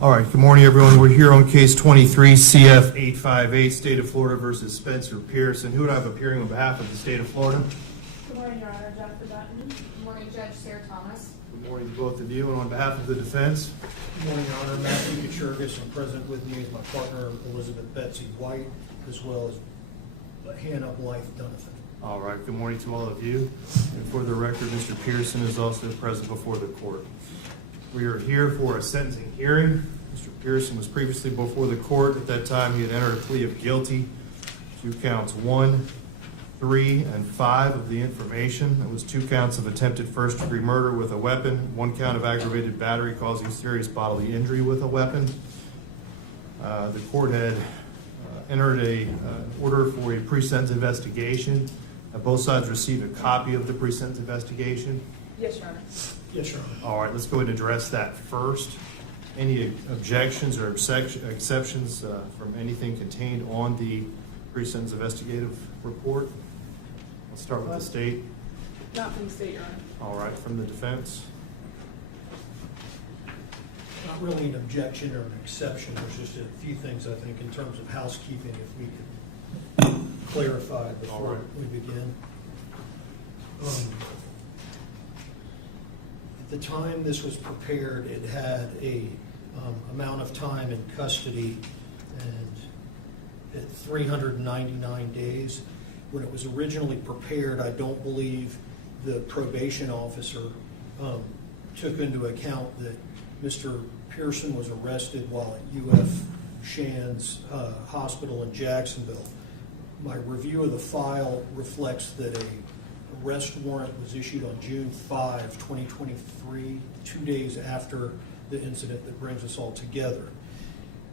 All right, good morning, everyone. We're here on case 23, CF 858, State of Florida versus Spencer Pearson. Who would I have appearing on behalf of the State of Florida? Good morning, Your Honor. Jennifer Dutton. Good morning, Judge Sarah Thomas. Good morning to both of you. And on behalf of the defense? Good morning, Your Honor. Matthew Kuchurgis, and present with me is my partner, Elizabeth Betsy White, as well as Hannah Blythe Donovan. All right, good morning to all of you. And for the record, Mr. Pearson is also present before the court. We are here for a sentencing hearing. Mr. Pearson was previously before the court. At that time, he had entered a plea of guilty to counts 1, 3, and 5 of the information. It was 2 counts of attempted first-degree murder with a weapon, 1 count of aggravated battery causing serious bodily injury with a weapon. The court had entered an order for a pre-sentence investigation. Both sides received a copy of the pre-sentence investigation. Yes, Your Honor. Yes, Your Honor. All right, let's go ahead and address that first. Any objections or exceptions from anything contained on the pre-sentence investigative report? Let's start with the state. Not from the state, Your Honor. All right, from the defense. Not really an objection or an exception. There's just a few things, I think, in terms of housekeeping, if we could clarify before we begin. At the time this was prepared, it had a amount of time in custody and at 399 days. When it was originally prepared, I don't believe the probation officer took into account that Mr. Pearson was arrested while at UF Shands Hospital in Jacksonville. My review of the file reflects that a arrest warrant was issued on June 5, 2023, 2 days after the incident that brings us all together.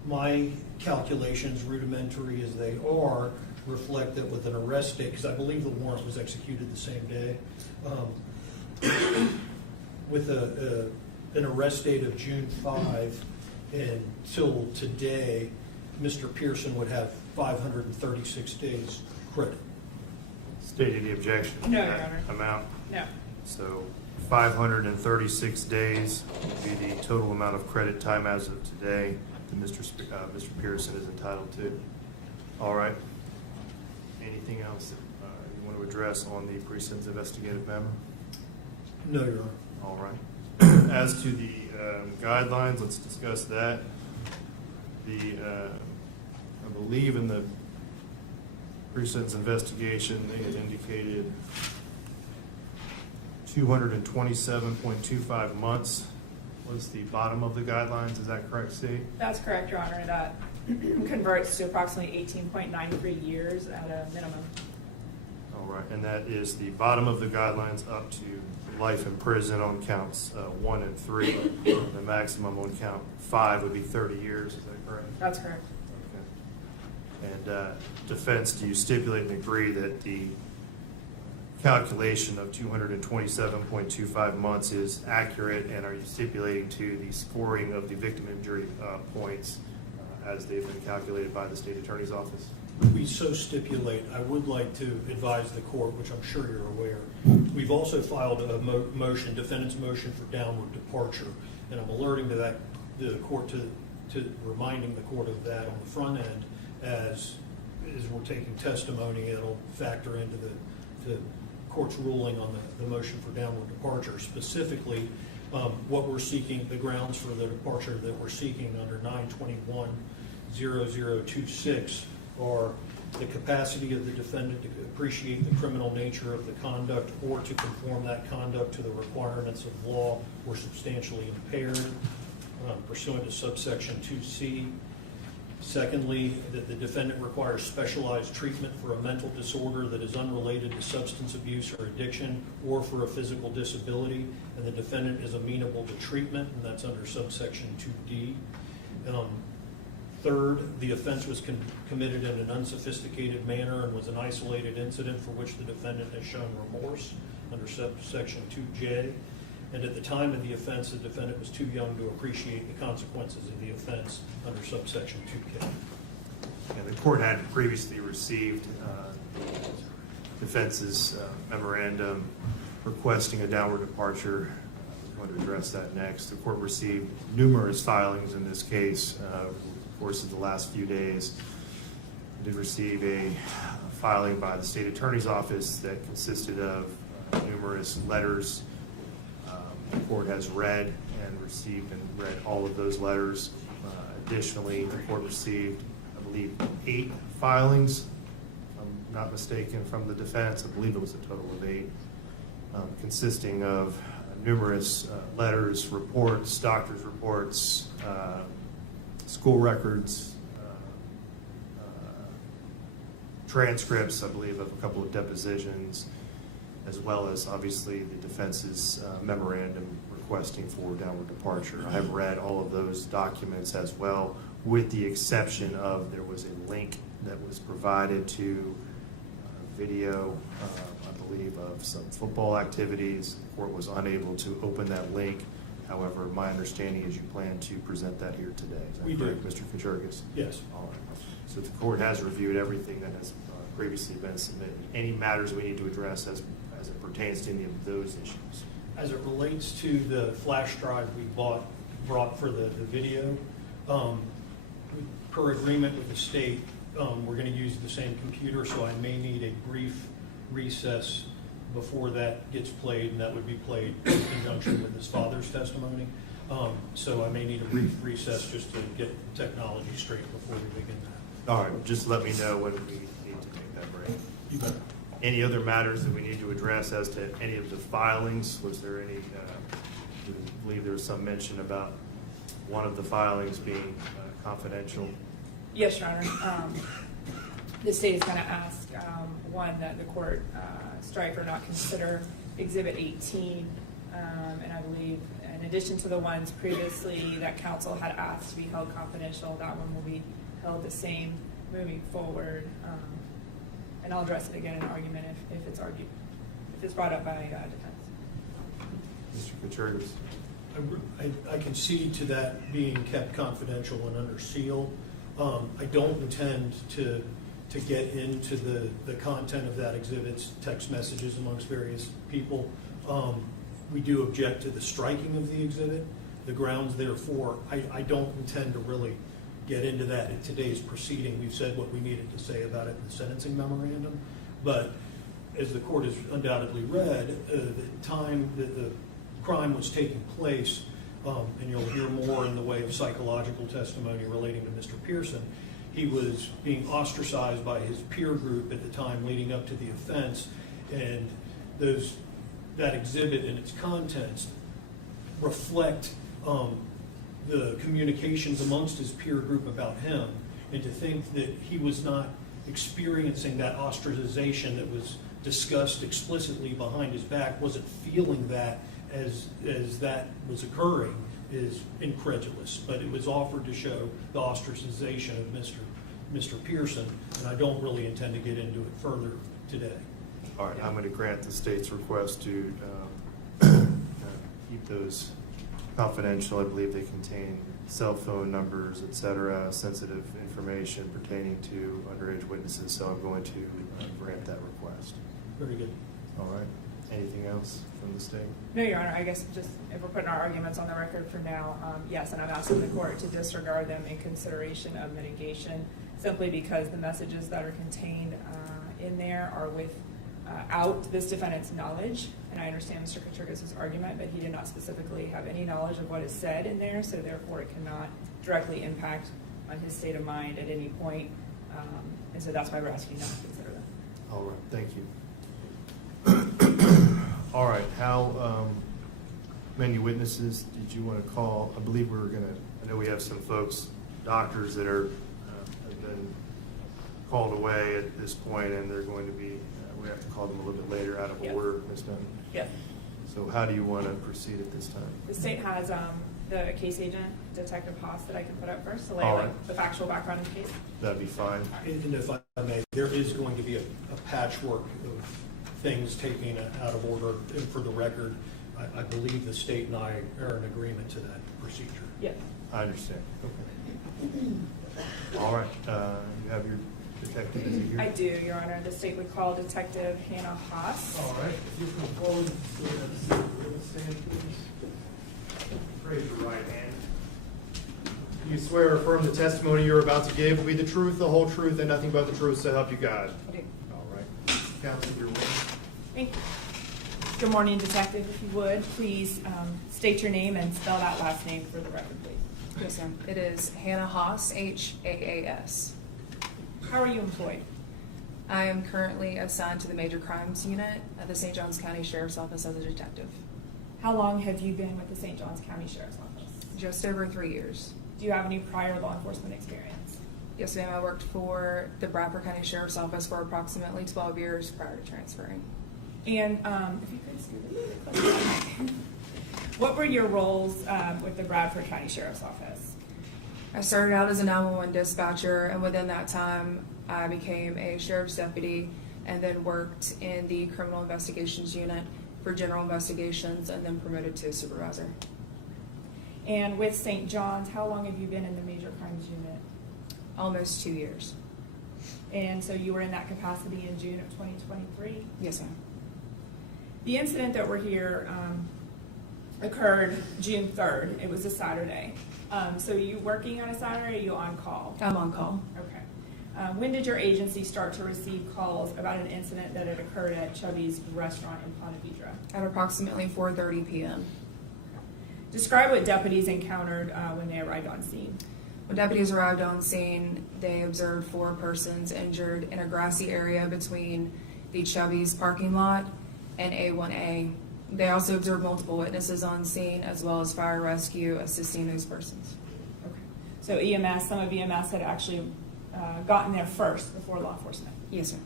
My calculations, rudimentary as they are, reflect that with an arrest date, because I believe the warrant was executed the same day, with an arrest date of June 5 until today, Mr. Pearson would have 536 days credit. Stated the objection. No, Your Honor. Amount. No. So 536 days would be the total amount of credit time as of today that Mr. Pearson is entitled to. All right. Anything else that you want to address on the pre-sentence investigative memo? No, Your Honor. All right. As to the guidelines, let's discuss that. I believe in the pre-sentence investigation, they had indicated 227.25 months was the bottom of the guidelines. Is that correct, Steve? That's correct, Your Honor. That converts to approximately 18.93 years at a minimum. All right. And that is the bottom of the guidelines up to life in prison on counts 1 and 3. The maximum on count 5 would be 30 years. Is that correct? That's correct. Okay. And defense, do you stipulate and agree that the calculation of 227.25 months is accurate, and are you stipulating to the scoring of the victim injury points as they've been calculated by the state attorney's office? We so stipulate. I would like to advise the court, which I'm sure you're aware, we've also filed a motion, defendant's motion for downward departure, and I'm alerting to that the court to reminding the court of that on the front end as we're taking testimony. It'll factor into the court's ruling on the motion for downward departure. Specifically, what we're seeking, the grounds for the departure that we're seeking under 921-0026 are the capacity of the defendant to appreciate the criminal nature of the conduct or to conform that conduct to the requirements of law or substantially impaired pursuant to subsection 2C. Secondly, that the defendant requires specialized treatment for a mental disorder that is unrelated to substance abuse or addiction or for a physical disability, and the defendant is amenable to treatment, and that's under subsection 2D. Third, the offense was committed in an unsophisticated manner and was an isolated incident for which the defendant has shown remorse under subsection 2J. And at the time of the offense, the defendant was too young to appreciate the consequences of the offense under subsection 2K. And the court had previously received defense's memorandum requesting a downward departure I want to address that next. The court received numerous filings in this case over the course of the last few days. We did receive a filing by the state attorney's office that consisted of numerous letters. The court has read and received and read all of those letters. Additionally, the court received, I believe, 8 filings, if I'm not mistaken, from the defense. I believe it was a total of 8, consisting of numerous letters, reports, doctor's reports, school records, transcripts, I believe, of a couple of depositions, as well as obviously the defense's memorandum requesting for downward departure. I have read all of those documents as well, with the exception of there was a link that was provided to video, I believe, of some football activities. The court was unable to open that link. However, my understanding is you plan to present that here today. Is that correct, Mr. Kaczorgis? Yes. All right. So the court has reviewed everything that has previously been submitted. Any matters we need to address as it pertains to any of those issues? As it relates to the flash drive we brought for the video, per agreement with the state, we're going to use the same computer, so I may need a brief recess before that gets played, and that would be played in conjunction with his father's testimony. So I may need a brief recess just to get technology straight before we begin that. All right, just let me know when we need to take that break. You bet. Any other matters that we need to address as to any of the filings? Was there any, I believe there was some mention about one of the filings being confidential? Yes, Your Honor. The state is going to ask, one, that the court strike or not consider Exhibit 18, and I believe in addition to the ones previously that counsel had asked to be held confidential, that one will be held the same moving forward. And I'll address it again in argument if it's argued, if it's brought up by defense. Mr. Kaczorgis? I concede to that being kept confidential and under seal. I don't intend to get into the content of that exhibit's text messages amongst various people. We do object to the striking of the exhibit. The grounds therefore, I don't intend to really get into that in today's proceeding. We've said what we needed to say about it in the sentencing memorandum. But as the court has undoubtedly read, the time that the crime was taking place, and you'll hear more in the way of psychological testimony relating to Mr. Pearson, he was being ostracized by his peer group at the time leading up to the offense, and that exhibit and its contents reflect the communications amongst his peer group about him, and to think that he was not experiencing that ostracization that was discussed explicitly behind his back, wasn't feeling that as that was occurring, is incredulous. But it was offered to show the ostracization of Mr. Pearson, and I don't really intend to get into it further today. All right, I'm going to grant the state's request to keep those confidential. I believe they contain cell phone numbers, et cetera, sensitive information pertaining to underage witnesses, so I'm going to grant that request. Very good. All right. Anything else from the state? No, Your Honor. I guess just if we're putting our arguments on the record for now, yes, and I'm asking the court to disregard them in consideration of mitigation, simply because the messages that are contained in there are without this defendant's knowledge. And I understand Mr. Kaczorgis' argument, but he did not specifically have any knowledge of what is said in there, so therefore it cannot directly impact on his state of mind at any point. And so that's why we're asking you not to consider them. All right, thank you. All right, how many witnesses did you want to call? I believe I know we have some folks, doctors that have been called away at this point, and they're going to be, we have to call them a little bit later out of order, Ms. Dunn. Yes. So how do you want to proceed at this time? The state has the case agent, Detective Haas, that I can put up first to lay All out right. the factual background of the case. That'd be fine. And if I may, there is going to be a patchwork of things taken out of order. And for the record, I believe the state and I are in agreement to that procedure. Yes. I understand. Okay. All right. You have your detective, is he here? I do, Your Honor. The state would call Detective Hannah Haas. All right. If you come forward, stand, please. Raise your right hand. Do you swear or affirm the testimony you're about to give will be the truth, the whole truth, and nothing but the truth, so help you God? I do. All right. Counsel, your witness. Thank you. Good morning, Detective. If you would, please state your name and spell that last name for the record, please. Yes, ma'am. It is Hannah Haas, Haas. How are you employed? I am currently assigned to the Major Crimes Unit at the St. Johns County Sheriff's Office as a detective. How long have you been with the St. Johns County Sheriff's Office? Just over 3 years. Do you have any prior law enforcement experience? Yes, ma'am. I worked for the Bradford County Sheriff's Office for approximately 12 years prior to transferring. And if you could scoot a little bit closer. What were your roles with the Bradford County Sheriff's Office? I started out as a 911 dispatcher, and within that time, I became a sheriff's deputy and then worked in the criminal investigations unit for general investigations and then promoted to supervisor. And with St. John's, how long have you been in the Major Crimes Unit? Almost 2 years. And so you were in that capacity in June of 2023? Yes, ma'am. The incident that we're here occurred June 3rd. It was a Saturday. So are you working on a Saturday or are you on call? I'm on call. Okay. When did your agency start to receive calls about an incident that had occurred at Chubby's restaurant in Ponte Vedra? At approximately 4:30 p.m. Describe what deputies encountered when they arrived on scene. When deputies arrived on scene, they observed 4 persons injured in a grassy area between the Chubby's parking lot and A1A. They also observed multiple witnesses on scene as well as fire rescue assisting those persons. Okay. So EMS, some of EMS had actually gotten there first before law enforcement. Yes, sir.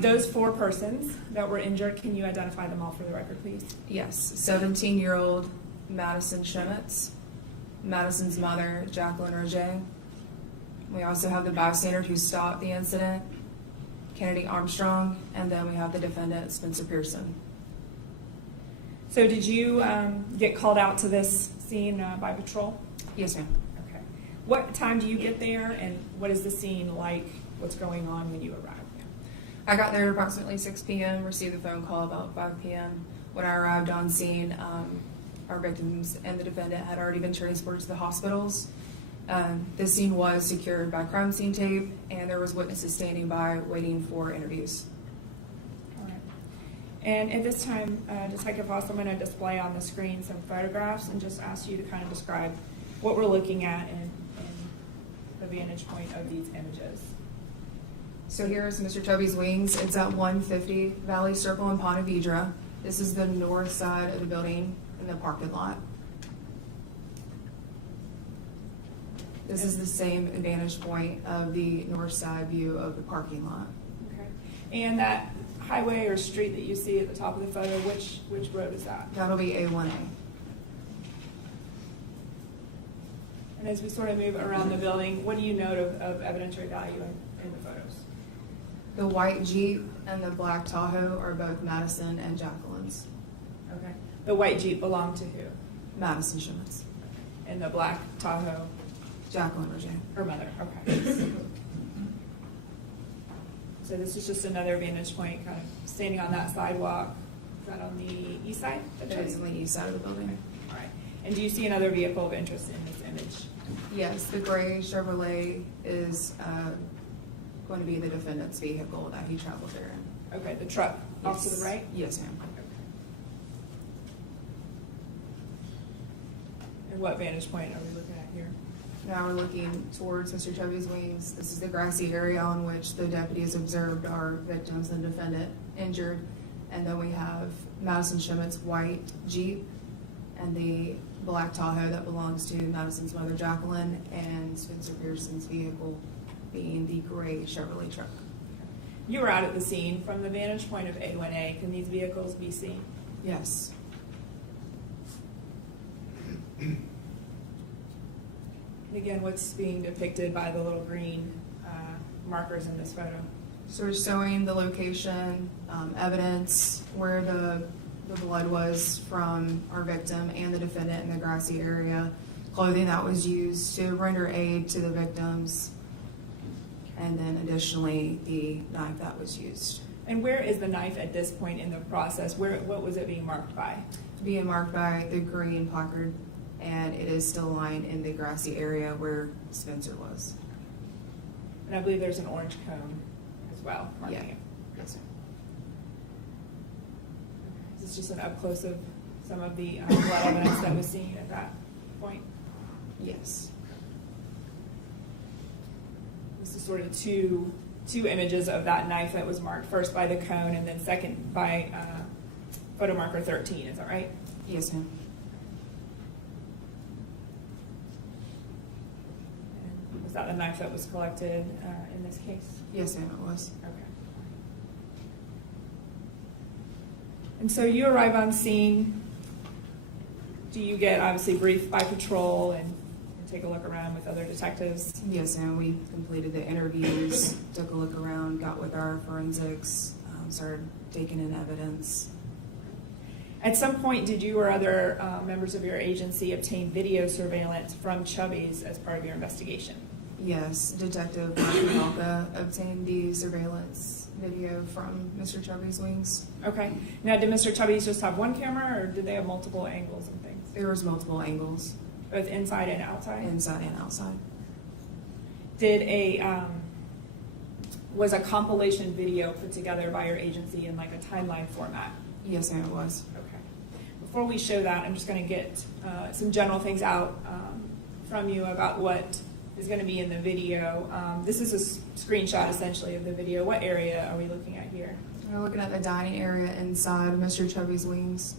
Those 4 persons that were injured, can you identify them all for the record, please? Yes, 17-year-old Madison Schemitz, Madison's mother, Jacqueline Roger. We also have the bystander who stopped the incident, Kennedy Armstrong, and then we have the defendant, Spencer Pearson. So did you get called out to this scene by patrol? Yes, ma'am. Okay. What time do you get there, and what is the scene like? What's going on when you arrive? I got there at approximately 6 p.m., received a phone call about 5 p.m. When I arrived on scene, our victims and the defendant had already been transported to the hospitals. The scene was secured by crime scene tape, and there was witnesses standing by waiting for interviews. All right. And at this time, Detective Haas, I'm going to display on the screen some photographs and just ask you to kind of describe what we're looking at and the vantage point of these images. So here's Mr. Chubby's wings. It's at 150 Valley Circle in Ponte Vedra. This is the north side of the building in the parking lot. This is the same vantage point of the north side view of the parking lot. Okay. And that highway or street that you see at the top of the photo, which road is that? That'll be A1A. And as we sort of move around the building, what do you note of evidentiary value in the photos? The white Jeep and the black Tahoe are both Madison and Jacqueline's. Okay. The white Jeep belonged to who? Madison Schemitz. And the black Tahoe? Jacqueline Roger. Her mother. Okay. So this is just another vantage point, kind of standing on that sidewalk. Is that on the east side? It's on the east side of the building. All right. And do you see another vehicle of interest in this image? Yes, the gray Chevrolet is going to be the defendant's vehicle that he traveled there in. Okay, the truck off to Yes. the right? Yes, ma'am. And what vantage point are we looking at here? Now we're looking towards Mr. Chubby's wings. This is the grassy area on which the deputies observed our victims and defendant injured. And then we have Madison Schemitz's white Jeep and the black Tahoe that belongs to Madison's mother, Jacqueline, and Spencer Pearson's vehicle being the gray Chevrolet truck. You were out at the scene. From the vantage point of A1A, can these vehicles be seen? Yes. And again, what's being depicted by the little green markers in this photo? So we're showing the location, evidence where the blood was from our victim and the defendant in the grassy area, clothing that was used to render aid to the victims, and then additionally the knife that was used. And where is the knife at this point in the process? What was it being marked by? Being marked by the green placard, and it is still lying in the grassy area where Spencer was. And I believe there's an orange cone as well marking Yeah. it. Yes, sir. This is just an up close of some of the blood evidence that was seen at that point. Yes. This is sort of two images of that knife that was marked, first by the cone and then second by photo marker 13. Is that right? Yes, ma'am. And was that the knife that was collected in this case? Yes, ma'am, it was. Okay. And so you arrive on scene. Do you get obviously briefed by patrol and take a look around with other detectives? Yes, ma'am. We completed the interviews, took a look around, got with our forensics, started taking in evidence. At some point, did you or other members of your agency obtain video surveillance from Chubby's as part of your investigation? Yes, Detective Malka obtained the surveillance video from Mr. Chubby's wings. Okay. Now, did Mr. Chubby's just have one camera, or did they have multiple angles and things? There was multiple angles, Both inside and outside? inside and outside. Did was a compilation video put together by your agency in like a timeline format? Yes, ma'am, it was. Okay. Before we show that, I'm just going to get some general things out from you about what is going to be in the video. This is a screenshot essentially of the video. What area are we looking at here? We're looking at the dining area inside of Mr. Chubby's wings.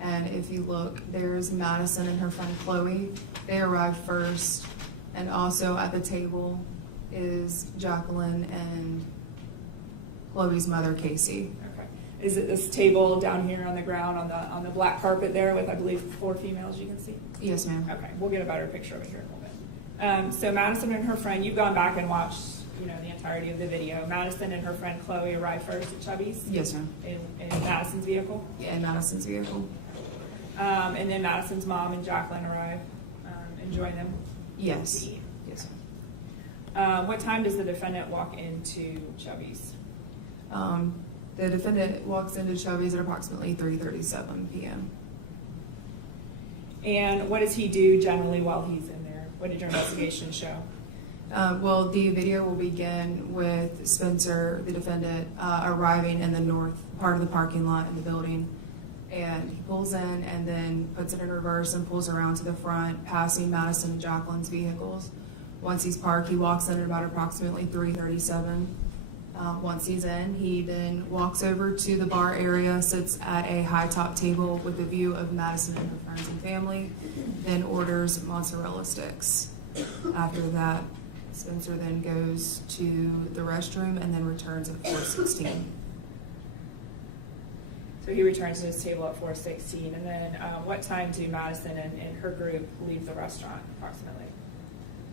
And if you look, there's Madison and her friend Chloe. They arrived first. And also at the table is Jacqueline and Chloe's mother, Casey. Okay. Is it this table down here on the ground on the black carpet there with, I believe, 4 females you can see? Yes, ma'am. Okay, we'll get a better picture of it here in a little bit. So Madison and her friend, you've gone back and watched, the entirety of the video. Madison and her friend Chloe arrived first at Chubby's? Yes, ma'am. In Madison's vehicle? Yeah, in Madison's vehicle. And then Madison's mom and Jacqueline arrive and join them? Yes. to eat. Yes, ma'am. What time does the defendant walk into Chubby's? The defendant walks into Chubby's at approximately 3:37 p.m. And what does he do generally while he's in there? What did your investigation show? Well, the video will begin with Spencer, the defendant, arriving in the north part of the parking lot in the building. And he pulls in and then puts it in reverse and pulls around to the front, passing Madison and Jacqueline's vehicles. Once he's parked, he walks in at about approximately 3:37. Once he's in, he then walks over to the bar area, sits at a high top table with a view of Madison and her friends and family, then orders mozzarella sticks. After that, Spencer then goes to the restroom and then returns at 4:16. So he returns to his table at 4:16, and then what time do Madison and her group leave the restaurant approximately?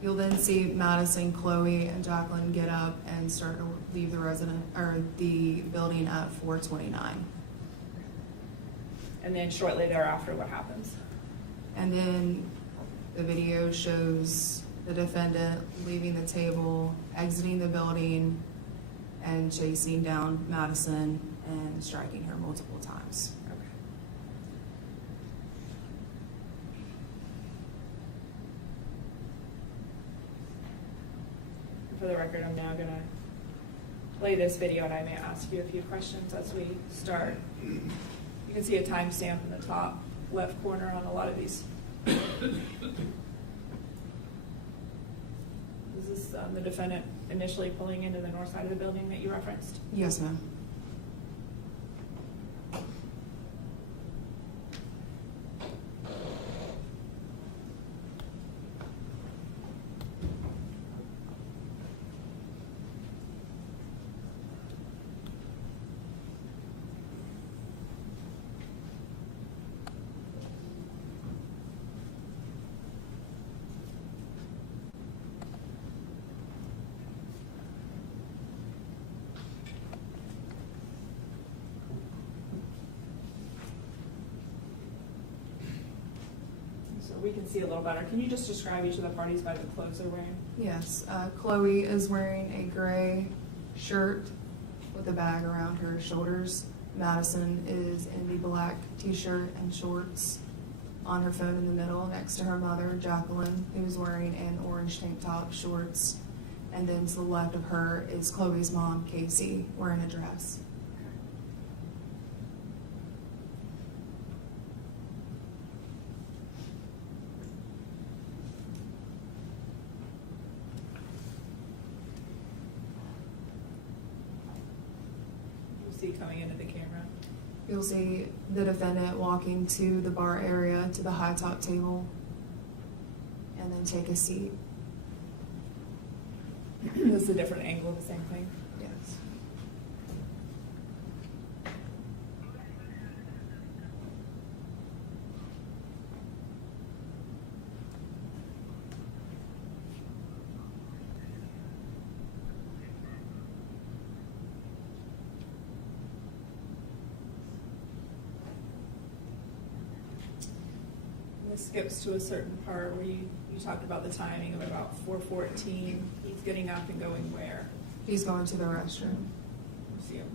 You'll then see Madison, Chloe, and Jacqueline get up and start to leave the building at 4:29. And then shortly thereafter, what happens? And then the video shows the defendant leaving the table, exiting the building, and chasing down Madison and striking her multiple times. Okay. For the record, I'm now going to play this video, and I may ask you a few questions as we start. You can see a timestamp in the top left corner on a lot of these. Is this the defendant initially pulling into the north side of the building that you referenced? Yes, ma'am. So we can see a little better. Can you just describe each of the parties by the clothes they're wearing? Yes. Chloe is wearing a gray shirt with a bag around her shoulders. Madison is in the black t-shirt and shorts on her phone in the middle next to her mother, Jacqueline, who's wearing an orange tank top, shorts. And then to the left of her is Chloe's mom, Casey, wearing a dress. You see coming into the camera. You'll see the defendant walking to the bar area, to the high top table, and then take a seat. This is a different angle of the same thing. Yes. And this skips to a certain part where you talked about the timing of about 4:14. He's getting up and going where? He's going to the restroom. You see him.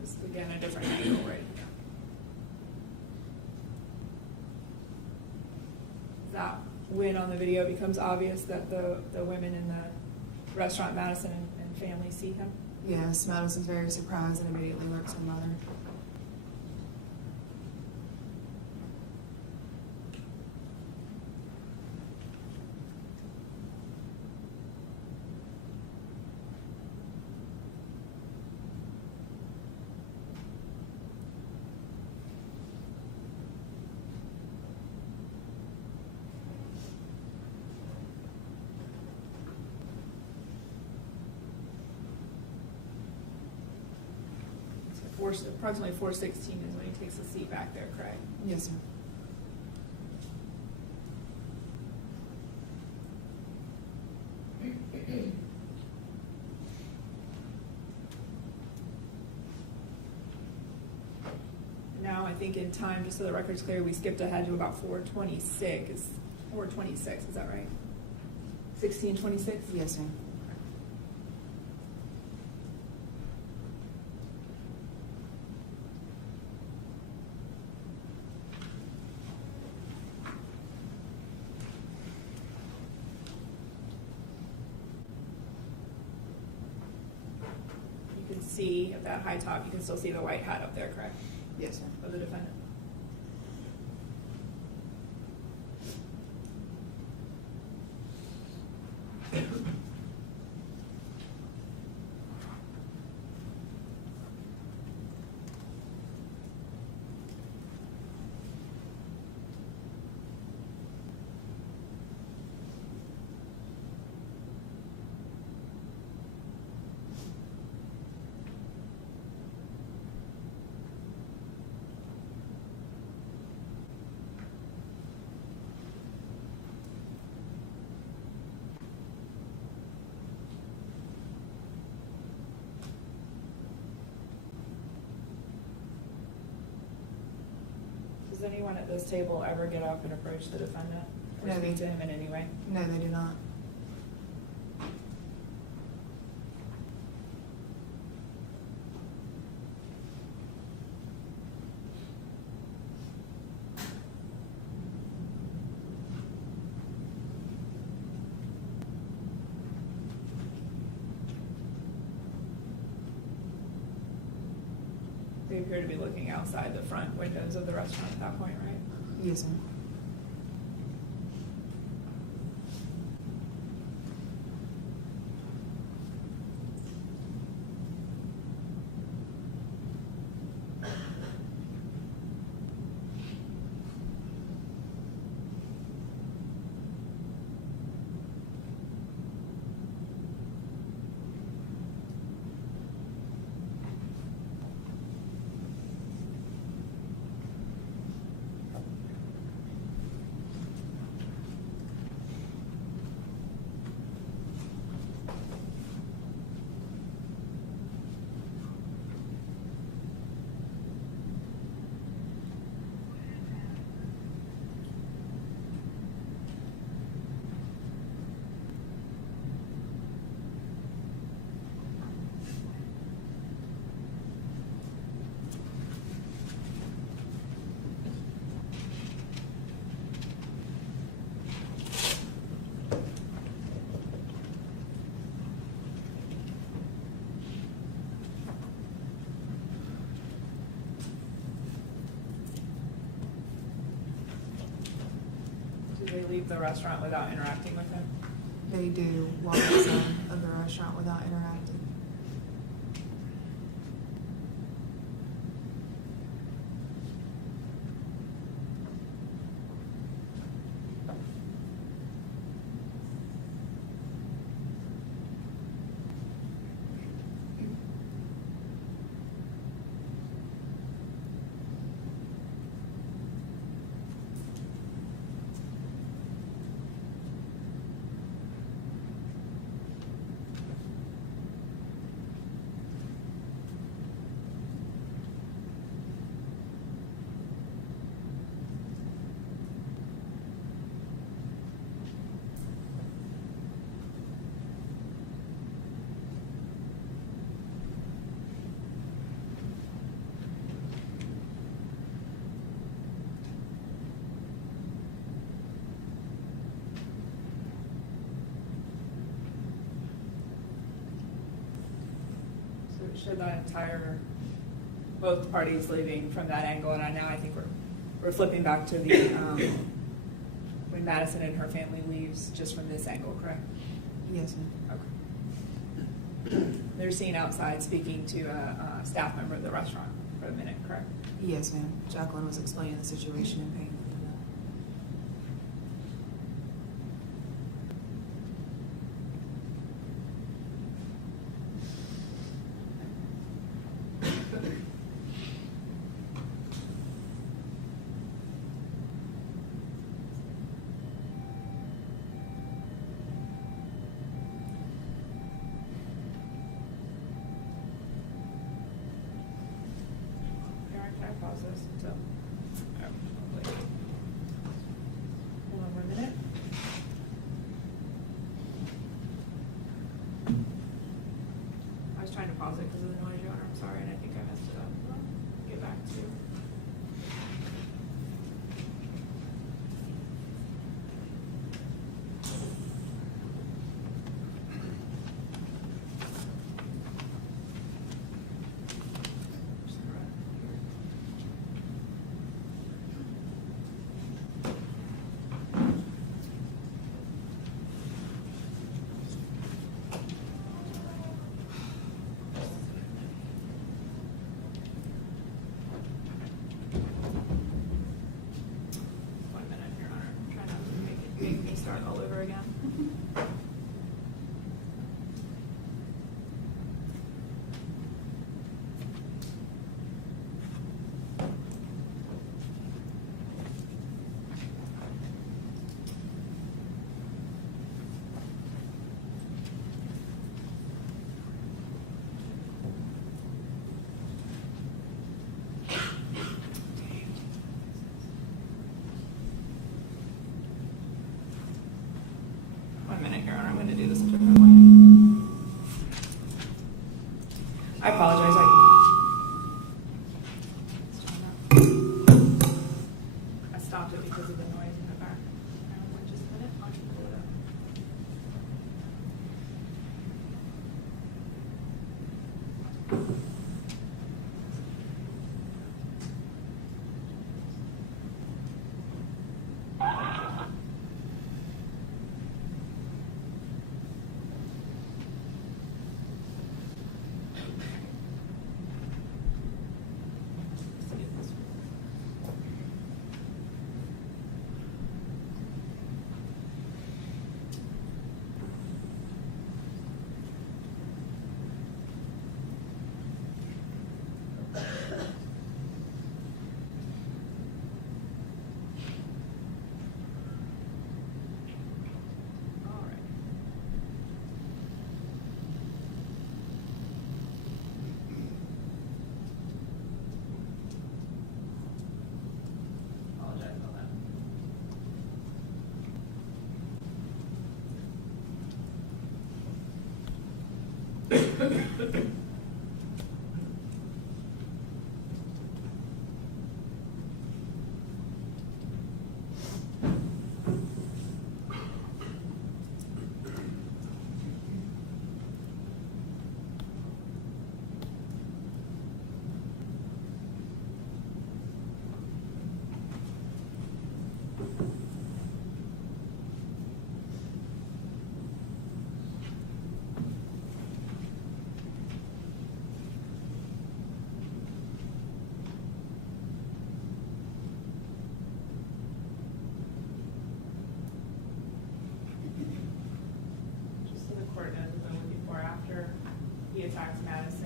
This is again a different angle right here. That when on the video becomes obvious that the women in the restaurant, Madison and family, see him. Yes, Madison's very surprised and immediately looks at her mother. Approximately 4:16 is when he takes a seat back there, Craig. Yes, sir. Now, I think in time, just so the record's clear, we skipped ahead to about 4:26. 4:26, is that right? 16:26? Yes, sir. You can see at that high top, you can still see the white hat up there, correct? Yes, sir. Of the defendant. Does anyone at this table ever get up and approach the defendant or No, speak they- to him in any way? No, they do not. They appear to be looking outside the front windows of the restaurant at that point, right? Yes, sir. leave the restaurant without interacting with him? They do walk outside of the restaurant without interacting. Should that both parties leaving from that angle, and now I think we're flipping back to the, when Madison and her family leaves just from this angle, correct? Yes, ma'am. Okay. They're seen outside speaking to a staff member of the restaurant for a minute, correct? Yes, ma'am. Jacqueline was explaining the situation in pain. Karen, can I pause this until? Hold on 1 minute. I was trying to pause it because of the noise, Your Honor. I'm sorry, and I think I messed it up. Get back to. Start all over again. Your Honor, I'm going to do this a different way. I apologize. I stopped it because of the noise in the back. Just a minute. I'll just pull it up.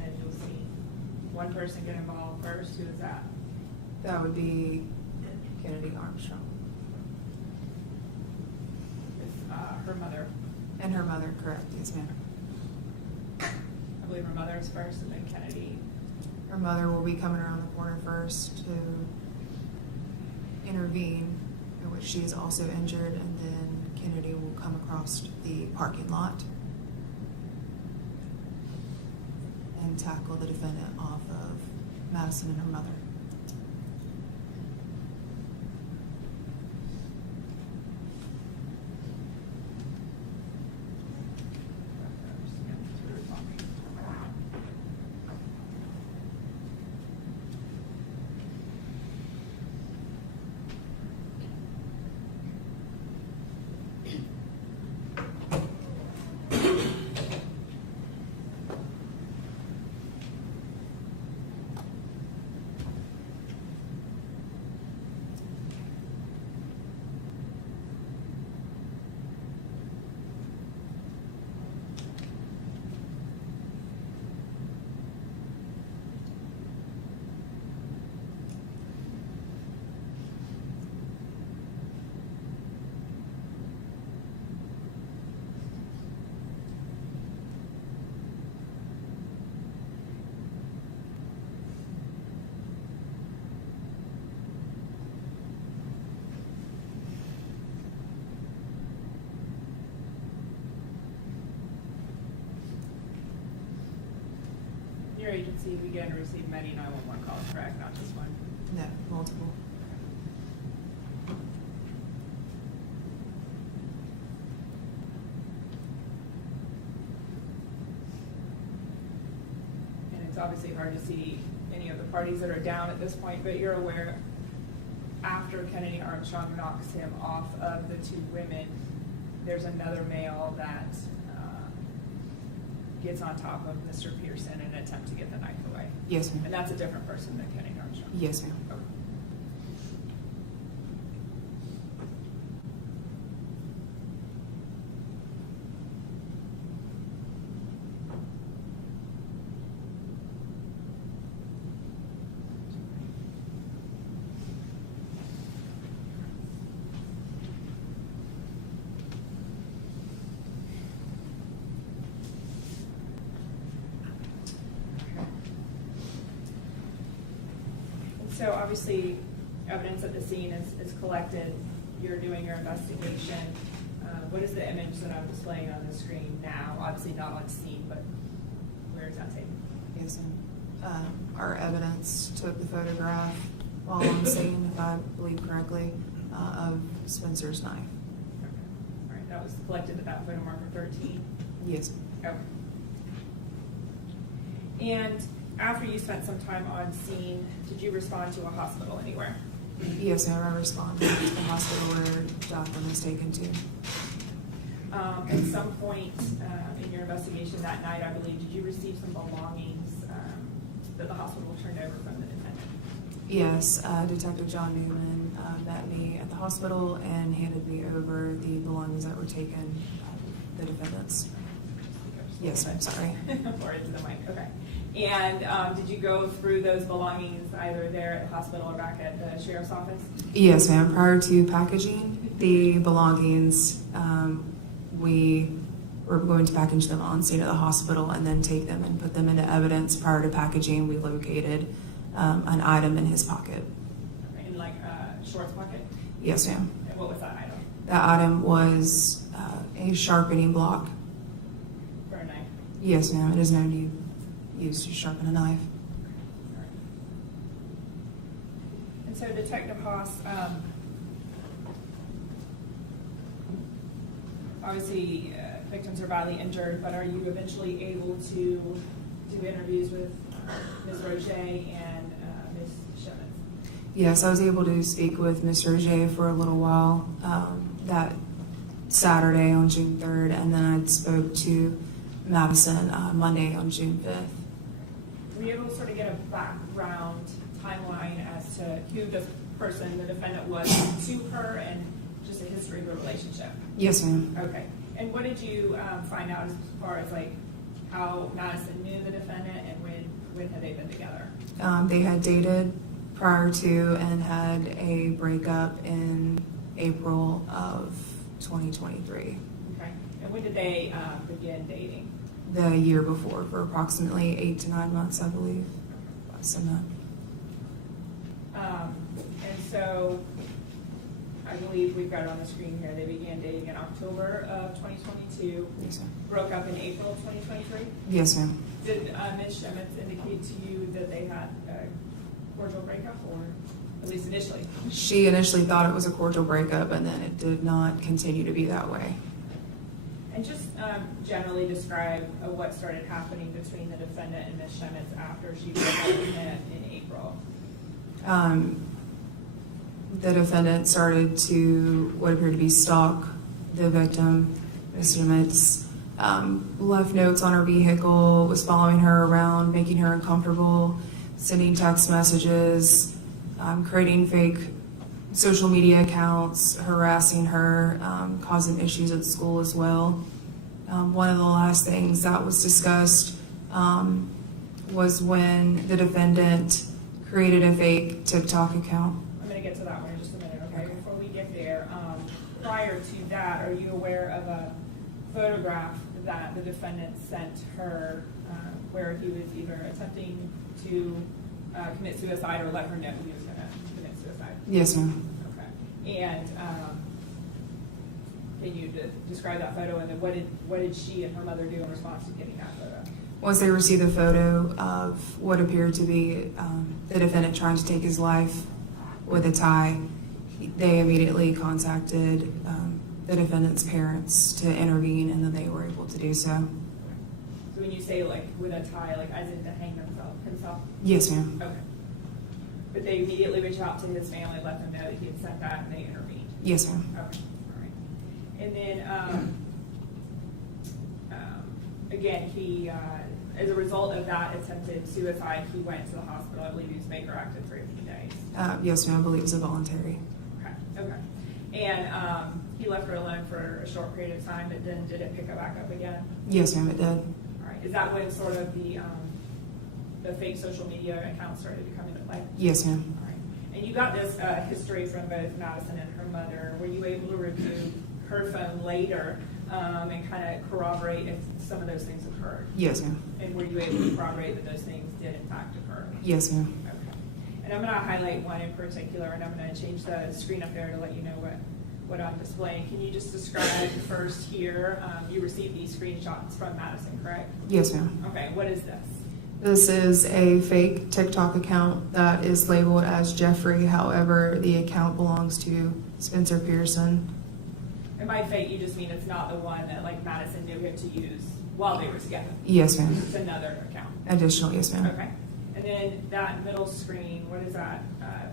and you'll see one person get involved first. Who is that? That would be Kennedy Armstrong It's her mother. and her mother, correct? Yes, ma'am. I believe her mother is first, and then Kennedy. Her mother will be coming around the corner first to intervene, in which she is also injured, and then Kennedy will come across the parking lot and tackle the defendant off of Madison and her mother. Your agency began to receive many 911 calls, correct? Not just one. No, multiple. And it's obviously hard to see any of the parties that are down at this point, but you're aware after Kennedy Armstrong knocks him off of the two women, there's another male that gets on top of Mr. Pearson in an attempt to get the knife away. Yes, And ma'am. that's a different person than Kennedy Armstrong. Yes, ma'am. Okay. So obviously, evidence at the scene is collected. You're doing your investigation. What is the image that I'm displaying on the screen now? Obviously not on scene, but where is that taken? Yes, ma'am. Our evidence took the photograph while on scene, if I believe correctly, of Spencer's knife. Okay. All right, that was collected at that photo marker 13. Yes. Okay. And after you spent some time on scene, did you respond to a hospital anywhere? Yes, ma'am. I responded to the hospital where Jacqueline was taken to. At some point in your investigation that night, I believe, did you receive some belongings that the hospital turned over from the defendant? Yes, Detective John Newman met me at the hospital and handed me over the belongings that were taken, the defendants. Yes, I'm sorry. Or into the mic, okay. And did you go through those belongings either there at the hospital or back at the sheriff's office? Yes, ma'am. Prior to packaging the belongings, we were going to package them on scene at the hospital and then take them and put them into evidence. Prior to packaging, we located an item in his pocket. Okay, in like a shorts pocket? Yes, ma'am. And what was that item? That item was a sharpening block. For a knife? Yes, ma'am. It is known to use to sharpen a knife. Alright. And so Detective Haas, obviously victims are badly injured, but are you eventually able to do interviews with Ms. Roche and Ms. Schemitz? Yes, I was able to speak with Ms. Roger for a little while that Saturday on June 3rd, and then I spoke to Madison Monday on June 5th. Were you able to sort of get a background timeline as to who this person, the defendant, was to her and just a history of the relationship? Yes, ma'am. Okay. And what did you find out as far as like how Madison knew the defendant and when when had they been together? They had dated prior to and had a breakup in April of 2023, Okay. And when did they begin dating? the year before, for approximately 8 to 9 months, I believe. Less than that. And so, I believe we've got it on the screen here, they began dating in October of 2022, Yes, ma'am. broke up in April of 2023. Yes, ma'am. Did Ms. Schemitz indicate to you that they had a cordial breakup, or at least initially? She initially thought it was a cordial breakup, and then it did not continue to be that way. And just generally describe what started happening between the defendant and Ms. Schemitz after she broke up with him in April. The defendant started to what appeared to be stalk the victim, Ms. Schemitz. Left notes on her vehicle, was following her around, making her uncomfortable, sending text messages, creating fake social media accounts, harassing her, causing issues at school as well. One of the last things that was discussed was when the defendant created a fake TikTok account. I'm going to get to that one in just a minute, okay? Before we get there, prior to that, are you aware of a photograph that the defendant sent her where he was either attempting to commit suicide or let her know he was going to commit suicide? Yes, ma'am. Okay. And can you describe that photo, and then what did she and her mother do in response to getting that photo? Once they received the photo of what appeared to be the defendant trying to take his life with a tie, they immediately contacted the defendant's parents to intervene, and then they were able to do so. So when you say like with a tie, like as in to hang himself? Yes, ma'am. Okay. But they immediately reached out to his family, let them know that he had sent that, and they intervened? Yes, ma'am. Okay, all right. And then, again, he, as a result of that attempted suicide, he went to the hospital. I believe he was Baker active for a few days. Yes, ma'am. I believe it was a voluntary. Okay. And he left her alone for a short period of time, but then did it pick back up again? Yes, ma'am. It did. All right. Is that when sort of the fake social media accounts started to come into play? Yes, ma'am. All right. And you got this history from both Madison and her mother. Were you able to review her phone later and kind of corroborate if some of those things occurred? Yes, ma'am. And were you able to corroborate that those things did in fact occur? Yes, ma'am. Okay. And I'm going to highlight one in particular, and I'm going to change the screen up there to let you know what I'm displaying. Can you just describe first here, you received these screenshots from Madison, correct? Yes, ma'am. Okay, what is this? This is a fake TikTok account that is labeled as Jeffrey. However, the account belongs to Spencer Pearson. And by fake, you just mean it's not the one that like Madison knew him to use while they were together. Yes, ma'am. It's another account. Additional, yes, ma'am. Okay. And then that middle screen, what is that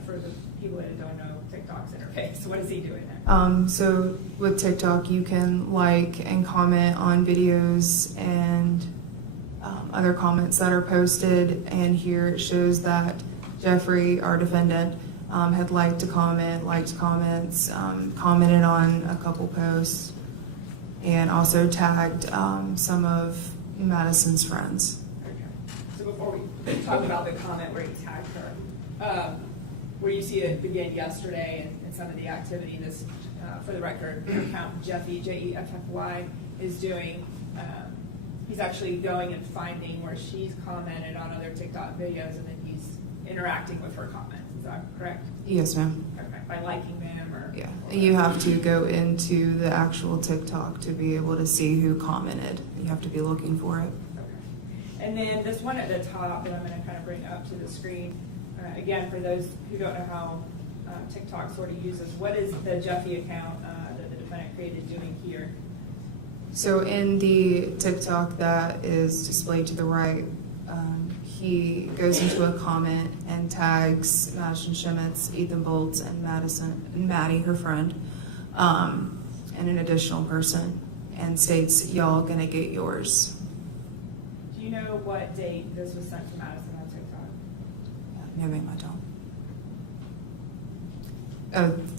for the people that don't know TikTok's interface? What is he doing there? So with TikTok, you can like and comment on videos and other comments that are posted. And here it shows that Jeffrey, our defendant, had liked comments, commented on a couple posts, and also tagged some of Madison's friends. Okay. So before we talk about the comment where he tagged her, where you see it begin yesterday and some of the activity this, for the record, account Jeffy, Jeffy, is doing, he's actually going and finding where she's commented on other TikTok videos, and then he's interacting with her comments. Is that correct? Yes, ma'am. Okay, by liking them or? Yeah, or you have to go into the actual TikTok to be able to see who commented. You have to be looking for it. Okay. And then this one at the top that I'm going to kind of bring up to the screen, again, for those who don't know how TikTok sort of uses, what is the Jeffy account that the defendant created doing here? So in the TikTok that is displayed to the right, he goes into a comment and tags Madison Schemitz, Ethan Bolts, and Maddie, her friend, and an additional person, and states, "Y'all gonna get yours." Do you know what date this was sent to Madison on TikTok? Yeah, make my tongue.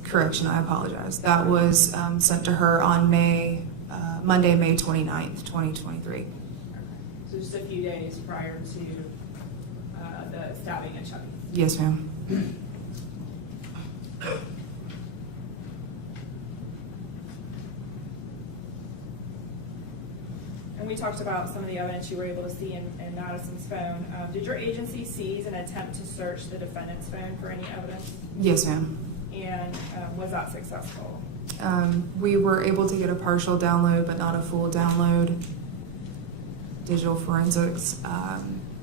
Correction, I apologize. That was sent to her on Monday, May 29th, 2023. Okay. So just a few days prior to stabbing at Chubby. Yes, ma'am. And we talked about some of the evidence you were able to see in Madison's phone. Did your agency seize and attempt to search the defendant's phone for any evidence? Yes, ma'am. And was that successful? We were able to get a partial download, but not a full download. Digital forensics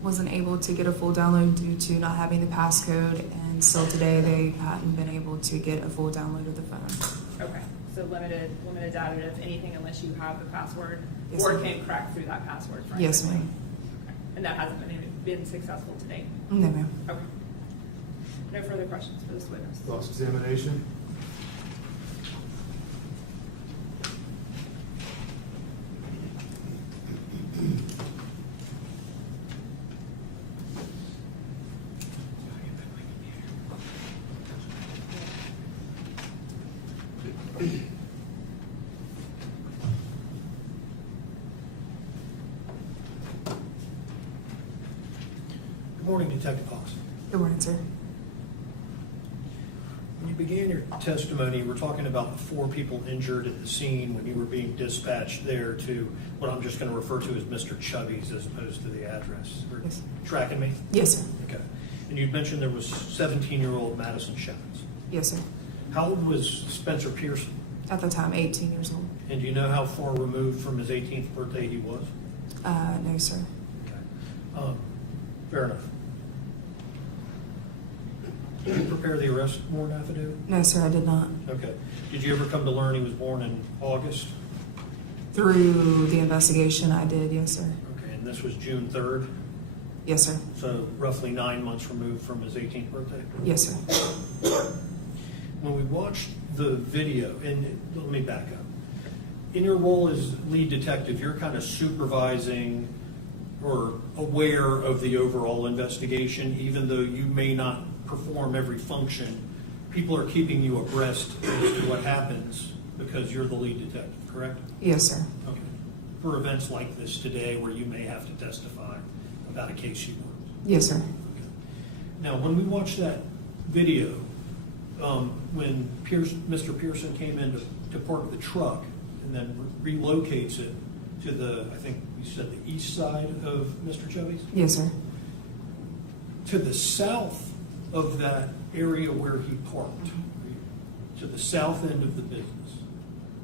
wasn't able to get a full download due to not having the passcode, and still today they hadn't been able to get a full download of the phone. Okay, so limited data, if anything, unless you have the password, Yes, or ma'am. can crack through that password. Yes, forensically. ma'am. Okay. And that hasn't been successful to date? No, ma'am. Okay. No further questions for this witness? Cross-examination. Good morning, Detective Hawks. Good morning, sir. When you began your testimony, you were talking about the 4 people injured at the scene when you were being dispatched there to what I'm just going to refer to as Mr. Chubby's as opposed to the address. Are you Yes. tracking me? Yes, sir. Okay. And you mentioned there was 17-year-old Madison Schemitz. Yes, sir. How old was Spencer Pearson? At the time, 18 years old. And do you know how far removed from his 18th birthday he was? No, sir. Okay. Fair enough. Did you prepare the arrest warrant affidavit? No, sir, I did not. Okay. Did you ever come to learn he was born in August? Through the investigation, I did. Yes, sir. Okay, and this was June 3rd, Yes, sir. so roughly 9 months removed from his 18th birthday. Yes, sir. When we watched the video, and let me back up. In your role as lead detective, you're kind of supervising or aware of the overall investigation, even though you may not perform every function. People are keeping you abreast as to what happens because you're the lead detective, correct? Yes, sir. Okay. For events like this today where you may have to testify about a case you worked. Yes, sir. Now, when we watched that video, when Mr. Pearson came in to park the truck and then relocates it to the, I think you said the east side of Mr. Chubby's? Yes, sir. To the south of that area where he parked, to the south end of the business,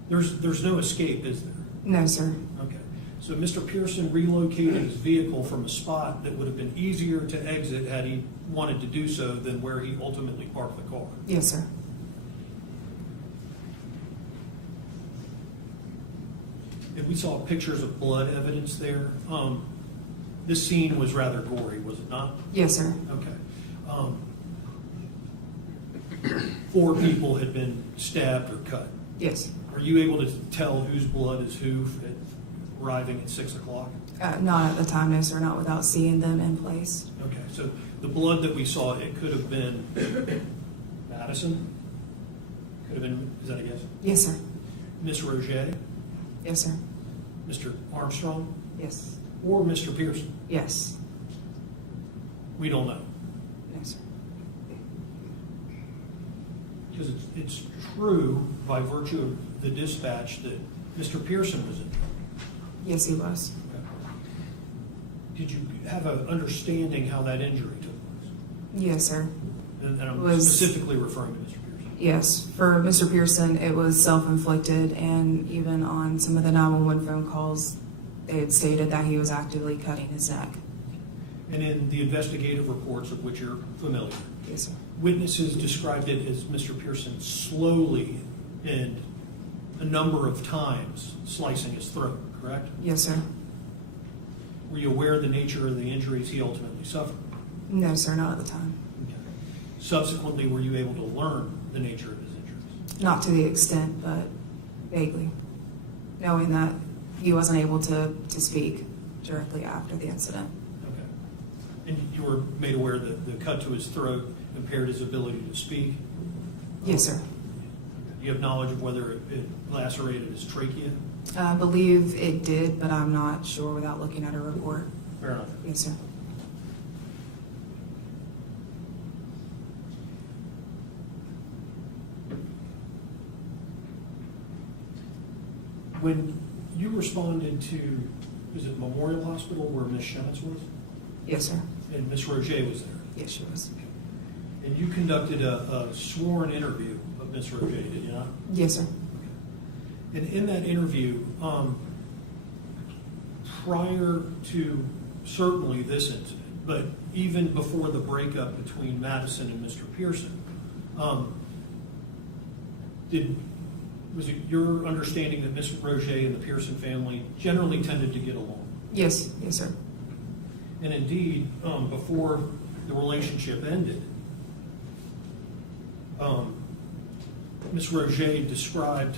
there's no escape, is there? No, sir. Okay. So Mr. Pearson relocated his vehicle from a spot that would have been easier to exit had he wanted to do so than where he ultimately parked the car. Yes, sir. And we saw pictures of blood evidence there. This scene was rather gory, was it not? Yes, sir. Okay. 4 people had been stabbed or cut. Yes. Are you able to tell whose blood is who arriving at 6 o'clock? Not at the time, no, sir. Not without seeing them in place. Okay, so the blood that we saw, it could have been Madison? Could have been, is that a guess? Yes, sir. Miss Roget, Yes, sir. Mr. Armstrong, Yes. or Mr. Pearson? Yes. We don't know. No, sir. Because it's true by virtue of the dispatch that Mr. Pearson was in. Yes, he was. Did you have an understanding how that injury took place? Yes, sir. And I'm Was- specifically referring to Mr. Pearson. Yes. For Mr. Pearson, it was self-inflicted, and even on some of the 911 phone calls, they had stated that he was actively cutting his neck. And in the investigative reports of which you're familiar, Yes, sir. witnesses described it as Mr. Pearson slowly and a number of times slicing his throat, correct? Yes, sir. Were you aware of the nature of the injuries he ultimately suffered? No, sir, not at the time. Okay. Subsequently, were you able to learn the nature of his injuries? Not to the extent, but vaguely, knowing that he wasn't able to speak directly after the incident. Okay. And you were made aware that the cut to his throat impaired his ability to speak? Yes, sir. You have knowledge of whether it lacerated his trachea? I believe it did, but I'm not sure without looking at a report. Fair enough. Yes, sir. When you responded to, is it Memorial Hospital where Miss Schemitz was? Yes, sir. And Miss Roget was there? Yes, she was. And you conducted a sworn interview of Miss Roget, did you not? Yes, sir. And in that interview, prior to certainly this incident, but even before the breakup between Madison and Mr. Pearson, was it your understanding that Miss Roget and the Pearson family generally tended to get along? Yes, yes, sir. And indeed, before the relationship ended, Miss Roget described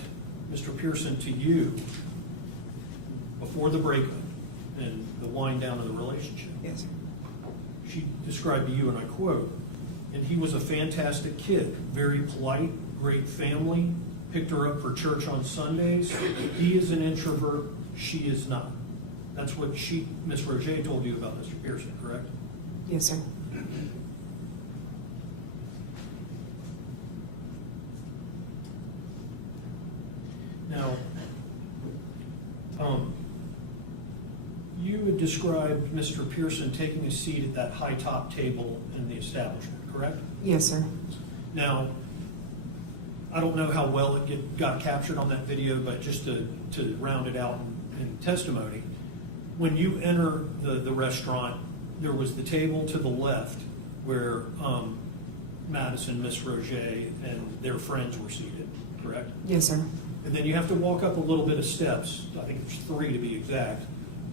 Mr. Pearson to you before the breakup and the wind down of the relationship. Yes, sir. She described to you, and I quote, "And he was a fantastic kid, very polite, great family, picked her up for church on Sundays. He is an introvert, she is not." That's what Miss Roget told you about Mr. Pearson, correct? Yes, sir. Now, you had described Mr. Pearson taking a seat at that high top table in the establishment, correct? Yes, sir. Now, I don't know how well it got captured on that video, but just to round it out in testimony, when you enter the restaurant, there was the table to the left where Madison, Miss Roget, and their friends were seated, correct? Yes, sir. And then you have to walk up a little bit of steps, I think there's 3 to be exact,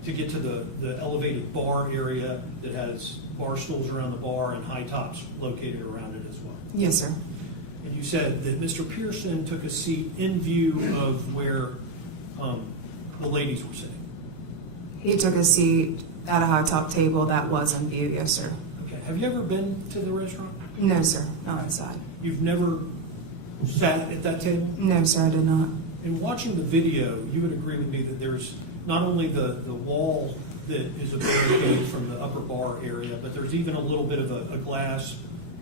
to get to the elevated bar area that has bar stools around the bar and high tops located around it as well. Yes, sir. And you said that Mr. Pearson took a seat in view of where the ladies were sitting. He took a seat at a high top table that was in view. Yes, sir. Okay. Have you ever been to the restaurant? No, sir. Not inside. You've never sat at that table? No, sir. I did not. In watching the video, you would agree with me that there's not only the wall that is a barricade from the upper bar area, but there's even a little bit of a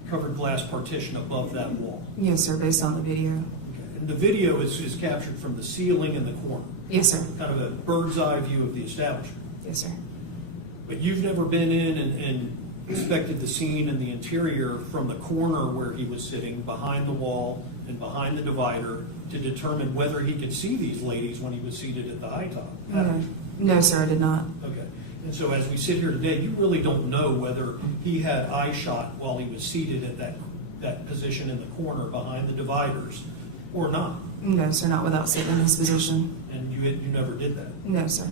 covered glass partition above that wall. Yes, sir. Based on the video. Okay. And the video is captured from the ceiling in the corner, Yes, sir. kind of a bird's eye view of the establishment. Yes, sir. But you've never been in and inspected the scene in the interior from the corner where he was sitting behind the wall and behind the divider to determine whether he could see these ladies when he was seated at the high top. No. No, sir. I did not. Okay. And so as we sit here today, you really don't know whether he had eye shot while he was seated at that position in the corner behind the dividers or not. No, sir. Not without sitting in this position. And you never did that. No, sir.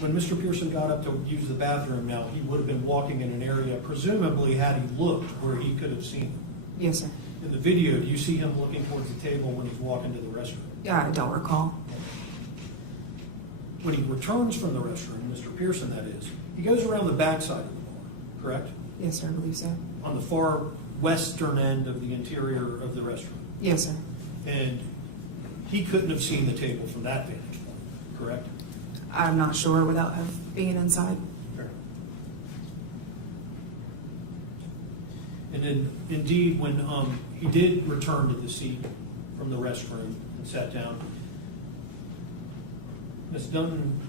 When Mr. Pearson got up to use the bathroom now, he would have been walking in an area, presumably had he looked where he could have seen him. Yes, sir. In the video, do you see him looking towards the table when he's walking to the restroom? Yeah, I don't recall. When he returns from the restroom, Mr. Pearson that is, he goes around the backside of the bar, correct? Yes, sir. I believe so. On the far western end of the interior of the restaurant. Yes, sir. And he couldn't have seen the table from that vantage point, correct? I'm not sure without being inside. Fair. And then, indeed, when he did return to the seat from the restroom and sat down, Ms. Dunton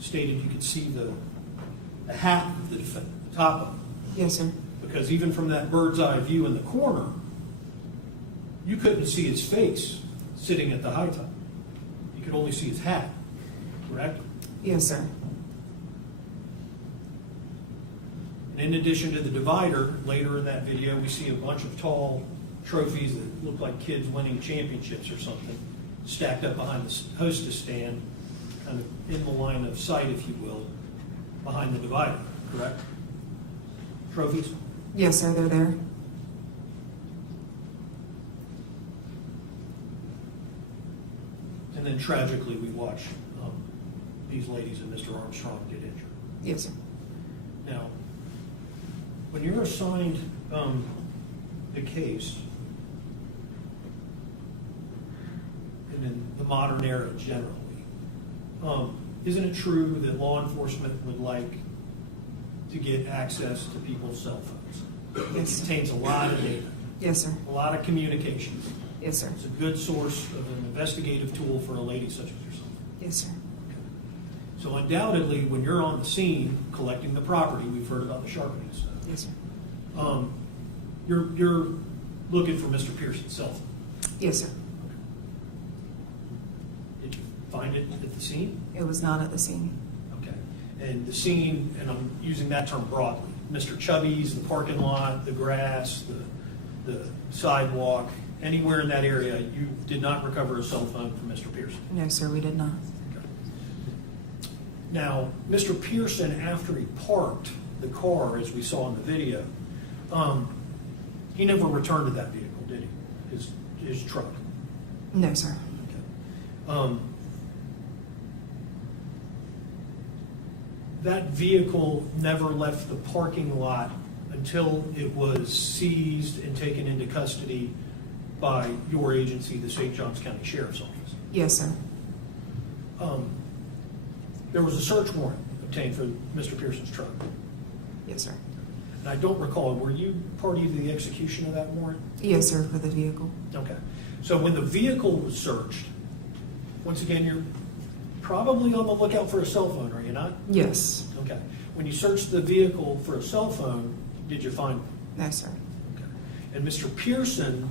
stated you could see the hat of the defendant, the top of it. Yes, sir. Because even from that bird's eye view in the corner, you couldn't see his face sitting at the high top. You could only see his hat, correct? Yes, sir. And in addition to the divider, later in that video, we see a bunch of tall trophies that look like kids winning championships or something, stacked up behind the hostess stand, kind of in the line of sight, if you will, behind the divider, correct? Trophies? Yes, sir. They're there. And then tragically, we watch these ladies and Mr. Armstrong get injured. Yes, sir. Now, when you're assigned the case, and in the modern era generally, isn't it true that law enforcement would like to get access to people's cell phones? It Yes. contains a lot of data, Yes, sir. a lot of communication. Yes, sir. It's a good source of an investigative tool for a lady such as yourself. Yes, sir. So undoubtedly, when you're on the scene collecting the property, we've heard about the sharpening stuff. Yes, sir. You're looking for Mr. Pearson's cell phone. Yes, sir. Did you find it at the scene? It was not at the scene. Okay. And the scene, and I'm using that term broadly, Mr. Chubby's, the parking lot, the grass, the sidewalk, anywhere in that area, you did not recover a cell phone from Mr. Pearson. No, sir, we did not. Okay. Now, Mr. Pearson, after he parked the car, as we saw in the video, he never returned to that vehicle, did he? His truck. No, sir. Okay. That vehicle never left the parking lot until it was seized and taken into custody by your agency, the St. Johns County Sheriff's Office. Yes, sir. There was a search warrant obtained for Mr. Pearson's truck. Yes, sir. And I don't recall, were you party to the execution of that warrant? Yes, sir, for the vehicle. Okay. So when the vehicle was searched, once again, you're probably on the lookout for a cell phone, are you not? Yes. Okay. When you searched the vehicle for a cell phone, did you find one? No, sir. Okay. And Mr. Pearson,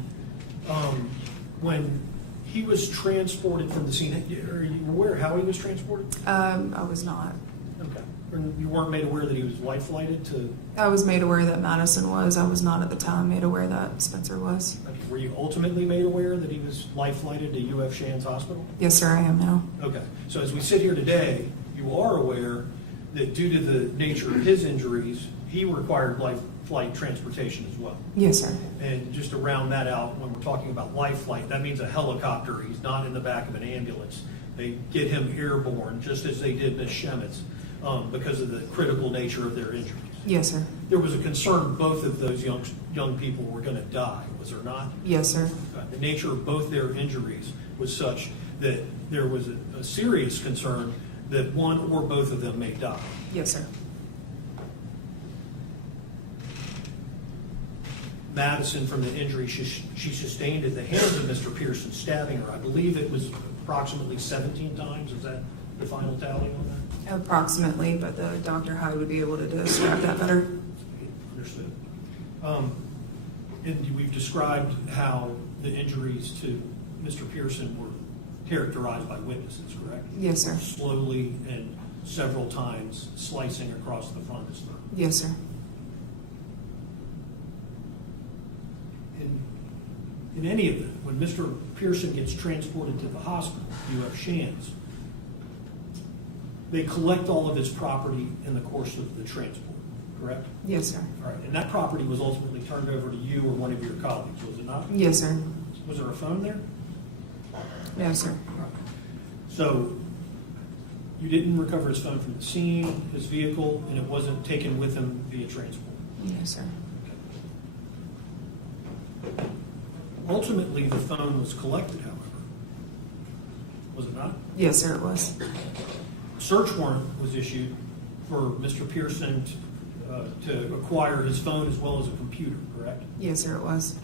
when he was transported from the scene, are you aware how he was transported? I was not. Okay. And you weren't made aware that he was life flighted to? I was made aware that Madison was. I was not at the time made aware that Spencer was. Okay. Were you ultimately made aware that he was life flighted to UF Shands Hospital? Yes, sir, I am now. Okay. So as we sit here today, you are aware that due to the nature of his injuries, he required life flight transportation as well. Yes, sir. And just to round that out, when we're talking about life flight, that means a helicopter. He's not in the back of an ambulance. They get him airborne, just as they did Ms. Schemitz, because of the critical nature of their injuries. Yes, sir. There was a concern both of those young people were going to die, was there not? Yes, sir. The nature of both their injuries was such that there was a serious concern that one or both of them may die. Yes, sir. Madison, from the injury she sustained at the hands of Mr. Pearson stabbing her, I believe it was approximately 17 times. Is that the final tally on that? Approximately, but the Dr. Hyde would be able to describe that better. Understood. And we've described how the injuries to Mr. Pearson were characterized by witnesses, correct? Yes, sir. Slowly and several times slicing across the front of his throat. Yes, sir. In any event, when Mr. Pearson gets transported to the hospital, UF Shands, they collect all of his property in the course of the transport, correct? Yes, sir. All right, and that property was ultimately turned over to you or one of your colleagues, was it not? Yes, sir. Was there a phone there? No, sir. So you didn't recover his phone from the scene, his vehicle, and it wasn't taken with him via transport? No, sir. Ultimately, the phone was collected, however. Was it not? Yes, sir, it was. A search warrant was issued for Mr. Pearson to acquire his phone as well as a computer, correct? Yes, sir, it was.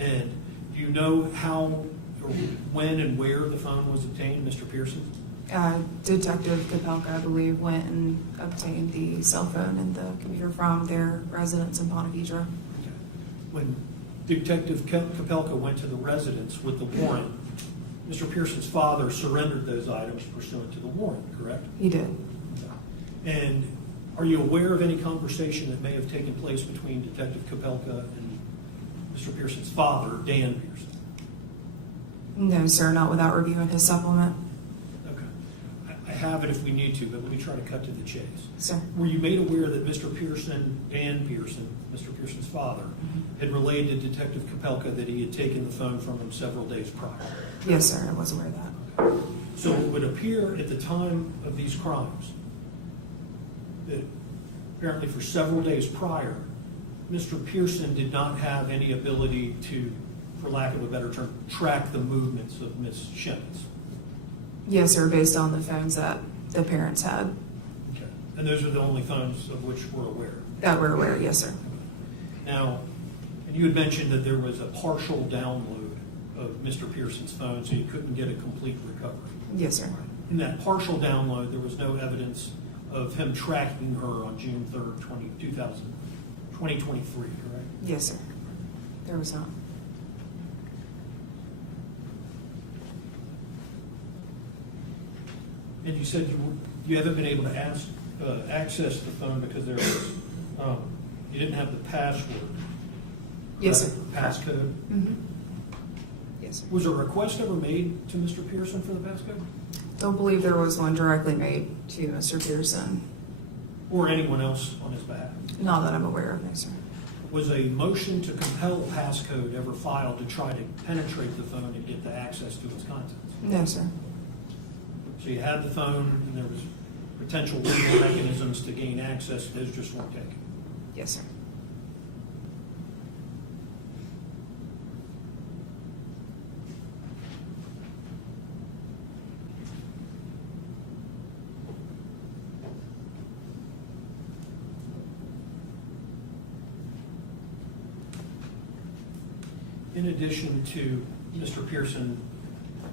And do you know how, or when and where the phone was obtained, Mr. Pearson? Detective Kapelka, I believe, went and obtained the cell phone and the computer from their residence in Ponte Vedra. Okay. When Detective Kapelka went to the residence with the warrant, Mr. Pearson's father surrendered those items pursuant to the warrant, correct? He did. And are you aware of any conversation that may have taken place between Detective Kapelka and Mr. Pearson's father, Dan Pearson? No, sir, not without reviewing his supplement. Okay. I have it if we need to, but let me try to cut to the chase. Sir. Were you made aware that Mr. Pearson, Dan Pearson, Mr. Pearson's father, had relayed to Detective Kapelka that he had taken the phone from him several days prior? Yes, sir, I was aware of that. So it would appear at the time of these crimes that apparently for several days prior, Mr. Pearson did not have any ability to, for lack of a better term, track the movements of Ms. Schemitz. Yes, sir, based on the phones that the parents had. Okay. And those are the only phones of which we're aware. That we're aware, yes, sir. Now, and you had mentioned that there was a partial download of Mr. Pearson's phone, so you couldn't get a complete recovery. Yes, sir. In that partial download, there was no evidence of him tracking her on June 3rd, 2023, correct? Yes, sir. There was not. And you said you haven't been able to access the phone because there was, you didn't have the password. Yes, sir. Passcode. Mm-hmm. Yes, sir. Was a request ever made to Mr. Pearson for the passcode? Don't believe there was one directly made to Mr. Pearson. Or anyone else on his behalf? Not that I'm aware of, no, sir. Was a motion to compel a passcode ever filed to try to penetrate the phone and get the access to its contents? No, sir. So you had the phone and there was potential legal mechanisms to gain access, those just weren't taken. Yes, sir. In addition to Mr. Pearson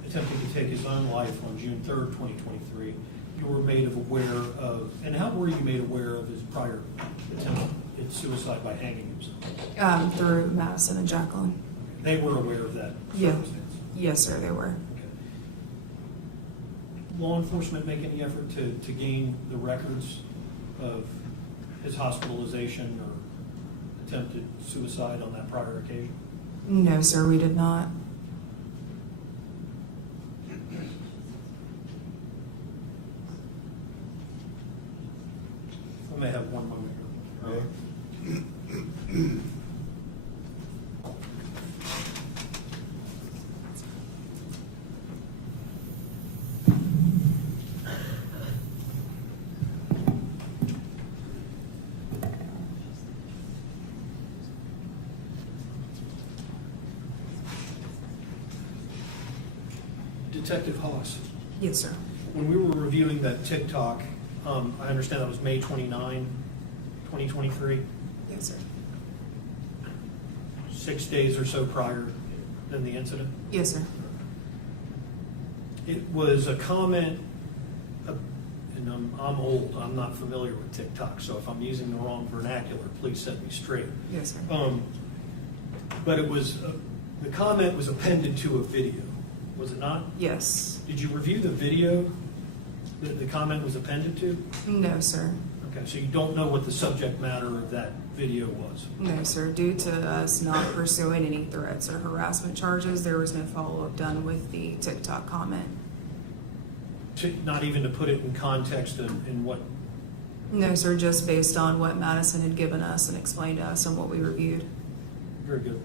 attempting to take his own life on June 3rd, 2023, you were made aware of, and how were you made aware of his prior attempt at suicide by hanging himself? Through Madison and Jacqueline. They were aware of that Yeah. circumstance? Yes, sir, they were. Okay. Law enforcement make any effort to gain the records of his hospitalization or attempted suicide on that prior occasion? No, sir, we did not. I may have one moment here. Detective Haas, Yes, sir. when we were reviewing that TikTok, I understand that was May 29, 2023, Yes, sir. 6 days or so prior than the incident. Yes, sir. It was a comment, and I'm old, I'm not familiar with TikTok, so if I'm using the wrong vernacular, please set me straight. Yes, sir. But it was, the comment was appended to a video, was it not? Yes. Did you review the video that the comment was appended to? No, sir. Okay, so you don't know what the subject matter of that video was? No, sir. Due to us not pursuing any threats or harassment charges, there was no follow-up done with the TikTok comment. Not even to put it in context in what? No, sir, just based on what Madison had given us and explained to us and what we reviewed. Very good.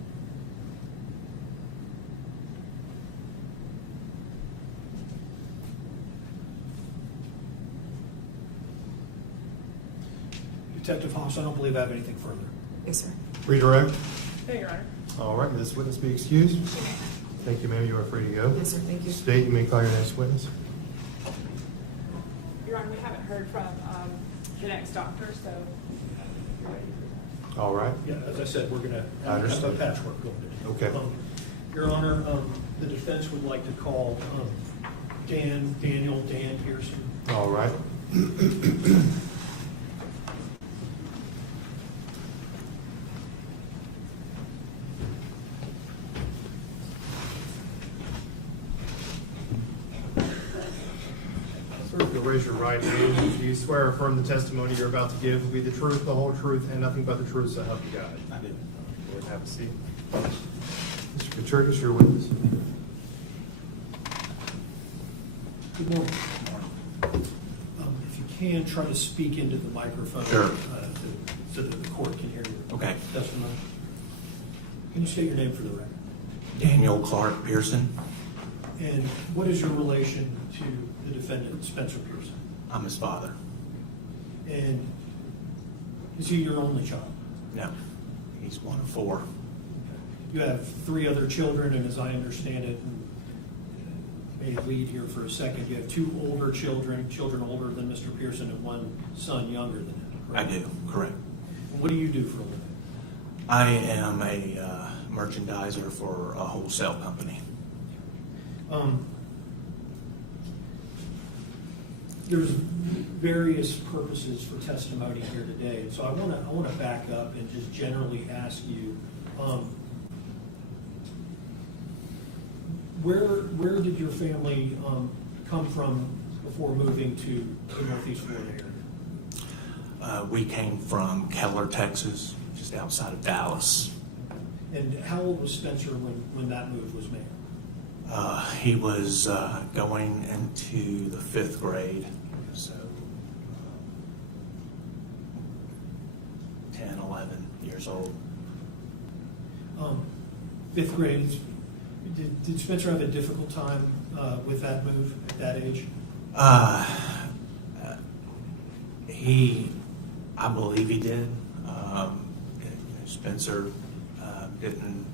Detective Haas, I don't believe I have anything further. Yes, sir. Redirect. No, Your Honor. All right, may this witness be excused? Thank you, ma'am. You are free to go. Yes, sir. Thank you. State, you may call your next witness. Your Honor, we haven't heard from the next doctor, so you're ready for that. All right. Yeah, as I said, we're going to I have a understand. patchwork going today. Okay. Your Honor, the defense would like to call Dan Pearson. All right. Sir, if you'll raise your right hand, do you swear or affirm the testimony you're about to give will be the truth, the whole truth, and nothing but the truth, so help you God? I do. Lord, have a seat. Mr. Katurgis, your witness. Good morning. If you can, try to speak into the microphone. Sure. So that the court can hear you. Okay. Testimony. Can you state your name for the record? Daniel Clark Pearson. And what is your relation to the defendant, Spencer Pearson? I'm his father. And is he your only child? No, he's one of four. You have 3 other children, and as I understand it, and may lead here for a second, you have 2 older children older than Mr. Pearson, and 1 son younger than him, I correct? do, correct. What do you do for a living? I am a merchandiser for a wholesale company. There's various purposes for testimony here today, and so I want to back up and just generally ask you, where did your family come from before moving to the Northeast Florida area? We came from Kettler, Texas, just outside of Dallas. And how old was Spencer when that move was made? He was going into the 5th grade, so 10, 11 years old. 5th grade. Did Spencer have a difficult time with that move at that age? I believe he did. Spencer didn't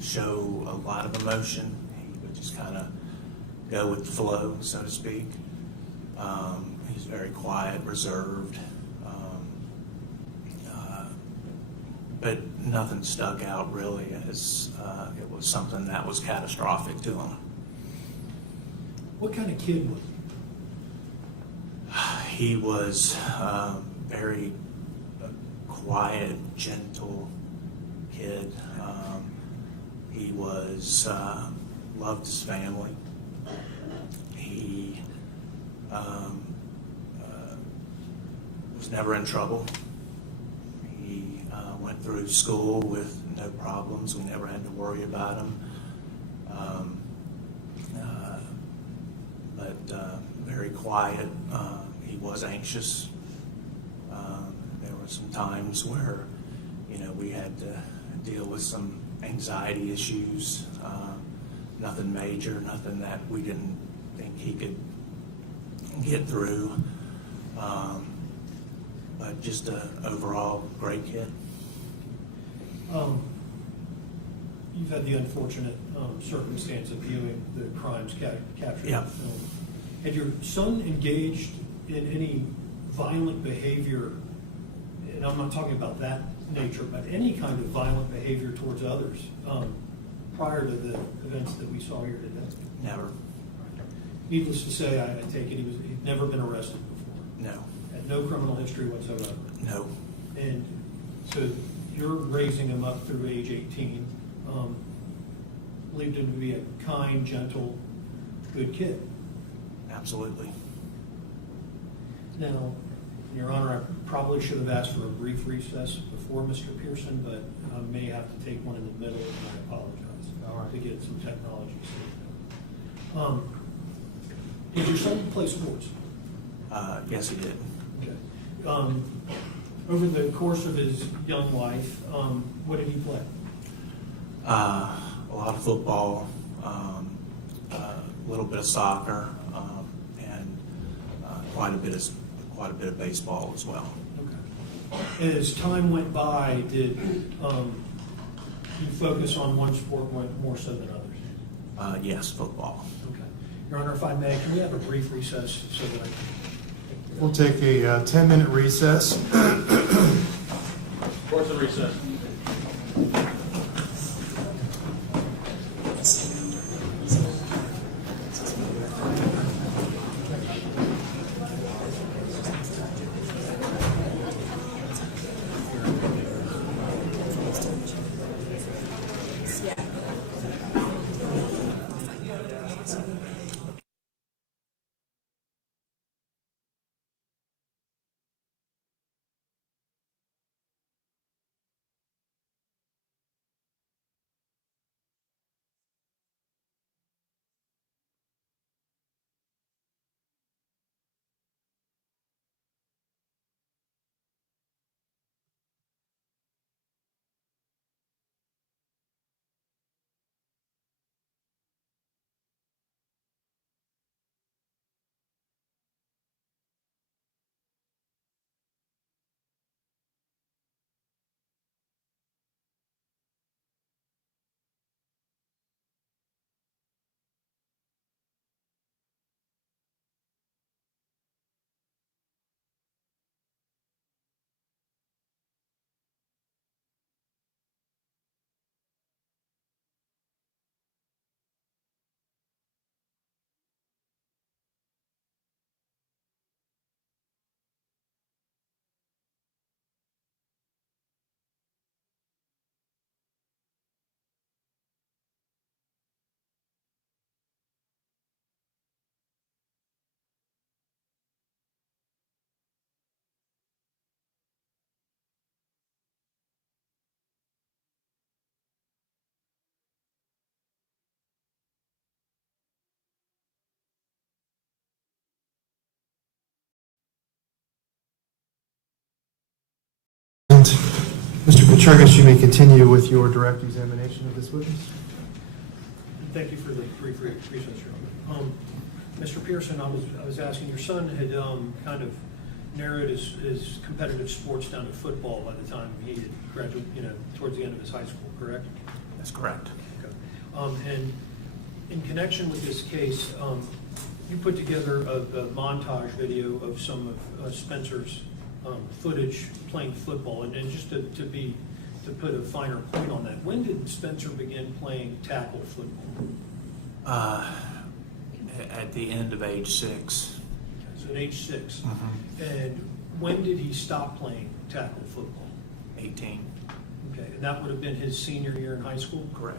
show a lot of emotion. He would just kind of go with the flow, so to speak. He's very quiet, reserved, but nothing stuck out really as it was something that was catastrophic to him. What kind of kid was he? He was very quiet, gentle kid. He was loved his family. He was never in trouble. He went through school with no problems. We never had to worry about him. But very quiet. He was anxious. There were some times where, we had to deal with some anxiety issues. Nothing major, nothing that we didn't think he could get through. But just an overall great kid. You've had the unfortunate circumstance of viewing the crimes captured in Yeah. the film. Had your son engaged in any violent behavior, and I'm not talking about that nature, but any kind of violent behavior towards others prior to the events that we saw here today? Never. Needless to say, I take it he'd never been arrested before. No. Had no criminal history whatsoever. No. And so you're raising him up through age 18, believed him to be a kind, gentle, good kid. Absolutely. Now, Your Honor, I probably should have asked for a brief recess before Mr. Pearson, but I may have to take one in the middle, and I apologize. All right. To get some technology. Did your son play sports? Yes, he did. Okay. Over the course of his young life, what did he play? A lot of football, a little bit of soccer, and quite a bit of baseball as well. Okay. As time went by, did you focus on one sport more so than others? Yes, football. Okay. Your Honor, if I may, can we have a brief recess so that I can... We'll take a 10-minute recess. Court's in recess. Mr. Petrungus, you may continue with your direct examination of this witness. Thank you for the brief research. Mr. Pearson, I was asking, your son had kind of narrowed his competitive sports down to football by the time he had graduated, towards the end of his high school, correct? That's correct. Okay. And in connection with this case, you put together a montage video of some of Spencer's footage playing football, and just to put a finer point on that, when did Spencer begin playing tackle football? At the end of age 6. So at age 6. Mm-hmm. And when did he stop playing tackle football? 18. Okay, and that would have been his senior year in high school? Correct.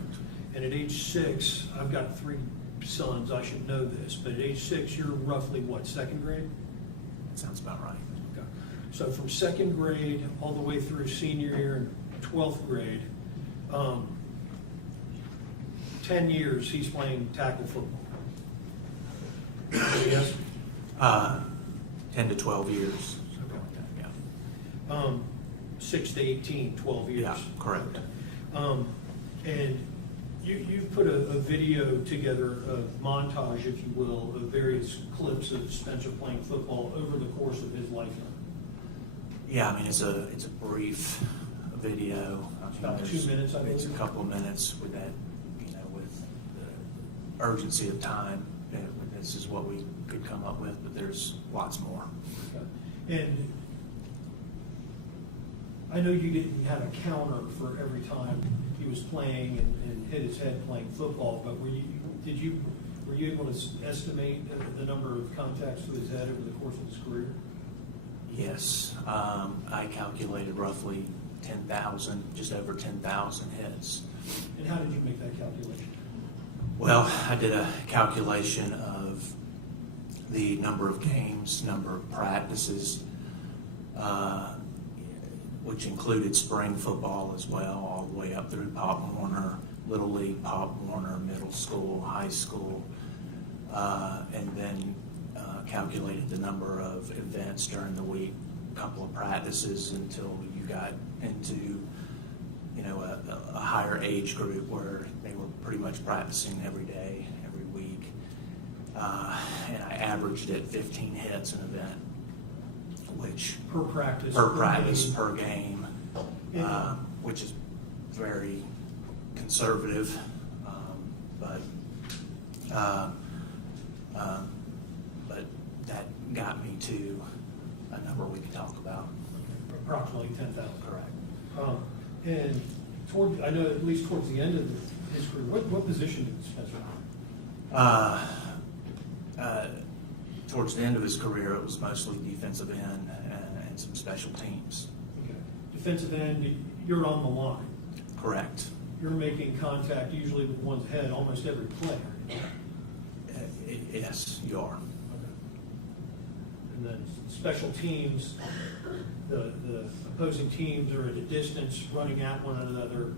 And at age 6, I've got 3 sons, I should know this, but at age 6, you're roughly what, second grade? Sounds about right. Okay. So from second grade all the way through senior year and 12th grade, 10 years he's playing tackle football. Yes? 10 to 12 years. Okay. Yeah. 6 to 18, 12 years. Yeah, correct. And you put a video together, a montage, if you will, of various clips of Spencer playing football over the course of his lifetime. Yeah, I mean, it's a brief video. It's about 2 minutes, I believe. It's a couple of minutes with that, with the urgency of time. This is what we could come up with, but there's lots more. Okay. And I know you didn't have a counter for every time he was playing and hit his head playing football, but were you able to estimate the number of contacts to his head over the course of his career? Yes, I calculated roughly 10,000, just over 10,000 hits. And how did you make that calculation? Well, I did a calculation of the number of games, number of practices, which included spring football as well, all the way up through Pop Warner, Little League, Pop Warner, middle school, high school, and then calculated the number of events during the week, a couple of practices until you got into a higher age group where they were pretty much practicing every day, every week. And I averaged at 15 hits an event, which Per practice? per game, which is very conservative, but that got me to a number we could talk about. Approximately 10,000. Correct. And I know at least towards the end of his career, what position did Spencer have? Towards the end of his career, it was mostly defensive end and some special teams. Okay. Defensive end, you're on the line. Correct. You're making contact usually with one's head almost every play. Yes, you are. Okay. And then special teams, the opposing teams are at a distance running at one another,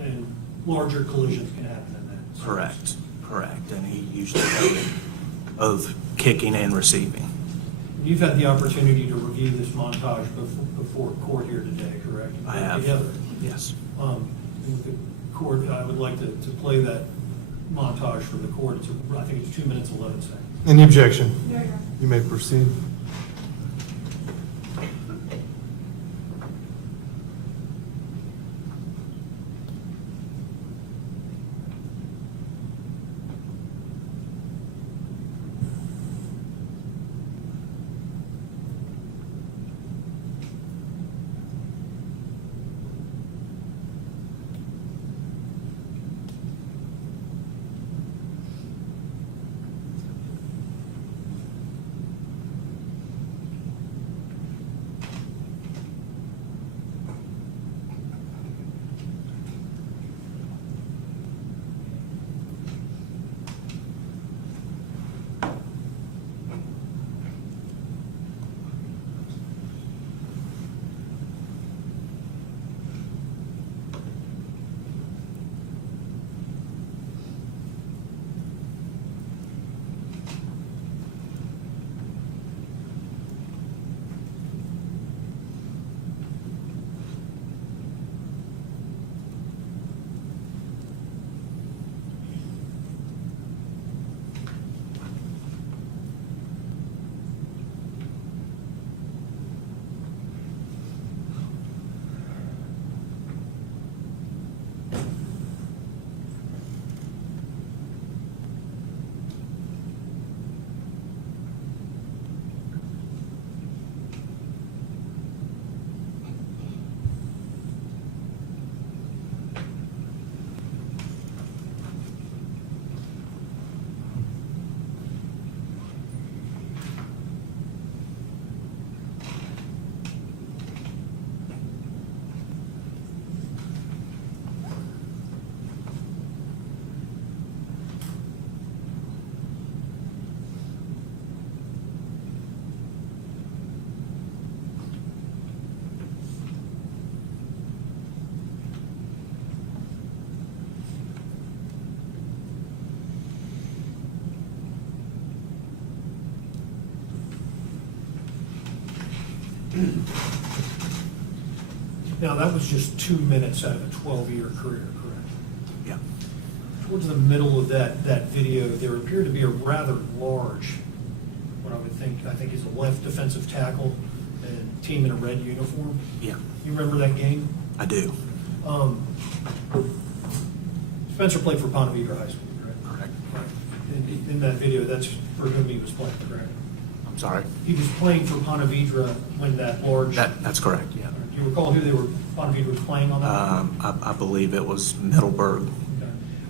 and larger collisions can happen in that. Correct. And he usually covered both kicking and receiving. You've had the opportunity to review this montage before court here today, correct? I have. Together. Yes. With the court, I would like to play that montage for the court. I think it's 2 minutes, 11 seconds. Any objection? You may proceed. Now, that was just 2 minutes out of a 12-year career, correct? Yeah. Towards the middle of that video, there appeared to be a rather large, what I think is a left defensive tackle and team in a red uniform. Yeah, You remember that game? I do. Spencer played for Ponte Vedra High School, correct? Correct. Right. In that video, that's for whom he was playing, correct? I'm sorry. He was playing for Ponte Vedra when that large. That's correct, yeah. Do you recall who Ponte Vedra was playing on that? I believe it was Middleburg.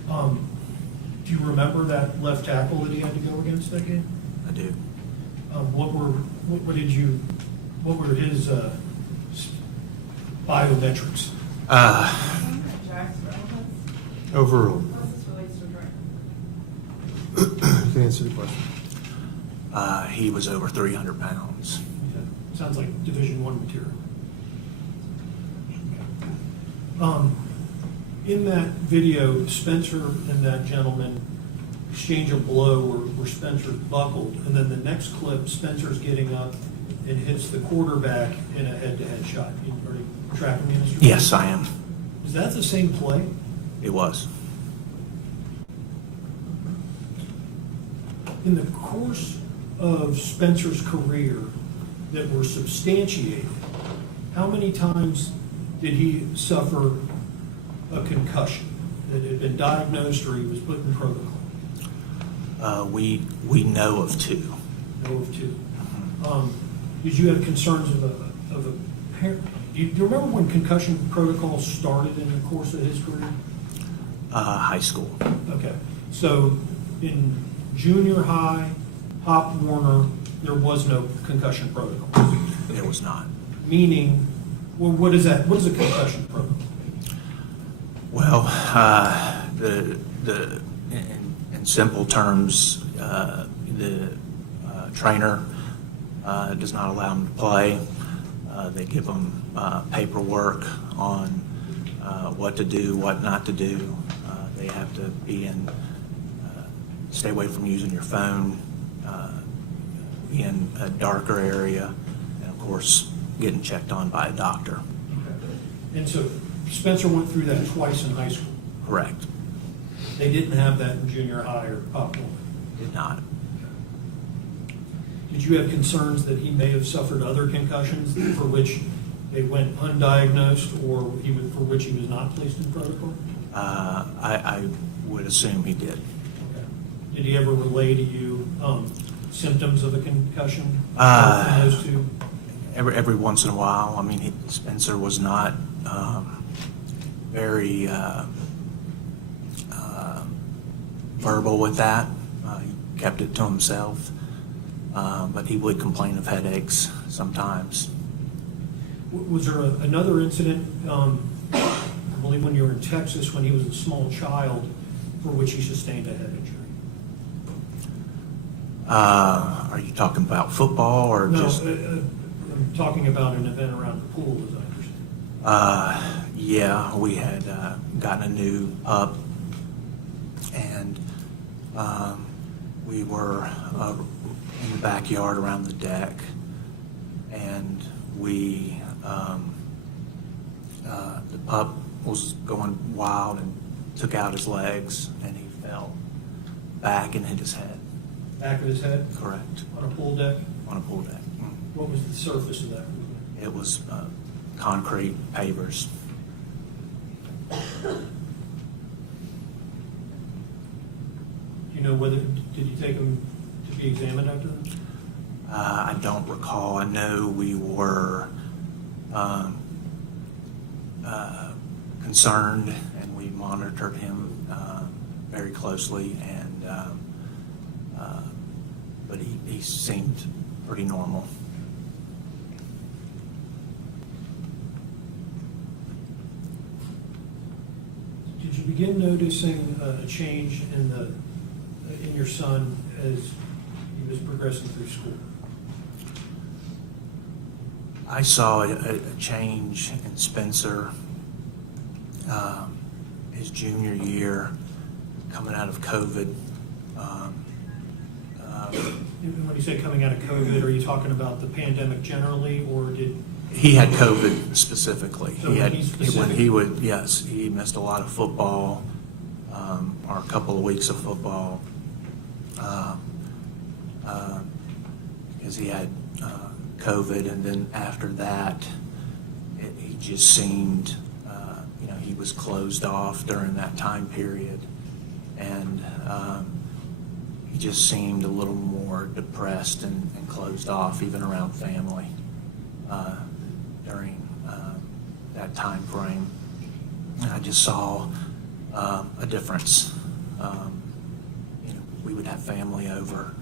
Okay. Do you remember that left tackle that he had to go against that game? I do. What were his biometrics? Overall. You can answer the question. He was over 300 pounds. Okay. Sounds like Division I material. In that video, Spencer and that gentleman exchange a blow where Spencer's buckled, and then the next clip, Spencer's getting up and hits the quarterback in a head-to-head shot. Are you tracking me, Mr. Yes, I am. Is that the same play? It was. In the course of Spencer's career that were substantiated, how many times did he suffer a concussion that had been diagnosed or he was put in protocol? We know of 2. Know of 2. Did you have concerns of a parent? Do you remember when concussion protocols started in the course of his career? High school. Okay, so in junior high, Pop Warner, there was no concussion protocol. There was not. Meaning, well, what is that? What is a concussion protocol? Well, in simple terms, the trainer does not allow them to play. They give them paperwork on what to do, what not to do. They have to be stay away from using your phone, be in a darker area, and of course, getting checked on by a doctor. And so Spencer went through that twice in high school. Correct. They didn't have that in junior high or Pop Warner. Did not. Did you have concerns that he may have suffered other concussions for which they went undiagnosed or for which he was not placed in protocol? I would assume he did. Okay. Did he ever relay to you symptoms of a concussion in those 2? Every once in a while. I mean, Spencer was not very verbal with that. He kept it to himself, but he would complain of headaches sometimes. Was there another incident, I believe when you were in Texas, when he was a small child, for which he sustained a head injury? Are you talking about football or No, just? I'm talking about an event around the pool, as I understand. Yeah, we had gotten a new pup, and we were in the backyard around the deck, and the pup was going wild and took out his legs, and he fell back and hit his head. Back of his head? Correct. On a pool deck? On a pool deck. What was the surface of that? It was concrete pavers. You know whether, did you take him to be examined after that? I don't recall. I know we were concerned, and we monitored him very closely, and but he seemed pretty normal. Did you begin noticing a change in your son as he was progressing through school? I saw a change in Spencer his junior year, coming out of COVID. When you say coming out of COVID, are you talking about the pandemic generally, or did? He had COVID specifically. So He had, he's specific? when he would, yes, he missed a lot of football, or a couple of weeks of football, because he had COVID, and then after that, he just seemed, he was closed off during that time period, and he just seemed a little more depressed and closed off, even around family, during that time frame. And I just saw a difference. We would have family over,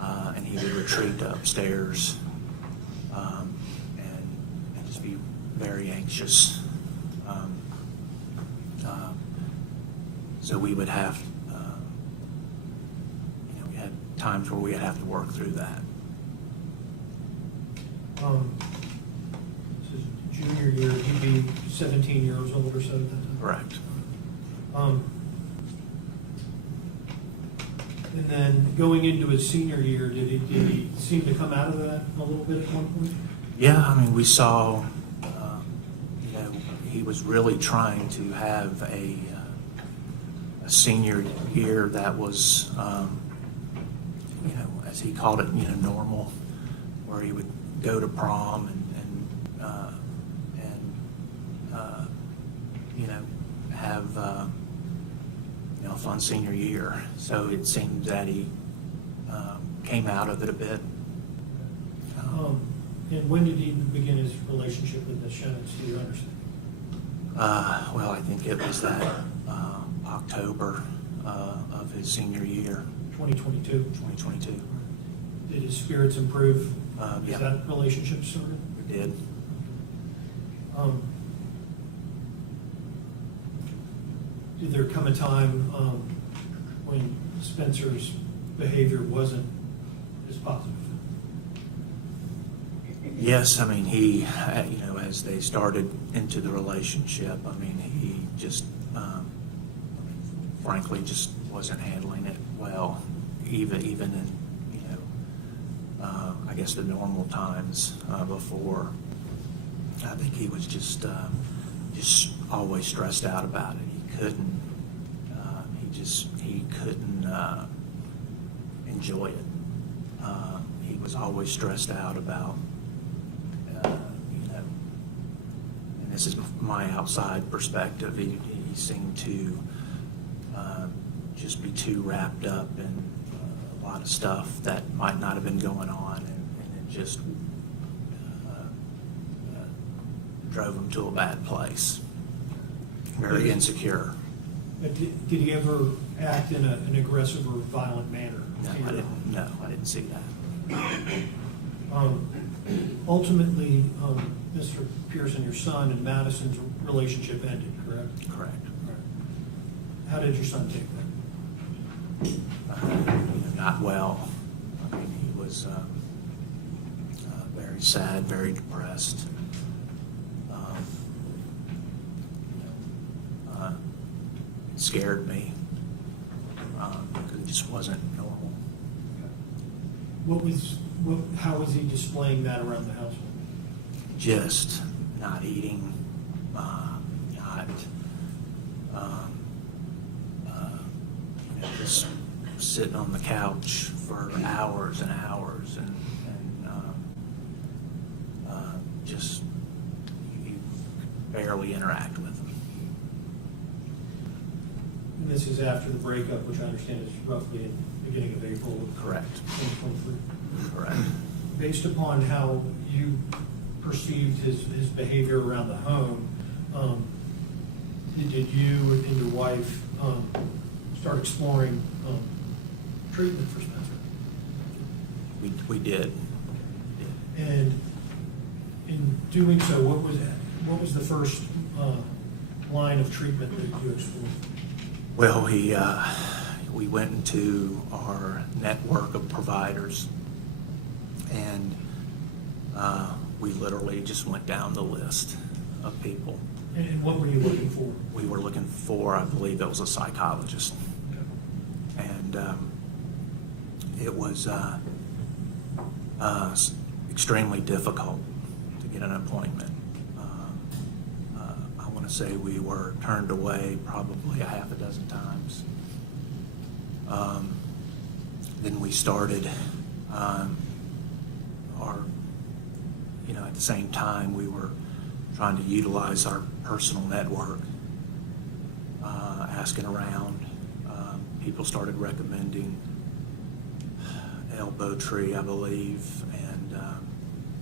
and he would retreat upstairs, and just be very anxious. So we would have, we had times where we'd have to work through that. This is junior year, he'd be 17 years old or so at that time? Correct. And then going into his senior year, did he seem to come out of that a little bit at one point? Yeah, I mean, we saw, he was really trying to have a senior year that was, as he called it, normal, where he would go to prom and have a fun senior year. So it seemed that he came out of it a bit. And when did he begin his relationship with the Schemitz, do you understand? Well, I think it was that October of his senior year, 2022? 2022. Did his spirits improve Yeah. as that relationship started? We did. Did there come a time when Spencer's behavior wasn't as positive? Yes, I mean, he, as they started into the relationship, I mean, he just, frankly, just wasn't handling it well, even in, I guess the normal times before. I think he was just always stressed out about it. He couldn't enjoy it. He was always stressed out about, and this is my outside perspective, he seemed to just be too wrapped up in a lot of stuff that might not have been going on, and it just drove him to a bad place. Very insecure. But did he ever act in an aggressive or violent manner? No, I didn't see that. Ultimately, Mr. Pearson, your son, and Madison's relationship ended, correct? Correct. How did your son take that? Not well. I mean, he was very sad, very depressed. It scared me because it just wasn't normal. How was he displaying that around the household? Just not eating, just sitting on the couch for hours and hours, and just you barely interact with them. And this is after the breakup, which I understand is roughly in the beginning of April of Correct. 2023. Correct. Based upon how you perceived his behavior around the home, did you and your wife start exploring treatment for Spencer? We did. And in doing so, what was the first line of treatment that you explored? Well, we went into our network of providers, and we literally just went down the list of people. And what were you looking for? We were looking for, I believe it was a psychologist. And it was extremely difficult to get an appointment. I want to say we were turned away probably a half a dozen times. Then we started at the same time, we were trying to utilize our personal network, asking around. People started recommending Elbow Tree, I believe, and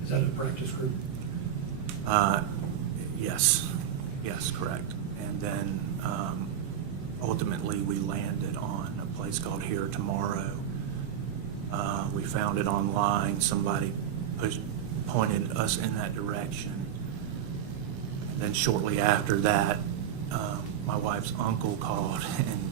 Is that a practice group? yes, correct. And then ultimately we landed on a place called Here Tomorrow. We found it online. Somebody pointed us in that direction. And then shortly after that, my wife's uncle called and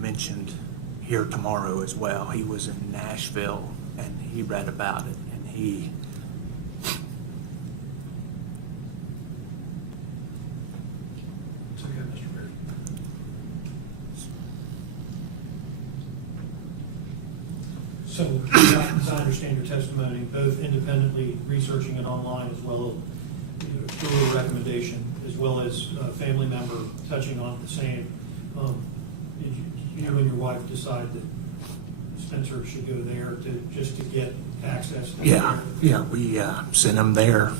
mentioned Here Tomorrow as well. He was in Nashville and he read about it, and he So, yeah, Mr. Beard. So, as I understand your testimony, both independently researching it online as well as through a recommendation, as well as a family member touching on the same, did you and your wife decide that Spencer should go there just to get access? Yeah, we sent him there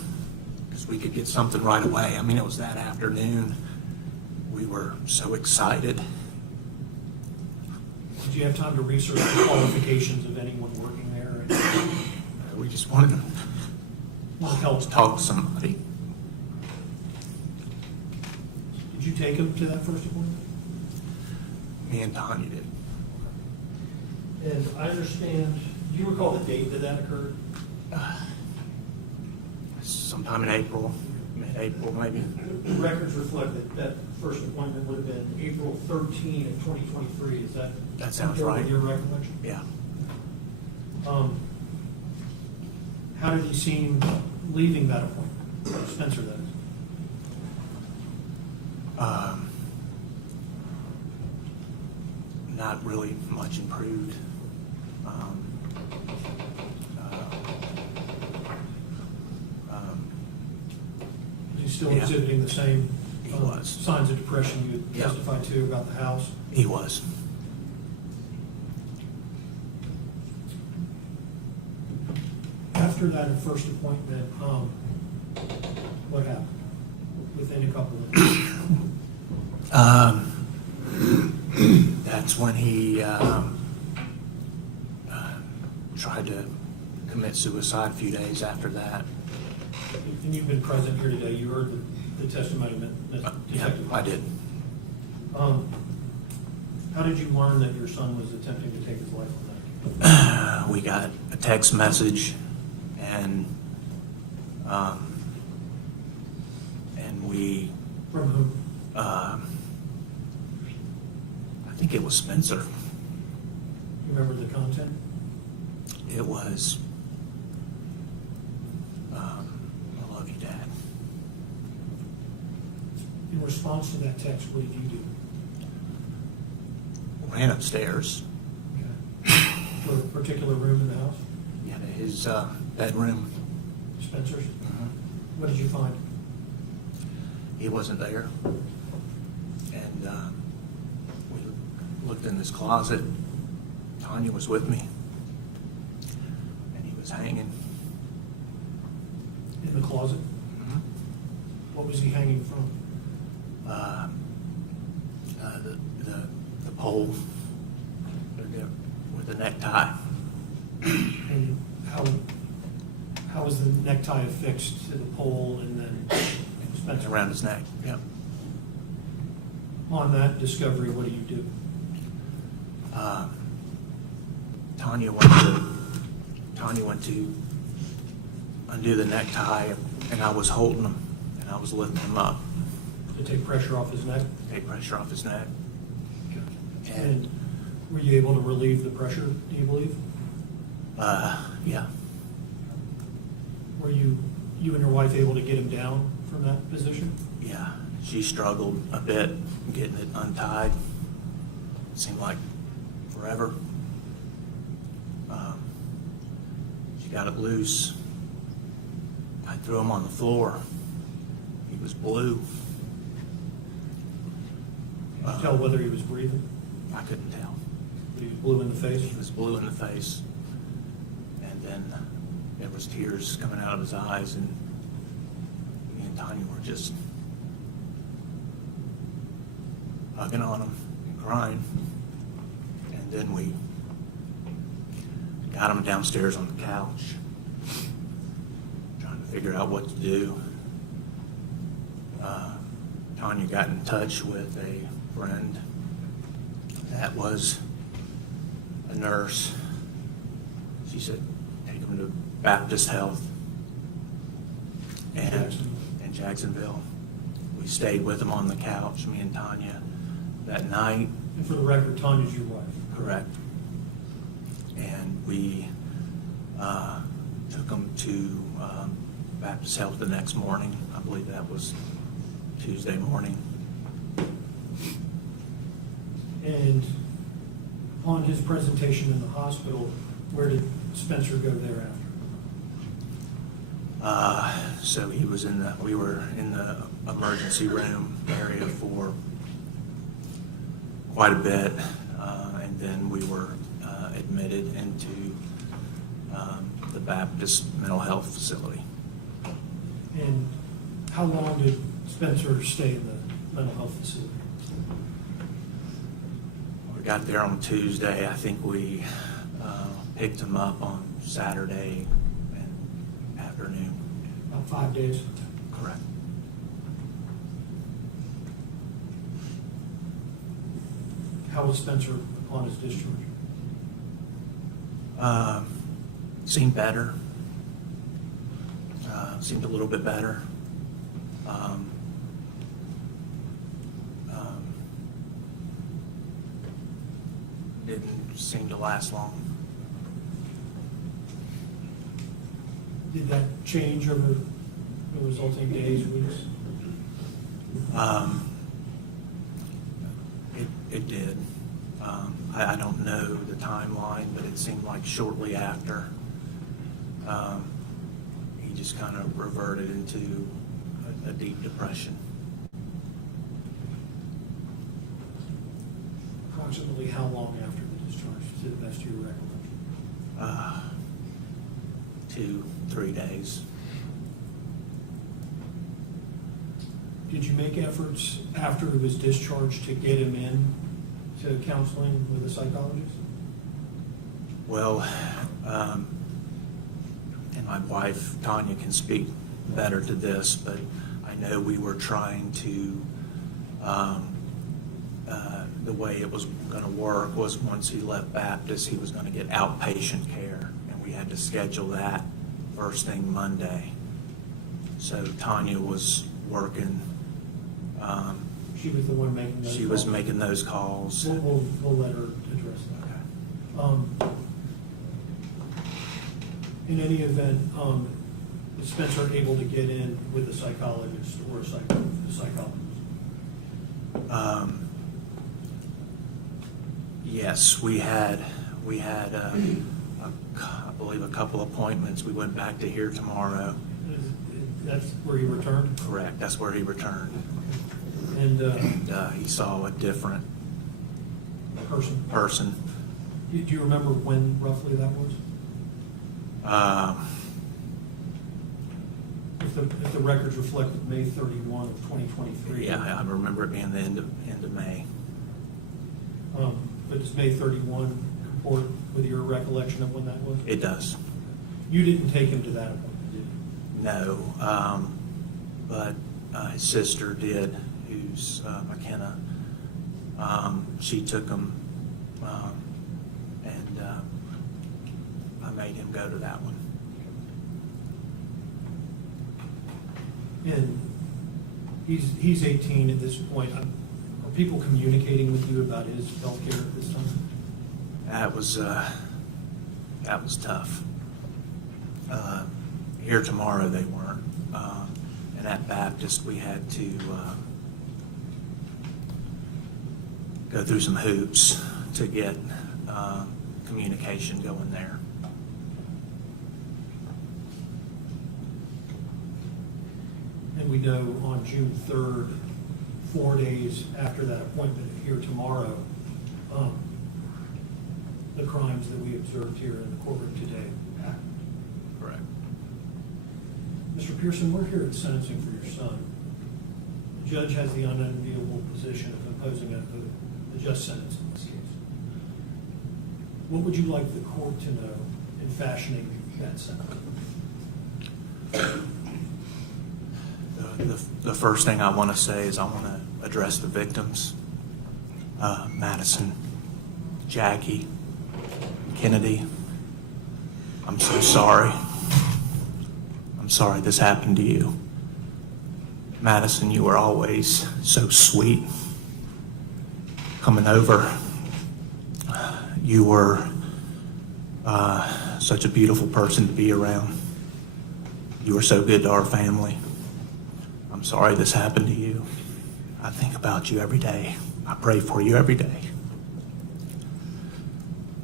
because we could get something right away. I mean, it was that afternoon. We were so excited. Did you have time to research the qualifications of anyone working there? We just wanted to Help. talk to somebody. Did you take him to that first appointment? Me and Tanya did. And I understand, do you recall the date that occurred? Sometime in April, mid-April maybe. The records reflect that first appointment would have been April 13 of 2023, is that? That sounds according right. to your recollection? Yeah. How did you seem leaving that appointment? Spencer, that is. Not really much improved. Is he still Yeah. exhibiting the same He was. signs of depression you Yep. testified to about the house? He was. After that first appointment, what happened within a couple of days? That's when he tried to commit suicide a few days after that. And you've been present here today, you heard the testimony that Yeah, Detective. I did. How did you learn that your son was attempting to take his life on that? We got a text message, and we, From whom? I think it was Spencer. You remember the content? It was, I love you, Dad. In response to that text, what did you do? Ran upstairs, To a particular room in the house? yeah, to his bedroom. Spencer's? What did you find? He wasn't there. And we looked in his closet. Tanya was with me. And he was hanging. In the closet? What was he hanging from? The pole with the necktie. And how was the necktie affixed to the pole and then Spencer? Around his neck. Yep. On that discovery, what do you do? Tanya went to undo the necktie, and I was holding him, and I was lifting him up, To take pressure off his neck? take pressure off his neck. And were you able to relieve the pressure, do you believe? Yeah. Were you and your wife able to get him down from that position? Yeah. She struggled a bit getting it untied. It seemed like forever. got it loose. I threw him on the floor. He was blue. Could you tell whether he was breathing? I couldn't tell. He was blue in the face? He was blue in the face. And then there was tears coming out of his eyes, and me and Tanya were just hugging on him and crying. And then we got him downstairs on the couch, trying to figure out what to do. Tanya got in touch with a friend that was a nurse. She said, take him to Baptist Health in Jacksonville. We stayed with him on the couch, me and Tanya, that night. And for the record, Tanya's your wife? Correct. And we took him to Baptist Health the next morning. I believe that was Tuesday morning. And upon his presentation in the hospital, where did Spencer go thereafter? So we were in the emergency room area for quite a bit, and then we were admitted into the Baptist mental health facility. And how long did Spencer stay in the mental health facility? We got there on Tuesday. I think we picked him up on Saturday afternoon. About 5 days? Correct. How was Spencer upon his discharge? Seemed better. Seemed a little bit better. Didn't seem to last long. Did that change over the resulting days, weeks? It did. I don't know the timeline, but it seemed like shortly after, he just kind of reverted into a deep depression. Approximately how long after the discharge, to the best of your recollection? 2-3 days. Did you make efforts after he was discharged to get him in to counseling with a psychologist? Well, and my wife, Tanya, can speak better to this, but I know we were trying to, the way it was going to work was once he left Baptist, he was going to get outpatient care, and we had to schedule that first thing Monday. So Tanya was working. She was the one making those calls? She was making those calls. We'll let her address that. In any event, was Spencer able to get in with a psychologist or a psychologist? Yes, we had I believe a couple appointments. We went back to here tomorrow. That's where he returned? Correct, that's where he returned. And And he saw a different person. Do you remember when roughly that was? If the records reflected May 31 of 2023. Yeah, I remember it being the end of May. But does May 31 comport with your recollection of when that was? It does. You didn't take him to that appointment, did you? No, but his sister did, who's McKenna. She took him, and I made him go to that one. And he's 18 at this point. Are people communicating with you about his health care at this time? That was tough. Here tomorrow they weren't, and at Baptist we had to go through some hoops to get communication going there. we know on June 3rd, 4 days after that appointment here tomorrow, the crimes that we observed here in the courtroom today happened. Correct. Mr. Pearson, we're here at sentencing for your son. The judge has the unenviable position of imposing a just sentence in this case. What would you like the court to know in fashioning that sentence? The first thing I want to say is I want to address the victims. Madison, Jackie, Kennedy. I'm so sorry. I'm sorry this happened to you. Madison, you were always so sweet. Coming over, you were such a beautiful person to be around. You were so good to our family. I'm sorry this happened to you. I think about you every day. I pray for you every day.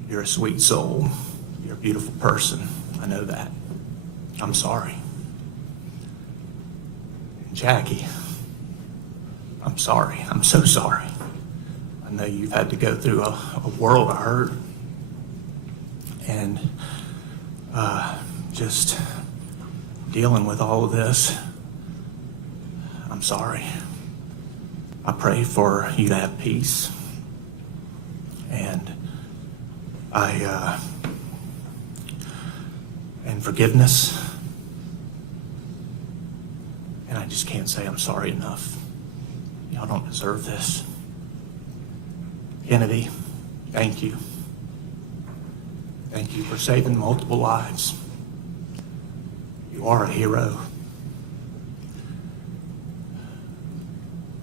You're a sweet soul. You're a beautiful person. I know that. I'm sorry. Jackie, I'm sorry. I'm so sorry. I know you've had to go through a world of hurt and just dealing with all of this. I'm sorry. I pray for you to have peace, and and forgiveness. And I just can't say I'm sorry enough. Y'all don't deserve this. Kennedy, thank you. Thank you for saving multiple lives. You are a hero.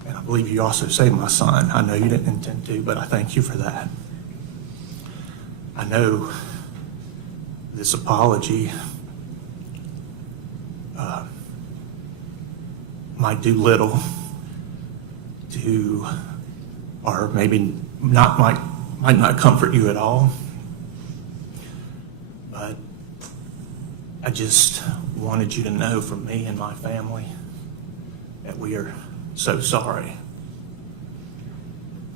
And I believe you also saved my son. I know you didn't intend to, but I thank you for that. I know this apology might do little to, or maybe not, might not comfort you at all. But I just wanted you to know from me and my family that we are so sorry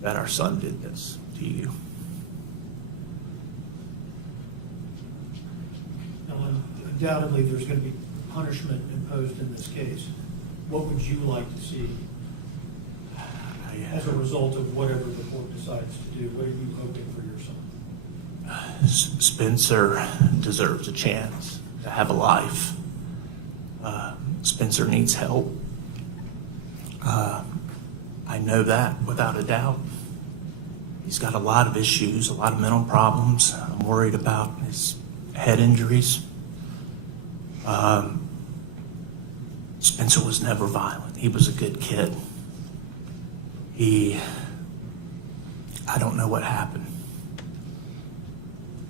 that our son did this to you. Now, undoubtedly, there's going to be punishment imposed in this case. What would you like to see as a result of whatever the court decides to do? What are you hoping for your son? Spencer deserves a chance to have a life. Spencer needs help. I know that without a doubt. He's got a lot of issues, a lot of mental problems. I'm worried about his head injuries. Spencer was never violent. He was a good kid. I don't know what happened.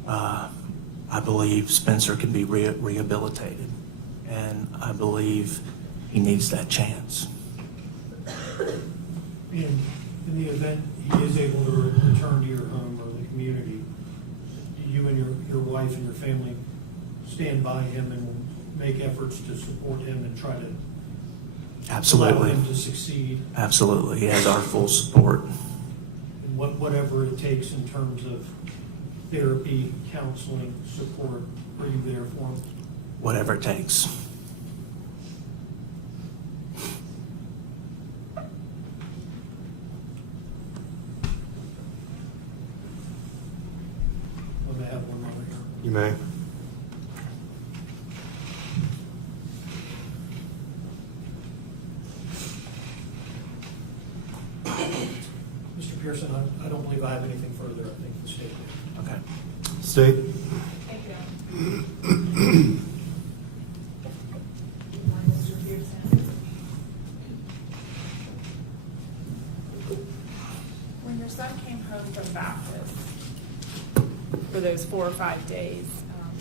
I believe Spencer can be rehabilitated, and I believe he needs that chance. In the event he is able to return to your home or the community, do you and your wife and your family stand by him and will make efforts to support him and try to Absolutely. allow him to succeed? Absolutely. He has our full support. And whatever it takes in terms of therapy, counseling, support, are you there for him? Whatever it takes. I may have one more here. You may. Mr. Pearson, I don't believe I have anything further. I think the state did. Okay. State. Thank you. Good morning, Mr. Pearson. When your son came home from Baptist for those 4 or 5 days,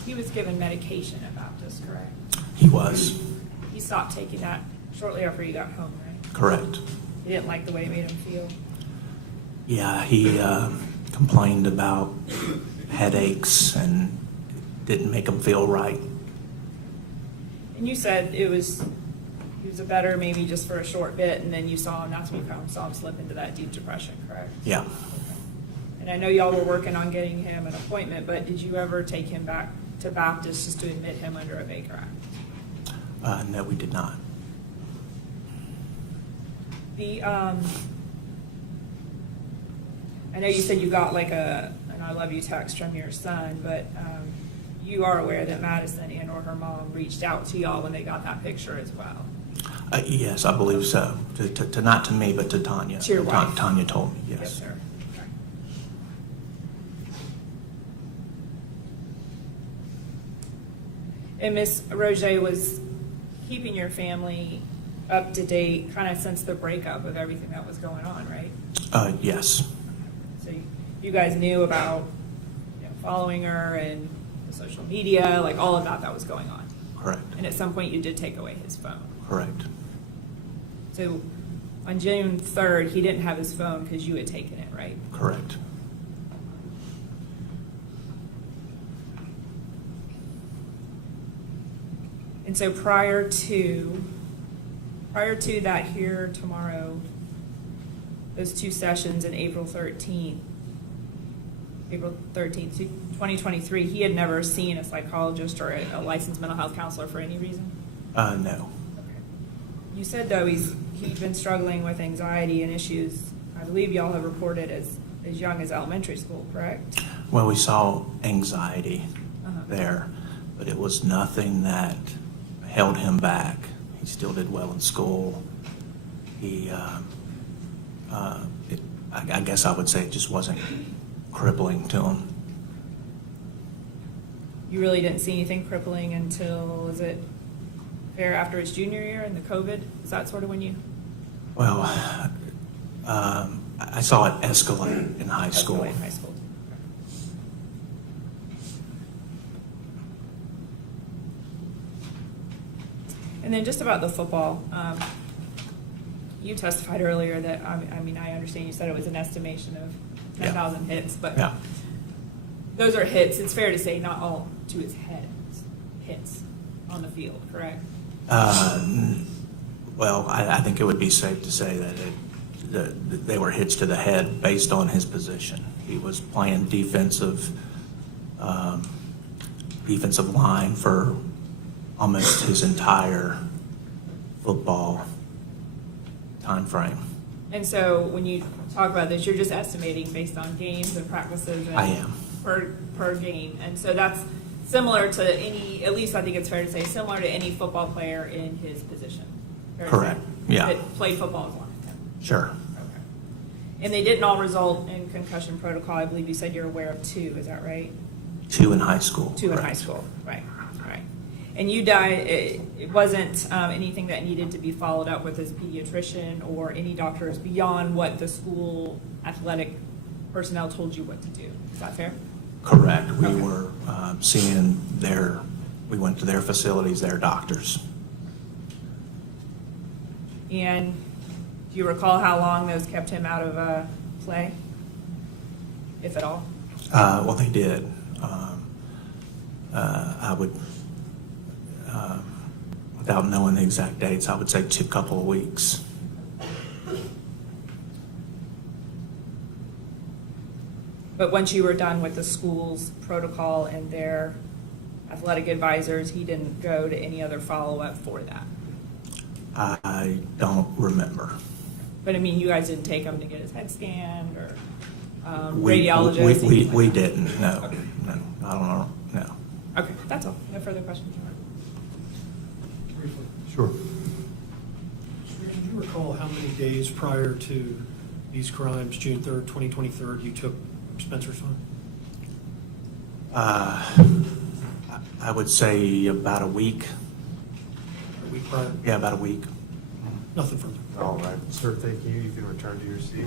he was given medication at Baptist, correct? He was. You stopped taking that shortly after you got home, right? Correct. You didn't like the way it made him feel? Yeah, he complained about headaches and didn't make him feel right. And you said it was He was a better maybe just for a short bit, and then you saw him, that's when you kind of saw him slip into that deep depression, correct? Yeah. And I know y'all were working on getting him an appointment, but did you ever take him back to Baptist just to admit him under a Baker Act? No, we did not. I know you said you got like an I love you text from your son, but you are aware that Madison and or her mom reached out to y'all when they got that picture as well. Yes, I believe so. Not to me, but to Tanya. To your wife. Tanya told me, yes. Yes, sir. Okay. And Ms. Roger was keeping your family up to date kind of since the breakup of everything that was going on, right? Yes. So you guys knew about following her and the social media, like all of that was going on. Correct. And at some point you did take away his phone. Correct. So on June 3rd, he didn't have his phone because you had taken it, right? Correct. And so prior to that here tomorrow, those two sessions in April 13th, 2023, he had never seen a psychologist or a licensed mental health counselor for any reason? No. Okay. You said, though, he'd been struggling with anxiety and issues, I believe y'all have reported as young as elementary school, correct? Well, we saw anxiety Uh-huh. there, but it was nothing that held him back. He still did well in school. I guess I would say it just wasn't crippling to him. You really didn't see anything crippling until, was it fair after his junior year and the COVID? Is that sort of when you? Well, I saw it escalate in high school. Escalate in high school. And then just about the football, you testified earlier that, I mean, I understand you said it was an estimation of 10,000 hits, but Yeah. those are hits, it's fair to say, not all to his head, hits on the field, correct? Well, I think it would be safe to say that they were hits to the head based on his position. He was playing defensive line for almost his entire football time frame. And so when you talk about this, you're just estimating based on games and practices and I am. per game. And so that's similar to any, at least I think it's fair to say, similar to any football player in his position. Fair to Correct. say? Yeah. That played football as long as him. Sure. Okay. And they didn't all result in concussion protocol. I believe you said you're aware of 2, is that right? 2 in high school. 2 in correct. high school, right. And you died, it wasn't anything that needed to be followed up with as a pediatrician or any doctors beyond what the school athletic personnel told you what to do. Is that fair? Correct. We Okay. were we went to their facilities, their doctors. And do you recall how long those kept him out of play, if at all? Well, they did. I would, without knowing the exact dates, I would say a couple of weeks. But once you were done with the school's protocol and their athletic advisors, he didn't go to any other follow-up for that? I don't remember. But I mean, you guys didn't take him to get his head scanned or We radiologist? we didn't, no. Okay. No, I don't know, no. Okay, that's all. No further questions. Briefly. Sure. Can you recall how many days prior to these crimes, June 3rd, 2023, you took Spencer's phone? I would say about a week. A week prior? Yeah, about a week. Nothing further. All right, sir, thank you. You can return to your seat.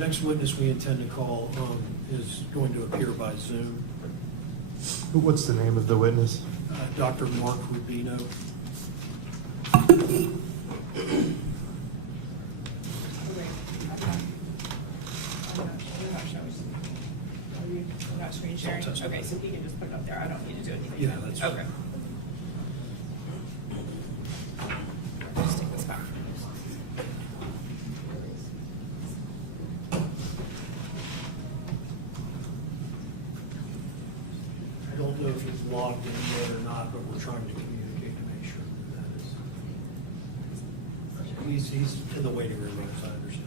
next witness we intend to call is going to appear by Zoom. What's the name of the witness? Dr. Mark Rubino. Wait, you're not showing. You're not screen sharing? Testimony. Okay, so he can just put it up there. I don't need to do anything. Yeah, that's fine. Okay. Just take this back. I don't know if he's logged in yet or not, but we're trying to communicate to make sure that is. He's in the waiting room, as I understand.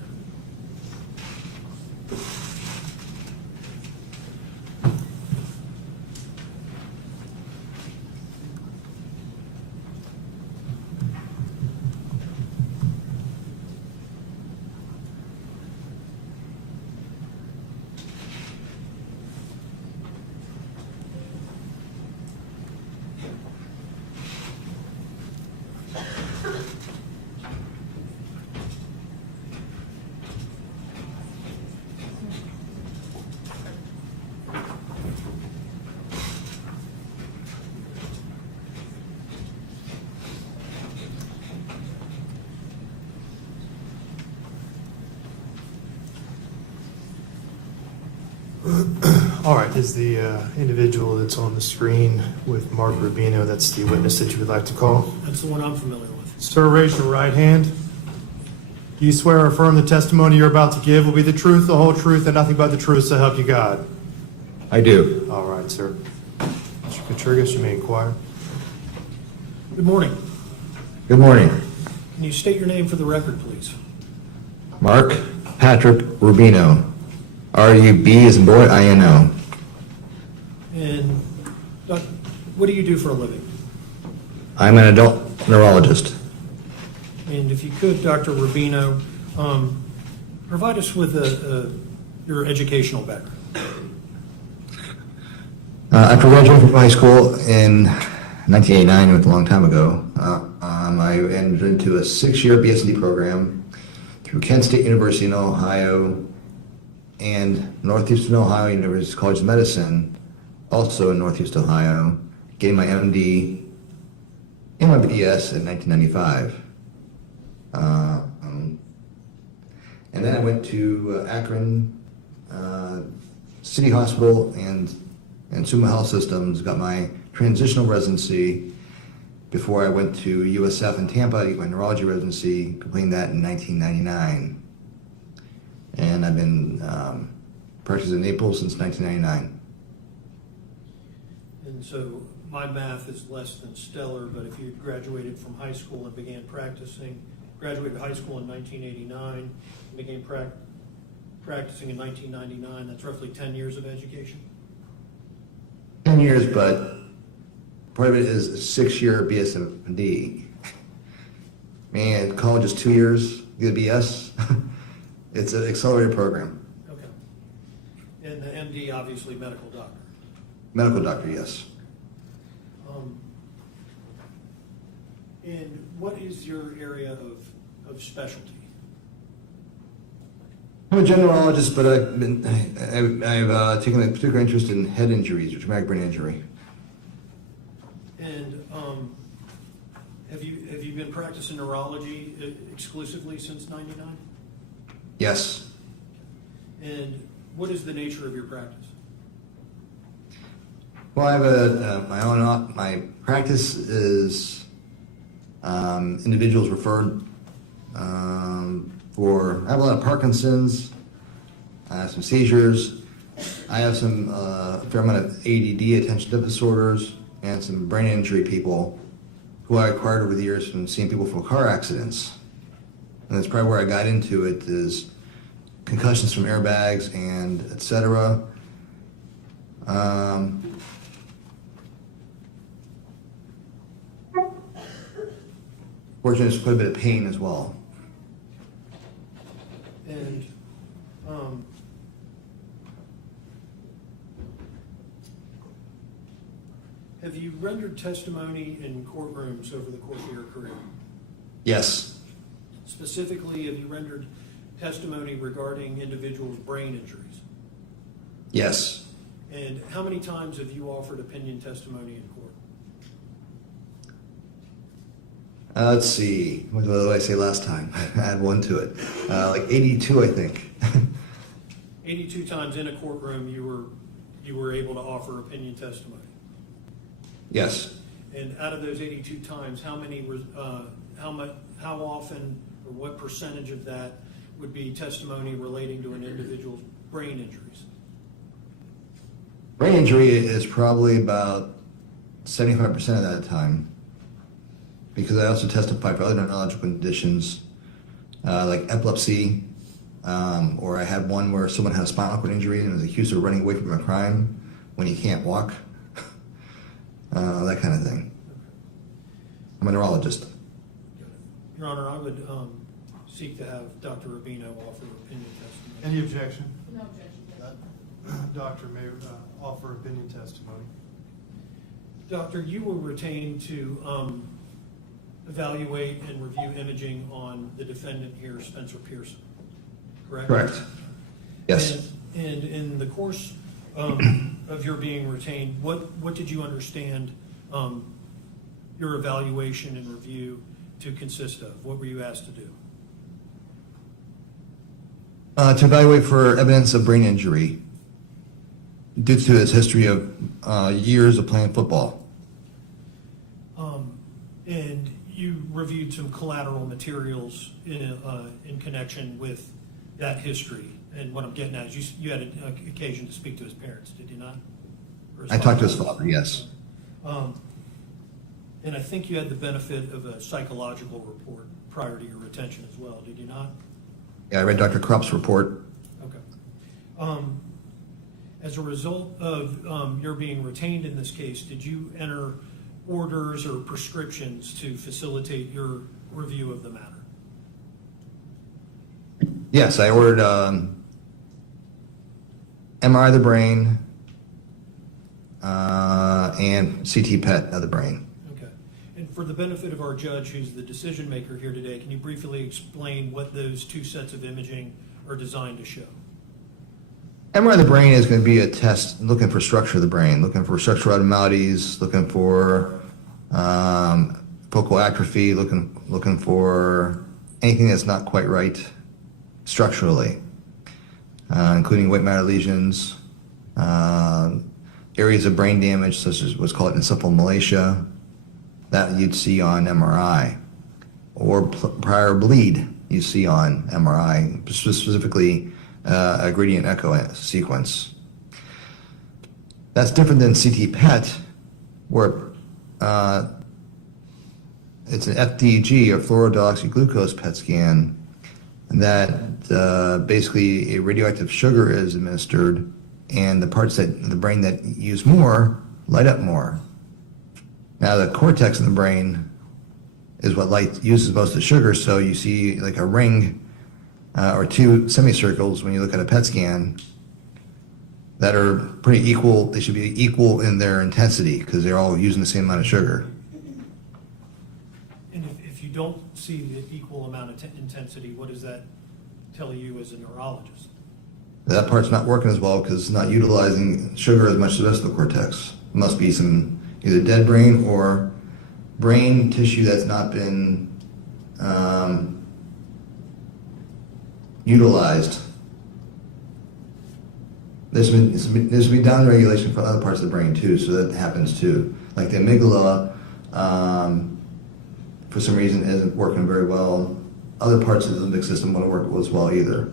All right, is the individual that's on the screen with Mark Rubino, that's the witness that you would like to call? That's the one I'm familiar with. Sir, raise your right hand. Do you swear or affirm the testimony you're about to give will be the truth, the whole truth, and nothing but the truth, so help you God? I do. All right, sir. Mr. Katrigas, you may inquire. Good morning. Good morning. Can you state your name for the record, please? Mark Patrick Rubino. R-U-B as in boy, I-N-O. And what do you do for a living? I'm an adult neurologist. And if you could, Dr. Rubino, provide us with your educational background. After graduating from high school in 1989, it was a long time ago, I entered into a 6-year BSD program through Kent State University in Ohio and Northeastern Ohio University College of Medicine, also in Northeast Ohio. Gained my MD and my BS in 1995. And then I went to Akron City Hospital and Summa Health Systems, got my transitional residency before I went to USF in Tampa to get my neurology residency, completing that in 1999. And I've been practicing in Naples since 1999. And so my math is less than stellar, but if you graduated from high school and began practicing, graduated high school in 1989, and began practicing in 1999, that's roughly 10 years of education? 10 years, but part of it is a 6-year BSMD. Man, college is 2 years, get a BS. It's an accelerated program. Okay. And the MD, obviously medical doctor. Medical doctor, yes. And what is your area of specialty? I'm a generalist, but I've taken a particular interest in head injuries or traumatic brain injury. And have you been practicing neurology exclusively since '99? Yes. And what is the nature of your practice? Well, I have my practice is individuals referred I have a lot of Parkinson's, I have some seizures, I have some a fair amount of ADD, attention deficit disorders, and some brain injury people who I acquired over the years from seeing people from car accidents. And that's probably where I got into it, is concussions from airbags and etc. Fortunately, there's quite a bit of pain as well. And have you rendered testimony in courtrooms over the course of your career? Yes. Specifically, have you rendered testimony regarding individuals' brain injuries? Yes. And how many times have you offered opinion testimony in court? Let's see. What did I say last time? Add one to it. Like 82, I think. 82 times in a courtroom you were able to offer opinion testimony. Yes. And out of those 82 times, how often or what percentage of that would be testimony relating to an individual's brain injuries? Brain injury is probably about 75% of that time, because I also testify for other neurological conditions like epilepsy, or I had one where someone had a spinal cord injury and was accused of running away from a crime when he can't walk, that kind of thing. I'm a neurologist. Your Honor, I would seek to have Dr. Rubino offer opinion testimony. Any objection? No objection. Doctor may offer opinion testimony. Doctor, you were retained to evaluate and review imaging on the defendant here, Spencer Pearson, correct? Correct. Yes. And in the course of your being retained, what did you understand your evaluation and review to consist of? What were you asked to do? To evaluate for evidence of brain injury due to his history of years of playing football. And you reviewed some collateral materials in connection with that history. And what I'm getting at is you had an occasion to speak to his parents, did you not? I talked to his father, yes. And I think you had the benefit of a psychological report prior to your retention as well, did you not? Yeah, I read Dr. Krupp's report. Okay. As a result of your being retained in this case, did you enter orders or prescriptions to facilitate your review of the matter? Yes, I ordered MRI of the brain and CT PET of the brain. Okay. And for the benefit of our judge, who's the decision maker here today, can you briefly explain what those two sets of imaging are designed to show? MRI of the brain is going to be a test looking for structure of the brain, looking for structural abnormalities, looking for focal atrophy, looking for anything that's not quite right structurally, including white matter lesions, areas of brain damage such as what's called encephalomalacia that you'd see on MRI, or prior bleed you see on MRI, specifically a gradient echo sequence. That's different than CT PET, where it's an FDG, or fluorodeoxyglucose PET scan, that basically a radioactive sugar is administered, and the parts of the brain that use more light up more. Now the cortex in the brain is what uses most of the sugar, so you see like a ring or two semicircles when you look at a PET scan that are pretty equal. They should be equal in their intensity because they're all using the same amount of sugar. And if you don't see the equal amount of intensity, what does that tell you as a neurologist? That part's not working as well because it's not utilizing sugar as much as the rest of the cortex. It must be some either dead brain or brain tissue that's not been utilized. There's been down regulation for other parts of the brain too, so that happens too. Like the amygdala, for some reason, isn't working very well. Other parts of the limbic system won't work as well either.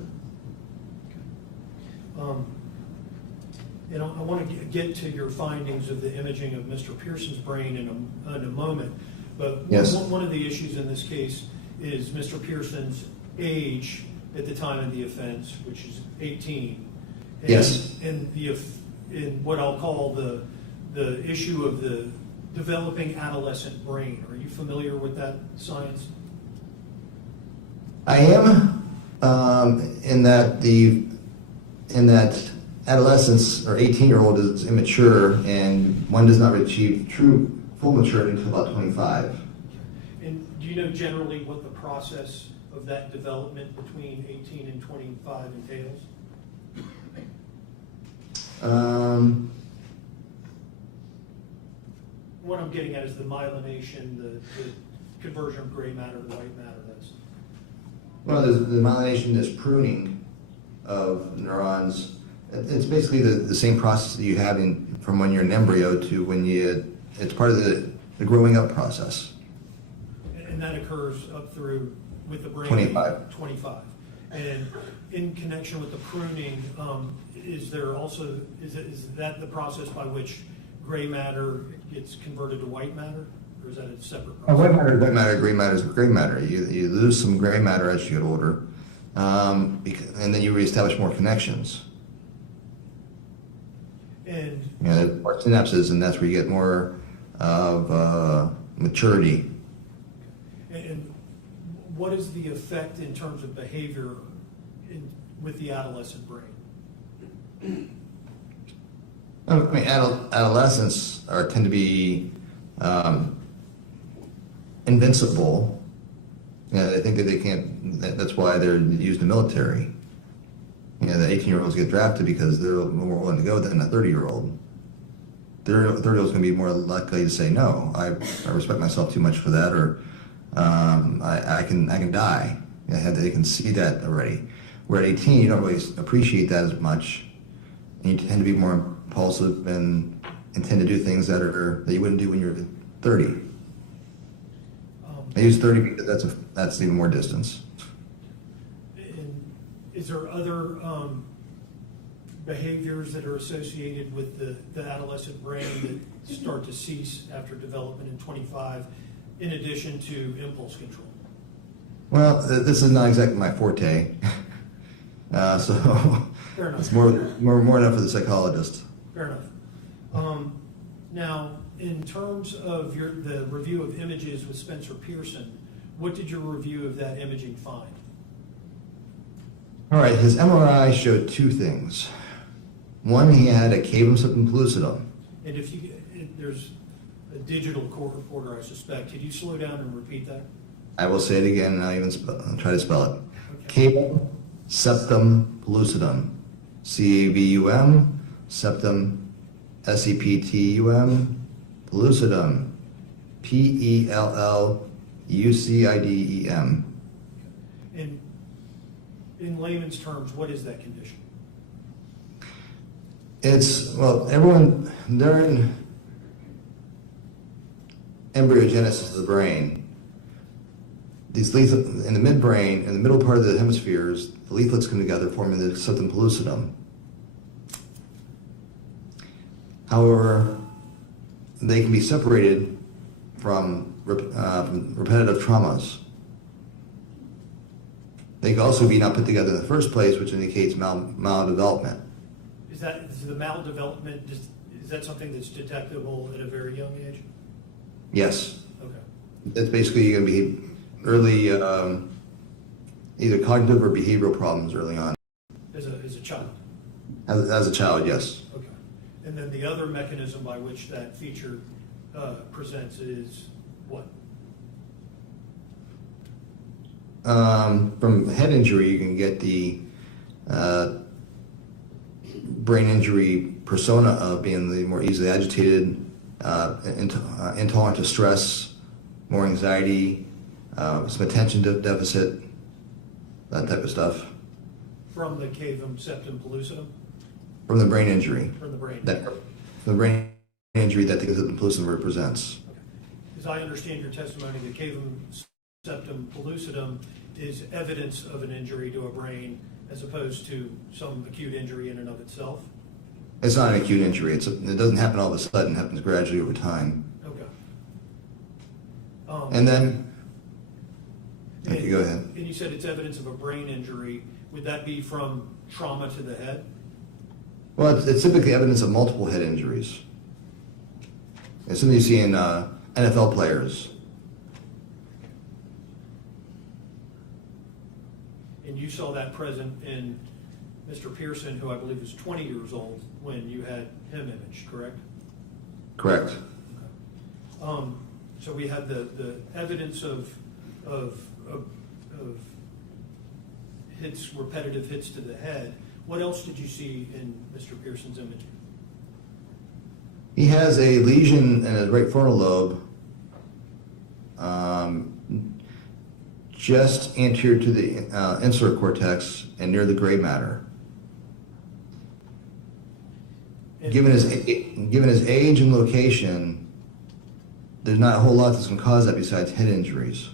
I want to get to your findings of the imaging of Mr. Pearson's brain in a moment, but yes. One of the issues in this case is Mr. Pearson's age at the time of the offense, which is 18. And, yes. And in what I'll call the issue of the developing adolescent brain. Are you familiar with that science? I am, in that adolescence or 18-year-old is immature, and one does not achieve true full maturity until about 25. And do you know generally what the process of that development between 18 and 25 entails? What I'm getting at is the myelination, the conversion of gray matter to white matter. That's Well, there's the myelination, there's pruning of neurons. It's basically the same process that you have from when you're an embryo to when it's part of the growing up process. and that occurs up through with the brain. 25. 25. And in connection with the pruning, is there also is that the process by which gray matter gets converted to white matter, or is that a separate process? White matter is white matter, gray matter is gray matter. You lose some gray matter as you get older, and then you reestablish more connections. And You know, there's more synapses, and that's where you get more of maturity. And what is the effect in terms of behavior with the adolescent brain? I mean, adolescents tend to be invincible. You know, they think that they can't. That's why they're used in the military. You know, the 18-year-olds get drafted because they're more willing to go than a 30-year-old. The 30-year-old's going to be more likely to say, no, I respect myself too much for that, or I can die. They can see that already. Where at 18, you don't really appreciate that as much, and you tend to be more impulsive and tend to do things that you wouldn't do when you're 30. I use 30 because that's even more distance. And is there other behaviors that are associated with the adolescent brain that start to cease after development in 25, in addition to impulse control? Well, this is not exactly my forte, so Fair enough. it's more enough for the psychologist. Fair enough. Now, in terms of the review of images with Spencer Pearson, what did your review of that imaging find? All right, his MRI showed two things. One, he had a cavum septum pellucidum. And there's a digital court reporter, I suspect. Could you slow down and repeat that? I will say it again, and I'll even try to spell it. Okay. Cavum septum pellucidum. CAVUM, septum SEPTUM, pellucidum, PELLUCIDEM. And in layman's terms, what is that condition? Everyone, during embryogenesis of the brain, these leaflets in the midbrain, in the middle part of the hemispheres, the leaflets come together, forming the septum pellucidum. However, they can be separated from repetitive traumas. They can also be not put together in the first place, which indicates maldevelopment. Is the maldevelopment, is that something that's detectable at a very young age? Yes. Okay. It's basically going to be early, either cognitive or behavioral problems early on. As a child? As a child, yes. Okay. And then the other mechanism by which that feature presents is what? From head injury, you can get the brain injury persona of being the more easily agitated, intolerant to stress, more anxiety, some attention deficit, that type of stuff. From the cavum septum pellucidum? From the brain injury. From the brain? From the brain injury that the septum pellucidum represents. Okay. As I understand your testimony, the cavum septum pellucidum is evidence of an injury to a brain as opposed to some acute injury in and of itself? It's not an acute injury. It doesn't happen all of a sudden. It happens gradually over time. Okay. And then, okay, go ahead. And you said it's evidence of a brain injury. Would that be from trauma to the head? Well, it's typically evidence of multiple head injuries. It's something you see in NFL players. And you saw that present in Mr. Pearson, who I believe was 20 years old when you had him imaged, correct? Correct. So we had the evidence of hits, repetitive hits to the head. What else did you see in Mr. Pearson's imaging? He has a lesion in his right frontal lobe, just anterior to the insular cortex and near the gray matter. And- Given his age and location, there's not a whole lot that's going to cause that besides head injuries.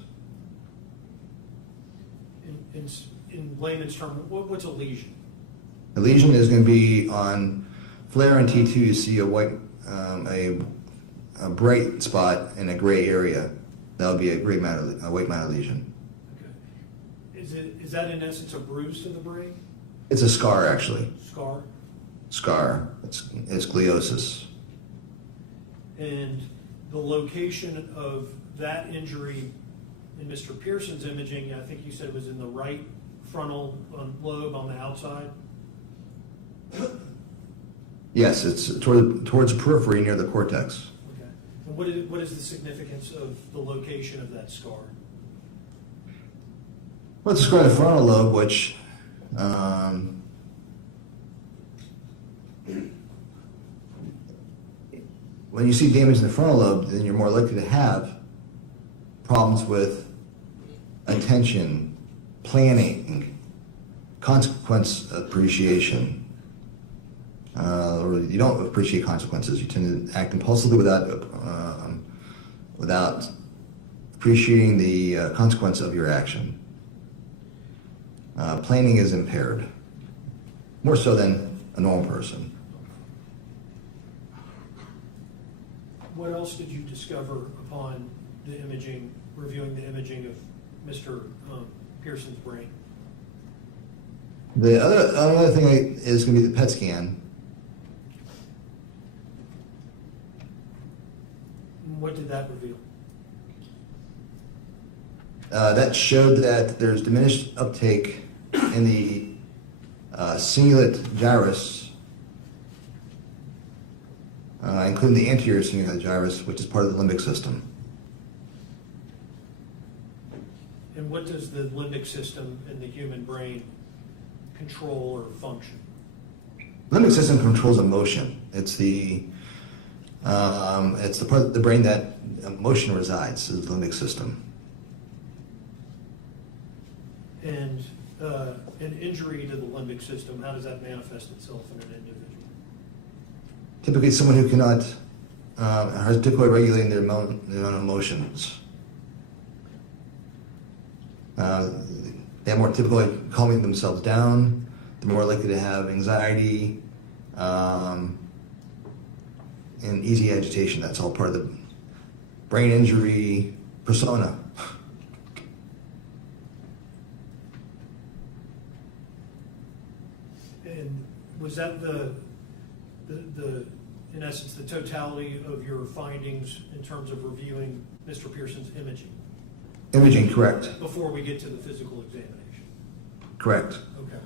In layman's terms, what's a lesion? A lesion is going to be on flare and T2. You see a white, a bright spot in a gray area. That would be a white matter lesion. Okay. Is that in essence a bruise to the brain? It's a scar, actually. Scar? It's gliosis. And the location of that injury in Mr. Pearson's imaging, I think you said was in the right frontal lobe on the outside? Yes, it's towards the periphery near the cortex. Okay. And what is the significance of the location of that scar? Well, it's a scar in the frontal lobe, which when you see damage in the frontal lobe, then you're more likely to have problems with attention, planning, consequence appreciation. Or you don't appreciate consequences. You tend to act impulsively without appreciating the consequence of your action. Planning is impaired, more so than a normal person. What else did you discover upon the imaging, reviewing the imaging of Mr. Pearson's brain? The other thing is going to be the PET scan. What did that reveal? That showed that there's diminished uptake in the cingulate gyrus, including the anterior cingulate gyrus, which is part of the limbic system. And what does the limbic system in the human brain control or function? Limbic system controls emotion. It's the part of the brain that emotion resides, is the limbic system. And an injury to the limbic system, how does that manifest itself in an individual? Typically, someone who cannot has difficulty regulating their own emotions. They have more difficulty calming themselves down. They're more likely to have anxiety and easy agitation. That's all part of the brain injury persona. And was that the in essence the totality of your findings in terms of reviewing Mr. Pearson's imaging? Imaging, correct. Before we get to the physical examination. Correct. Okay.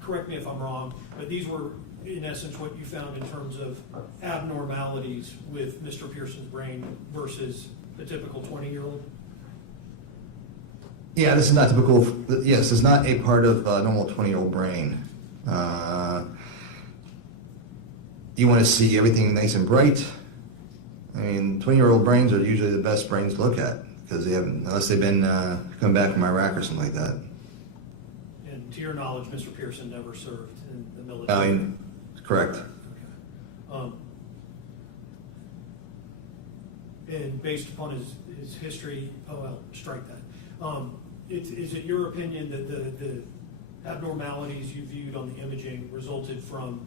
Correct me if I'm wrong, but these were in essence what you found in terms of abnormalities with Mr. Pearson's brain versus the typical 20-year-old? Yeah, this is not typical. Yes, it's not a part of a normal 20-year-old brain. You want to see everything nice and bright. I mean, 20-year-old brains are usually the best brains to look at because they haven't, unless they've been come back from Iraq or something like that. And to your knowledge, Mr. Pearson never served in the military? I mean, correct. Okay. And based upon his history, strike that. Is it your opinion that the abnormalities you viewed on the imaging resulted from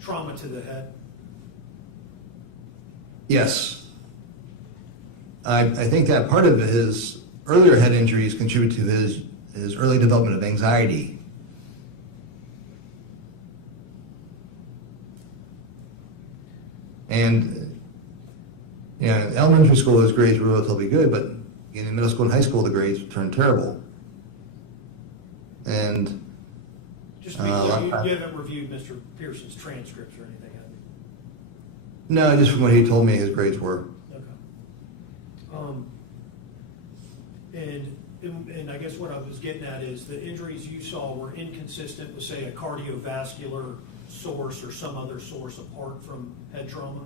trauma to the head? Yes. I think that part of his earlier head injuries contributed to his early development of anxiety. And, you know, in elementary school, his grades were relatively good, but in middle school and high school, the grades turned terrible. And Just to be clear, you haven't reviewed Mr. Pearson's transcripts or anything, have you? no, just from what he told me, his grades were. Okay. And I guess what I was getting at is the injuries you saw were inconsistent with, say, a cardiovascular source or some other source apart from head trauma?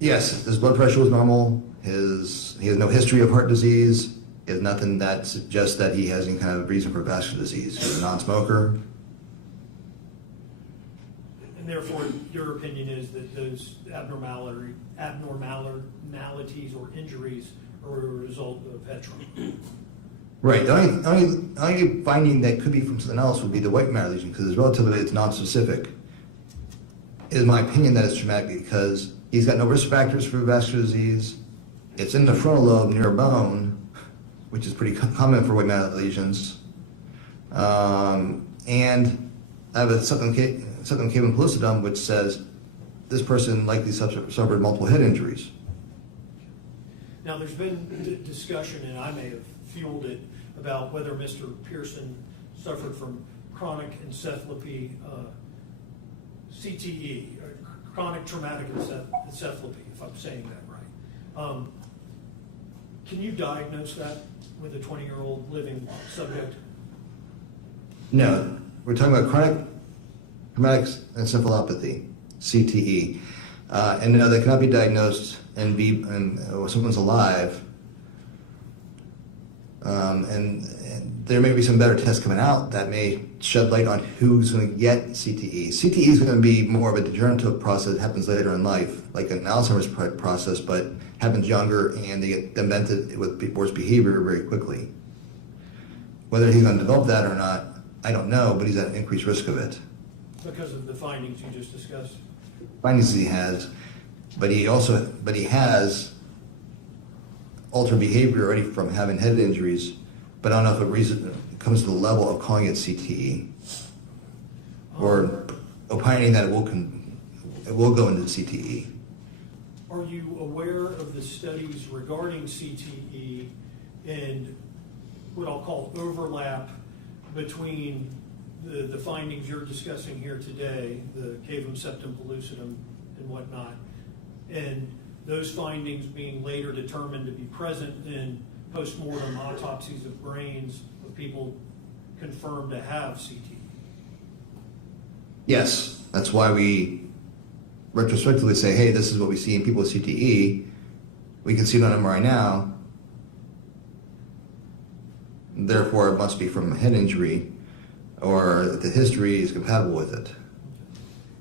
Yes, his blood pressure was normal. He has no history of heart disease. He has nothing that suggests that he has any kind of reason for vascular disease. He's a non-smoker. And therefore, your opinion is that those abnormalities or injuries are a result of head trauma? Right. The only finding that could be from something else would be the white matter lesion, because it's non-specific. It is my opinion that it's traumatic because he's got no risk factors for vascular disease. It's in the frontal lobe near a bone, which is pretty common for white matter lesions. And I have a septum cavum pellucidum, which says this person likely suffered multiple head injuries. Now, there's been discussion, and I may have fueled it, about whether Mr. Pearson suffered from chronic encephalopathy, CTE, or chronic traumatic encephalopathy, if I'm saying that right. Can you diagnose that with a 20-year-old living subject? No, we're talking about chronic traumatic encephalopathy, CTE. And no, that cannot be diagnosed and when someone's alive. And there may be some better tests coming out that may shed light on who's going to get CTE. CTE is going to be more of a degenerative process that happens later in life, like an Alzheimer's process, but happens younger and they get demented with worse behavior very quickly. Whether he's going to develop that or not, I don't know, but he's at an increased risk of it. Because of the findings you just discussed? Findings he has, but he has altered behavior already from having head injuries, but I don't know if it comes to the level of calling it CTE or opining that it will go into CTE. Are you aware of the studies regarding CTE and what I'll call overlap between the findings you're discussing here today, the cavum, septum, pellucidum, and whatnot, and those findings being later determined to be present in post-mortem autopsies of brains of people confirmed to have CTE? Yes, that's why we retrospectively say, hey, this is what we see in people with CTE. We can see it on MRI now. Therefore, it must be from a head injury, or the history is compatible with it.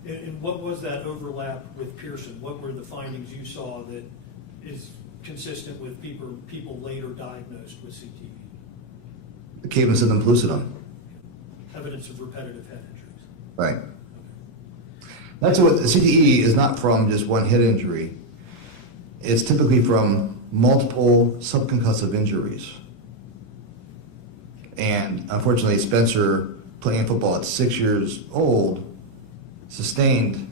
And what was that overlap with Pearson? What were the findings you saw that is consistent with people later diagnosed with CTE? The cavum, septum, pellucidum. Evidence of repetitive head injuries. Right. That's what CTE is, not from just one head injury. It's typically from multiple subconcussive injuries. And unfortunately, Spencer, playing football at 6 years old, sustained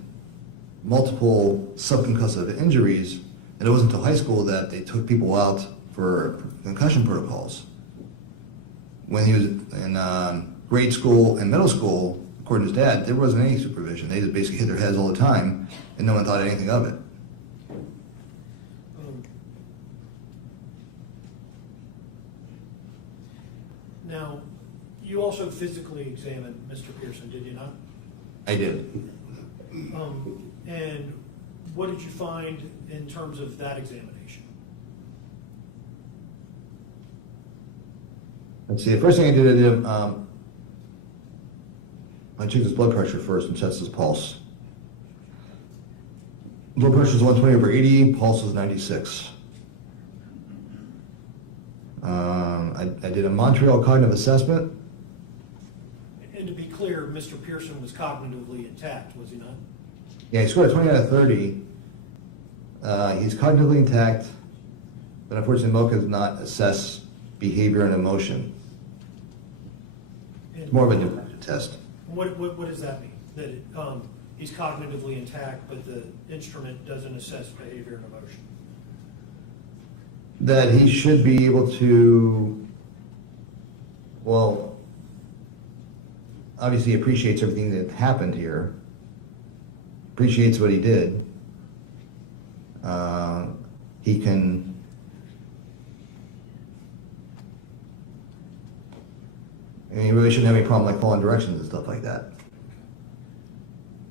multiple subconcussive injuries, and it wasn't until high school that they took people out for concussion protocols. When he was in grade school and middle school, according to his dad, there wasn't any supervision. They just basically hit their heads all the time, and no one thought anything of it. Now, you also physically examined Mr. Pearson, did you not? I did. And what did you find in terms of that examination? Let's see, the first thing I did, I checked his blood pressure first and tested his pulse. Blood pressure is 120/80, pulse was 96. I did a Montreal cognitive assessment. And to be clear, Mr. Pearson was cognitively intact, was he not? Yeah, he scored a 20 out of 30. He's cognitively intact, but unfortunately MOCA does not assess behavior and emotion. It's more of a dementia test. What does that mean? That he's cognitively intact, but the instrument doesn't assess behavior and emotion? That he should be able to, well, obviously appreciates everything that happened here, appreciates what he did. He can I mean, you really shouldn't have any problem like following directions and stuff like that.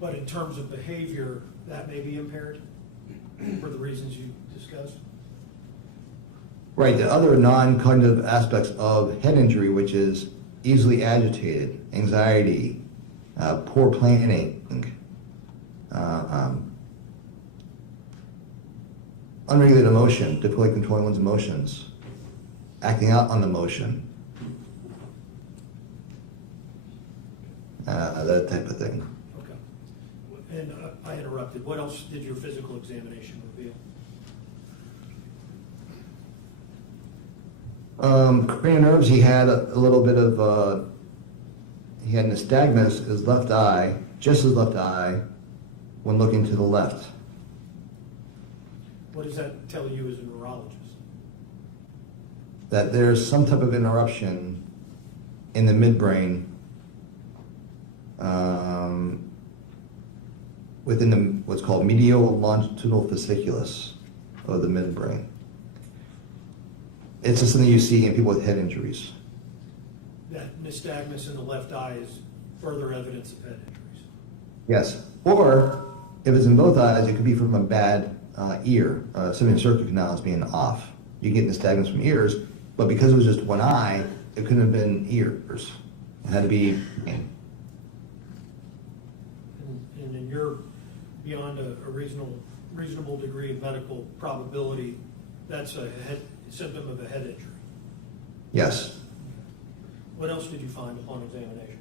But in terms of behavior, that may be impaired for the reasons you discussed? Right, the other non-cognitive aspects of head injury, which is easily agitated, anxiety, poor planning, unregulated emotion, difficulty controlling one's emotions, acting out on emotion, that type of thing. Okay. And I interrupted. What else did your physical examination reveal? Cranial nerves, he had a little bit of, he had nystagmus in his left eye, just his left eye, when looking to the left. What does that tell you as a neurologist? That there's some type of interruption in the midbrain within the what's called medial longitudinal fasciculus of the midbrain. It's just something you see in people with head injuries. That nystagmus in the left eye is further evidence of head injuries. Yes. Or if it's in both eyes, it could be from a bad ear. Semicircular canal is being off. You get nystagmus from ears, but because it was just one eye, it couldn't have been ears. It had to be. And in your, beyond a reasonable degree of medical probability, that's a symptom of a head injury. Yes. What else did you find upon examination?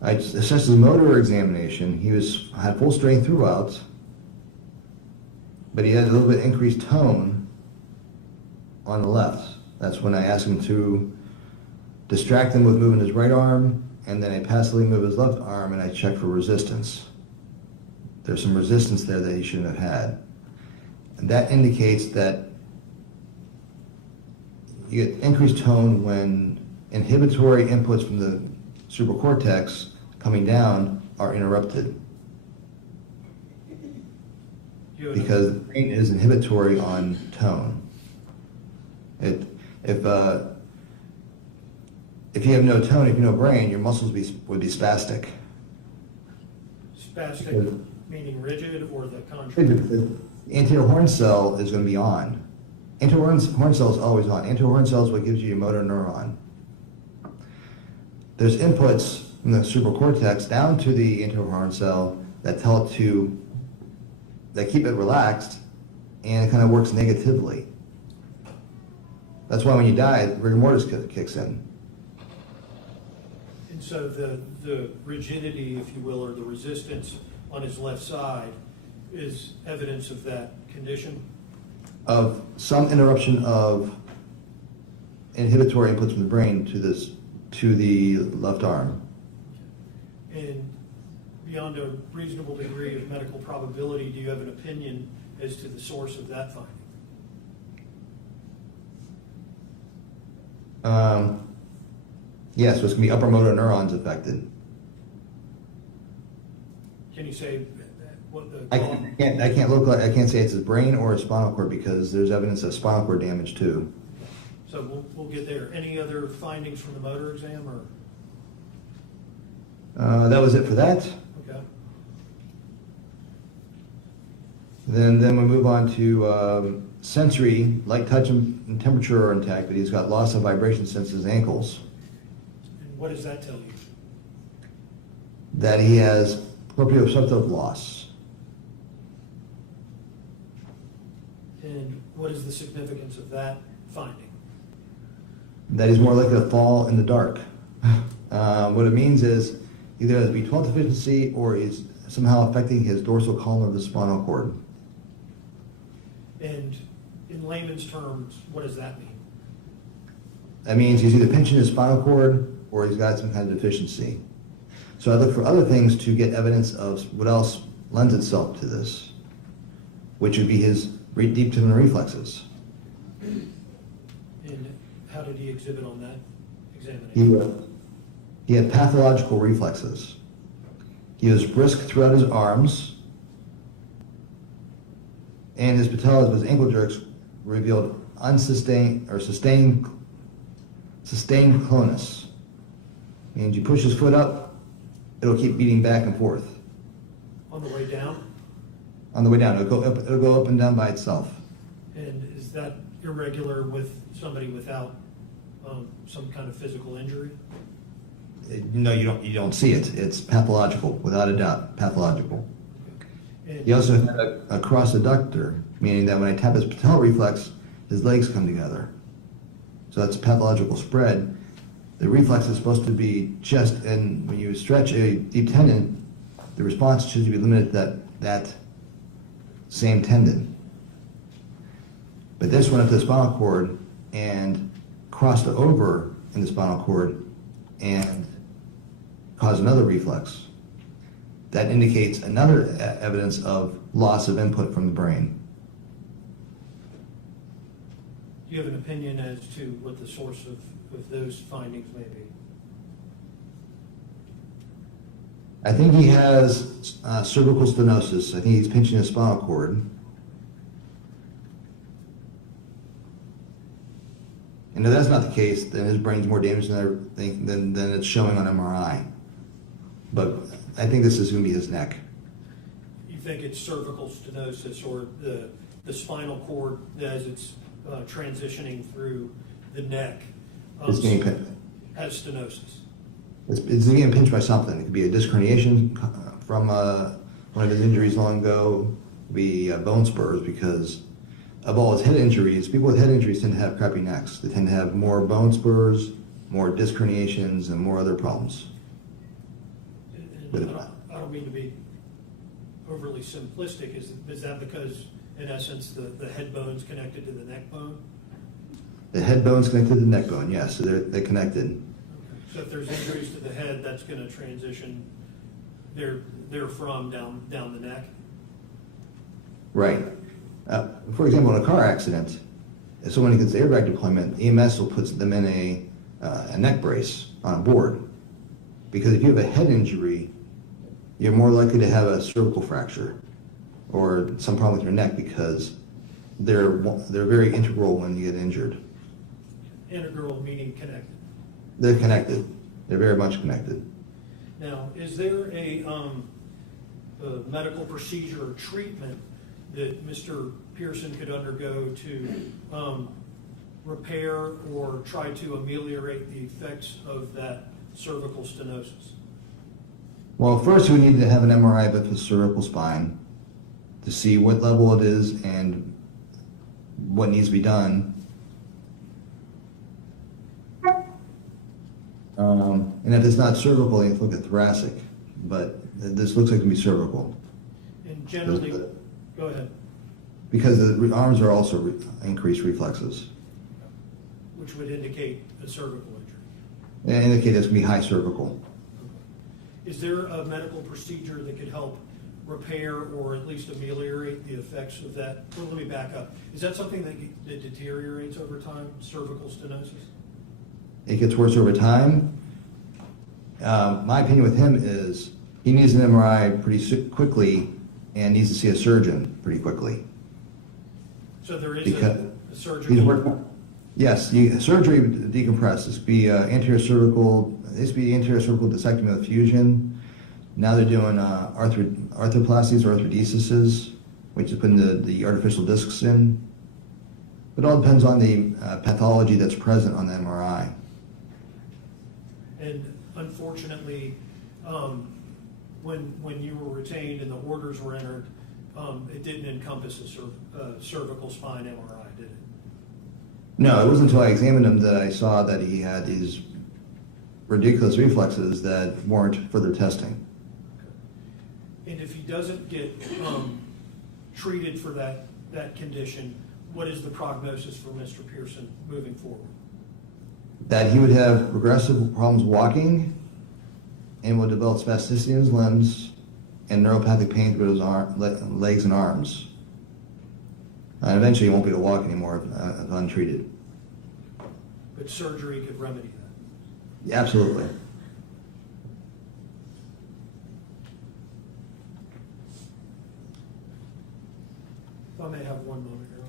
I assessed his motor examination. He had full strength throughout, but he had a little bit increased tone on the left. That's when I asked him to distract him with moving his right arm, and then I passively move his left arm, and I checked for resistance. There's some resistance there that he shouldn't have had. And that indicates that you get increased tone when inhibitory inputs from the cerebral cortex coming down are interrupted. Because the brain is inhibitory on tone. If you have no tone, if you have no brain, your muscles would be spastic. Spastic meaning rigid, or the contrary? The anterior horn cell is going to be on. Anterior horn cell is always on. Anterior horn cell is what gives you your motor neuron. There's inputs from the cerebral cortex down to the anterior horn cell that tell it that keep it relaxed, and it kind of works negatively. That's why when you die, rigor mortis kicks in. And so the rigidity, if you will, or the resistance on his left side is evidence of that condition? Of some interruption of inhibitory inputs from the brain to the left arm. And beyond a reasonable degree of medical probability, do you have an opinion as to the source of that finding? Yes, so it's going to be upper motor neurons affected. Can you say what the... I can't say it's his brain or his spinal cord because there's evidence of spinal cord damage too. So we'll get there. Any other findings from the motor exam, or? That was it for that. Okay. Then we move on to sensory, light touch and temperature are intact, but he's got loss of vibration since his ankles. And what does that tell you? That he has proprioceptive loss. And what is the significance of that finding? That he's more likely to fall in the dark. What it means is either has B12 deficiency or is somehow affecting his dorsal column of the spinal cord. And in layman's terms, what does that mean? That means he's either pinching his spinal cord or he's got some kind of deficiency. So I look for other things to get evidence of what else lends itself to this, which would be his deep tendon reflexes. And how did he exhibit on that examination? He had pathological reflexes. He was brisk throughout his arms, and his patellas with his ankle jerks revealed unsustained or sustained clonus. And you push his foot up, it'll keep beating back and forth. On the way down? On the way down, it'll go up and down by itself. And is that irregular with somebody without some kind of physical injury? No, you don't see it. It's pathological, without a doubt, pathological. And He also had a cross adductor, meaning that when I tap his patellar reflex, his legs come together. So that's a pathological spread. The reflex is supposed to be chest, and when you stretch a deep tendon, the response should be limited to that same tendon. But this went up to the spinal cord and crossed over in the spinal cord and caused another reflex. That indicates another evidence of loss of input from the brain. do you have an opinion as to what the source of those findings may be? I think he has cervical stenosis. I think he's pinching his spinal cord. And if that's not the case, then his brain's more damaged than it's showing on MRI. But I think this is going to be his neck. You think it's cervical stenosis or the spinal cord as it's transitioning through the neck It's getting pinched. has stenosis? It's getting pinched by something. It could be a disc herniation from one of his injuries long ago. It could be bone spurs because of all his head injuries. People with head injuries tend to have crappy necks. They tend to have more bone spurs, more disc herniations, and more other problems. And I don't mean to be overly simplistic. Is that because, in essence, the head bone's connected to the neck bone? The head bone's connected to the neck bone, yes, so they're connected. So if there's injuries to the head, that's going to transition therefrom down the neck? Right. For example, in a car accident, if someone gets airbag deployment, EMS will put them in a neck brace on board. Because if you have a head injury, you're more likely to have a cervical fracture or some problem with your neck because they're very integral when you get injured. Integral meaning connected. They're connected. They're very much connected. Now, is there a medical procedure or treatment that Mr. Pearson could undergo to repair or try to ameliorate the effects of that cervical stenosis? Well, first we need to have an MRI of his cervical spine to see what level it is and what needs to be done. And if it's not cervical, you have to look at thoracic. But this looks like it can be cervical. And generally, go ahead, Because the arms are also increased reflexes. which would indicate a cervical injury. They indicate it's going to be high cervical. Is there a medical procedure that could help repair or at least ameliorate the effects of that? Well, let me back up. Is that something that deteriorates over time, cervical stenosis? It gets worse over time. My opinion with him is he needs an MRI pretty quickly and needs to see a surgeon pretty quickly. So there is Because a surgical... Yes, surgery to decompress. This could be anterior cervical. This could be anterior cervical discectomy with fusion. Now they're doing arthroplasties or arthrodesis, which is putting the artificial discs in. It all depends on the pathology that's present on the MRI. And unfortunately, when you were retained and the orders were entered, it didn't encompass a cervical spine MRI, did it? No, it wasn't until I examined him that I saw that he had these ridiculous reflexes that warrant further testing. And if he doesn't get treated for that condition, what is the prognosis for Mr. Pearson moving forward? That he would have progressive problems walking and would develop spasticity in his limbs and neuropathic pain through his legs and arms. And eventually he won't be able to walk anymore if untreated. But surgery could remedy that. Yeah, absolutely. If I may have one moment here.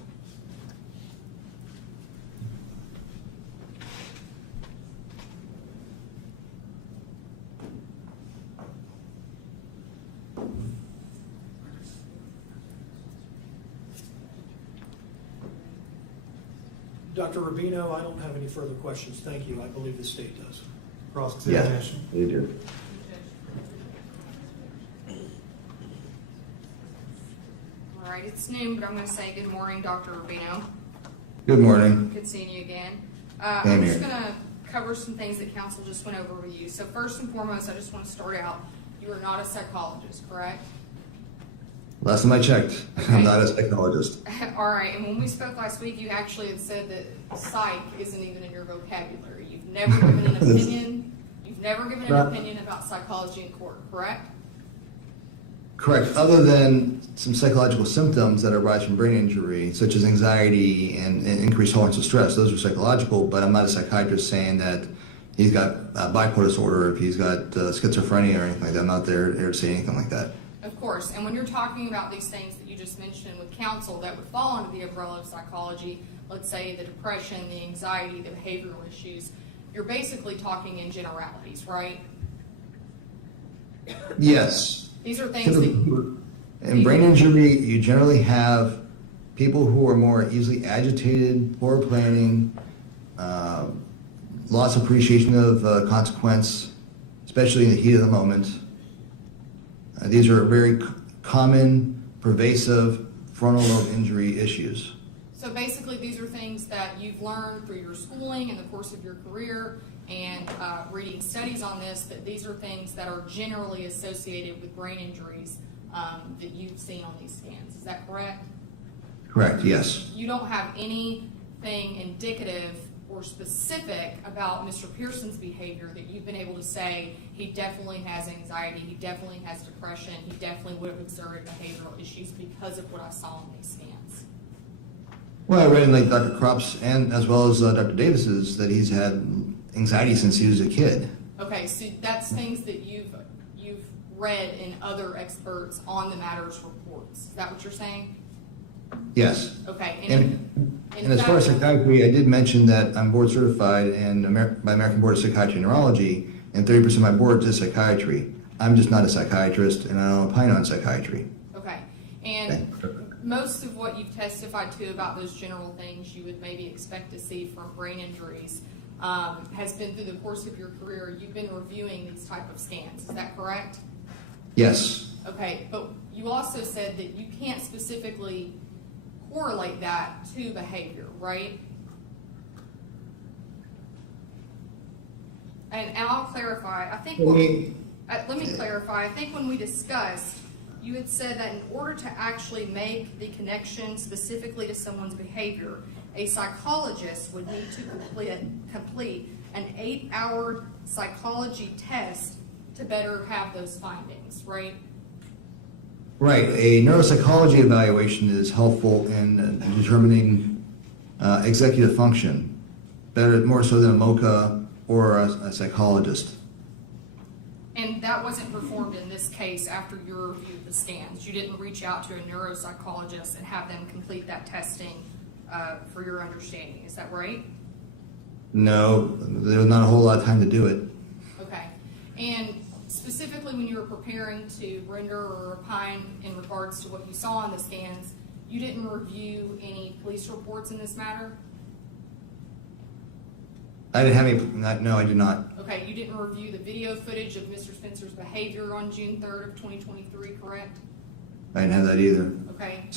Dr. Rubino, I don't have any further questions. Thank you. I believe the state does. Cross-examination. Yeah, you do. All right, it's noon, but I'm going to say good morning, Dr. Rubino. Good morning. Good seeing you again. Same I'm just here. going to cover some things that council just went over with you. So first and foremost, I just want to start out, you are not a psychologist, correct? Last time I checked, I'm not a psychologist. All right, and when we spoke last week, you actually had said that psych isn't even in your vocabulary. You've never given an opinion. You've never given an Right. opinion about psychology in court, correct? Correct. Other than some psychological symptoms that arise from brain injury, such as anxiety and increased tolerance to stress, those are psychological, but I'm not a psychiatrist saying that he's got bipolar disorder, if he's got schizophrenia or anything like that. I'm not there to say anything like that. Of course, and when you're talking about these things that you just mentioned with counsel that would fall under the umbrella of psychology, let's say the depression, the anxiety, the behavioral issues, you're basically talking in generalities, right? Yes. These are things that... In brain injury, you generally have people who are more easily agitated, poor planning, loss of appreciation of consequence, especially in the heat of the moment. These are very common, pervasive frontal lobe injury issues. So basically, these are things that you've learned through your schooling in the course of your career and reading studies on this, that these are things that are generally associated with brain injuries that you've seen on these scans. Is that correct? Correct, yes. You don't have anything indicative or specific about Mr. Pearson's behavior that you've been able to say he definitely has anxiety, he definitely has depression, he definitely would have exerted behavioral issues because of what I saw on these scans. Well, I read in like Dr. Kropp's and as well as Dr. Davis's that he's had anxiety since he was a kid. Okay, so that's things that you've read in other experts on the matters reports. Is that what you're saying? Yes. Okay. And as far as psychiatry, I did mention that I'm board certified by American Board of Psychiatry and Neurology, and 30% of my board is psychiatry. I'm just not a psychiatrist, and I don't opine on psychiatry. Okay. And most of what you've testified to about those general things you would maybe expect to see from brain injuries has been through the course of your career. You've been reviewing these type of scans. Is that correct? Yes. Okay, but you also said that you can't specifically correlate that to behavior, right? And I'll clarify. I think let me clarify. I think when we discussed, you had said that in order to actually make the connection specifically to someone's behavior, a psychologist would need to complete an 8-hour psychology test to better have those findings, right? Right. A neuropsychology evaluation is helpful in determining executive function, more so than a MOCA or a psychologist. And that wasn't performed in this case after your review of the scans. You didn't reach out to a neuropsychologist and have them complete that testing for your understanding. Is that right? No, there was not a whole lot of time to do it. Okay. And specifically when you were preparing to render or opine in regards to what you saw on the scans, you didn't review any police reports in this matter? I didn't have any, no, I did not. Okay, you didn't review the video footage of Mr. Spencer's behavior on June 3rd of 2023, correct? I didn't have that either. Okay.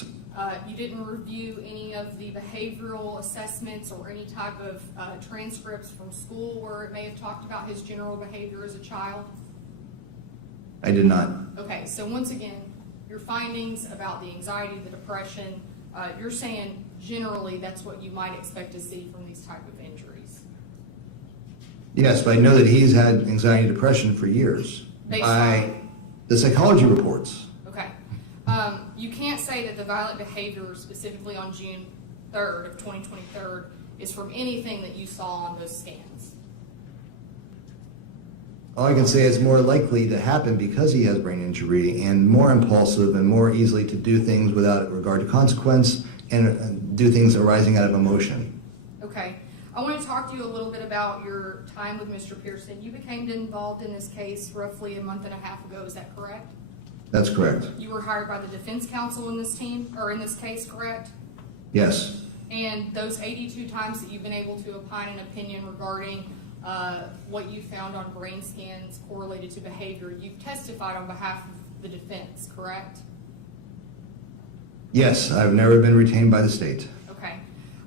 You didn't review any of the behavioral assessments or any type of transcripts from school where it may have talked about his general behavior as a child? I did not. Okay, so once again, your findings about the anxiety, the depression, you're saying generally that's what you might expect to see from these type of injuries. Yes, but I know that he's had anxiety and depression for years. Based By on- the psychology reports. Okay. You can't say that the violent behavior specifically on June 3rd of 2023 is from anything that you saw on those scans. All I can say is more likely to happen because he has brain injury and more impulsive and more easily to do things without regard to consequence and do things arising out of emotion. Okay. I want to talk to you a little bit about your time with Mr. Pearson. You became involved in this case roughly a month and a half ago, is that correct? That's correct. You were hired by the defense counsel in this team, or in this case, correct? Yes. And those 82 times that you've been able to opine an opinion regarding what you found on brain scans correlated to behavior, you've testified on behalf of the defense, correct? Yes, I've never been retained by the state. Okay.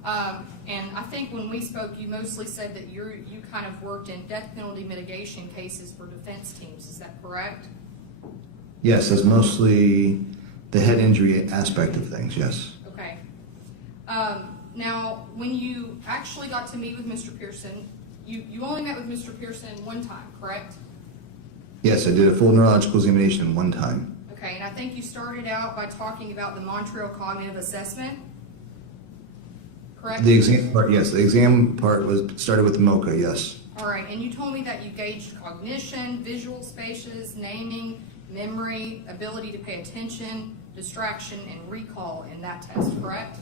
And I think when we spoke, you mostly said that you kind of worked in death penalty mitigation cases for defense teams. Is that correct? Yes, that's mostly the head injury aspect of things, yes. Okay. Now, when you actually got to meet with Mr. Pearson, you only met with Mr. Pearson one time, correct? Yes, I did a full neurological examination one time. Okay, and I think you started out by talking about the Montreal Cognitive Assessment, correct? The exam part, yes, the exam part started with the MOCA, yes. All right, and you told me that you gauged cognition, visual spaces, naming, memory, ability to pay attention, distraction, and recall in that test, correct?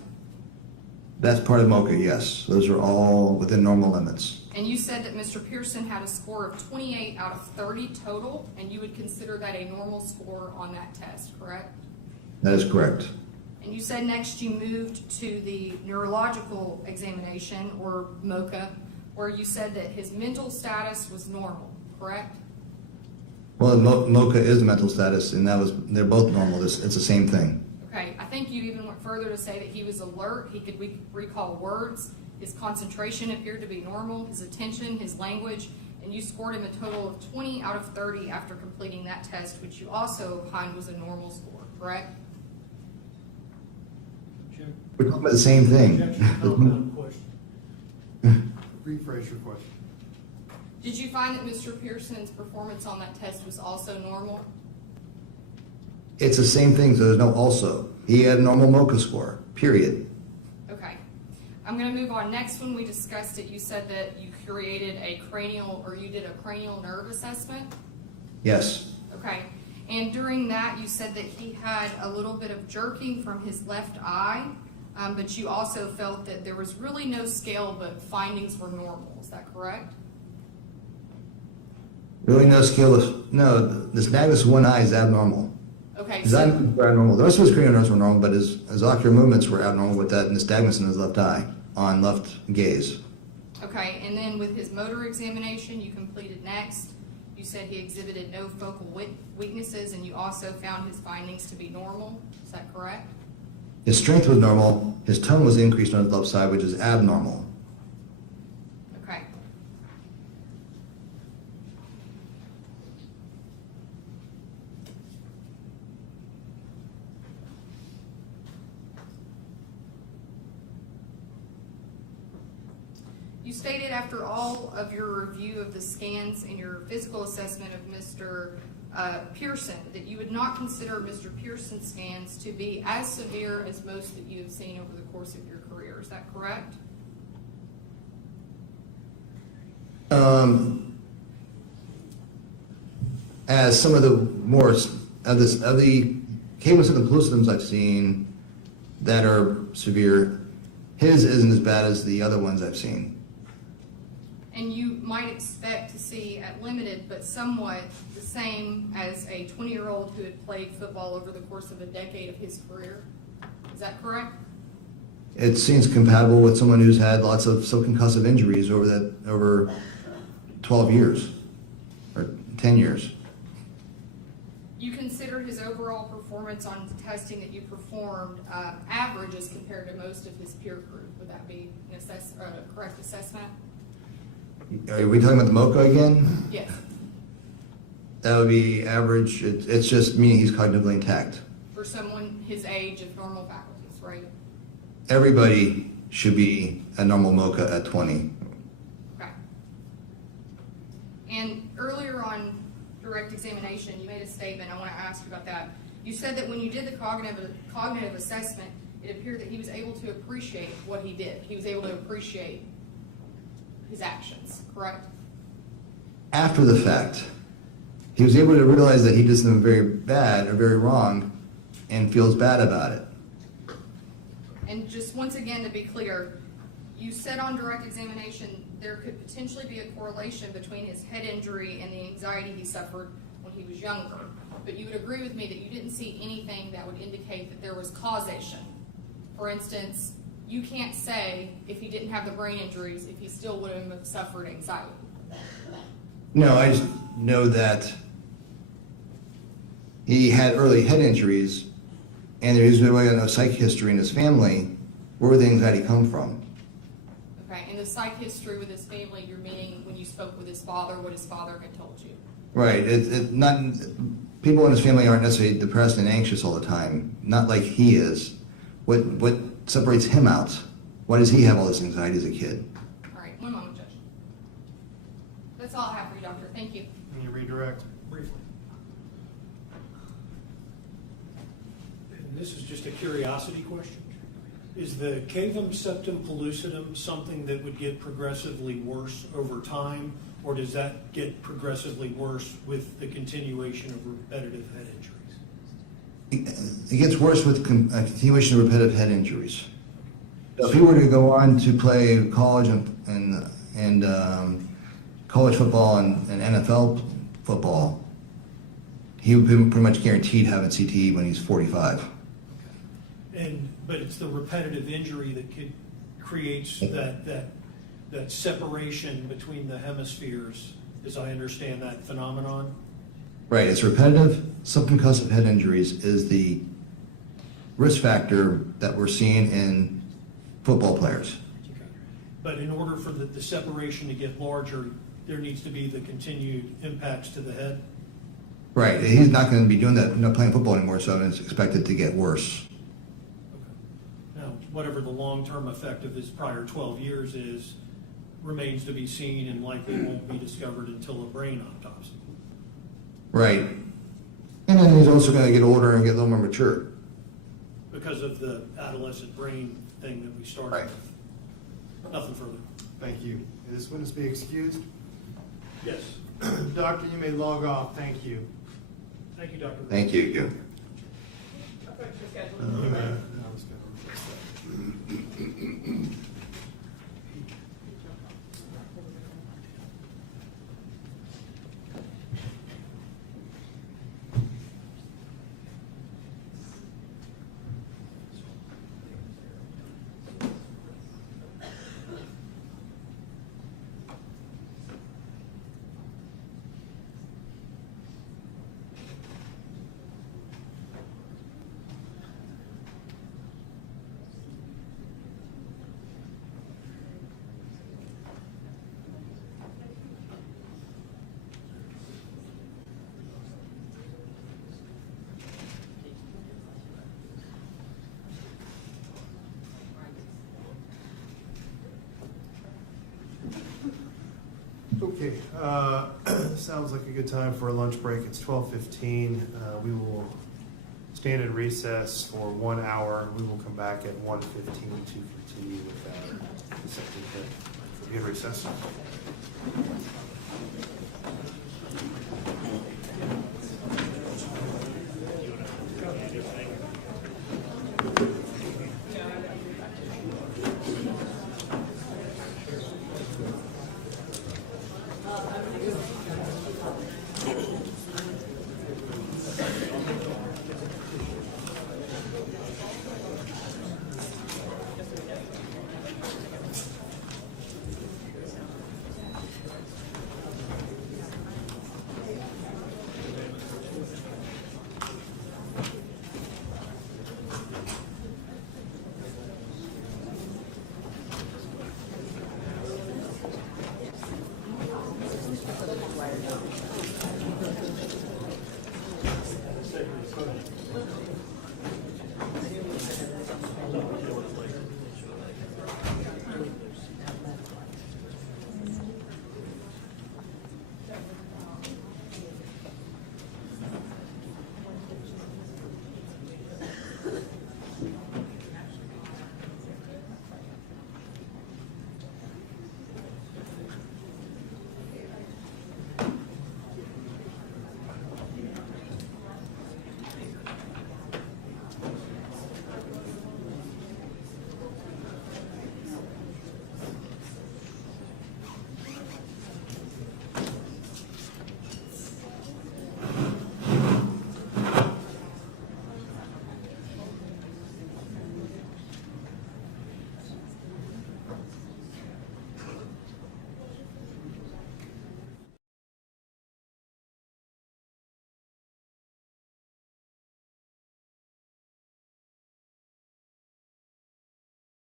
That's part of MOCA, yes. Those are all within normal limits. And you said that Mr. Pearson had a score of 28 out of 30 total, and you would consider that a normal score on that test, correct? That is correct. And you said next you moved to the neurological examination, or MOCA, where you said that his mental status was normal, correct? Well, MOCA is the mental status, and they're both normal. It's the same thing. Okay, I think you even went further to say that he was alert, he could recall words, his concentration appeared to be normal, his attention, his language, and you scored him a total of 20 out of 30 after completing that test, which you also opined was a normal score, correct? We're talking about the same thing. Rephrase your question. Did you find that Mr. Pearson's performance on that test was also normal? It's the same thing, so there's no also. He had a normal MOCA score, period. Okay. I'm going to move on. Next, when we discussed it, you said that you created you did a cranial nerve assessment? Yes. Okay. And during that, you said that he had a little bit of jerking from his left eye, but you also felt that there was really no scale, but findings were normal. Is that correct? Really no scale of, no, this nystagmus one eye is abnormal. Okay. His eyes were abnormal. The rest of his cranial nerves were normal, but his ocular movements were abnormal with that nystagmus in his left eye, on left gaze. Okay, and then with his motor examination you completed next, you said he exhibited no focal weaknesses, and you also found his findings to be normal. Is that correct? His strength was normal. His tone was increased on his left side, which is abnormal. Okay. You stated after all of your review of the scans and your physical assessment of Mr. Pearson that you would not consider Mr. Pearson's scans to be as severe as most that you have seen over the course of your career. Is that correct? As some of the more of the cables and systems I've seen that are severe, his isn't as bad as the other ones I've seen. And you might expect to see at limited, but somewhat the same as a 20-year-old who had played football over the course of a decade of his career. Is that correct? It seems compatible with someone who's had lots of subconcussive injuries over 12 years or 10 years. You consider his overall performance on the testing that you performed average as compared to most of his peer group. Would that be a correct assessment? Are we talking about the MOCA again? Yes. That would be average. It's just meaning he's cognitively intact. For someone his age of normal faculties, right? Everybody should be a normal MOCA at 20. Okay. And earlier on direct examination, you made a statement. I want to ask you about that. You said that when you did the cognitive assessment, it appeared that he was able to appreciate what he did. He was able to appreciate his actions, correct? After the fact, he was able to realize that he did something very bad or very wrong and feels bad about it. And just once again, to be clear, you said on direct examination there could potentially be a correlation between his head injury and the anxiety he suffered when he was younger. But you would agree with me that you didn't see anything that would indicate that there was causation. For instance, you can't say if he didn't have the brain injuries, if he still would have suffered anxiety. No, I just know that he had early head injuries, and there is really no psych history in his family. Where would the anxiety come from? Okay, and the psych history with his family, you're meaning when you spoke with his father, what his father had told you. Right. Not people in his family aren't necessarily depressed and anxious all the time. Not like he is. What separates him out? Why does he have all this anxiety as a kid? All right, one moment, Judge. That's all I have for you, Doctor. Thank you. Can you redirect? Briefly. And this is just a curiosity question. Is the cavum septum pellucidum something that would get progressively worse over time, or does that get progressively worse with the continuation of repetitive head injuries? It gets worse with a continuation of repetitive head injuries. So if he were to go on to play college and college football and NFL football, he would be pretty much guaranteed having CTE when he's 45. But it's the repetitive injury that creates that separation between the hemispheres, as I understand that phenomenon. Right, it's repetitive subconcussive head injuries is the risk factor that we're seeing in football players. Okay. But in order for the separation to get larger, there needs to be the continued impacts to the head. Right, he's not going to be doing that, not playing football anymore, so it's expected to get worse. Okay. Now, whatever the long-term effect of his prior 12 years is, remains to be seen and likely won't be discovered until a brain autopsy. Right. And then he's also going to get older and get a little more mature. Because of the adolescent brain thing that we started Right. with. Nothing further. Thank you. May this witness be excused? Yes. Doctor, you may log off. Thank you. Thank you, Dr. Thank you. Okay, sounds like a good time for a lunch break. It's 12:15. We will stand in recess for 1 hour. We will come back at 1:15 to continue with our second hit. Good recess.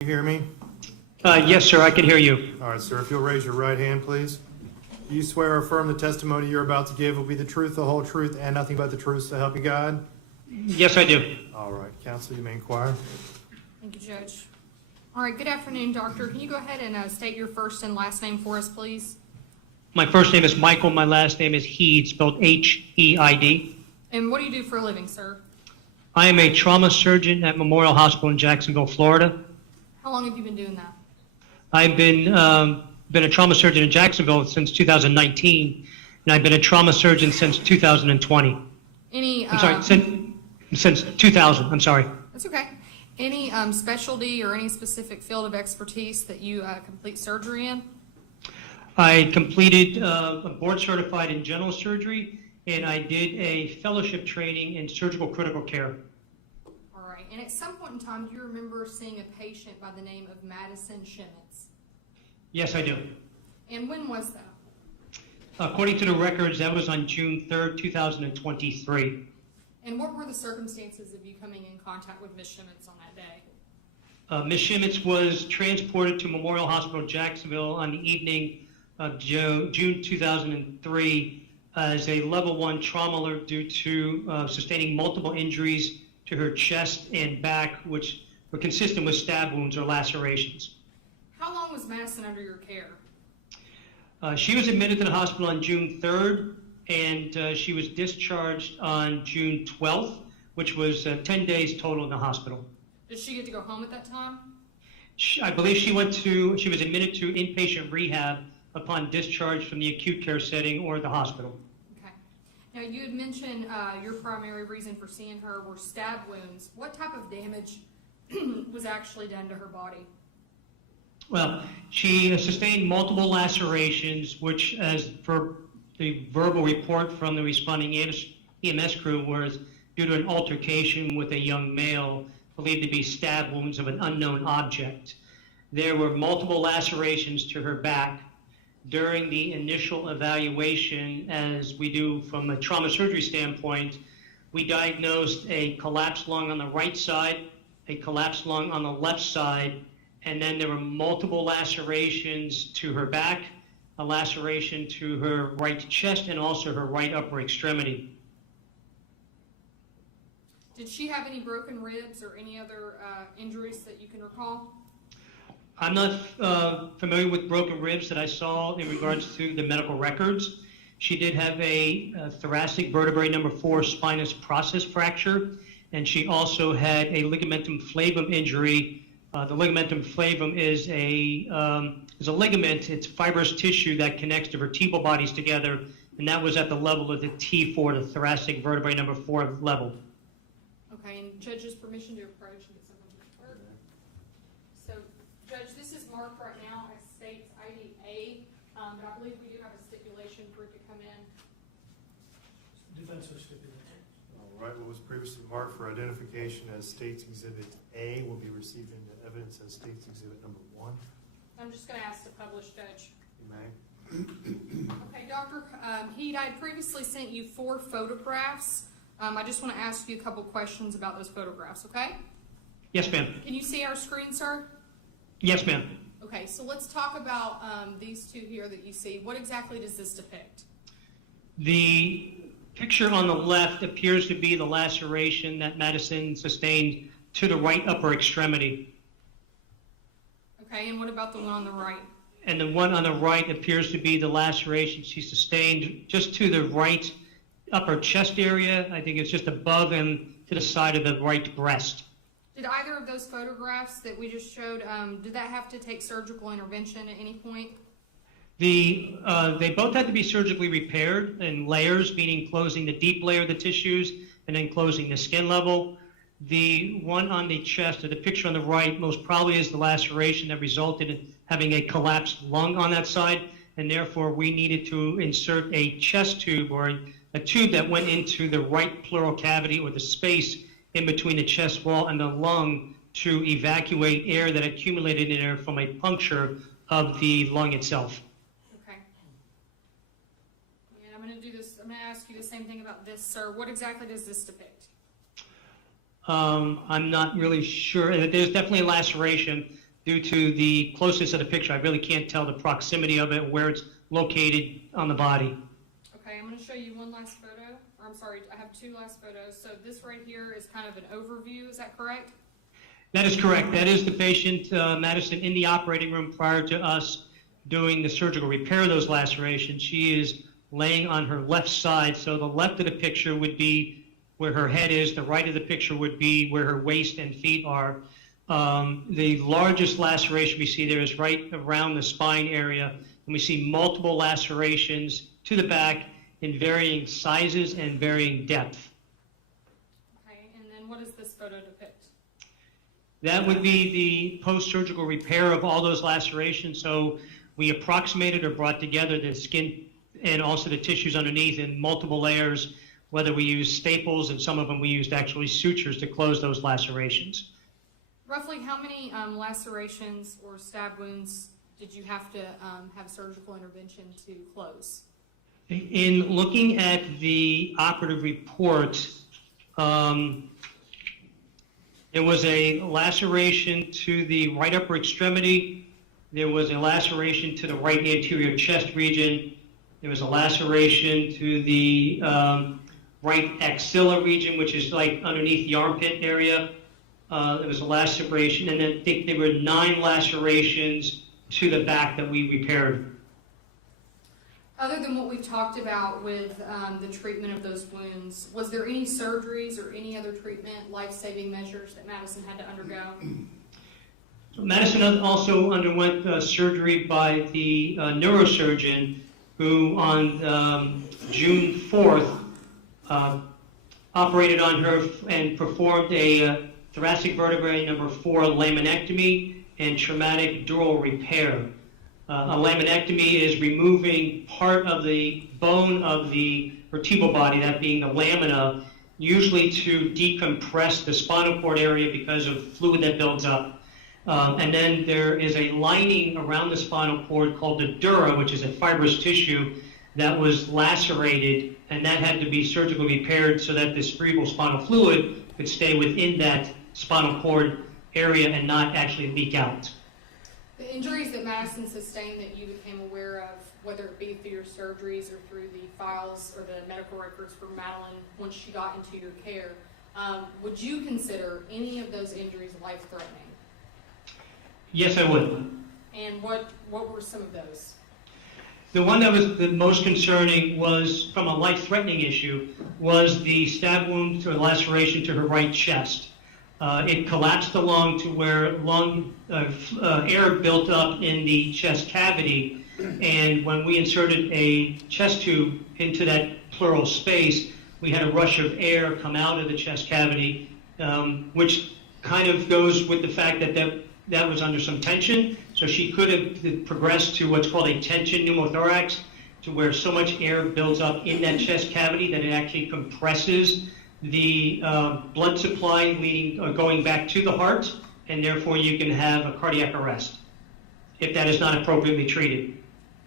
hear me? Yes, sir, I can hear you. All right, sir, if you'll raise your right hand, please. Do you swear or affirm the testimony you're about to give will be the truth, the whole truth, and nothing but the truth, so help you God? Yes, I do. All right, counsel, you may inquire. Thank you, Judge. All right, good afternoon, Doctor. Can you go ahead and state your first and last name for us, please? My first name is Michael. My last name is Heed, spelled H-E-I-D. And what do you do for a living, sir? I am a trauma surgeon at Memorial Hospital in Jacksonville, Florida. How long have you been doing that? I've been a trauma surgeon in Jacksonville since 2019, and I've been a trauma surgeon since 2020. I'm sorry, since 2000. I'm sorry. That's okay. Any specialty or any specific field of expertise that you complete surgery in? I completed a board certified in general surgery, and I did a fellowship training in surgical critical care. All right. And at some point in time, do you remember seeing a patient by the name of Madison Schemitz? Yes, I do. And when was that? According to the records, that was on June 3rd, 2023. And what were the circumstances of you coming in contact with Ms. Schemitz on that day? Ms. Schemitz was transported to Memorial Hospital, Jacksonville on the evening of June 2003 as a level 1 trauma alert due to sustaining multiple injuries to her chest and back, which were consistent with stab wounds or lacerations. How long was Madison under your care? She was admitted to the hospital on June 3rd, and she was discharged on June 12th, which was 10 days total in the hospital. Did she get to go home at that time? I believe she was admitted to inpatient rehab upon discharge from the acute care setting or the hospital. Okay. Now, you had mentioned your primary reason for seeing her were stab wounds. What type of damage was actually done to her body? Well, she sustained multiple lacerations, which, as per the verbal report from the responding EMS crew, was due to an altercation with a young male believed to be stab wounds of an unknown object. There were multiple lacerations to her back. During the initial evaluation, as we do from a trauma surgery standpoint, we diagnosed a collapsed lung on the right side, a collapsed lung on the left side, and then there were multiple lacerations to her back, a laceration to her right chest, and also her right upper extremity. Did she have any broken ribs or any other injuries that you can recall? I'm not familiar with broken ribs that I saw in regards to the medical records. She did have a thoracic vertebrae number 4 spinous process fracture, and she also had a ligamentum flavum injury. The ligamentum flavum is a ligament. It's fibrous tissue that connects the vertebral bodies together, and that was at the level of the T4, the thoracic vertebrae number 4 level. Okay, and judge's permission to approach and get someone to report. So, Judge, this is marked right now as states ID A, but I believe we do have a stipulation for it to come in. Defensive stipulation. All right, what was previously marked for identification as State's Exhibit A will be received into evidence as State's Exhibit number 1. I'm just going to ask the published judge. You may. Okay, Dr. Heed, I had previously sent you 4 photographs. I just want to ask you a couple questions about those photographs, okay? Yes, ma'am. Can you see our screen, sir? Yes, ma'am. Okay, so let's talk about these 2 here that you see. What exactly does this depict? The picture on the left appears to be the laceration that Madison sustained to the right upper extremity. Okay, and what about the one on the right? And the one on the right appears to be the laceration she sustained just to the right upper chest area. I think it's just above and to the side of the right breast. Did either of those photographs that we just showed, did that have to take surgical intervention at any point? They both had to be surgically repaired in layers, meaning closing the deep layer of the tissues and then closing the skin level. The one on the chest, or the picture on the right, most probably is the laceration that resulted in having a collapsed lung on that side, and therefore we needed to insert a chest tube or a tube that went into the right pleural cavity or the space in between the chest wall and the lung to evacuate air that accumulated in there from a puncture of the lung itself. Okay. And I'm going to ask you the same thing about this, sir. What exactly does this depict? I'm not really sure. There's definitely a laceration. due to the closeness of the picture. I really can't tell the proximity of it, where it's located on the body. Okay, I'm going to show you one last photo. Or I'm sorry, I have two last photos. So this right here is kind of an overview. Is that correct? That is correct. That is the patient, Madison, in the operating room prior to us doing the surgical repair of those lacerations. She is laying on her left side, so the left of the picture would be where her head is, the right of the picture would be where her waist and feet are. The largest laceration we see there is right around the spine area, and we see multiple lacerations to the back in varying sizes and varying depth. Okay, and then what does this photo depict? That would be the post-surgical repair of all those lacerations. So we approximated or brought together the skin and also the tissues underneath in multiple layers, whether we used staples, and some of them we used actually sutures to close those lacerations. Roughly how many lacerations or stab wounds did you have to have surgical intervention to close? In looking at the operative report, there was a laceration to the right upper extremity. There was a laceration to the right anterior chest region. There was a laceration to the right axilla region, which is like underneath the armpit area. There was a laceration, and then I think there were 9 lacerations to the back that we repaired. Other than what we've talked about with the treatment of those wounds, was there any surgeries or any other treatment, life-saving measures that Madison had to undergo? So Madison also underwent surgery by the neurosurgeon, who on June 4th operated on her and performed a thoracic vertebrae number 4 laminectomy and traumatic dural repair. A laminectomy is removing part of the bone of the vertebral body, that being the lamina, usually to decompress the spinal cord area because of fluid that builds up. And then there is a lining around the spinal cord called the dura, which is a fibrous tissue that was lacerated, and that had to be surgically repaired so that the cerebral spinal fluid could stay within that spinal cord area and not actually leak out. The injuries that Madison sustained that you became aware of, whether it be through your surgeries or through the files or the medical records for Madeline once she got into your care, would you consider any of those injuries life-threatening? Yes, I would. And what were some of those? The one that was the most concerning was, from a life-threatening issue, was the stab wound to a laceration to her right chest. It collapsed the lung to where air built up in the chest cavity, and when we inserted a chest tube into that pleural space, we had a rush of air come out of the chest cavity, which kind of goes with the fact that was under some tension, so she could have progressed to what's called a tension pneumothorax, to where so much air builds up in that chest cavity that it actually compresses the blood supply going back to the heart, and therefore you can have a cardiac arrest if that is not appropriately treated.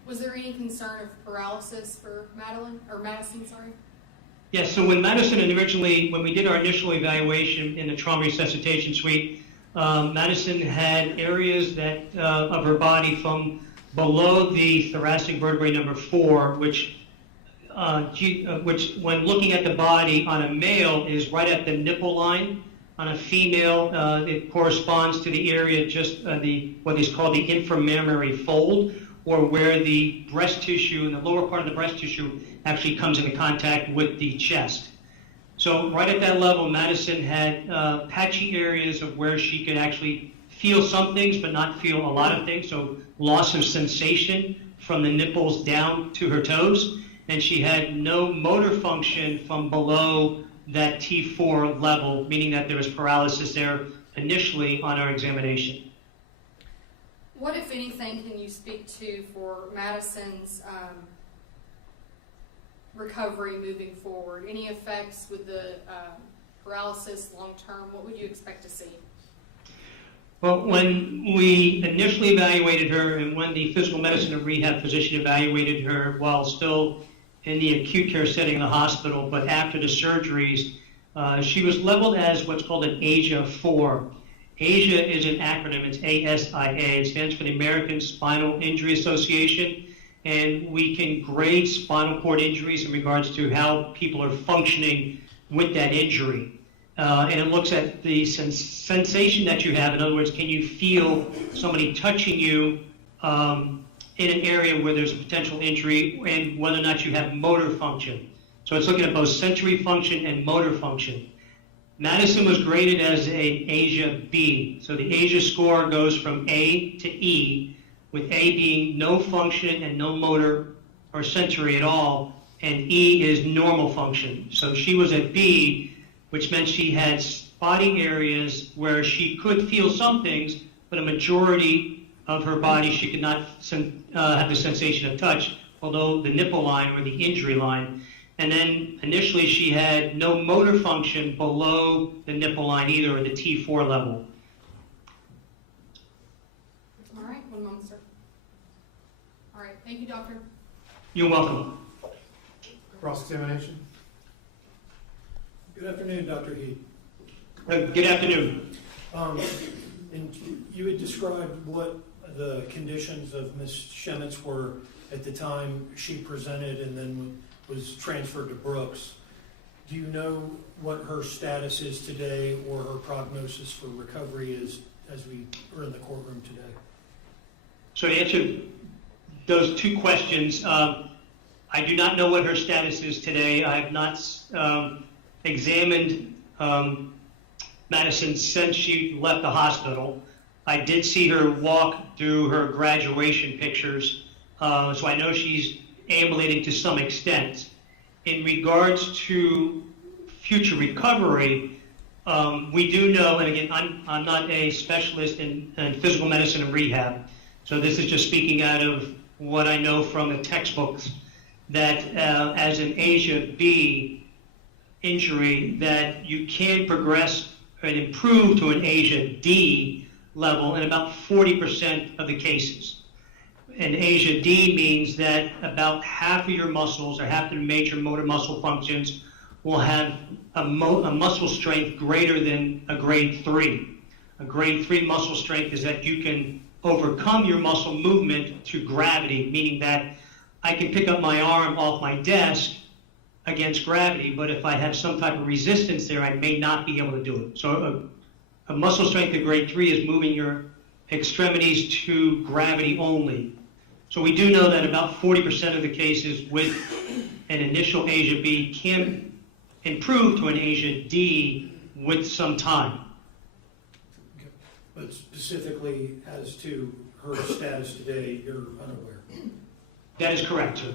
Was there any concern of paralysis for Madison, sorry? Yes, so when we did our initial evaluation in the trauma resuscitation suite, Madison had areas of her body from below the thoracic vertebrae number 4, which when looking at the body on a male is right at the nipple line. On a female, it corresponds to the area just what is called the inframammary fold, or where the breast tissue and the lower part of the breast tissue actually comes into contact with the chest. So right at that level, Madison had patchy areas of where she could actually feel some things but not feel a lot of things, so loss of sensation from the nipples down to her toes, and she had no motor function from below that T4 level, meaning that there was paralysis there initially on our examination. What, if anything, can you speak to for Madison's recovery moving forward? Any effects with the paralysis long term? What would you expect to see? Well, when we initially evaluated her and when the physical medicine and rehab physician evaluated her while still in the acute care setting in the hospital, but after the surgeries, she was leveled as what's called an ASIA 4. ASIA is an acronym. It's ASIA. It stands for the American Spinal Injury Association, and we can grade spinal cord injuries in regards to how people are functioning with that injury. And it looks at the sensation that you have. In other words, can you feel somebody touching you in an area where there's a potential injury, and whether or not you have motor function. So it's looking at both sensory function and motor function. Madison was graded as an ASIA B. So the ASIA score goes from A to E, with A being no function and no motor or sensory at all, and E is normal function. So she was at B, which meant she had spotty areas where she could feel some things, but a majority of her body she could not have the sensation of touch, although the nipple line or the injury line. And then initially she had no motor function below the nipple line either, or the T4 level. All right, one moment, sir. All right, thank you, doctor. You're welcome. Cross-examination. Good afternoon, Dr. Heath. Good afternoon. And you had described what the conditions of Ms. Schemitz were at the time she presented and then was transferred to Brooks. Do you know what her status is today or her prognosis for recovery is as we are in the courtroom today? So to answer those two questions, I do not know what her status is today. I have not examined Madison since she left the hospital. I did see her walk through her graduation pictures, so I know she's ambulating to some extent. In regards to future recovery, we do know, and again, I'm not a specialist in physical medicine and rehab, so this is just speaking out of what I know from the textbooks, that as an ASIA B injury, that you can progress and improve to an ASIA D level in about 40% of the cases. And ASIA D means that about half of your muscles, or half of the major motor muscle functions, will have a muscle strength greater than a grade 3. A grade 3 muscle strength is that you can overcome your muscle movement to gravity, meaning that I can pick up my arm off my desk against gravity, but if I have some type of resistance there, I may not be able to do it. So a muscle strength of grade 3 is moving your extremities to gravity only. So we do know that about 40% of the cases with an initial ASIA B can improve to an ASIA D with some time. Okay. But specifically as to her status today, you're unaware? That is correct, sir.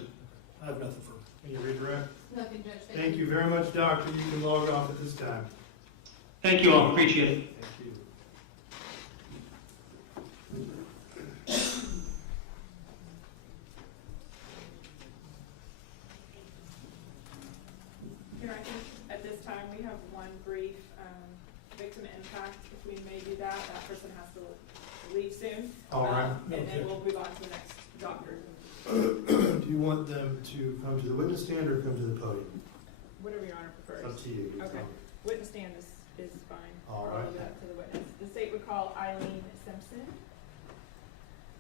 I have nothing further. Can you redirect? Nothing, Judge. Thank you very much, Doctor. You can log off at this time. Thank you all. Appreciate it. Thank you. Your Honor, at this time, we have one brief victim impact. If we may do that, that person has to leave soon. All right. And then we'll move on to the next doctor. Do you want them to come to the witness stand or come to the podium? Whatever Your Honor It's prefers. up to you. Okay. Witness stand is fine. All I'll right. leave that to the witness. The state would call Eileen Simpson.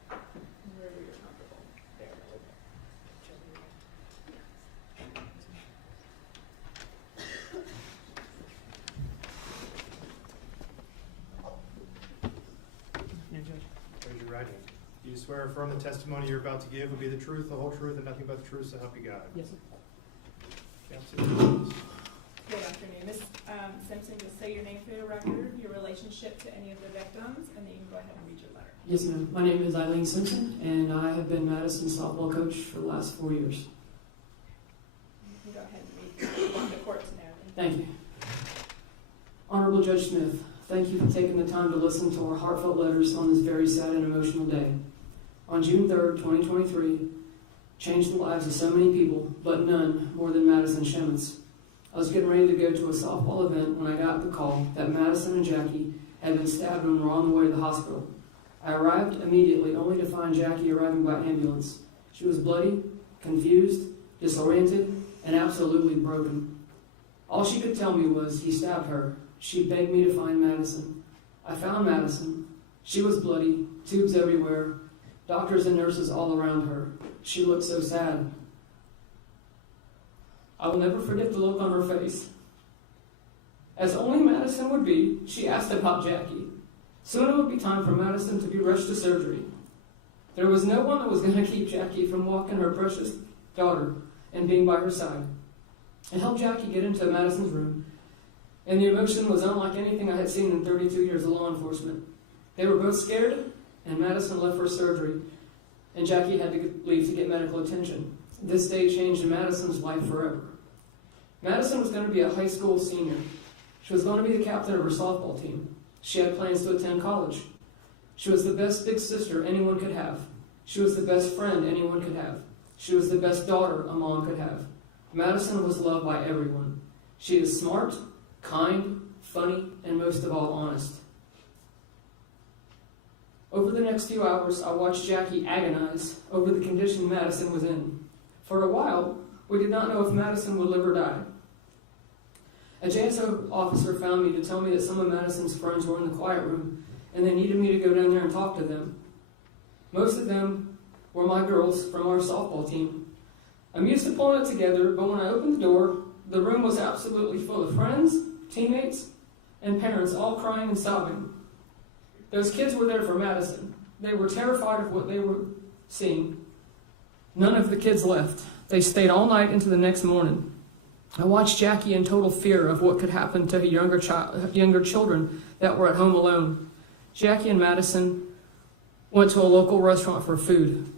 Wherever you're comfortable. There. Raise your right hand. Do you swear or affirm the testimony you're about to give will be the truth, the whole truth, and nothing but the truth, so help you God? Yes, sir. Counsel, Good afternoon. Ms. Simpson, just say your name for the record, your relationship to any of the victims, and then you can go ahead and read your letter. Yes, ma'am. My name is Eileen Simpson, and I have been Madison's softball coach for the last 4 years. You can go ahead and read. You want the court to know. Thank you. Honorable Judge Smith, thank you for taking the time to listen to our heartfelt letters on this very sad and emotional day. On June 3rd, 2023, changed the lives of so many people, but none more than Madison Schemitz. I was getting ready to go to a softball event when I got the call that Madison and Jackie had been stabbed and were on the way to the hospital. I arrived immediately, only to find Jackie arriving by ambulance. She was bloody, confused, disoriented, and absolutely broken. All she could tell me was he stabbed her. She begged me to find Madison. I found Madison. She was bloody, tubes everywhere, doctors and nurses all around her. She looked so sad. I will never forget the look on her face. As only Madison would be, she asked about Jackie. Soon it would be time for Madison to be rushed to surgery. There was no one that was going to keep Jackie from walking her precious daughter and being by her side. I helped Jackie get into Madison's room, and the emotion was unlike anything I had seen in 32 years of law enforcement. They were both scared, and Madison left for surgery, and Jackie had to leave to get medical attention. This day changed Madison's life forever. Madison was going to be a high school senior. She was going to be the captain of her softball team. She had plans to attend college. She was the best big sister anyone could have. She was the best friend anyone could have. She was the best daughter a mom could have. Madison was loved by everyone. She is smart, kind, funny, and most of all, honest. Over the next few hours, I watched Jackie agonize over the condition Madison was in. For a while, we did not know if Madison would live or die. A JSO officer found me to tell me that some of Madison's friends were in the quiet room, and they needed me to go down there and talk to them. Most of them were my girls from our softball team. I'm used to pulling it together, but when I opened the door, the room was absolutely full of friends, teammates, and parents all crying and sobbing. Those kids were there for Madison. They were terrified of what they were seeing. None of the kids left. They stayed all night into the next morning. I watched Jackie in total fear of what could happen to younger children that were at home alone. Jackie and Madison went to a local restaurant for food.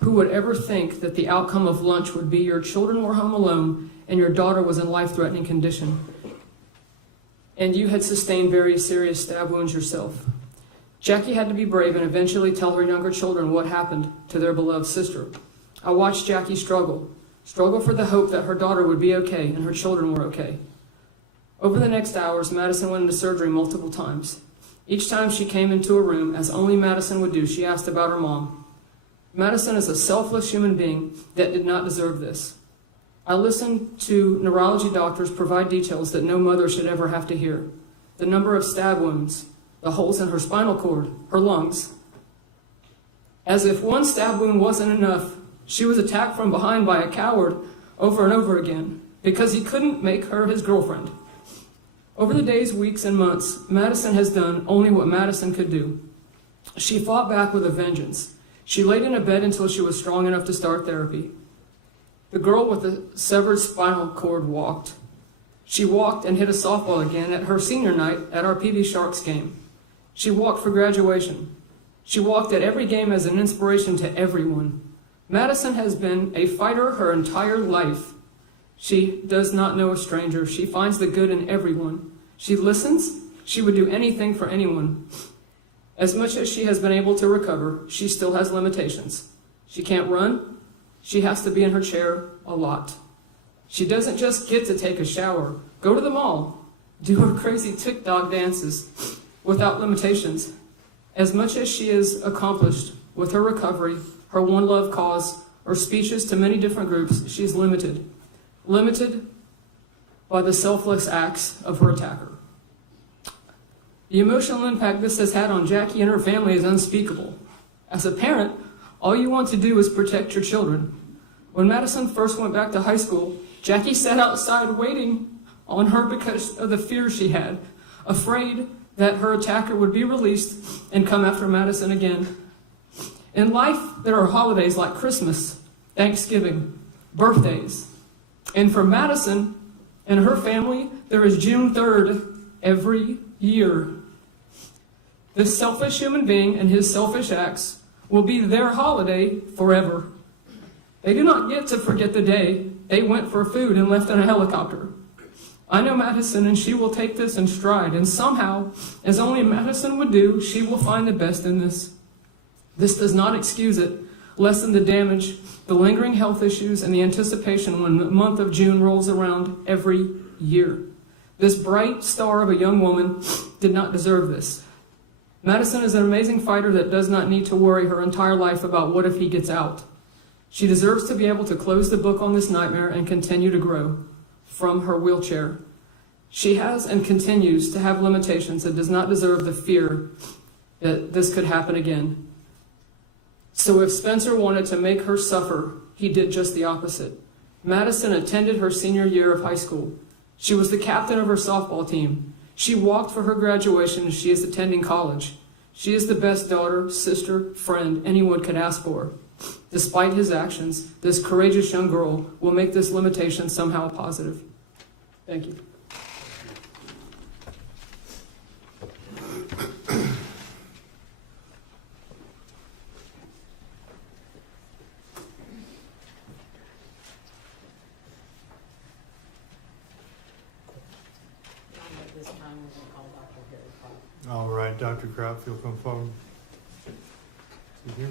Who would ever think that the outcome of lunch would be your children were home alone and your daughter was in life-threatening condition? And you had sustained very serious stab wounds yourself. Jackie had to be brave and eventually tell her younger children what happened to their beloved sister. I watched Jackie struggle for the hope that her daughter would be okay and her children were okay. Over the next hours, Madison went into surgery multiple times. Each time she came into a room, as only Madison would do, she asked about her mom. Madison is a selfless human being that did not deserve this. I listened to neurology doctors provide details that no mother should ever have to hear. The number of stab wounds, the holes in her spinal cord, her lungs. As if one stab wound wasn't enough, she was attacked from behind by a coward over and over again because he couldn't make her his girlfriend. Over the days, weeks, and months, Madison has done only what Madison could do. She fought back with a vengeance. She laid in a bed until she was strong enough to start therapy. The girl with the severed spinal cord walked. She walked and hit a softball again at her senior night at our PB Sharks game. She walked for graduation. She walked at every game as an inspiration to everyone. Madison has been a fighter her entire life. She does not know a stranger. She finds the good in everyone. She listens. She would do anything for anyone. As much as she has been able to recover, she still has limitations. She can't run. She has to be in her chair a lot. She doesn't just get to take a shower, go to the mall, do her crazy TikTok dances without limitations. As much as she has accomplished with her recovery, her One Love cause, her speeches to many different groups, she's limited. Limited by the selfless acts of her attacker. The emotional impact this has had on Jackie and her family is unspeakable. As a parent, all you want to do is protect your children. When Madison first went back to high school, Jackie sat outside waiting on her because of the fear she had, afraid that her attacker would be released and come after Madison again. In life, there are holidays like Christmas, Thanksgiving, birthdays. And for Madison and her family, there is June 3rd every year. This selfish human being and his selfish acts will be their holiday forever. They do not get to forget the day they went for food and left in a helicopter. I know Madison, and she will take this in stride, and somehow, as only Madison would do, she will find the best in this. This does not excuse it, lessen the damage, the lingering health issues, and the anticipation when the month of June rolls around every year. This bright star of a young woman did not deserve this. Madison is an amazing fighter that does not need to worry her entire life about what if he gets out. She deserves to be able to close the book on this nightmare and continue to grow from her wheelchair. She has and continues to have limitations and does not deserve the fear that this could happen again. So if Spencer wanted to make her suffer, he did just the opposite. Madison attended her senior year of high school. She was the captain of her softball team. She walked for her graduation and she is attending college. She is the best daughter, sister, friend anyone could ask for. Despite his actions, this courageous young girl will make this limitation somehow positive. Thank you. At this time, we're going to call Dr. Harry Clark. All right, Dr. Kraut, if you'll come forward. See here.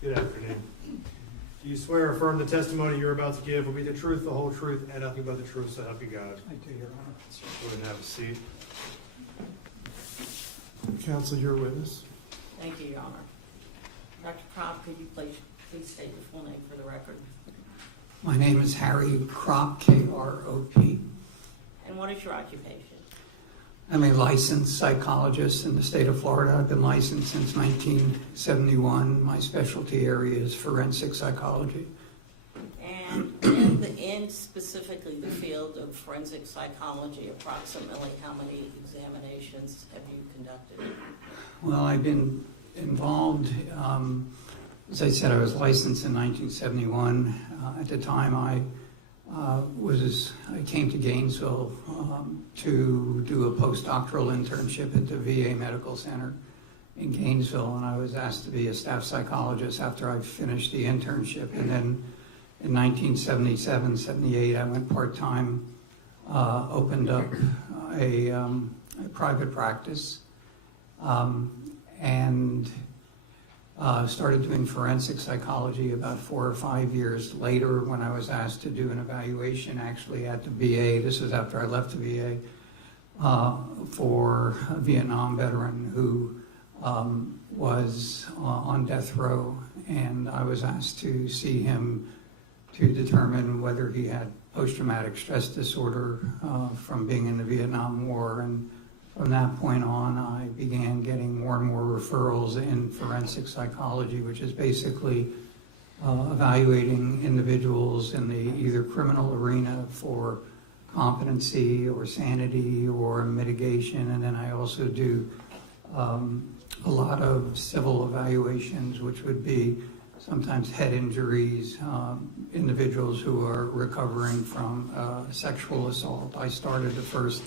Good afternoon. Do you swear or affirm the testimony you're about to give will be the truth, the whole truth, and nothing but the truth, so help you God? I do, Your Honor. Go ahead and have a seat. Counsel, your witness. Thank you, Your Honor. Dr. Kropp, could you please state your full name for the record? My name is Harry Kropp, K-R-O-P. And what is your occupation? I'm a licensed psychologist in the state of Florida. I've been licensed since 1971. My specialty area is forensic psychology. And in specifically the field of forensic psychology, approximately how many examinations have you conducted? Well, I've been involved, as I said, I was licensed in 1971. At the time, I came to Gainesville to do a postdoctoral internship at the VA Medical Center in Gainesville, and I was asked to be a staff psychologist after I finished the internship. And then in 1977, 78, I went part-time, opened up a private practice, and started doing forensic psychology about 4 or 5 years later when I was asked to do an evaluation actually at the VA. This was after I left the VA for a Vietnam veteran who was on death row, and I was asked to see him to determine whether he had post-traumatic stress disorder from being in the Vietnam War. And from that point on, I began getting more and more referrals in forensic psychology, which is basically evaluating individuals in the either criminal arena for competency or sanity or mitigation. And then I also do a lot of civil evaluations, which would be sometimes head injuries, individuals who are recovering from sexual assault. I started the first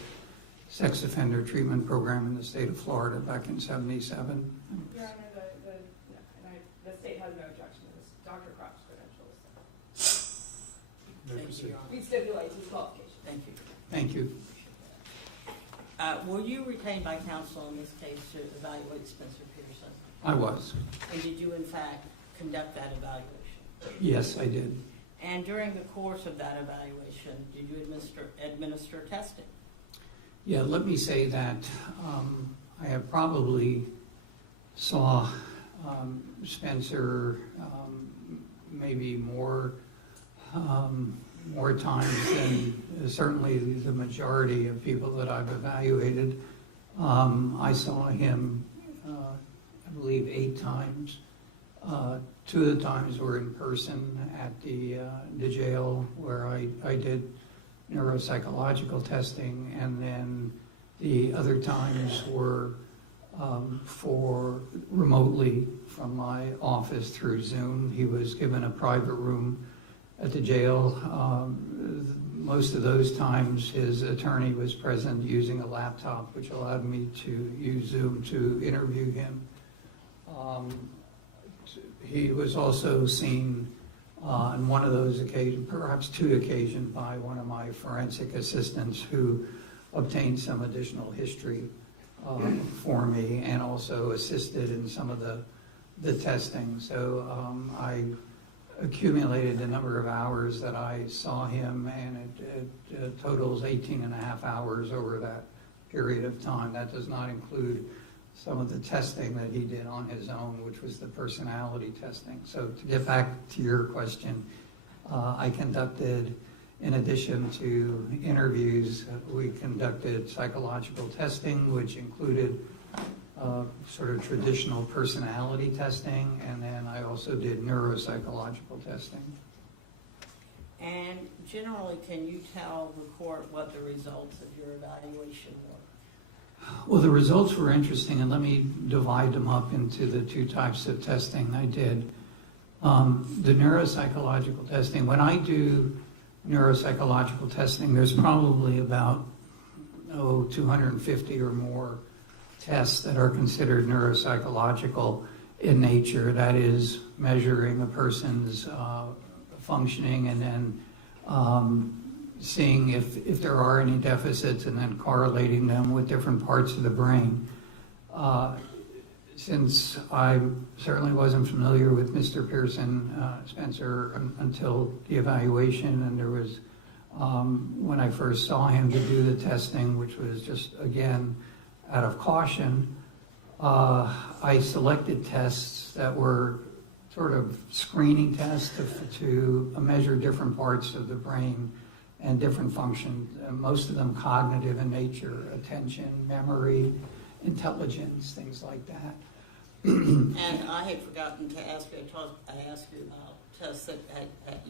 sex offender treatment program in the state of Florida back in '77. Your Honor, the state has no objection to this. Dr. Kropp's credentials. Thank you, Your Honor. We stipulate his qualifications. Thank you. Thank you. Were you retained by counsel in this case to evaluate Spencer Pearson? I was. And did you in fact conduct that evaluation? Yes, I did. And during the course of that evaluation, did you administer testing? Yeah, let me say that I have probably saw Spencer maybe more times than certainly the majority of people that I've evaluated. I saw him, I believe, 8 times. 2 of the times were in person at the jail where I did neuropsychological testing, and then the other times were for remotely from my office through Zoom. He was given a private room at the jail. Most of those times his attorney was present using a laptop, which allowed me to use Zoom to interview him. He was also seen on one of those occasions, perhaps 2 occasions, by one of my forensic assistants who obtained some additional history for me and also assisted in some of the testing. So I accumulated the number of hours that I saw him, and it totals 18 and a half hours over that period of time. That does not include some of the testing that he did on his own, which was the personality testing. So to get back to your question, I conducted, in addition to interviews, we conducted psychological testing, which included sort of traditional personality testing, and then I also did neuropsychological testing. And generally, can you tell the court what the results of your evaluation were? Well, the results were interesting, and let me divide them up into the two types of testing I did. The neuropsychological testing, when I do neuropsychological testing, there's probably about 250 or more tests that are considered neuropsychological in nature. That is, measuring a person's functioning and then seeing if there are any deficits and then correlating them with different parts of the brain. Since I certainly wasn't familiar with Mr. Pearson, Spencer, until the evaluation, and there was, when I first saw him to do the testing, which was just, again, out of caution, I selected tests that were sort of screening tests to measure different parts of the brain and different functions, most of them cognitive in nature, attention, memory, intelligence, things like that. And I had forgotten to ask you, I asked you about tests that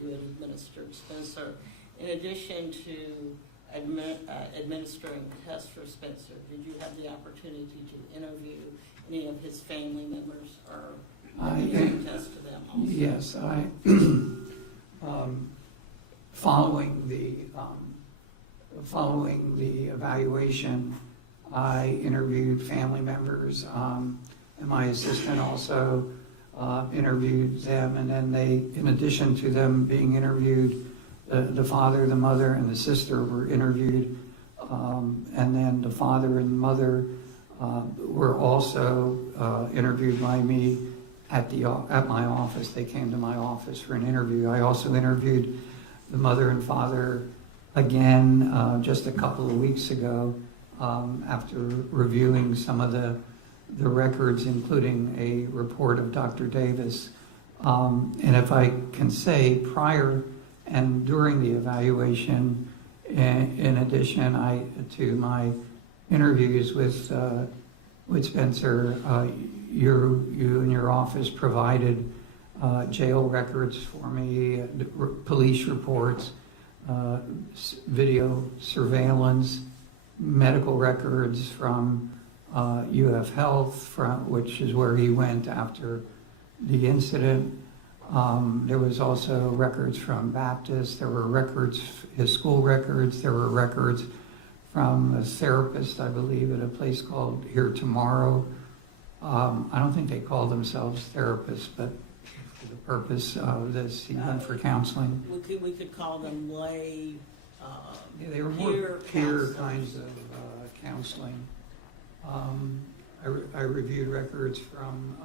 you had administered, Spencer. In addition to administering tests for Spencer, did you have the opportunity to interview any of his family members or administer tests to them also? Yes, following the evaluation, I interviewed family members, and my assistant also interviewed them, and then they, in addition to them being interviewed, the father, the mother, and the sister were interviewed, and then the father and mother were also interviewed by me at my office. They came to my office for an interview. I also interviewed the mother and father again just a couple of weeks ago after reviewing some of the records, including a report of Dr. Davis. And if I can say, prior and during the evaluation, in addition to my interviews with Spencer, you and your office provided jail records for me, police reports, video surveillance, medical records from UF Health, which is where he went after the incident. There was also records from Baptist. There were records, his school records. There were records from a therapist, I believe, at a place called Here Tomorrow. I don't think they call themselves therapists, but for the purpose of this, he went for counseling. We could call them lay, Yeah, they were more peer kinds of counseling. I reviewed records from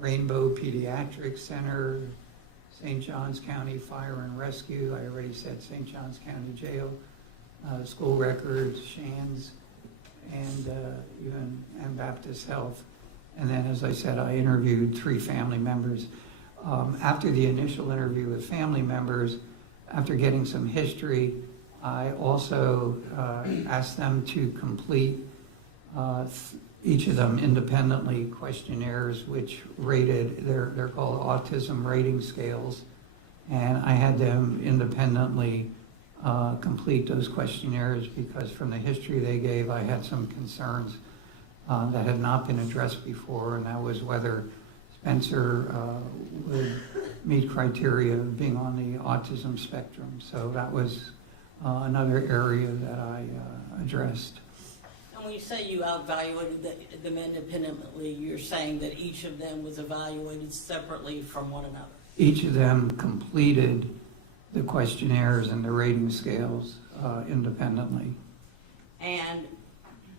Rainbow Pediatric Center, St. Johns County Fire and Rescue. I already said St. Johns County Jail, school records, Shands, and even Baptist Health. And then, as I said, I interviewed 3 family members. After the initial interview with family members, after getting some history, I also asked them to complete each of them independently questionnaires which rated, they're called autism rating scales, and I had them independently complete those questionnaires because from the history they gave, I had some concerns that had not been addressed before, and that was whether Spencer would meet criteria of being on the autism spectrum. So that was another area that I addressed. and when you say you evaluated them independently, you're saying that each of them was evaluated separately from one another? Each of them completed the questionnaires and the rating scales independently. And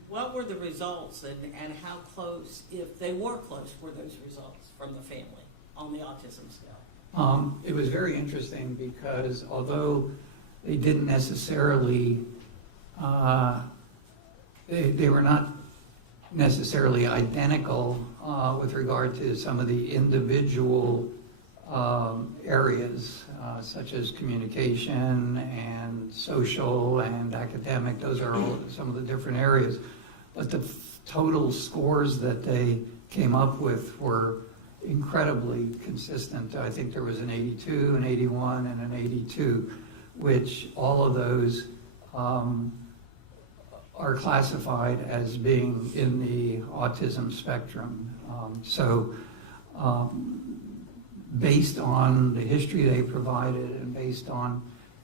what were the results and how close, if they were close, were those results from the family on the autism scale? It was very interesting because although they didn't necessarily, they were not necessarily identical with regard to some of the individual areas, such as communication and social and academic. Those are all some of the different areas. But the total scores that they came up with were incredibly consistent. I think there was an 82, an 81, and an 82, which all of those are classified as being in the autism spectrum. Based on the history they provided and based on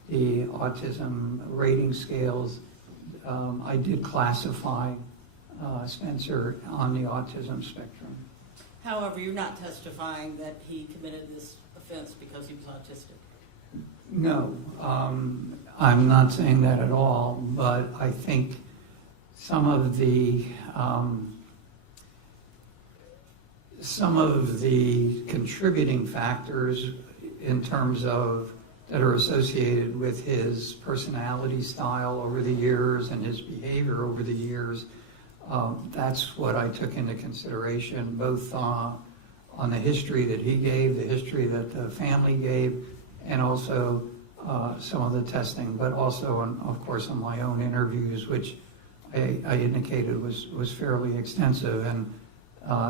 the autism rating scales, I did classify Spencer on the autism spectrum. However, you're not testifying that he committed this offense because he was autistic. No, I'm not saying that at all, but I think some of the contributing factors in terms of that are associated with his personality style over the years and his behavior over the years, that's what I took into consideration, both on the history that he gave, the history that the family gave, and also some of the testing, but also, of course, on my own interviews, which I indicated was fairly extensive. And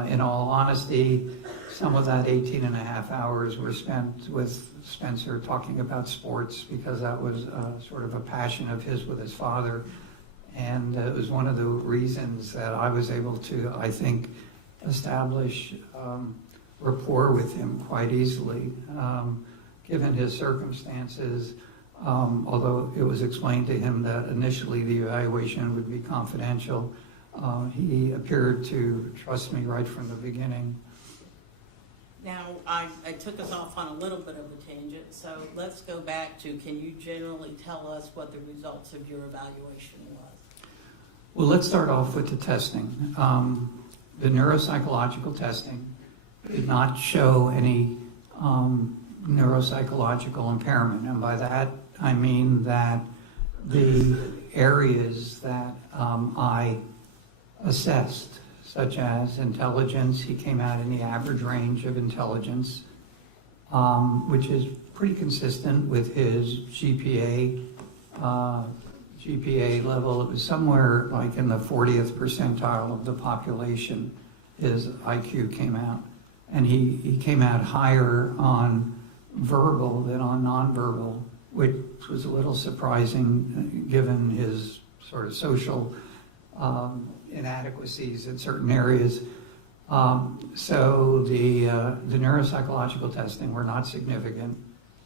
in all honesty, some of that 18 and a half hours were spent with Spencer talking about sports, because that was sort of a passion of his with his father. And it was one of the reasons that I was able to, I think, establish rapport with him quite easily, given his circumstances. Although it was explained to him that initially the evaluation would be confidential, he appeared to trust me right from the beginning. Now, I took us off on a little bit of a tangent, so let's go back to, can you generally tell us what the results of your evaluation was? Well, let's start off with the testing. The neuropsychological testing did not show any neuropsychological impairment, and by that I mean that the areas that I assessed, such as intelligence, he came out in the average range of intelligence, which is pretty consistent with his GPA level. It was somewhere like in the 40th percentile of the population, his IQ came out. And he came out higher on verbal than on nonverbal, which was a little surprising given his sort of social inadequacies in certain areas. So the neuropsychological testing were not significant.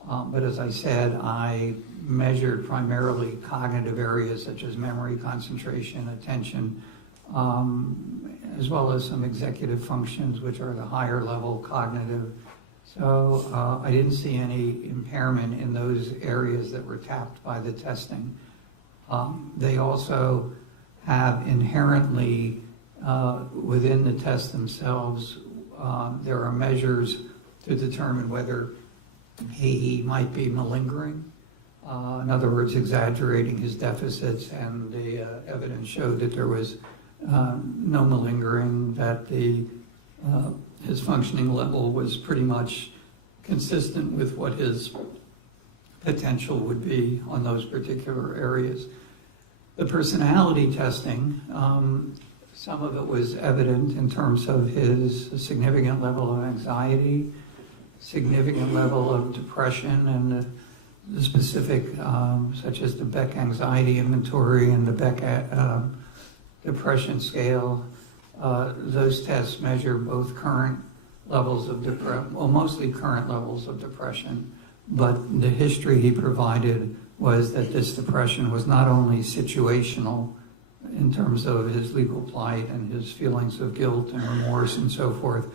But as I said, I measured primarily cognitive areas such as memory, concentration, attention, as well as some executive functions, which are the higher level cognitive. So I didn't see any impairment in those areas that were tapped by the testing. They also have inherently, within the test themselves, there are measures to determine whether he might be malingering. In other words, exaggerating his deficits, and the evidence showed that there was no malingering, that his functioning level was pretty much consistent with what his potential would be on those particular areas. The personality testing, some of it was evident in terms of his significant level of anxiety, significant level of depression, and the specific, such as the Beck Anxiety Inventory and the Beck Depression Scale. Those tests measure both current levels of depression, well, mostly current levels of depression, but the history he provided was that this depression was not only situational in terms of his legal plight and his feelings of guilt and remorse and so forth,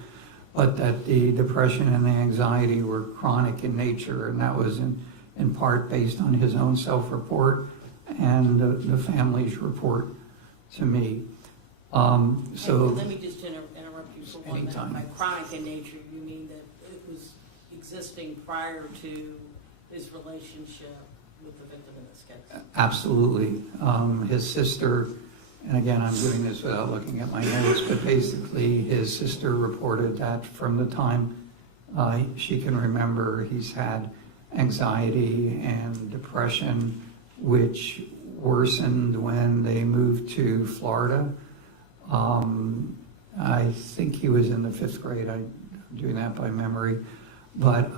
but that the depression and the anxiety were chronic in nature, and that was in part based on his own self-report and the family's report to me. So let me just interrupt you for one minute. Anytime. By chronic in nature, you mean that it was existing prior to his relationship with the victim in this case? Absolutely. His sister, and again, I'm doing this without looking at my notes, but basically his sister reported that from the time she can remember, he's had anxiety and depression, which worsened when they moved to Florida. I think he was in the 5th grade. I'm doing that by memory. But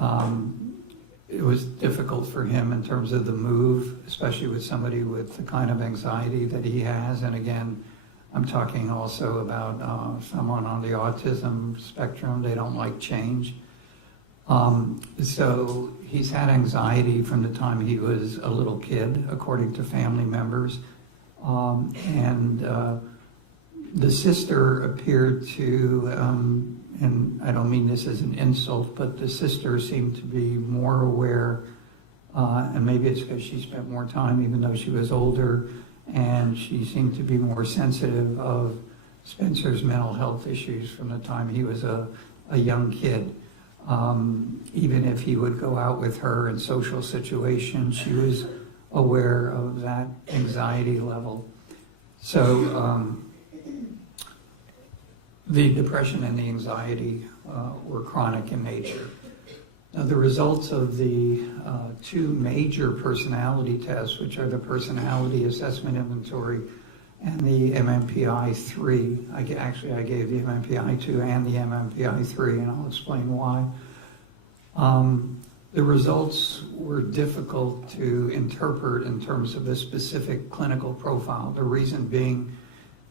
it was difficult for him in terms of the move, especially with somebody with the kind of anxiety that he has. And again, I'm talking also about someone on the autism spectrum. They don't like change. So he's had anxiety from the time he was a little kid, according to family members. The sister appeared to, and I don't mean this as an insult, but the sister seemed to be more aware, and maybe it's because she spent more time even though she was older, and she seemed to be more sensitive of Spencer's mental health issues from the time he was a young kid. Even if he would go out with her in social situations, she was aware of that anxiety level. So the depression and the anxiety were chronic in nature. Now, the results of the 2 major personality tests, which are the Personality Assessment Inventory and the MMPI-3. I gave the MMPI-2 and the MMPI-3, and I'll explain why. The results were difficult to interpret in terms of a specific clinical profile. The reason being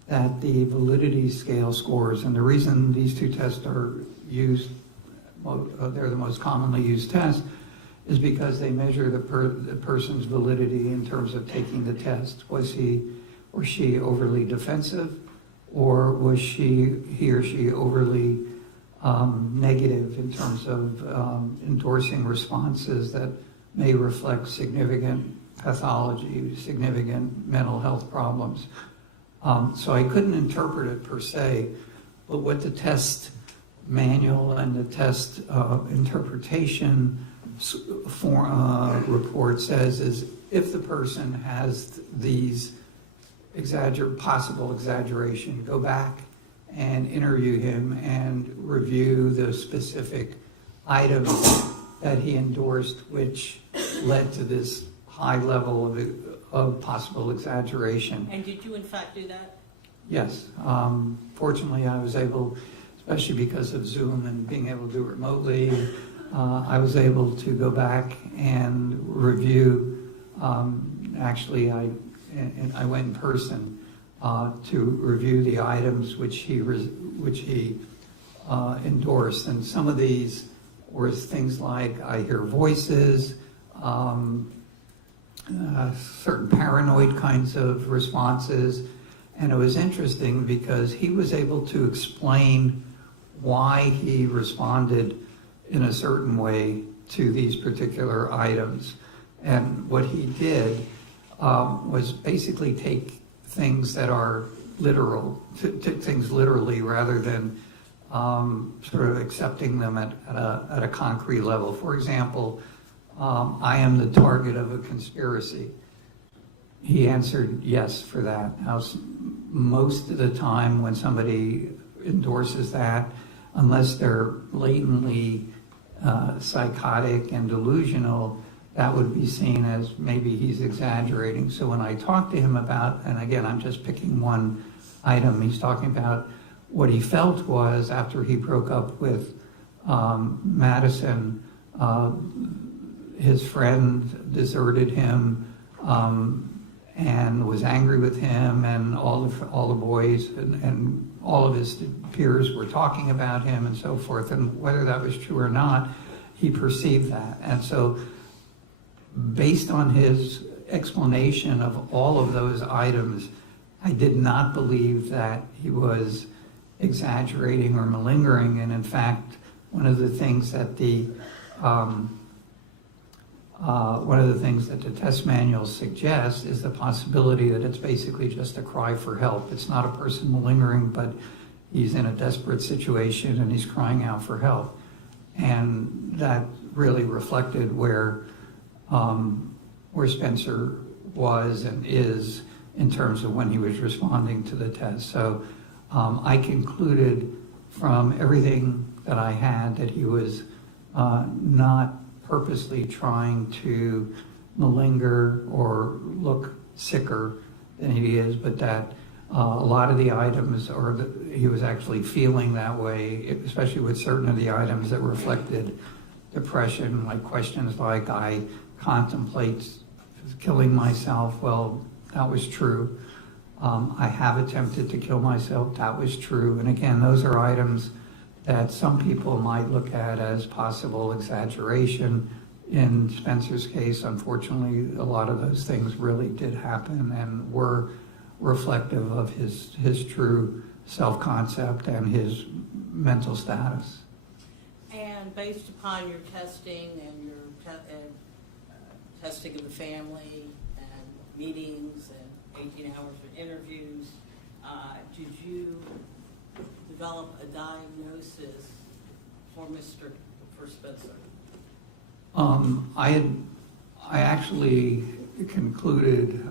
that the validity scale scores, and the reason these 2 tests are used, they're the most commonly used tests, is because they measure the person's validity in terms of taking the test. Was he or she overly defensive, or was he or she overly negative in terms of endorsing responses that may reflect significant pathology, significant mental health problems. So I couldn't interpret it per se, but what the test manual and the test interpretation report says is if the person has these possible exaggeration, go back and interview him and review the specific items that he endorsed, which led to this high level of possible exaggeration. And did you in fact do that? Yes. Fortunately, I was able, especially because of Zoom and being able to do it remotely, I was able to go back and review. Actually, I went in person to review the items which he endorsed, and some of these were things like I hear voices, certain paranoid kinds of responses, and it was interesting because he was able to explain why he responded in a certain way to these particular items. And what he did was basically take things that are literal, took things literally rather than sort of accepting them at a concrete level. For example, I am the target of a conspiracy. He answered yes for that. Now, most of the time when somebody endorses that, unless they're blatantly psychotic and delusional, that would be seen as maybe he's exaggerating. So when I talked to him about, and again, I'm just picking one item, he's talking about what he felt was after he broke up with Madison, his friend deserted him and was angry with him, and all the boys and all of his peers were talking about him and so forth. And whether that was true or not, he perceived that. And so based on his explanation of all of those items, I did not believe that he was exaggerating or malingering. And in fact, one of the things that the test manual suggests is the possibility that it's basically just a cry for help. It's not a person malingering, but he's in a desperate situation and he's crying out for help. And that really reflected where Spencer was and is in terms of when he was responding to the test. So I concluded from everything that I had that he was not purposely trying to malinger or look sicker than he is, but that a lot of the items, he was actually feeling that way, especially with certain of the items that reflected depression, like questions like, I contemplate killing myself. Well, that was true. I have attempted to kill myself. That was true. And again, those are items that some people might look at as possible exaggeration. In Spencer's case, unfortunately, a lot of those things really did happen and were reflective of his true self-concept and his mental status. And based upon your testing and your testing of the family and meetings and 18 hours of interviews, did you develop a diagnosis for Spencer? I actually concluded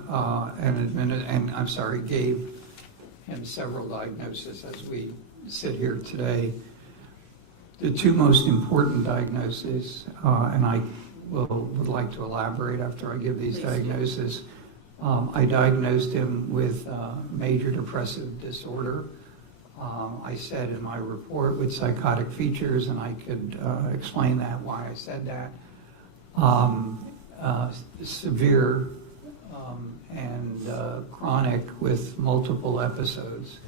gave him several diagnoses as we sit here today. The two most important diagnoses, and I would like to elaborate after I give these diagnoses. I diagnosed him with major depressive disorder. I said in my report with psychotic features, and I could explain that, why I said that. Severe and chronic with multiple episodes.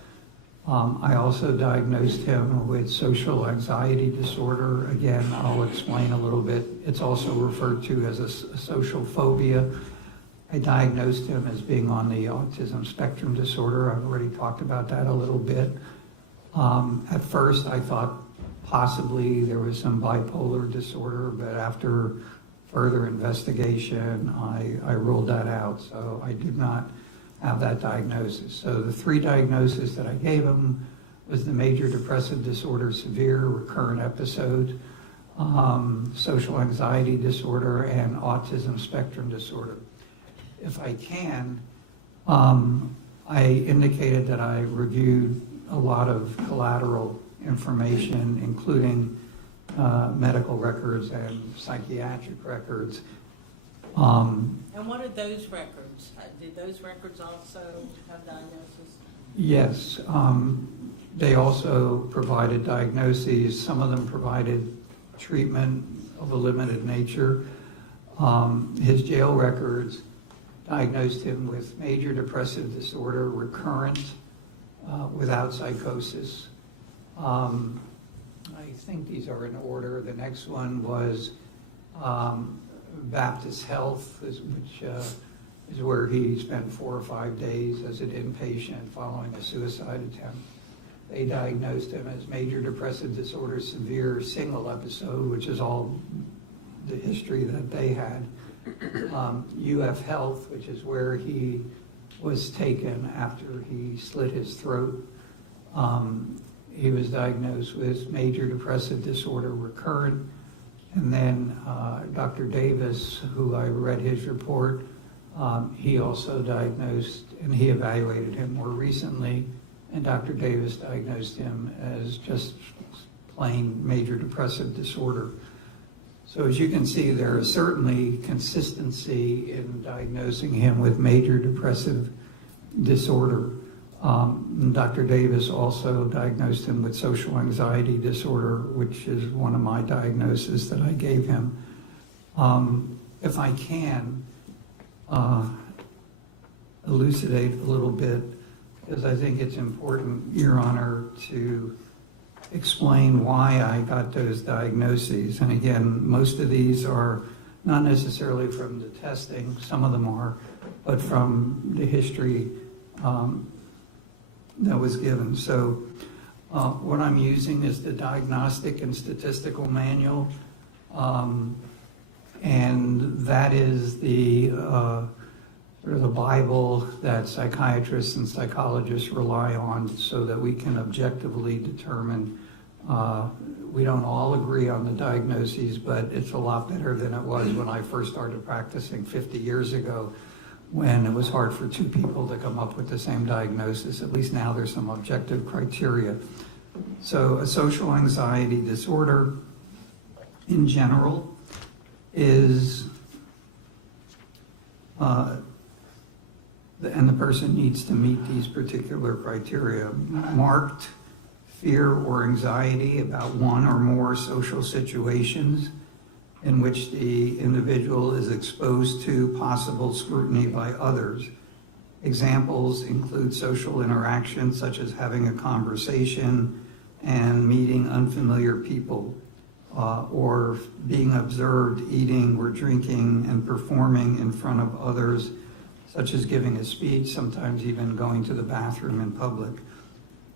I also diagnosed him with social anxiety disorder. Again, I'll explain a little bit. It's also referred to as a social phobia. I diagnosed him as being on the autism spectrum disorder. I've already talked about that a little bit. At first, I thought possibly there was some bipolar disorder, but after further investigation, I ruled that out. So I did not have that diagnosis. So the three diagnoses that I gave him was the major depressive disorder, severe recurrent episode, social anxiety disorder, and autism spectrum disorder. If I can, I indicated that I reviewed a lot of collateral information, including medical records and psychiatric records. And what are those records? Did those records also have diagnosis? Yes. They also provided diagnoses. Some of them provided treatment of a limited nature. His jail records diagnosed him with major depressive disorder, recurrent, without psychosis. I think these are in order. The next one was Baptist Health, which is where he spent 4 or 5 days as an inpatient following a suicide attempt. They diagnosed him as major depressive disorder, severe single episode, which is all the history that they had. UF Health, which is where he was taken after he slit his throat. He was diagnosed with major depressive disorder, recurrent. And then Dr. Davis, who I read his report, he also diagnosed, and he evaluated him more recently, and Dr. Davis diagnosed him as just plain major depressive disorder. So as you can see, there is certainly consistency in diagnosing him with major depressive disorder. Dr. Davis also diagnosed him with social anxiety disorder, which is one of my diagnoses that I gave him. If I can elucidate a little bit, because I think it's important, Your Honor, to explain why I got those diagnoses. And again, most of these are not necessarily from the testing, some of them are, but from the history that was given. So what I'm using is the Diagnostic and Statistical Manual, and that is the sort of the Bible that psychiatrists and psychologists rely on so that we can objectively determine We don't all agree on the diagnoses, but it's a lot better than it was when I first started practicing 50 years ago, when it was hard for two people to come up with the same diagnosis. At least now there's some objective criteria. So a social anxiety disorder in general is, and the person needs to meet these particular criteria: marked fear or anxiety about one or more social situations in which the individual is exposed to possible scrutiny by others. Examples include social interactions such as having a conversation and meeting unfamiliar people, or being observed eating or drinking and performing in front of others, such as giving a speech, sometimes even going to the bathroom in public.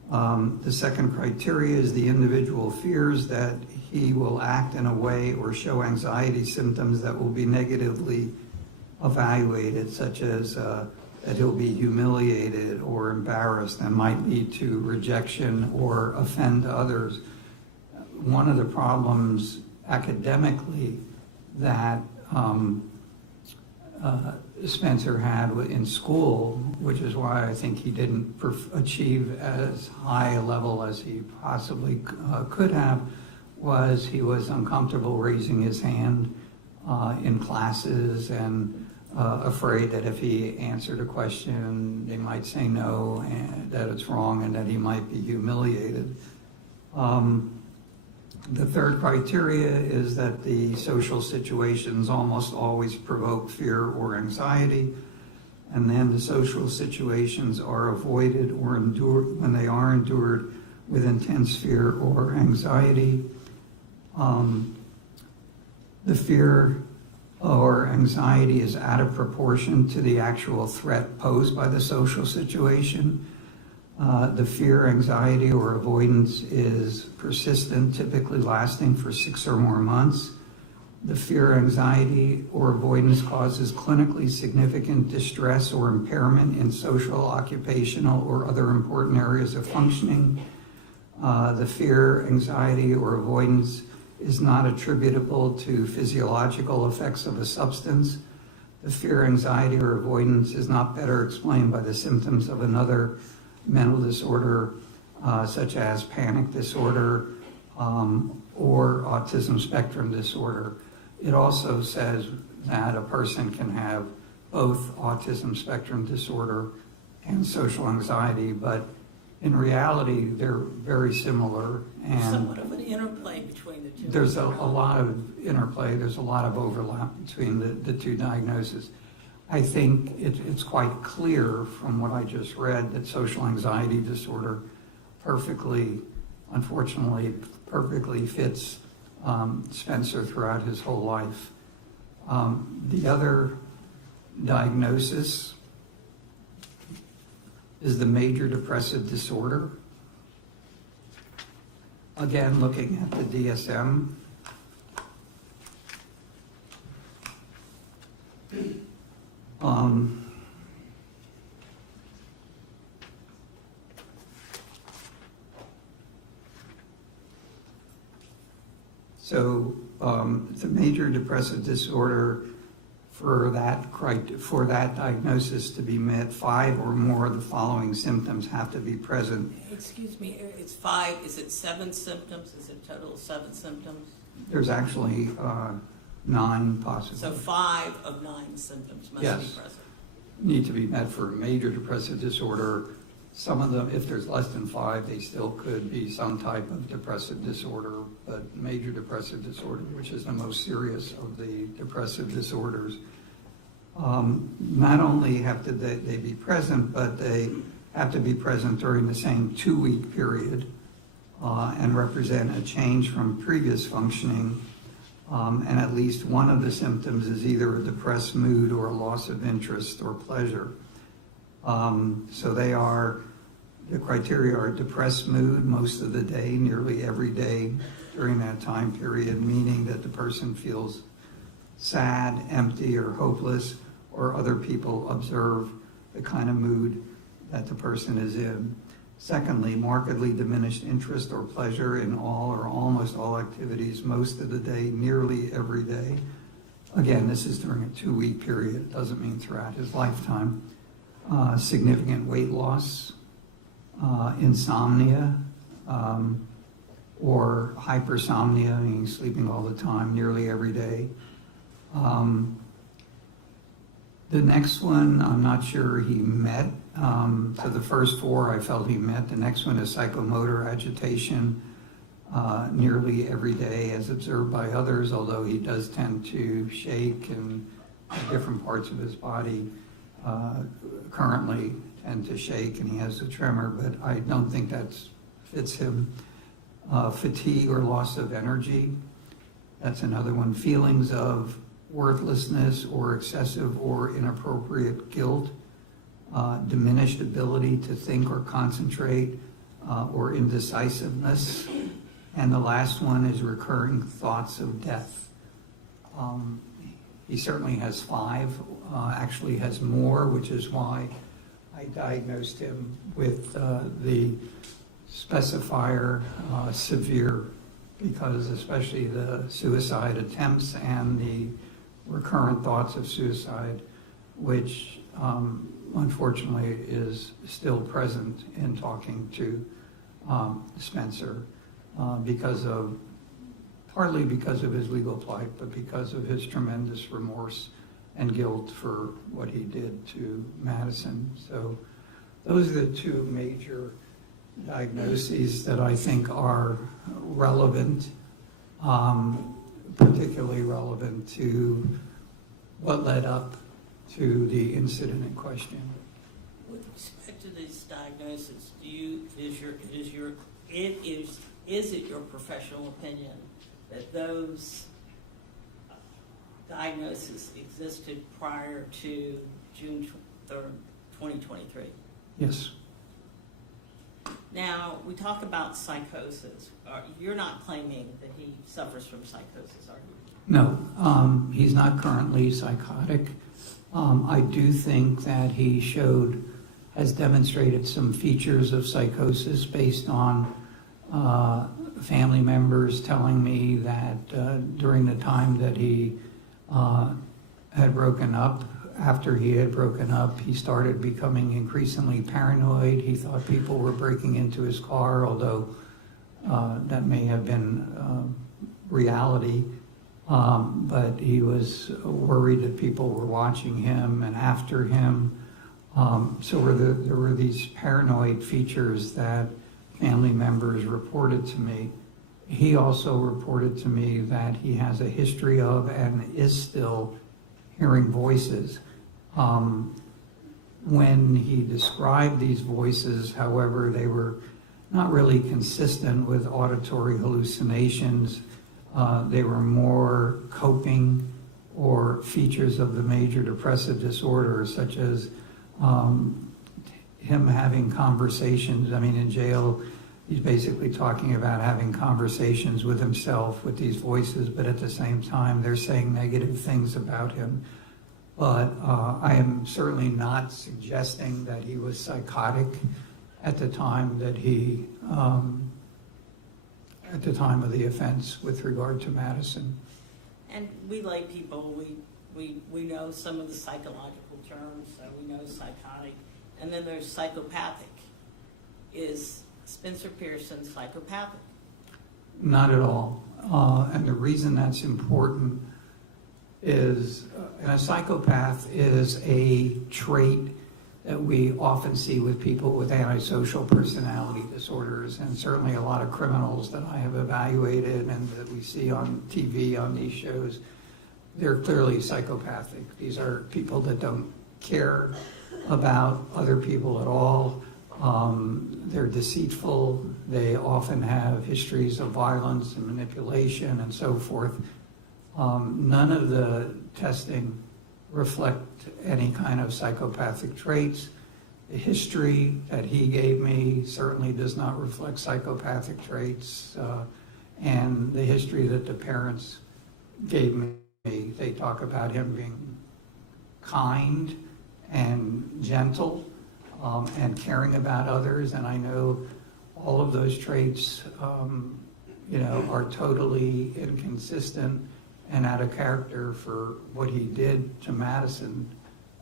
The second criteria is the individual fears that he will act in a way or show anxiety symptoms that will be negatively evaluated, such as that he'll be humiliated or embarrassed and might lead to rejection or offend others. One of the problems academically that Spencer had in school, which is why I think he didn't achieve as high a level as he possibly could have, was he was uncomfortable raising his hand in classes, and afraid that if he answered a question, they might say no, and that it's wrong, and that he might be humiliated. The third criteria is that the social situations almost always provoke fear or anxiety, and then the social situations are avoided or endured when they are endured with intense fear or anxiety. The fear or anxiety is out of proportion to the actual threat posed by the social situation. The fear, anxiety, or avoidance is persistent, typically lasting for 6 or more months. The fear, anxiety, or avoidance causes clinically significant distress or impairment in social, occupational, or other important areas of functioning. The fear, anxiety, or avoidance is not attributable to physiological effects of a substance. The fear, anxiety, or avoidance is not better explained by the symptoms of another mental disorder, such as panic disorder or autism spectrum disorder. It also says that a person can have both autism spectrum disorder and social anxiety, but in reality, they're very similar. And somewhat of an interplay between the two. There's a lot of interplay. There's a lot of overlap between the two diagnoses. I think it's quite clear from what I just read that social anxiety disorder unfortunately perfectly fits Spencer throughout his whole life. The other diagnosis is the major depressive disorder. Again, looking at the DSM. The major depressive disorder, for that diagnosis to be met, 5 or more of the following symptoms have to be present. Excuse me, it's 5, is it 7 symptoms? Is it a total of 7 symptoms? There's actually 9 possibly. So 5 of 9 symptoms must Yes. be present. Need to be met for major depressive disorder. Some of them, if there's less than 5, they still could be some type of depressive disorder, but major depressive disorder, which is the most serious of the depressive disorders, not only have to they be present, but they have to be present during the same 2-week period and represent a change from previous functioning. And at least one of the symptoms is either a depressed mood or a loss of interest or pleasure. So the criteria are depressed mood most of the day, nearly every day during that time period, meaning that the person feels sad, empty, or hopeless, or other people observe the kind of mood that the person is in. Secondly, markedly diminished interest or pleasure in all or almost all activities most of the day, nearly every day. Again, this is during a 2-week period. It doesn't mean throughout his lifetime. Significant weight loss, insomnia, or hypersomnia, meaning sleeping all the time, nearly every day. The next one, I'm not sure he met. So the first 4 I felt he met. The next one is psychomotor agitation, nearly every day as observed by others, although he does tend to shake and different parts of his body currently tend to shake, and he has a tremor, but I don't think that fits him. Fatigue or loss of energy, that's another one. Feelings of worthlessness or excessive or inappropriate guilt, diminished ability to think or concentrate, or indecisiveness. And the last one is recurring thoughts of death. He certainly has 5, actually has more, which is why I diagnosed him with the specifier severe, because especially the suicide attempts and the recurrent thoughts of suicide, which unfortunately is still present in talking to Spencer, partly because of his legal plight, but because of his tremendous remorse and guilt for what he did to Madison. So those are the 2 major diagnoses that I think are relevant, particularly relevant to what led up to the incident in question. With respect to these diagnoses, is it your professional opinion that those diagnoses existed prior to June 3rd, 2023? Yes. Now, we talk about psychosis. You're not claiming that he suffers from psychosis, are you? No, he's not currently psychotic. I do think that he has demonstrated some features of psychosis based on family members telling me that during the time that he had broken up, after he had broken up, he started becoming increasingly paranoid. He thought people were breaking into his car, although that may have been reality. But he was worried that people were watching him and after him. So there were these paranoid features that family members reported to me. He also reported to me that he has a history of and is still hearing voices. When he described these voices, however, they were not really consistent with auditory hallucinations. They were more coping or features of the major depressive disorder, such as him having conversations. I mean, in jail, he's basically talking about having conversations with himself with these voices, but at the same time, they're saying negative things about him. But I am certainly not suggesting that he was psychotic at the time that at the time of the offense with regard to Madison. And we lay people, we know some of the psychological terms, so we know psychotic, and then there's psychopathic. Is Spencer Pearson psychopathic? Not at all. And the reason that's important is, and a psychopath is a trait that we often see with people with antisocial personality disorders, and certainly a lot of criminals that I have evaluated and that we see on TV on these shows, they're clearly psychopathic. These are people that don't care about other people at all. They're deceitful. They often have histories of violence and manipulation and so forth. None of the testing reflect any kind of psychopathic traits. The history that he gave me certainly does not reflect psychopathic traits, and the history that the parents gave me, they talk about him being kind and gentle, and caring about others. And I know all of those traits, are totally inconsistent and out of character for what he did to Madison.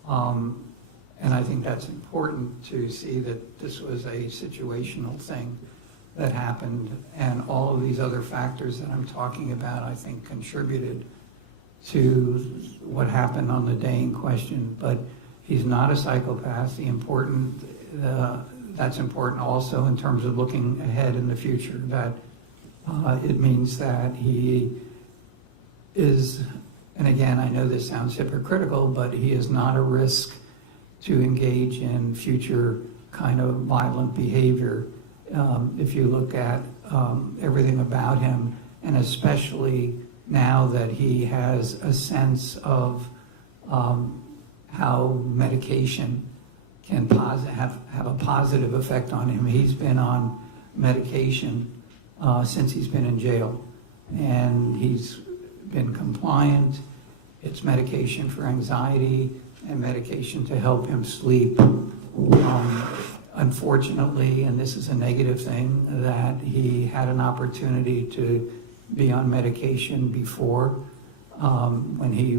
And I think that's important to see that this was a situational thing that happened, and all of these other factors that I'm talking about, I think, contributed to what happened on the day in question. But he's not a psychopath. That's important also in terms of looking ahead in the future, that it means that he is, and again, I know this sounds hypocritical, but he is not a risk to engage in future kind of violent behavior. If you look at everything about him, and especially now that he has a sense of how medication can have a positive effect on him. He's been on medication since he's been in jail, and he's been compliant. It's medication for anxiety and medication to help him sleep. Unfortunately, and this is a negative thing, that he had an opportunity to be on medication before when he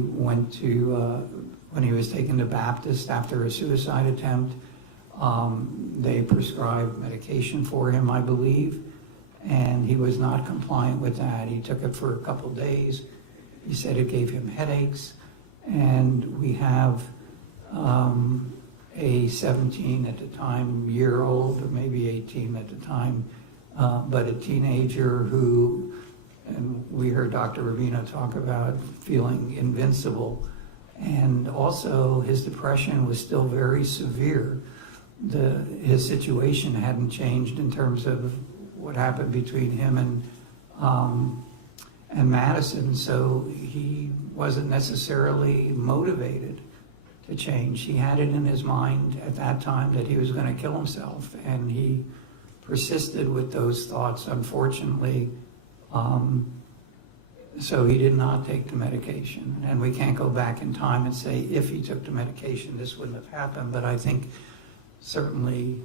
was taken to Baptist after a suicide attempt. They prescribed medication for him, I believe, and he was not compliant with that. He took it for a couple days. He said it gave him headaches, and we have a 17 at the time year-old, or maybe 18 at the time, but a teenager who, and we heard Dr. Rubino talk about feeling invincible, and also his depression was still very severe. His situation hadn't changed in terms of what happened between him and Madison, so he wasn't necessarily motivated to change. He had it in his mind at that time that he was going to kill himself, and he persisted with those thoughts, unfortunately. So he did not take the medication, and we can't go back in time and say if he took the medication this wouldn't have happened, but I think certainly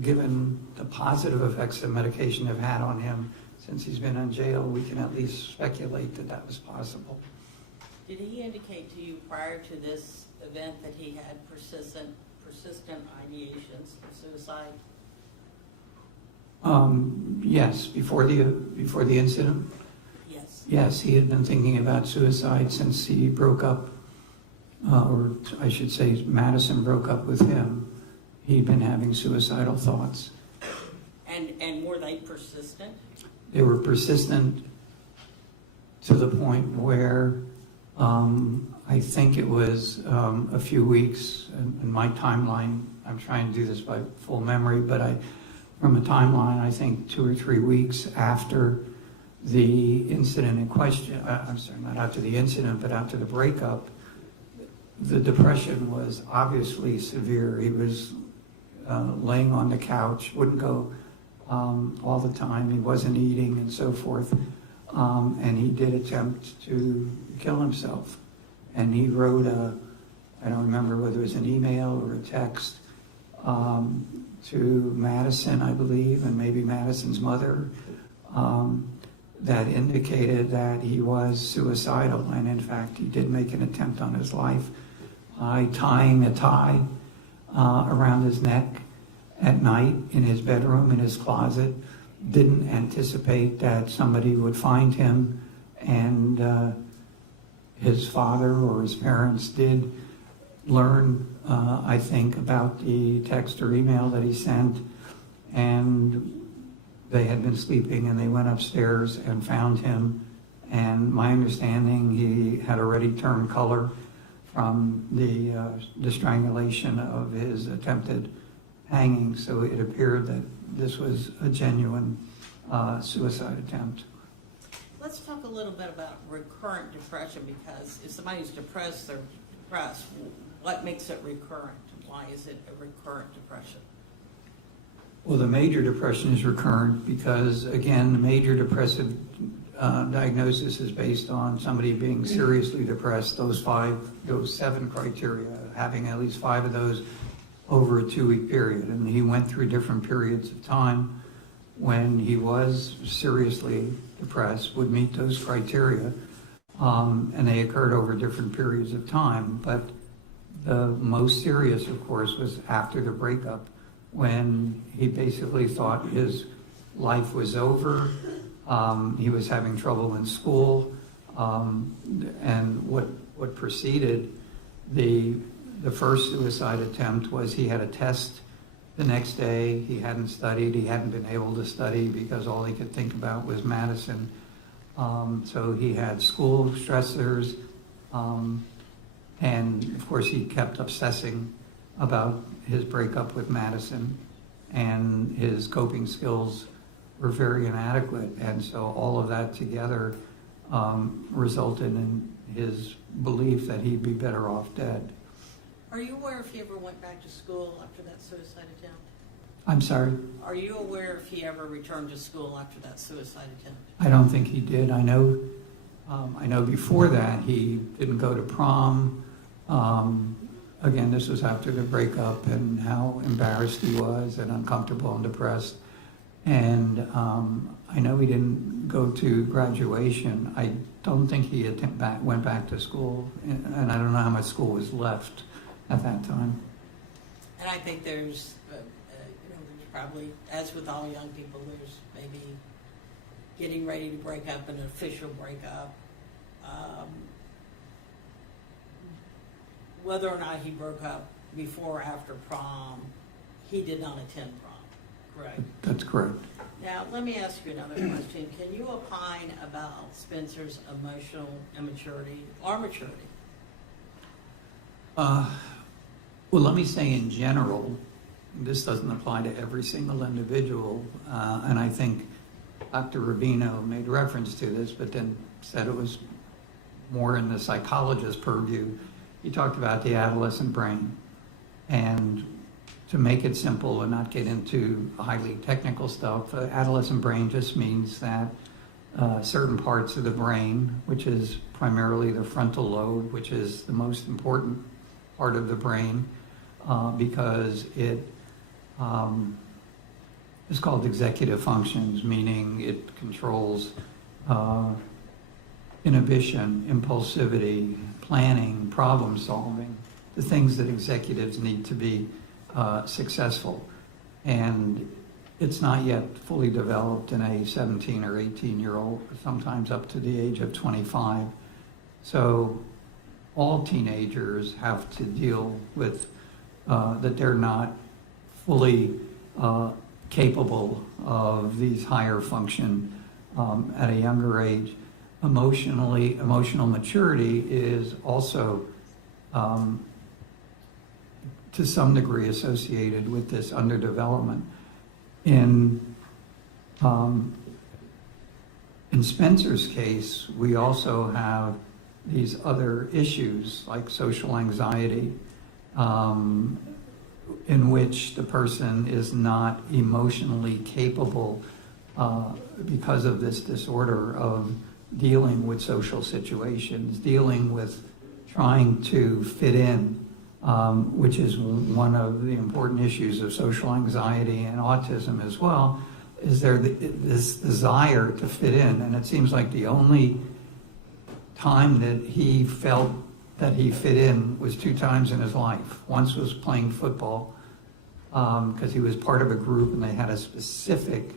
given the positive effects that medication have had on him since he's been in jail, we can at least speculate that that was possible. Did he indicate to you prior to this event that he had persistent ideations of suicide? Yes, before the incident. Yes. Yes, he had been thinking about suicide since he broke up, or I should say Madison broke up with him. He'd been having suicidal thoughts. And were they persistent? They were persistent to the point where I think it was a few weeks, in my timeline, I'm trying to do this by full memory, but from a timeline, I think 2 or 3 weeks after the incident in question, I'm sorry, not after the incident, but after the breakup, the depression was obviously severe. He was laying on the couch, wouldn't go all the time, he wasn't eating and so forth, and he did attempt to kill himself. And he wrote I don't remember whether it was an email or a text to Madison, I believe, and maybe Madison's mother, that indicated that he was suicidal, and in fact he did make an attempt on his life by tying a tie around his neck at night in his bedroom, in his closet. Didn't anticipate that somebody would find him, and his father or his parents did learn, I think, about the text or email that he sent, and they had been sleeping, and they went upstairs and found him, and my understanding, he had already turned color from the strangulation of his attempted hanging, so it appeared that this was a genuine suicide attempt. Let's talk a little bit about recurrent depression, because if somebody's depressed, they're depressed. What makes it recurrent? Why is it a recurrent depression? Well, the major depression is recurrent because, again, the major depressive diagnosis is based on somebody being seriously depressed. Those 7 criteria, having at least 5 of those, over a 2-week period. And he went through different periods of time when he was seriously depressed, would meet those criteria, and they occurred over different periods of time. But the most serious, of course, was after the breakup, when he basically thought his life was over. He was having trouble in school, and what preceded the first suicide attempt was he had a test the next day. He hadn't studied. He hadn't been able to study because all he could think about was Madison. So he had school stressors, and of course he kept obsessing about his breakup with Madison, and his coping skills were very inadequate. And so all of that together resulted in his belief that he'd be better off dead. Are you aware if he ever went back to school after that suicide attempt? I'm sorry? Are you aware if he ever returned to school after that suicide attempt? I don't think he did. I know before that he didn't go to prom. Again, this was after the breakup and how embarrassed he was and uncomfortable and depressed. And I know he didn't go to graduation. I don't think he went back to school, and I don't know how much school was left at that time. And I think there's probably, as with all young people, there's maybe getting ready to break up, an official breakup. Whether or not he broke up before or after prom, he did not attend prom, correct? That's correct. Now, let me ask you another question. Can you opine about Spencer's emotional immaturity or maturity? Well, let me say in general, this doesn't apply to every single individual, and I think Dr. Rubino made reference to this, but then said it was more in the psychologist's purview. He talked about the adolescent brain, and to make it simple and not get into highly technical stuff, the adolescent brain just means that certain parts of the brain, which is primarily the frontal lobe, which is the most important part of the brain, because it is called executive functions, meaning it controls inhibition, impulsivity, planning, problem solving, the things that executives need to be successful. And it's not yet fully developed in a 17 or 18-year-old, sometimes up to the age of 25. So all teenagers have to deal with that they're not fully capable of these higher function at a younger age. Emotional maturity is also to some degree associated with this underdevelopment. In Spencer's case, we also have these other issues like social anxiety, in which the person is not emotionally capable because of this disorder of dealing with social situations, dealing with trying to fit in, which is one of the important issues of social anxiety and autism as well, is there this desire to fit in. And it seems like the only time that he felt that he fit in was 2 times in his life. Once was playing football, because he was part of a group and they had a specific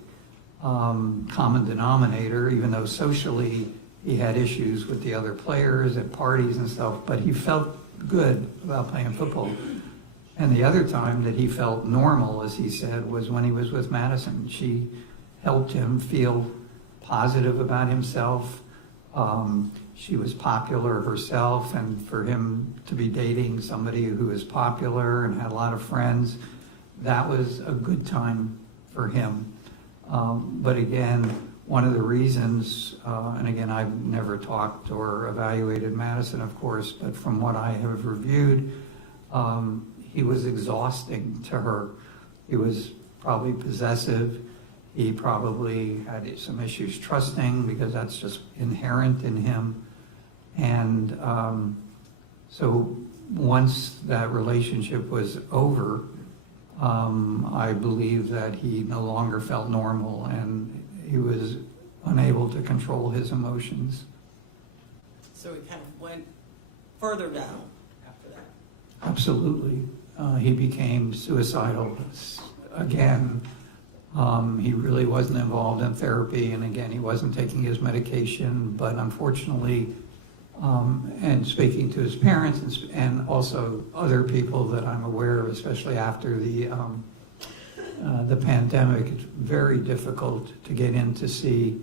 common denominator, even though socially he had issues with the other players at parties and stuff, but he felt good about playing football. And the other time that he felt normal, as he said, was when he was with Madison. She helped him feel positive about himself. She was popular herself, and for him to be dating somebody who was popular and had a lot of friends, that was a good time for him. But again, one of the reasons, and again, I've never talked or evaluated Madison, of course, but from what I have reviewed, he was exhausting to her. He was probably possessive. He probably had some issues trusting, because that's just inherent in him. And so once that relationship was over, I believe that he no longer felt normal and he was unable to control his emotions. So he kind of went further down after that. Absolutely. He became suicidal again. He really wasn't involved in therapy, and again, he wasn't taking his medication, but unfortunately, and speaking to his parents and also other people that I'm aware of, especially after the pandemic, it's very difficult to get in to see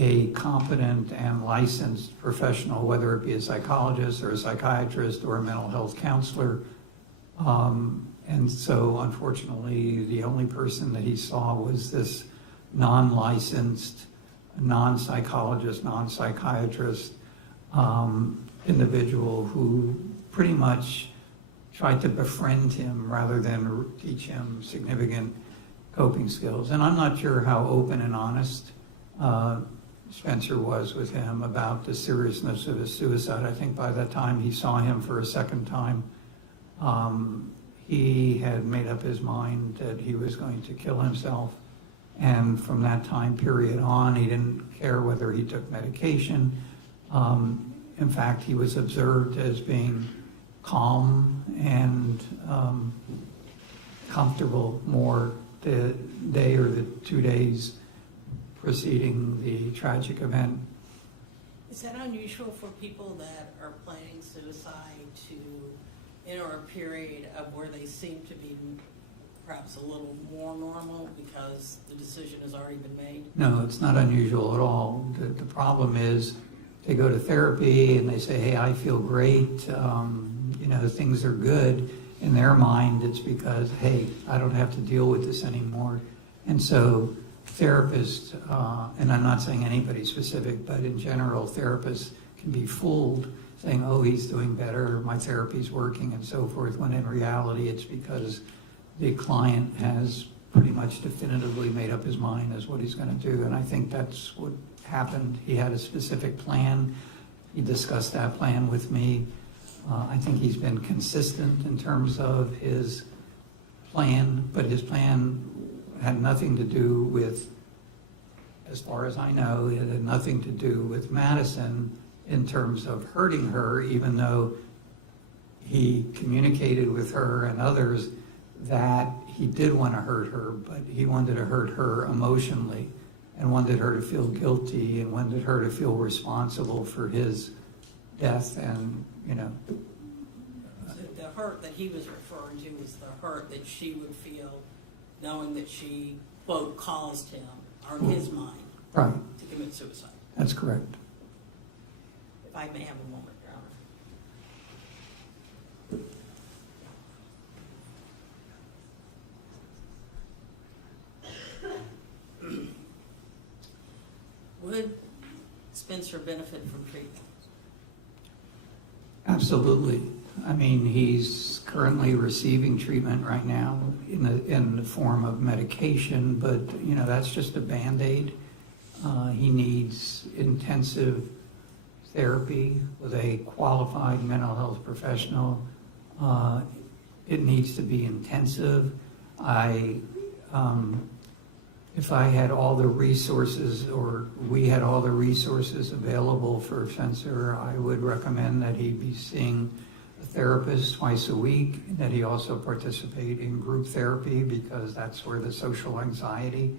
a competent and licensed professional, whether it be a psychologist or a psychiatrist or a mental health counselor. And so, unfortunately, the only person that he saw was this non-licensed, non-psychologist, non-psychiatrist individual who pretty much tried to befriend him rather than teach him significant coping skills. And I'm not sure how open and honest Spencer was with him about the seriousness of his suicide. I think by the time he saw him for a second time, he had made up his mind that he was going to kill himself. And from that time period on, he didn't care whether he took medication. In fact, he was observed as being calm and comfortable more the day or the 2 days preceding the tragic event. Is that unusual for people that are planning suicide to enter a period of where they seem to be perhaps a little more normal because the decision has already been made? No, it's not unusual at all. The problem is they go to therapy and they say, hey, I feel great, things are good. In their mind, it's because, hey, I don't have to deal with this anymore. And so therapists, and I'm not saying anybody specific, but in general, therapists can be fooled saying, oh, he's doing better, my therapy's working, and so forth, when in reality, it's because the client has pretty much definitively made up his mind as what he's going to do. And I think that's what happened. He had a specific plan. He discussed that plan with me. I think he's been consistent in terms of his plan, but his plan had nothing to do with, as far as I know, it had nothing to do with Madison in terms of hurting her, even though he communicated with her and others that he did want to hurt her, but he wanted to hurt her emotionally and wanted her to feel guilty and wanted her to feel responsible for his death. And, So the hurt that he was referring to was the hurt that she would feel knowing that she, quote, caused him, or in his mind, right, to commit suicide. that's correct. If I may have a moment, Your Honor. Would Spencer benefit from treatment? Absolutely. I mean, he's currently receiving treatment right now in the form of medication, but that's just a Band-Aid. He needs intensive therapy with a qualified mental health professional. It needs to be intensive. If I had all the resources, or we had all the resources available for Spencer, I would recommend that he be seeing a therapist twice a week, that he also participate in group therapy, because that's where the social anxiety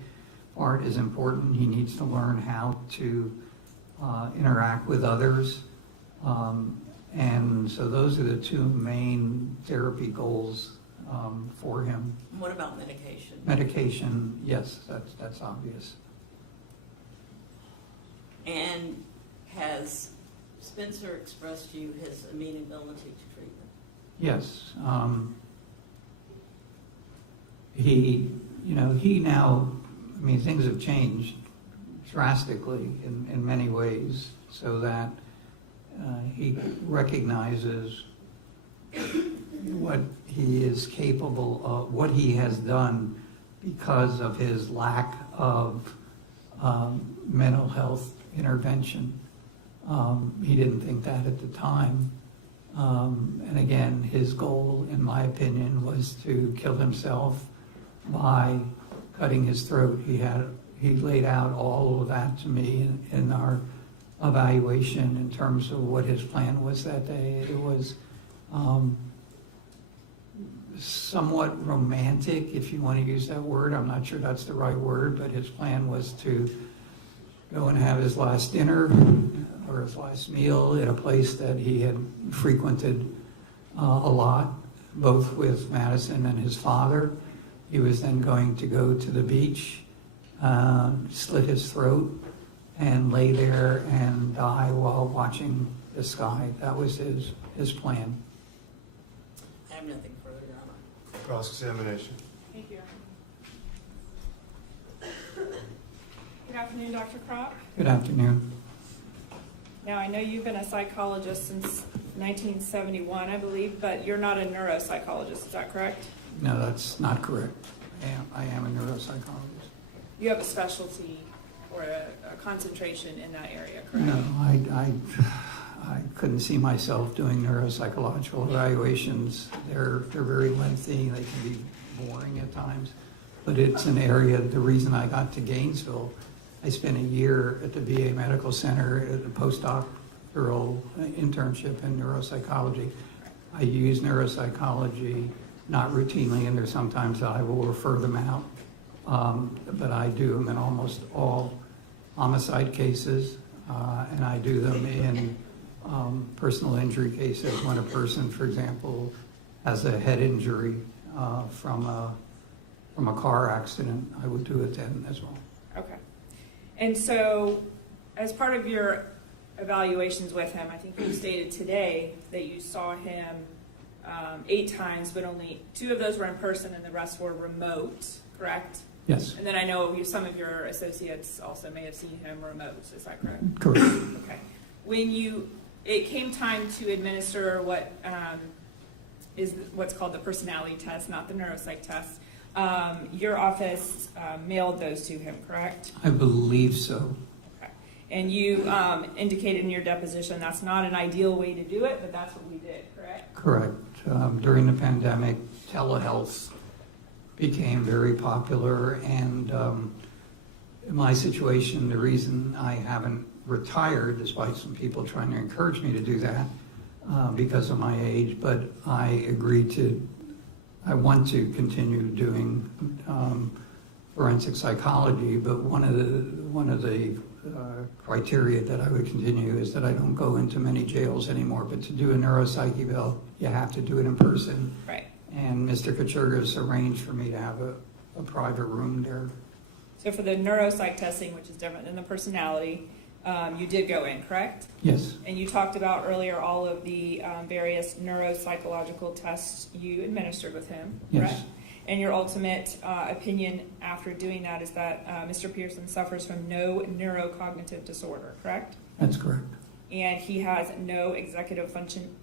part is important. He needs to learn how to interact with others. And so those are the two main therapy goals for him. What about medication? Medication, yes, that's obvious. And has Spencer expressed to you his amenability to treatment? Yes. He now, things have changed drastically in many ways, so that he recognizes what he is capable of, what he has done because of his lack of mental health intervention. He didn't think that at the time, And again, his goal, in my opinion, was to kill himself by cutting his throat. He laid out all of that to me in our evaluation in terms of what his plan was that day. It was somewhat romantic, if you want to use that word. I'm not sure that's the right word, but his plan was to go and have his last dinner or his last meal at a place that he had frequented a lot, both with Madison and his father. He was then going to go to the beach, slit his throat, and lay there and die while watching the sky. That was his plan. I have nothing further, Your Honor. Cross-examination. Thank you. Good afternoon, Dr. Kropp. Good afternoon. Now, I know you've been a psychologist since 1971, I believe, but you're not a neuropsychologist, is that correct? No, that's not correct. I am a neuropsychologist. You have a specialty or a concentration in that area, correct? No, I couldn't see myself doing neuropsychological evaluations. They're very lengthy. They can be boring at times. But it's an area, the reason I got to Gainesville, I spent a year at the VA Medical Center at a postdoctoral internship in neuropsychology. I use neuropsychology, not routinely, and there's sometimes I will refer them out, but I do them in almost all homicide cases, and I do them in personal injury cases when a person, for example, has a head injury from a car accident. I would do it then as well. Okay. And so, as part of your evaluations with him, I think you stated today that you saw him 8 times, but only 2 of those were in person and the rest were remote, correct? Yes. And then I know some of your associates also may have seen him remote, is that correct? Correct. Okay. When it came time to administer what is what's called the personality test, not the neuropsych test, your office mailed those to him, correct? I believe so. Okay. And you indicated in your deposition that's not an ideal way to do it, but that's what we did, correct? Correct. During the pandemic, telehealth became very popular, and in my situation, the reason I haven't retired, despite some people trying to encourage me to do that because of my age, but I want to continue doing forensic psychology, but one of the criteria that I would continue is that I don't go into many jails anymore, but to do a neuropsych eval, you have to do it in person. Right. And Mr. Kachergas arranged for me to have a private room there. So for the neuropsych testing, which is different than the personality, you did go in, correct? Yes. And you talked about earlier all of the various neuropsychological tests you administered with him, correct? Yes. And your ultimate opinion after doing that is that Mr. Pearson suffers from no neurocognitive disorder, correct? That's correct. And he has no executive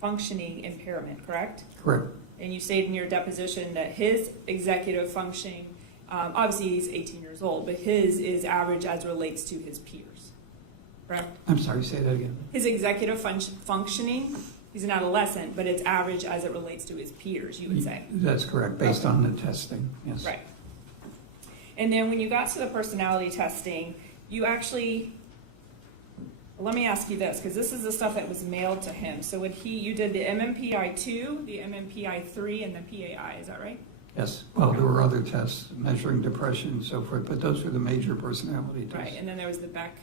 functioning impairment, correct? Correct. And you stated in your deposition that his executive functioning, obviously he's 18 years old, but his is average as relates to his peers, correct? I'm sorry, say that again. His executive functioning, he's an adolescent, but it's average as it relates to his peers, you would say. That's correct, based on the testing, yes. Right. And then when you got to the personality testing, you actually, let me ask you this, because this is the stuff that was mailed to him. So you did the MMPI-2, the MMPI-3, and the PAI, is that right? Yes, well, there were other tests measuring depression and so forth, but those were the major personality tests. Right, and then there was the Beck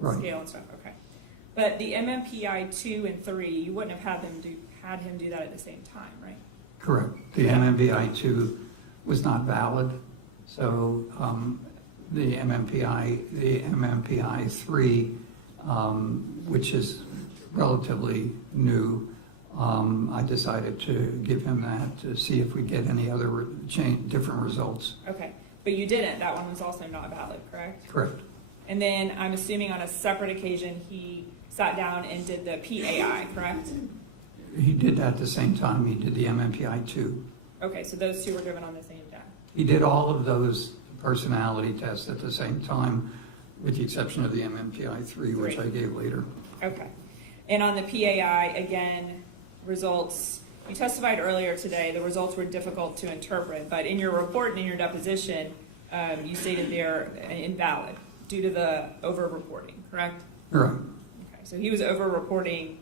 Right. scale and stuff, okay. But the MMPI-2 and 3, you wouldn't have had him do that at the same time, right? Correct. The MMPI-2 was not valid, so the MMPI-3, which is relatively new, I decided to give him that to see if we get any other different results. Okay, but you didn't. That one was also not valid, correct? Correct. And then I'm assuming on a separate occasion he sat down and did the PAI, correct? He did that at the same time he did the MMPI-2. Okay, so those 2 were given on the same day. He did all of those personality tests at the same time, with the exception of the MMPI-3, which I gave later. Okay. And on the PAI, again, results, you testified earlier today, the results were difficult to interpret, but in your report and in your deposition, you stated they're invalid due to the over-reporting, correct? Right. Okay, so he was over-reporting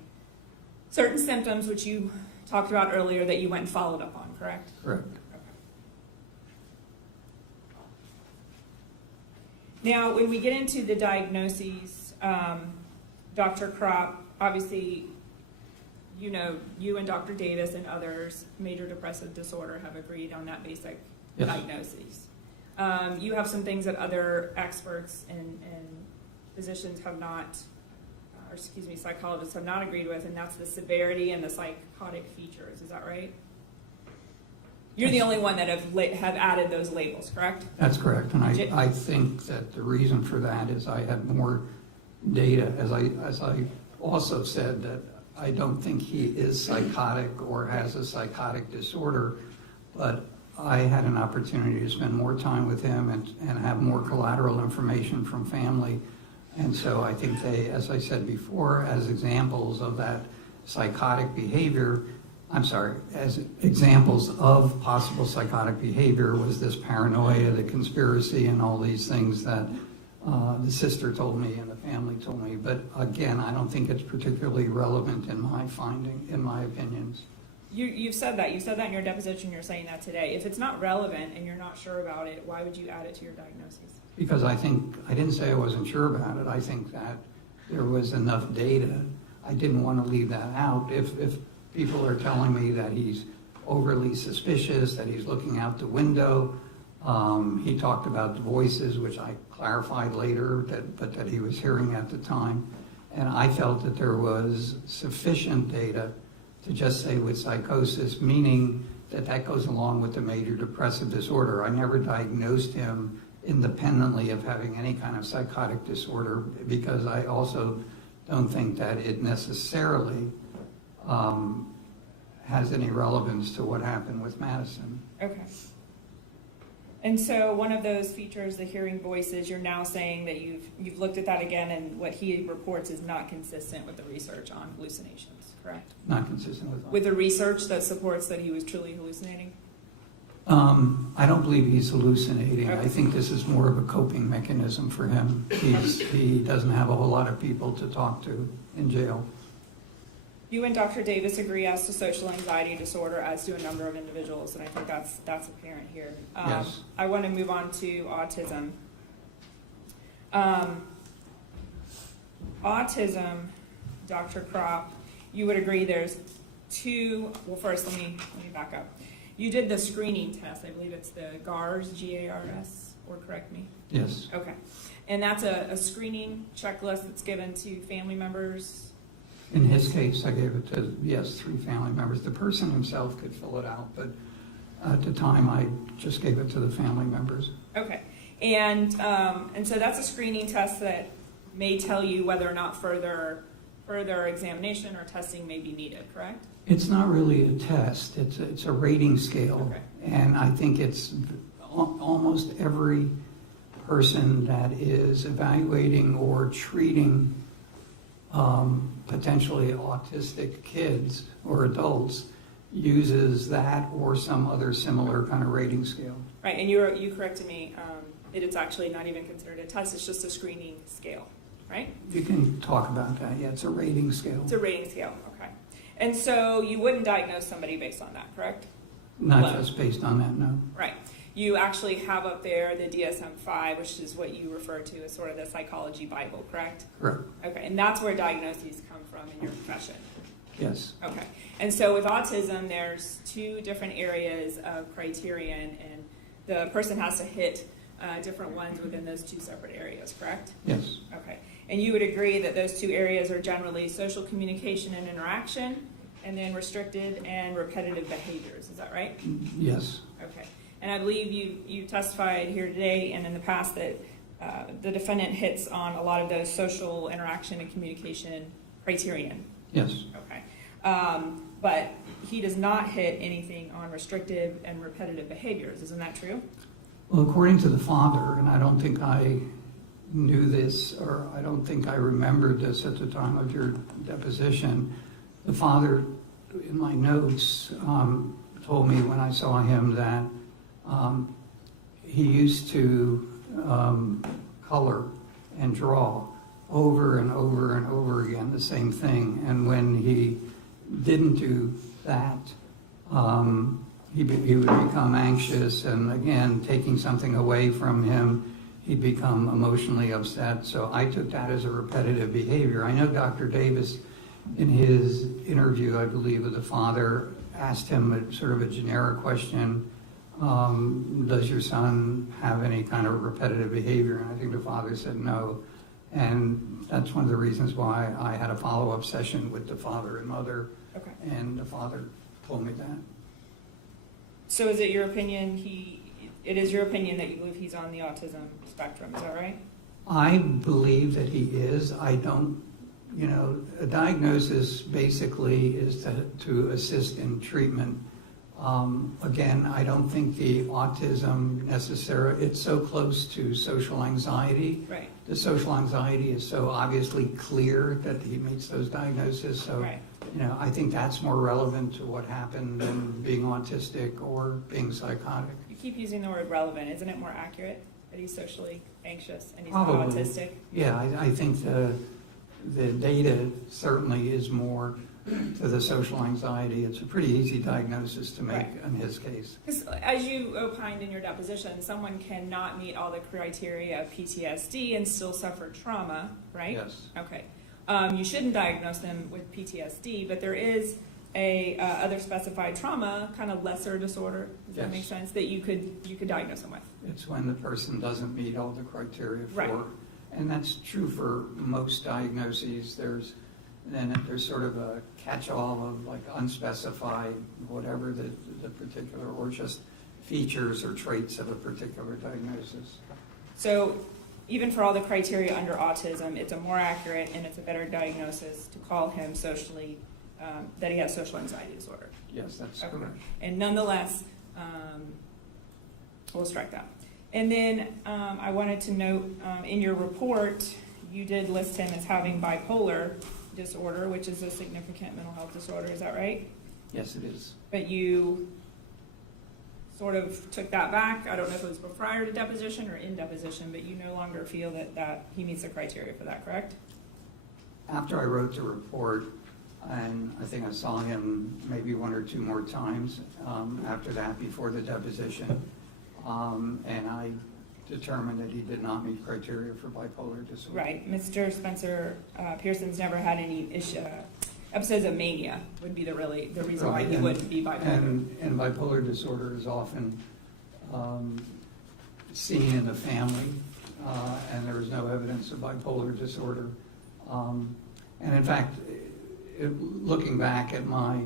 certain symptoms which you talked about earlier that you went and followed up on, correct? Correct. Now, when we get into the diagnoses, Dr. Kropp, obviously, you know, you and Dr. Davis and others, major depressive disorder, have agreed on that basic Yes. diagnosis. You have some things that other experts and physicians have not, or excuse me, psychologists have not agreed with, and that's the severity and the psychotic features. Is that right? You're the only one that have added those labels, correct? That's correct, and I think that the reason for that is I had more data, as I also said, that I don't think he is psychotic or has a psychotic disorder, but I had an opportunity to spend more time with him and have more collateral information from family, and so I think they, as I said before, as examples of that psychotic behavior, as examples of possible psychotic behavior was this paranoia, the conspiracy, and all these things that the sister told me and the family told me. But again, I don't think it's particularly relevant in my opinions. You've said that. You said that in your deposition. You're saying that today. If it's not relevant and you're not sure about it, why would you add it to your diagnosis? Because I didn't say I wasn't sure about it. I think that there was enough data. I didn't want to leave that out. If people are telling me that he's overly suspicious, that he's looking out the window. He talked about the voices, which I clarified later, but that he was hearing at the time. And I felt that there was sufficient data to just say with psychosis, meaning that goes along with the major depressive disorder. I never diagnosed him independently of having any kind of psychotic disorder, because I also don't think that it necessarily has any relevance to what happened with Madison. Okay. And so one of those features, the hearing voices, you're now saying that you've looked at that again, and what he reports is not consistent with the research on hallucinations, correct? Not consistent with what? With the research that supports that he was truly hallucinating? I don't believe he's hallucinating. Okay. I think this is more of a coping mechanism for him. He doesn't have a whole lot of people to talk to in jail. You and Dr. Davis agree as to social anxiety disorder, as do a number of individuals, and I think that's apparent here. Yes. I want to move on to autism. Autism, Dr. Kropp, you would agree there's two. Well, first let me back up. You did the screening test. I believe it's the GARS, G-A-R-S, or correct me. Yes. Okay, and that's a screening checklist that's given to family members. In his case, I gave it to, 3 family members. The person himself could fill it out, but at the time, I just gave it to the family members. Okay, and so that's a screening test that may tell you whether or not further examination or testing may be needed, correct? It's not really a test. It's a rating scale. Okay. And I think it's almost every person that is evaluating or treating potentially autistic kids or adults uses that or some other similar kind of rating scale. Right, and you corrected me, it's actually not even considered a test, it's just a screening scale, right? You can talk about that, yeah, it's a rating scale. It's a rating scale, okay. And so you wouldn't diagnose somebody based on that, correct? Not just based on that, no. Right. You actually have up there the DSM-5, which is what you refer to as sort of the psychology Bible, correct? Correct. Okay, and that's where diagnoses come from in your profession. Yes. Okay, and so with autism, there's 2 different areas of criterion, and the person has to hit different ones within those 2 separate areas, correct? Yes. Okay, and you would agree that those 2 areas are generally social communication and interaction, and then restricted and repetitive behaviors, is that right? Yes. Okay, and I believe you testified here today and in the past that the defendant hits on a lot of those social interaction and communication criterion. Yes. Okay, but he does not hit anything on restrictive and repetitive behaviors, isn't that true? Well, according to the father, and I don't think I knew this, or I don't think I remembered this at the time of your deposition, the father in my notes, told me when I saw him that he used to color and draw over and over and over again the same thing. And when he didn't do that, he would become anxious, and again, taking something away from him, he'd become emotionally upset. So I took that as a repetitive behavior. I know Dr. Davis, in his interview, I believe, with the father, asked him a sort of a generic question, does your son have any kind of repetitive behavior? And I think the father said no. And that's one of the reasons why I had a follow-up session with the father and mother. Okay. And the father told me that. So is it your opinion it is your opinion that you believe he's on the autism spectrum, is that right? I believe that he is. I don't, a diagnosis basically is to assist in treatment. Again, I don't think the autism necessarily, it's so close to social anxiety. Right. The social anxiety is so obviously clear that he meets those diagnoses. So, Right. I think that's more relevant to what happened than being autistic or being psychotic. You keep using the word relevant. Isn't it more accurate that he's socially anxious and he's Probably. not autistic? Yeah, I think the data certainly is more to the social anxiety. It's a pretty easy diagnosis to make Right. in his case. Because as you opined in your deposition, someone cannot meet all the criteria of PTSD and still suffer trauma, right? Yes. Okay. You shouldn't diagnose them with PTSD, but there is a other specified trauma, kind of lesser disorder. Does that Yes. make sense? That you could diagnose them with. It's when the person doesn't meet all the criteria for, Right. and that's true for most diagnoses. There's sort of a catch-all of like unspecified, whatever the particular, or just features or traits of a particular diagnosis. So even for all the criteria under autism, it's a more accurate and it's a better diagnosis to call him socially, that he has social anxiety disorder. Yes, that's Okay. correct. And nonetheless, we'll strike that. And then I wanted to note, in your report, you did list him as having bipolar disorder, which is a significant mental health disorder. Is that right? Yes, it is. But you sort of took that back. I don't know if it was prior to deposition or in deposition, but you no longer feel that he meets the criteria for that, correct? After I wrote the report, and I think I saw him maybe one or two more times after that before the deposition, and I determined that he did not meet criteria for bipolar disorder. Right. Mr. Spencer Pearson's never had any episodes of mania would be the reason why he wouldn't be bipolar. And bipolar disorder is often seen in the family, and there is no evidence of bipolar disorder. And in fact, looking back at my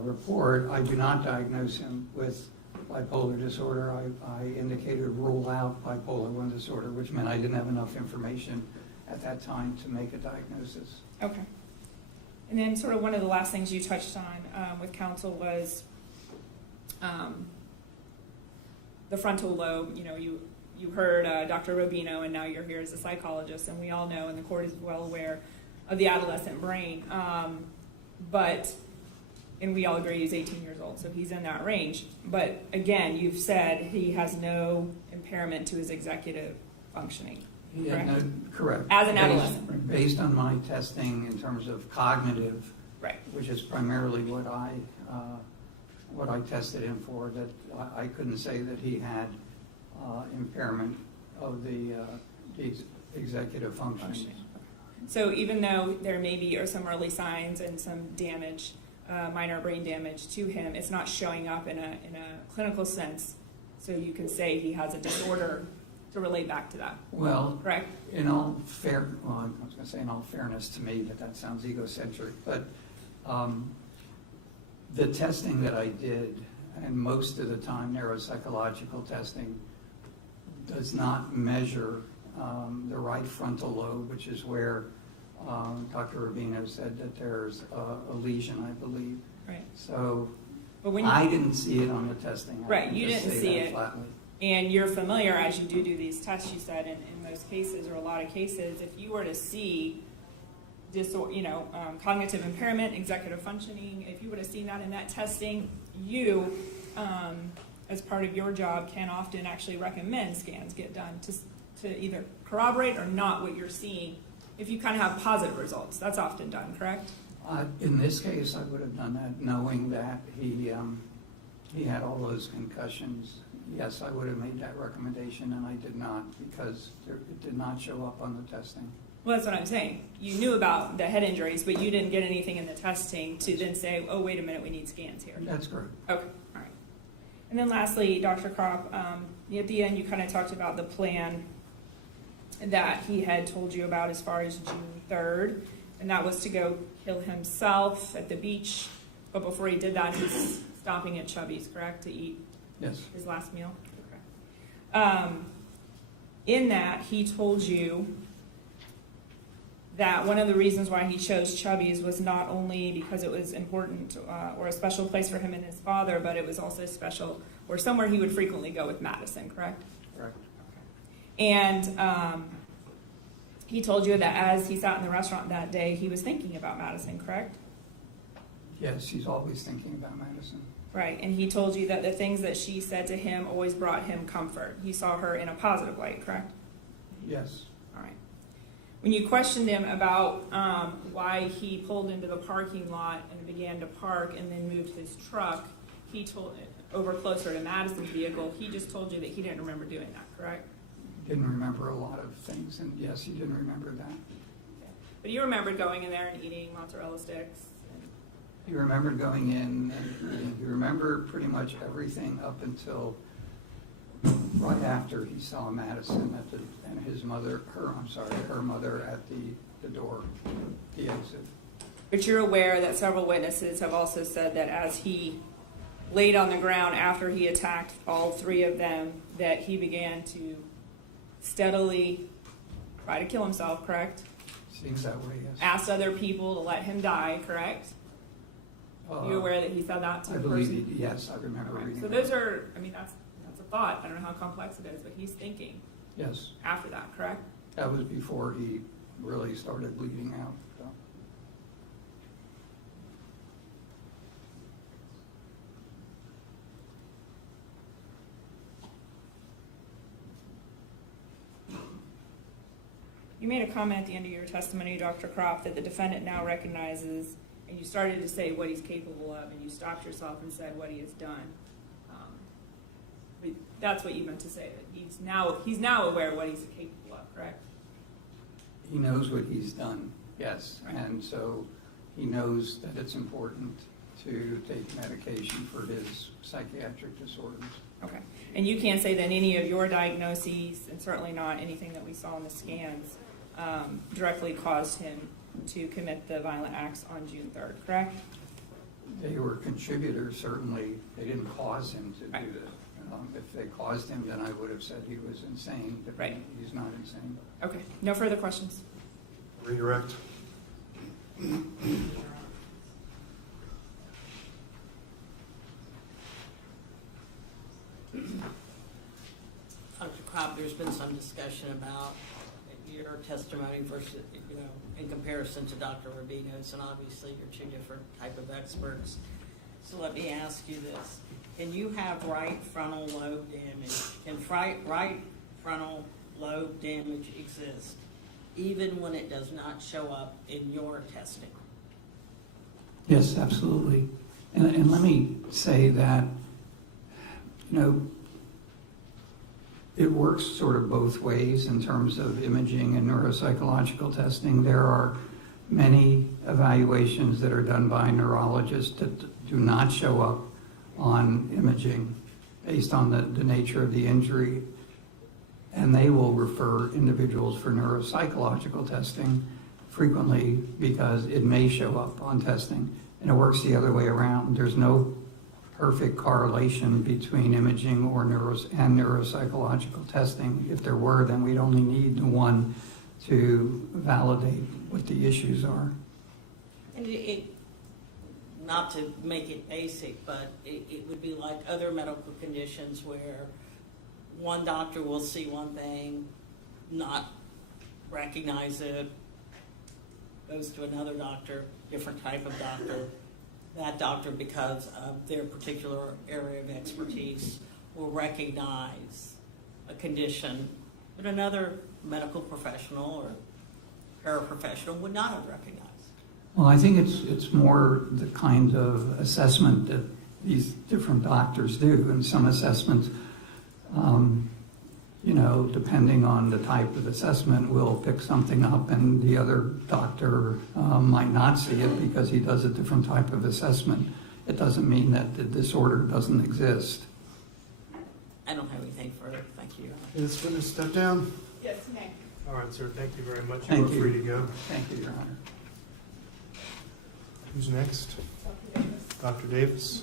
report, I do not diagnose him with bipolar disorder. I indicated rule out bipolar 1 disorder, which meant I didn't have enough information at that time to make a diagnosis. Okay. And then sort of one of the last things you touched on with counsel was the frontal lobe. You heard Dr. Robino, and now you're here as a psychologist, and we all know, and the court is well aware of the adolescent brain. And we all agree he's 18 years old, so he's in that range. But again, you've said he has no impairment to his executive functioning. Yeah, Correct? no, correct. As an adolescent. Based on my testing in terms of cognitive, Right. which is primarily what I tested him for, that I couldn't say that he had impairment of the executive functioning. So even though there may be some early signs and some damage, minor brain damage to him, it's not showing up in a clinical sense. So you can say he has a disorder to relate back to that. Well, Correct? I was going to say in all fairness to me, but that sounds egocentric. But the testing that I did, and most of the time neuropsychological testing, does not measure the right frontal lobe, which is where Dr. Rubino said that there's a lesion, I believe. Right. So But when I didn't see it on the testing. I Right, can you just didn't say see that it. flatly. And you're familiar, as you do these tests, you said, in most cases, or a lot of cases, if you were to see cognitive impairment, executive functioning. If you would have seen that in that testing, you, as part of your job, can often actually recommend scans get done to either corroborate or not what you're seeing. If you kind of have positive results, that's often done, correct? In this case, I would have done that knowing that he had all those concussions. Yes, I would have made that recommendation, and I did not because it did not show up on the testing. Well, that's what I'm saying. You knew about the head injuries, but you didn't get anything in the testing to then say, oh, wait a minute, we need scans here. That's correct. Okay, all right. And then lastly, Dr. Kropp, at the end you kind of talked about the plan that he had told you about as far as June 3rd, and that was to go kill himself at the beach, but before he did that, he was stopping at Chubby's, correct, to eat Yes. his last meal? Okay. In that, he told you that one of the reasons why he chose Chubby's was not only because it was important or a special place for him and his father, but it was also special or somewhere he would frequently go with Madison, correct? Correct. And he told you that as he sat in the restaurant that day, he was thinking about Madison, correct? Yes, he's always thinking about Madison. Right, and he told you that the things that she said to him always brought him comfort. He saw her in a positive light, correct? Yes. All right. When you questioned him about why he pulled into the parking lot and began to park and then moved his truck, he told over closer to Madison's vehicle, he just told you that he didn't remember doing that, correct? Didn't remember a lot of things, and yes, he didn't remember that. Okay. But you remembered going in there and eating mozzarella sticks. He remembered going in and eating. He remembered pretty much everything up until right after he saw Madison and his mother, her mother at the door, the exit. But you're aware that several witnesses have also said that as he laid on the ground after he attacked all three of them, that he began to steadily try to kill himself, correct? Seems that way, yes. Asked other people to let him die, correct? You aware that he said that to I the believe person? yes, I remember reading So that. those are, that's a thought. I don't know how complex it is, but he's thinking Yes, after that, correct? that was before he really started bleeding out. So. You made a comment at the end of your testimony, Dr. Kropp, that the defendant now recognizes, and you started to say what he's capable of, and you stopped yourself and said what he has done. That's what you meant to say, that he's now aware of what he's capable of, correct? He knows what he's done, yes, Right. and so he knows that it's important to take medication for his psychiatric disorders. Okay. And you can't say that any of your diagnoses, and certainly not anything that we saw in the scans, directly caused him to commit the violent acts on June 3rd, correct? They were contributors, certainly. They didn't cause him to Right. do that. If they caused him, then I would have said he was insane, but Right. he's not insane. Okay. No further questions? Redirect. Dr. Kropp, there's been some discussion about your testimony versus, in comparison to Dr. Rubino's, and obviously you're two different type of experts. So let me ask you this. Can you have right frontal lobe damage? Can right frontal lobe damage exist even when it does not show up in your testing? Yes, absolutely. And let me say that, it works sort of both ways in terms of imaging and neuropsychological testing. There are many evaluations that are done by neurologists that do not show up on imaging based on the nature of the injury. And they will refer individuals for neuropsychological testing frequently because it may show up on testing. And it works the other way around. There's no perfect correlation between imaging or and neuropsychological testing. If there were, then we'd only need one to validate what the issues are. And not to make it basic, but it would be like other medical conditions where one doctor will see one thing, not recognize it, goes to another doctor, different type of doctor. That doctor, because of their particular area of expertise, will recognize a condition that another medical professional or paraprofessional would not have recognized. Well, I think it's more the kind of assessment that these different doctors do. And some assessments, depending on the type of assessment, will pick something up, and the other doctor might not see it because he does a different type of assessment. It doesn't mean that the disorder doesn't exist. I don't have anything further. Thank you. Is going to step down? Yes, May. All right, sir. Thank you very much. Thank You are you. free to go. Thank you, Your Honor. Who's next? Dr. Davis. Dr. Davis.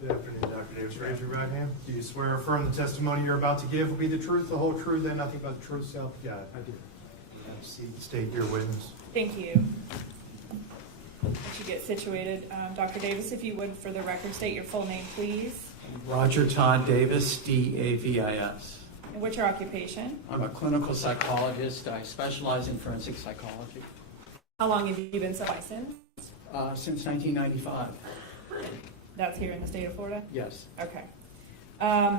Good afternoon, Dr. Davis. Raise your right hand. Do you swear or affirm the testimony you're about to give will be the truth, the whole truth, and nothing but the truth, so help you God? I do. Have a seat. State your witness. Thank you. Once you get situated, Dr. Davis, if you would, for the record, state your full name, please. Roger Todd Davis, D-A-V-I-S. And what's your occupation? I'm a clinical psychologist. I specialize in forensic psychology. How long have you been licensed? Since 1995. That's here in the state of Florida? Yes. Okay. I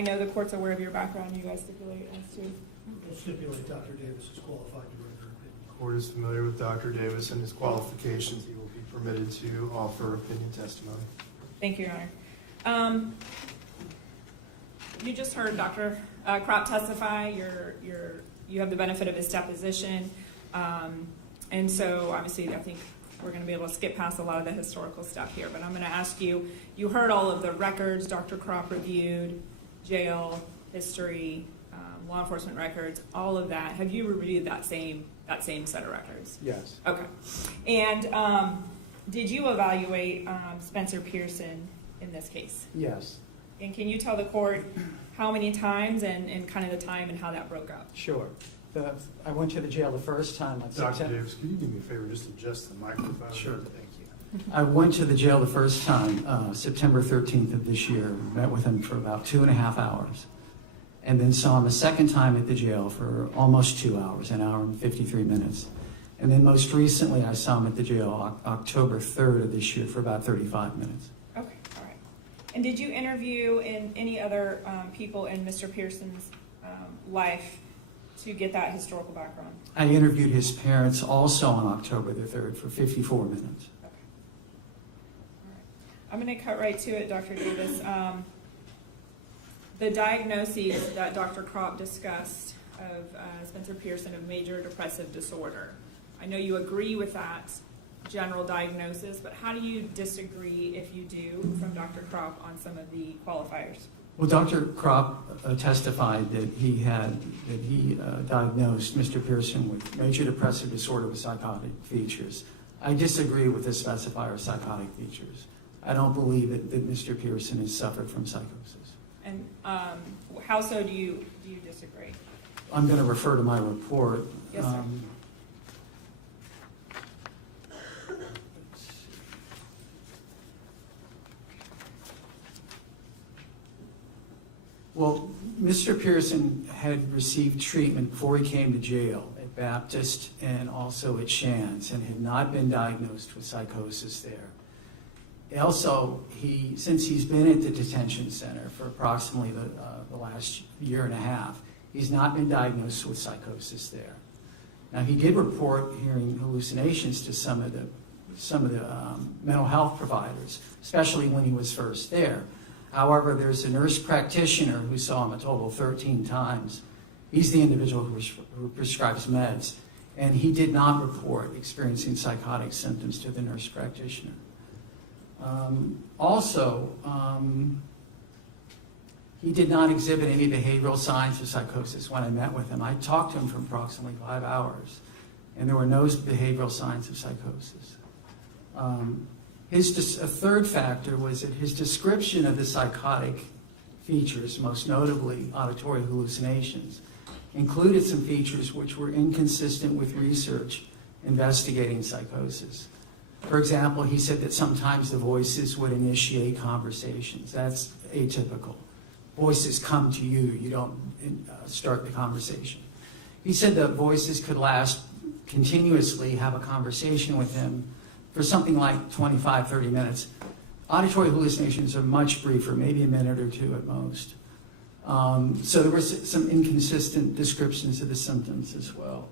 know the court's aware of your background. You guys stipulate as to? We'll stipulate Dr. Davis is qualified to render opinion. The court is familiar with Dr. Davis and his qualifications. He will be permitted to offer opinion testimony. Thank you, Your Honor. You just heard Dr. Kropp testify. You have the benefit of his deposition. And so obviously I think we're going to be able to skip past a lot of the historical stuff here. But I'm going to ask you, you heard all of the records Dr. Kropp reviewed, jail, history, law enforcement records, all of that. Have you reviewed that same set of records? Yes. Okay. And did you evaluate Spencer Pearson in this case? Yes. And can you tell the court how many times and kind of the time and how that broke up? Sure. I went to the jail the first time on Dr. September. Davis, could you do me a favor, just adjust the microphone? Sure. Thank you. I went to the jail the first time, September 13th of this year. Met with him for about 2.5 hours. And then saw him a second time at the jail for almost 2 hours, an hour and 53 minutes. And then most recently I saw him at the jail October 3rd of this year for about 35 minutes. Okay, all right. And did you interview any other people in Mr. Pearson's life to get that historical background? I interviewed his parents also on October the 3rd for 54 minutes. Okay. All right. I'm going to cut right to it, Dr. Davis. The diagnoses that Dr. Kropp discussed of Spencer Pearson of major depressive disorder. I know you agree with that general diagnosis, but how do you disagree, if you do, from Dr. Kropp on some of the qualifiers? Well, Dr. Kropp testified that he diagnosed Mr. Pearson with major depressive disorder with psychotic features. I disagree with the specifier of psychotic features. I don't believe that Mr. Pearson has suffered from psychosis. And how so do you disagree? I'm going to refer to my report. Yes, sir. Well, Mr. Pearson had received treatment before he came to jail at Baptist and also at Shands, and had not been diagnosed with psychosis there. Also, since he's been at the detention center for approximately the last year and a half, he's not been diagnosed with psychosis there. Now, he did report hearing hallucinations to some of the mental health providers, especially when he was first there. However, there's a nurse practitioner who saw him a total of 13 times. He's the individual who prescribes meds, and he did not report experiencing psychotic symptoms to the nurse practitioner. He did not exhibit any behavioral signs of psychosis when I met with him. I talked to him for approximately 5 hours, and there were no behavioral signs of psychosis. A third factor was that his description of the psychotic features, most notably auditory hallucinations, included some features which were inconsistent with research investigating psychosis. For example, he said that sometimes the voices would initiate conversations. That's atypical. Voices come to you. You don't start the conversation. He said that voices could last continuously, have a conversation with him for something like 25, 30 minutes. Auditory hallucinations are much briefer, maybe a minute or two at most. So there were some inconsistent descriptions of the symptoms as well.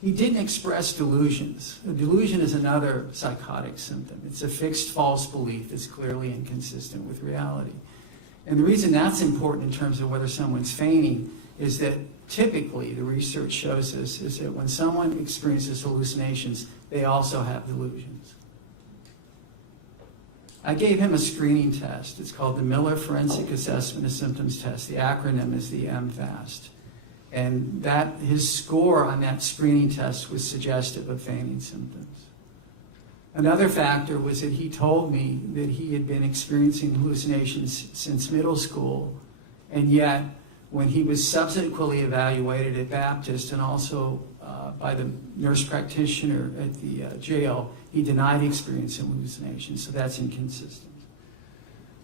He didn't express delusions. A delusion is another psychotic symptom. It's a fixed false belief that's clearly inconsistent with reality. And the reason that's important in terms of whether someone's feigning is that typically the research shows us is that when someone experiences hallucinations, they also have delusions. I gave him a screening test. It's called the Miller Forensic Assessment of Symptoms Test. The acronym is the MFAST. And his score on that screening test was suggestive of feigning symptoms. Another factor was that he told me that he had been experiencing hallucinations since middle school, and yet when he was subsequently evaluated at Baptist and also by the nurse practitioner at the jail, he denied experiencing hallucinations, so that's inconsistent.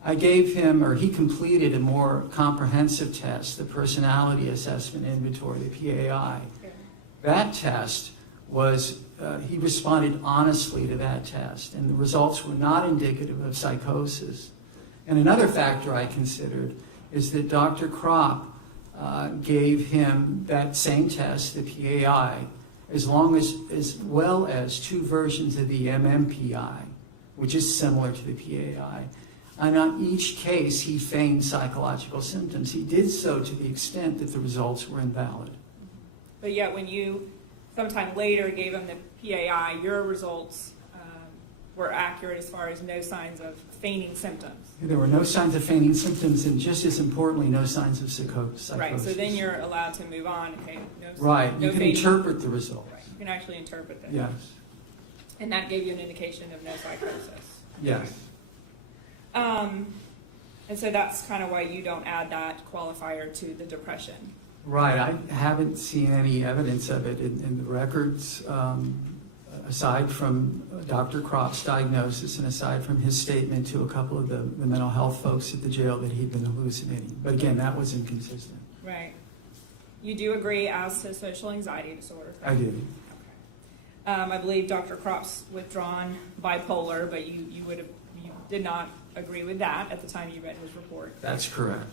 I gave him, or he completed a more comprehensive test, the Personality Assessment Inventory, the PAI. That test was, he responded honestly to that test, and the results were not indicative of psychosis. And another factor I considered is that Dr. Kropp gave him that same test, the PAI, as well as two versions of the MMPI, which is similar to the PAI. And on each case, he feigned psychological symptoms. He did so to the extent that the results were invalid. But yet when you sometime later gave him the PAI, your results were accurate as far as no signs of feigning symptoms. There were no signs of feigning symptoms, and just as importantly, no signs of psychosis. Right, so then you're allowed to move on. Okay, right, no you can feigning. Interpret the results. Right. You can actually interpret them. Yes. And that gave you an indication of no psychosis. Yes. And so that's kind of why you don't add that qualifier to the depression. Right. I haven't seen any evidence of it in the records, aside from Dr. Kropp's diagnosis and aside from his statement to a couple of the mental health folks at the jail that he'd been hallucinating. But again, that was inconsistent. Right. You do agree as to social anxiety disorder? I do. I believe Dr. Kropp's withdrawn bipolar, but you did not agree with that at the time you read his report. That's correct.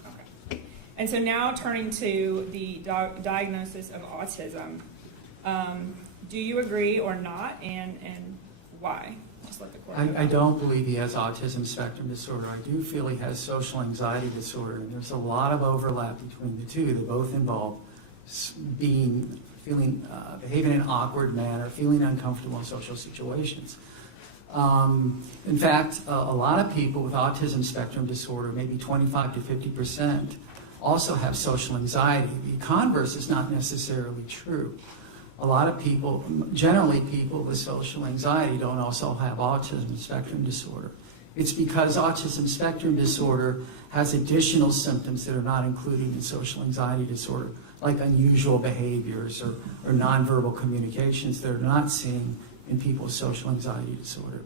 Okay. And so now turning to the diagnosis of autism, do you agree or not, and why? Just let the court know. I don't believe he has autism spectrum disorder. I do feel he has social anxiety disorder, and there's a lot of overlap between the two. They both involve behaving in an awkward manner, feeling uncomfortable in social situations. In fact, a lot of people with autism spectrum disorder, maybe 25 to 50%, also have social anxiety. The converse is not necessarily true. A lot of people, generally people with social anxiety, don't also have autism spectrum disorder. It's because autism spectrum disorder has additional symptoms that are not included in social anxiety disorder, like unusual behaviors or nonverbal communications that are not seen in people with social anxiety disorder.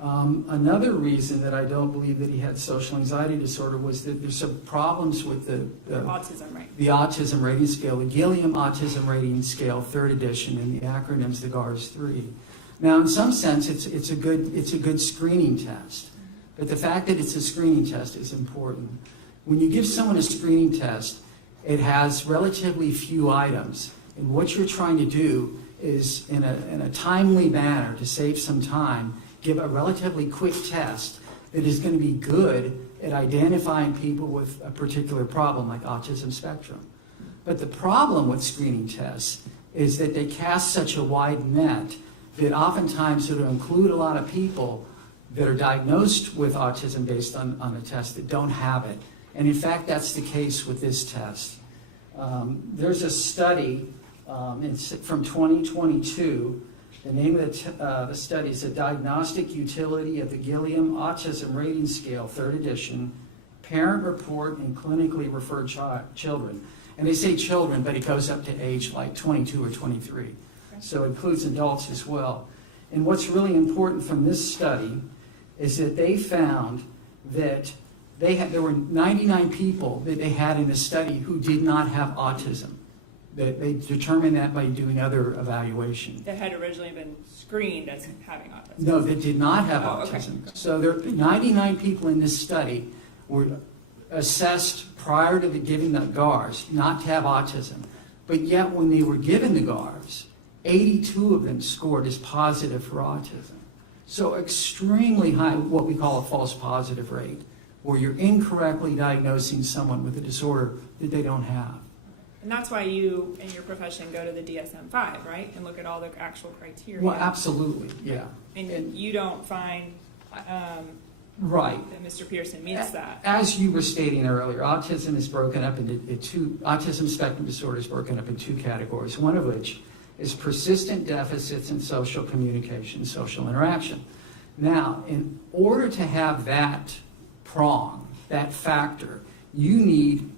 Another reason that I don't believe that he had social anxiety disorder was that there's some problems with the autism, right? The autism rating scale, the Gilliam Autism Rating Scale, 3rd edition, and the acronym's the GARS-3. Now, in some sense, it's a good screening test, but the fact that it's a screening test is important. When you give someone a screening test, it has relatively few items, and what you're trying to do is, in a timely manner, to save some time, give a relatively quick test that is going to be good at identifying people with a particular problem, like autism spectrum. But the problem with screening tests is that they cast such a wide net that oftentimes it'll include a lot of people that are diagnosed with autism based on a test that don't have it. And in fact, that's the case with this test. There's a study it's from 2022 The name of the study is A Diagnostic Utility of the Gilliam Autism Rating Scale, 3rd edition, Parent Report in Clinically Referred Children. And they say children, but it goes up to age like 22 or 23. So it includes adults as well. And what's really important from this study is that they found that there were 99 people that they had in the study who did not have autism. They determined that by doing other evaluations. That had originally been screened as having autism. No, that did not have okay. autism. So there 99 people in this study were assessed prior to giving the GARs not to have autism. But yet when they were given the GARs, 82 of them scored as positive for autism. So extremely high, what we call a false positive rate, where you're incorrectly diagnosing someone with a disorder that they don't have. And that's why you, in your profession, go to the DSM-5, right? And look at all the actual criteria. Well, absolutely, yeah. And you don't find right. that Mr. Pearson meets that. As you were stating earlier, autism is broken up into autism spectrum disorder is broken up in 2 categories, one of which is persistent deficits in social communication, social interaction. Now, in order to have that prong, that factor, you need,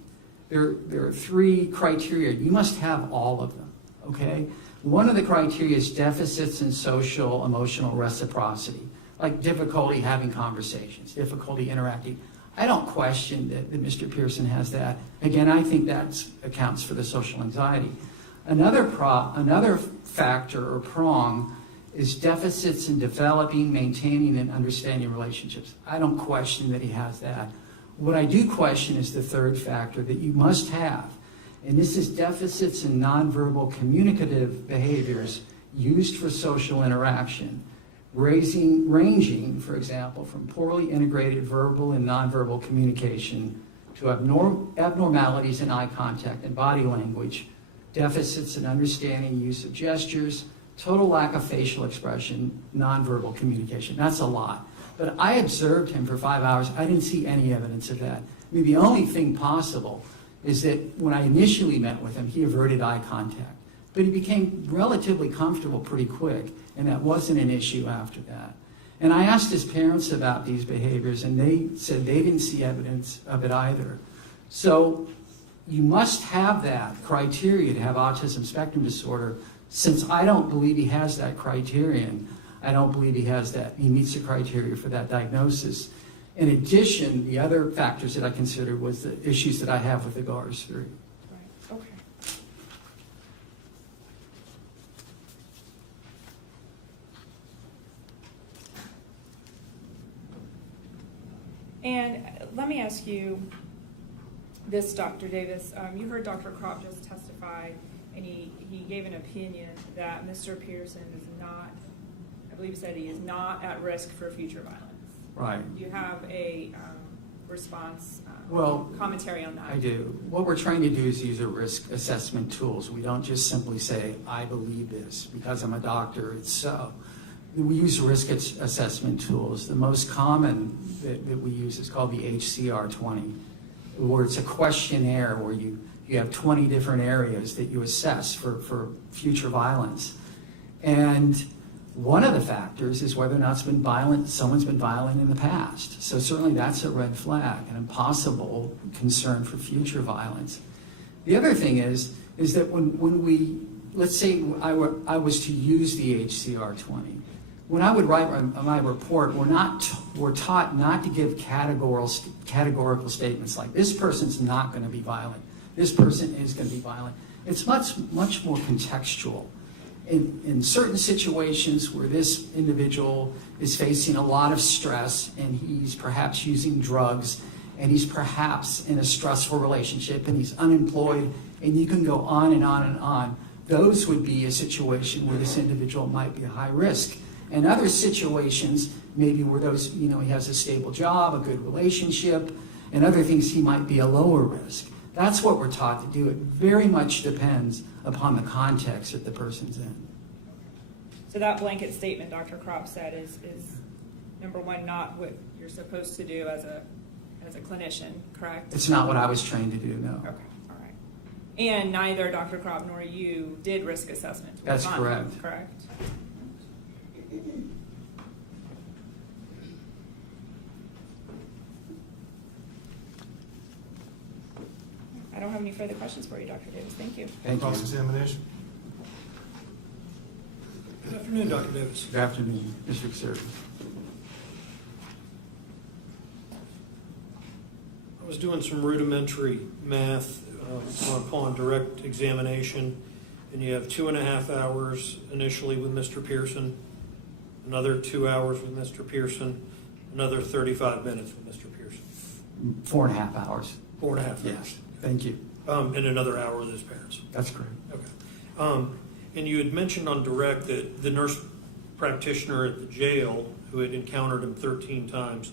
there are 3 criteria. You must have all of them, okay? One of the criteria is deficits in social emotional reciprocity, like difficulty having conversations, difficulty interacting. I don't question that Mr. Pearson has that. Again, I think that accounts for the social anxiety. Another factor or prong is deficits in developing, maintaining, and understanding relationships. I don't question that he has that. What I do question is the 3rd factor that you must have, and this is deficits in nonverbal communicative behaviors used for social interaction, ranging, for example, from poorly integrated verbal and nonverbal communication to abnormalities in eye contact and body language, deficits in understanding use of gestures, total lack of facial expression, nonverbal communication. That's a lot. But I observed him for 5 hours. I didn't see any evidence of that. I mean, the only thing possible is that when I initially met with him, he averted eye contact. But he became relatively comfortable pretty quick, and that wasn't an issue after that. And I asked his parents about these behaviors, and they said they didn't see evidence of it either. So you must have that criteria to have autism spectrum disorder. Since I don't believe he has that criterion, I don't believe he meets the criteria for that diagnosis. In addition, the other factors that I considered was the issues that I have with the GARS 3. Right. Okay. And let me ask you this, Dr. Davis. You heard Dr. Kropp just testify, and he gave an opinion that Mr. Pearson is not, I believe he said he is not at risk for future violence. Right. Do you have a response, commentary on that? I do. What we're trying to do is use a risk assessment tools. We don't just simply say, I believe this. Because I'm a doctor, it's so. We use risk assessment tools. The most common that we use is called the HCR20, where it's a questionnaire where you have 20 different areas that you assess for future violence. And one of the factors is whether or not someone's been violent in the past. So certainly that's a red flag, an impossible concern for future violence. The other thing is that when we, let's say I was to use the HCR20, when I would write my report, we're taught not to give categorical statements like, this person's not going to be violent, this person is going to be violent. It's much more contextual. In certain situations where this individual is facing a lot of stress and he's perhaps using drugs and he's perhaps in a stressful relationship and he's unemployed, and you can go on and on and on, those would be a situation where this individual might be a high risk. And other situations, maybe where he has a stable job, a good relationship, and other things, he might be a lower risk. That's what we're taught to do. It very much depends upon the context that the person's in. So that blanket statement Dr. Kropp said is number one, not what you're supposed to do as a clinician, correct? It's not what I was trained to do, no. Okay, all right. And neither Dr. Kropp nor you did risk assessments. That's correct. Correct. don't have any further questions for you, Dr. Davis. Thank you. Thank you. Cross-examination. Good afternoon, Dr. Davis. Good afternoon, Mr. Sir. I was doing some rudimentary math upon direct examination, and you have 2.5 hours initially with Mr. Pearson, another 2 hours with Mr. Pearson, another 35 minutes with Mr. Pearson. 4.5 hours. 4.5 hours. Yes, thank you. And another hour with his parents. That's correct. Okay. And you had mentioned on direct that the nurse practitioner at the jail, who had encountered him 13 times,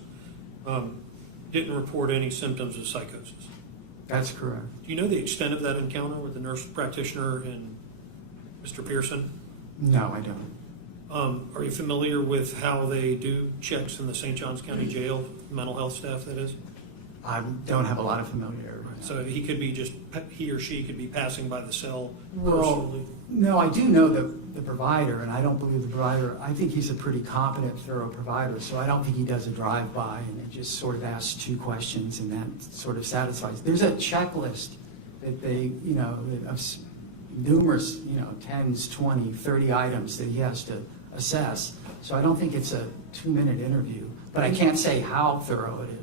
didn't report any symptoms of psychosis. That's correct. Do you know the extent of that encounter with the nurse practitioner and Mr. Pearson? No, I don't. Are you familiar with how they do checks in the St. Johns County Jail, mental health staff, that is? I don't have a lot of familiarity. So he or she could be passing by the cell Well, personally? no, I do know the provider, and I don't believe the provider, I think he's a pretty competent, thorough provider, so I don't think he does a drive-by and it just sort of asks 2 questions and that sort of satisfies. There's a checklist that they, of numerous, 10s, 20, 30 items that he has to assess. So I don't think it's a 2-minute interview, but I can't say how thorough it is.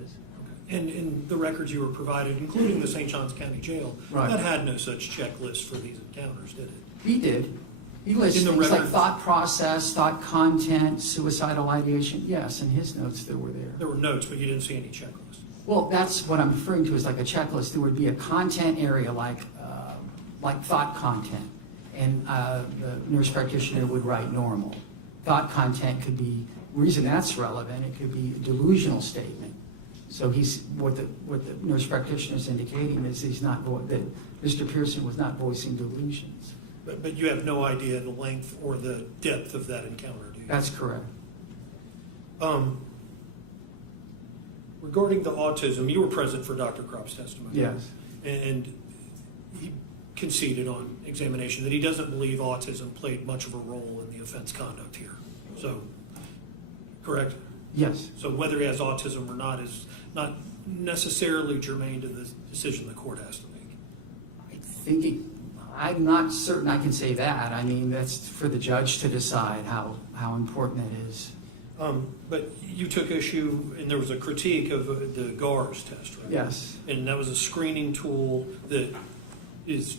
And in the records you were provided, including the St. Johns County Jail, Right. that had no such checklist for these encounters, did it? He did. He lists In the things like records? thought process, thought content, suicidal ideation. Yes, in his notes that were there. There were notes, but you didn't see any checklist. Well, that's what I'm referring to as like a checklist. There would be a content area like thought content, and the nurse practitioner would write normal. Thought content could be, reason that's relevant, it could be a delusional statement. So what the nurse practitioner is indicating is that Mr. Pearson was not voicing delusions. But you have no idea the length or the depth of that encounter, do you? That's correct. Regarding the autism, you were present for Dr. Kropp's testimony. Yes. And he conceded on examination that he doesn't believe autism played much of a role in the offense conduct here. So, correct? Yes. So whether he has autism or not is not necessarily germane to the decision the court has to make. I'm not certain I can say that. I mean, that's for the judge to decide how important it is. But you took issue, and there was a critique of the GARS test, right? Yes. And that was a screening tool that is,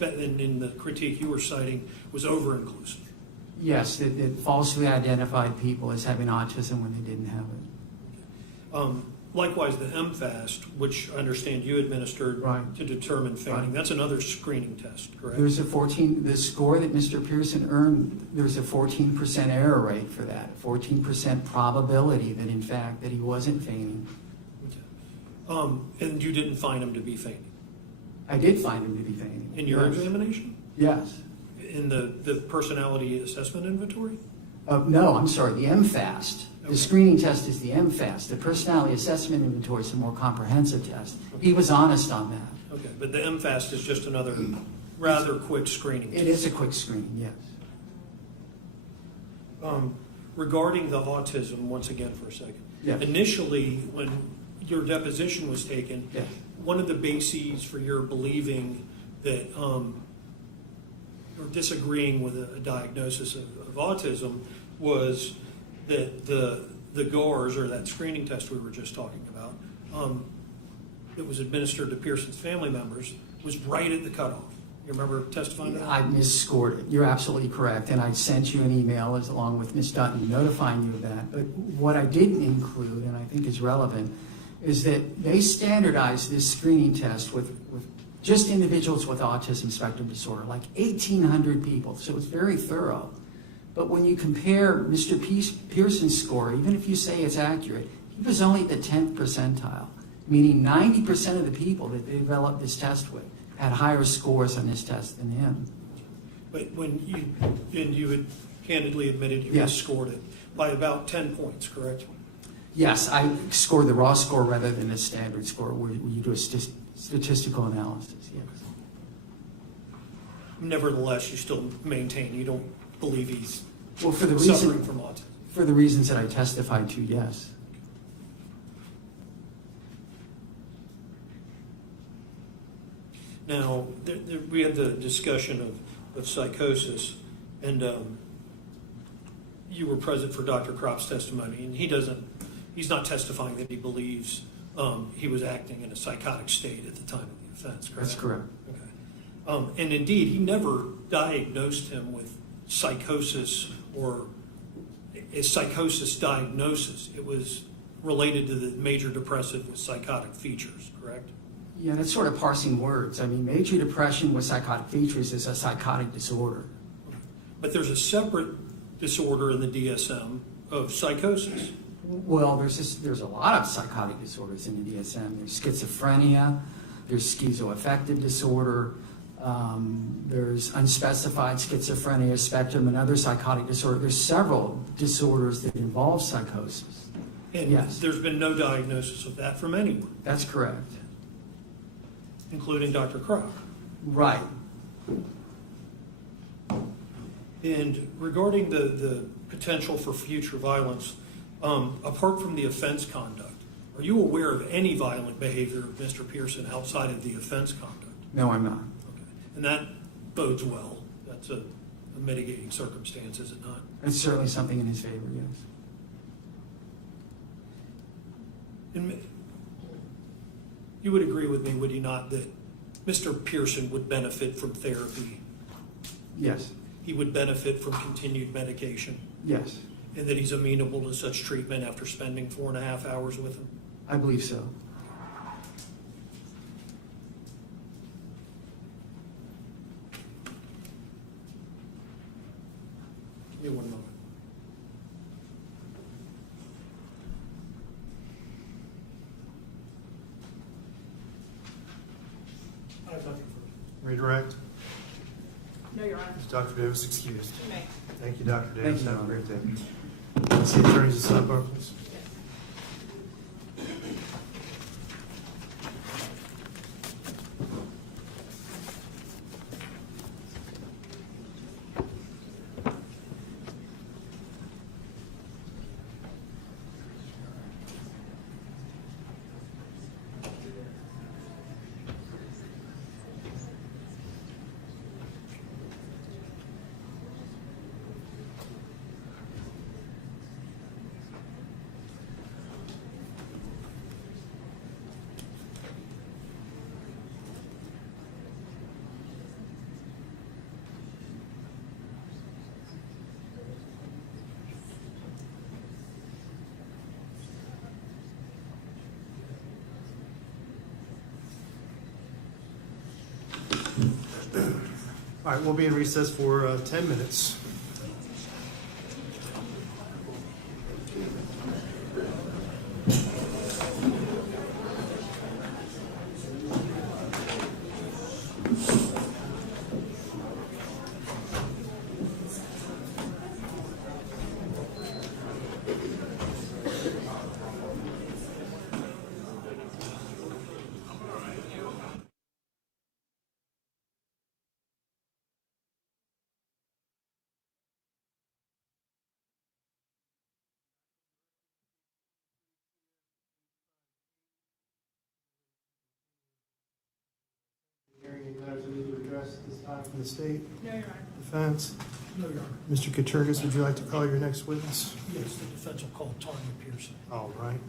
in the critique you were citing, was over-inclusive. Yes, it falsely identified people as having autism when they didn't have it. Likewise, the MFAST, which I understand you administered Right. to determine feigning, Right. that's another screening test, correct? There's the score that Mr. Pearson earned, there's a 14% error rate for that, 14% probability that in fact that he wasn't feigning. Okay. And you didn't find him to be feigning? I did find him to be feigning. In your Yes. examination? Yes. In the personality assessment inventory? No, I'm sorry, the MFAST. Okay. The screening test is the MFAST. The personality assessment inventory is a more comprehensive test. He was honest on that. Okay, but the MFAST is just another rather quick screening. It is a quick screening, yes. Regarding the autism, once again for a second. Yeah. Initially, when your deposition was taken, Yes. one of the bases for your believing that, or disagreeing with a diagnosis of autism was that the GARS, or that screening test we were just talking about, that was administered to Pearson's family members, was right at the cutoff. You remember testifying to that? I misscored it. You're absolutely correct. And I sent you an email along with Ms. Dutton notifying you of that. But what I didn't include, and I think is relevant, is that they standardized this screening test with just individuals with autism spectrum disorder, like 1,800 people. So it's very thorough. But when you compare Mr. Pearson's score, even if you say it's accurate, he was only at the 10th percentile, meaning 90% of the people that they developed this test with had higher scores on this test than him. But you had candidly admitted you Yes. scored it by about 10 points, correct? Yes, I scored the raw score rather than a standard score where you do a statistical analysis, yes. Nevertheless, you still maintain you don't believe he's Well, for the suffering from autism. For the reasons that I testified to, yes. Now, we had the discussion of psychosis, and you were present for Dr. Kropp's testimony, and he's not testifying that he believes he was acting in a psychotic state at the time of the offense, correct? That's correct. Okay. And indeed, he never diagnosed him with psychosis or a psychosis diagnosis. It was related to the major depressive with psychotic features, correct? Yeah, that's sort of parsing words. I mean, major depression with psychotic features is a psychotic disorder. But there's a separate disorder in the DSM of psychosis. Well, there's a lot of psychotic disorders in the DSM. There's schizophrenia, there's schizoaffective disorder, there's unspecified schizophrenia spectrum, another psychotic disorder. There's several disorders that involve psychosis. And yes, there's been no diagnosis of that from anyone, that's correct. including Dr. Kropp. Right. And regarding the potential for future violence, apart from the offense conduct, are you aware of any violent behavior of Mr. Pearson outside of the offense conduct? No, I'm not. Okay. And that bodes well. That's a mitigating circumstance, is it not? It's certainly something in his favor, yes. And you would agree with me, would you not, that Mr. Pearson would benefit from therapy? Yes. He would benefit from continued medication? Yes. And that he's amenable to such treatment after spending 4.5 hours with him? I believe so. Give me one moment. I have nothing further. Redirect. No, Your Honor. Is Dr. Davis excused? You may. Thank you, Dr. Davis. Thank you. Have a great day. Let's see attorneys to sidebar, please. All right, we'll be in recess for 10 minutes. Hearing any matters we need to address at this time from the state? No, Your Honor. Defense? No, Your Honor. Mr. Katurgis, would you like to call your next witness? Yes, the defense will call Tanya Pearson. All right.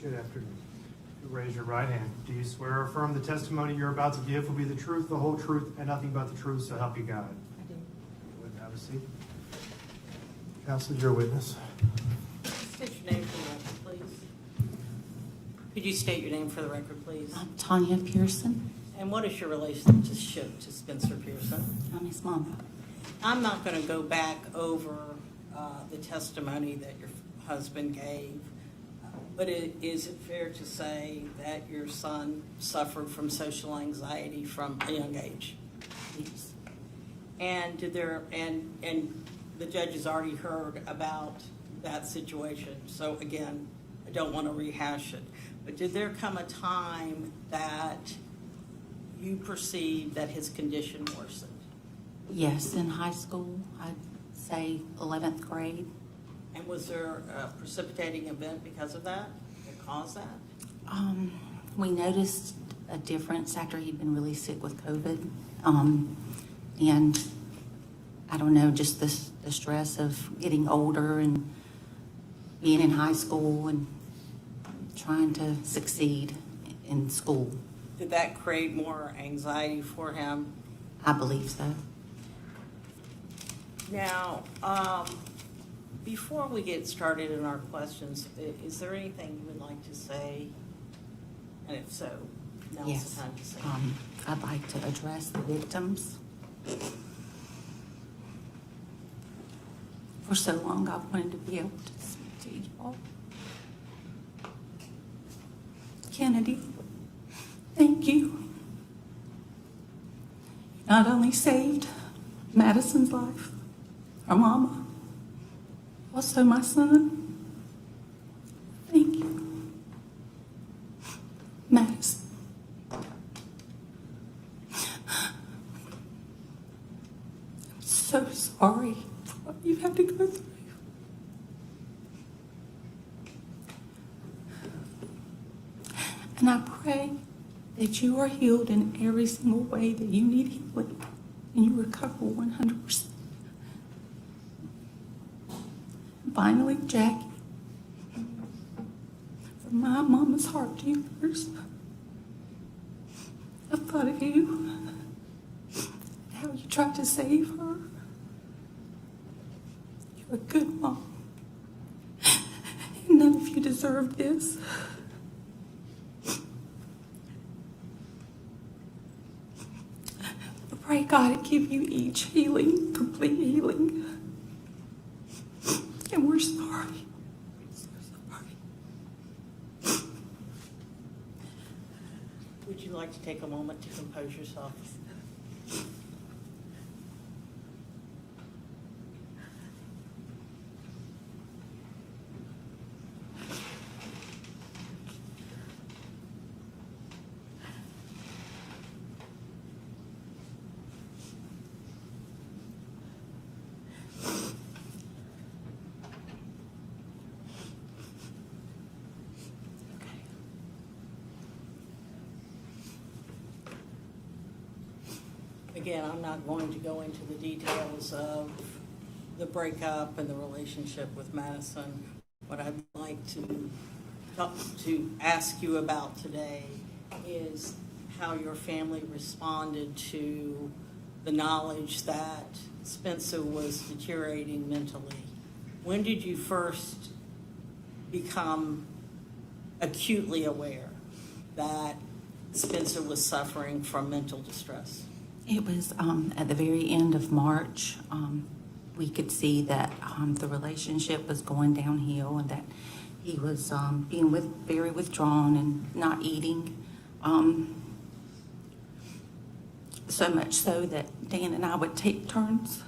Good afternoon. Raise your right hand. Do you swear or affirm the testimony you're about to give will be the truth, the whole truth, and nothing but the truth, so help you God? I do. Go ahead and have a seat. Counsel, you're a witness. State your name for the record, please. Could you state your name for the record, please? I'm Tanya Pearson. And what is your relationship to Spencer Pearson? I'm his mom. I'm not going to go back over the testimony that your husband gave, but is it fair to say that your son suffered from social anxiety from a young age? Yes. And and the judge has already heard about that situation. So again, I don't want to rehash it, but did there come a time that you perceived that his condition worsened? Yes, in high school, I'd say 11th grade. And was there a precipitating event because of that that caused that? We noticed a difference after he'd been really sick with COVID. And I don't know, just the stress of getting older and being in high school and trying to succeed in school. Did that create more anxiety for him? I believe so. Now, before we get started in our questions, is there anything you would like to say? And if so, now's Yes. the time to say. I'd like to address the victims. For so long, I wanted to be able to speak to you all. Kennedy, thank you. You not only saved Madison's life, our mama, also my son. Thank you. Madison. I'm so sorry for what you've had to go through. And I pray that you are healed in every single way that you need healing and you recover 100%. Finally, Jackie, from my mama's heart to yours, I thought of you, how you tried to save her. You're a good mom, and none of you deserve this. I pray God to give you each healing, complete healing. And we're sorry. So sorry. Would you like to take a moment to compose yourself? Again, I'm not going to go into the details of the breakup and the relationship with Madison. What I'd like to ask you about today is how your family responded to the knowledge that Spencer was deteriorating mentally. When did you first become acutely aware that Spencer was suffering from mental distress? It was at the very end of March. We could see that the relationship was going downhill and that he was being very withdrawn and not eating. So much so that Dan and I would take turns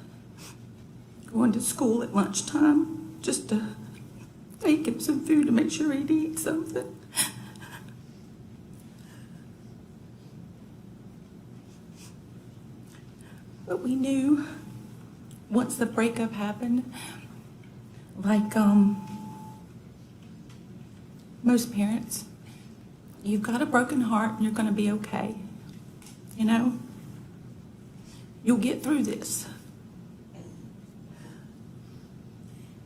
going to school at lunchtime just to take him some food to make sure he'd eat something. But we knew once the breakup happened, like most parents, you've got a broken heart and you're going to be okay. You know? You'll get through this.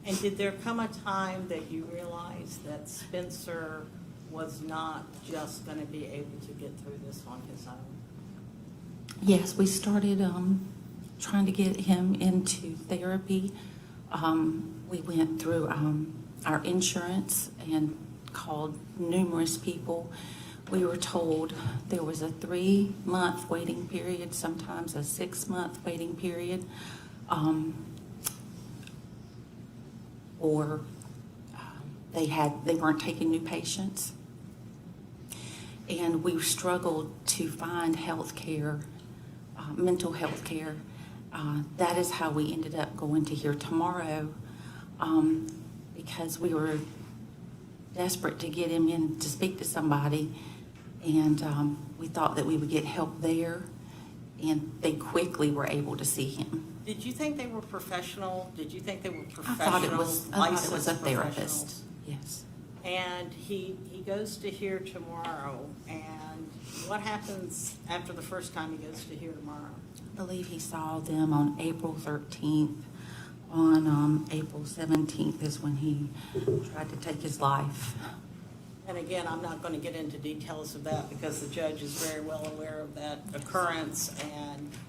And did there come a time that you realized that Spencer was not just going to be able to get through this on his own? Yes, we started trying to get him into therapy. We went through our insurance and called numerous people. We were told there was a 3-month waiting period, sometimes a 6-month waiting period, or they weren't taking new patients. And we struggled to find health care, mental health care. That is how we ended up going to Here Tomorrow, because we were desperate to get him in to speak to somebody, and we thought that we would get help there, and they quickly were able to see him. Did you think they were professional? Did you think they were I professional? thought it was a licensed therapist, professionals? yes. And he goes to here tomorrow, and what happens after the first time he goes to here tomorrow? I believe he saw them on April 13th. On April 17th is when he tried to take his life. And again, I'm not going to get into details of that because the judge is very well aware of that occurrence.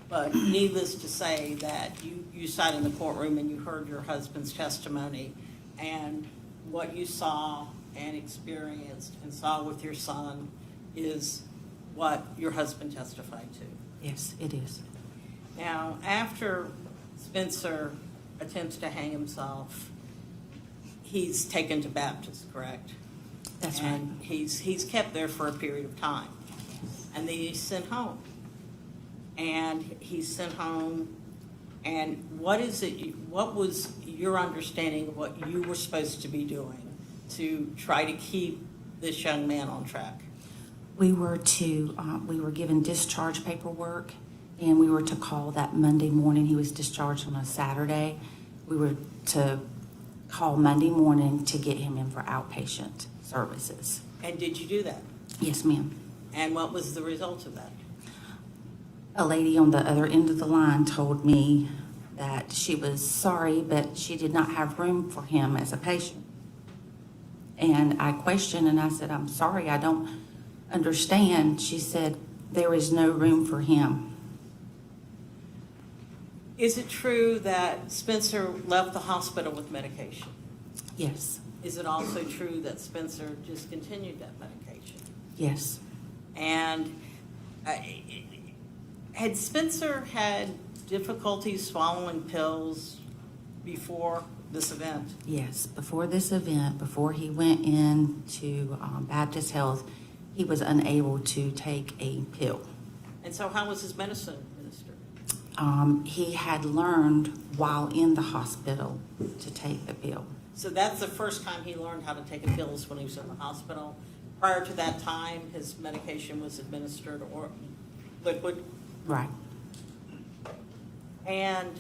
But needless to say that you sat in the courtroom and you heard your husband's testimony, and what you saw and experienced and saw with your son is what your husband testified to. Yes, it is. Now, after Spencer attempts to hang himself, he's taken to Baptist, correct? That's right. And he's kept there for a period of time. And then he's sent home. And he's sent home, and what was your understanding of what you were supposed to be doing to try to keep this young man on track? We were given discharge paperwork, and we were to call that Monday morning. He was discharged on a Saturday. We were to call Monday morning to get him in for outpatient services. And did you do that? Yes, ma'am. And what was the result of that? A lady on the other end of the line told me that she was sorry, but she did not have room for him as a patient. And I questioned and I said, I'm sorry, I don't understand. She said, there is no room for him. Is it true that Spencer left the hospital with medication? Yes. Is it also true that Spencer discontinued that medication? Yes. And had Spencer had difficulties swallowing pills before this event? Yes. Before this event, before he went into Baptist Health, he was unable to take a pill. And so how was his medicine administered? He had learned while in the hospital to take the pill. So that's the first time he learned how to take a pill is when he was in the hospital. Prior to that time, his medication was administered or liquid. Right. And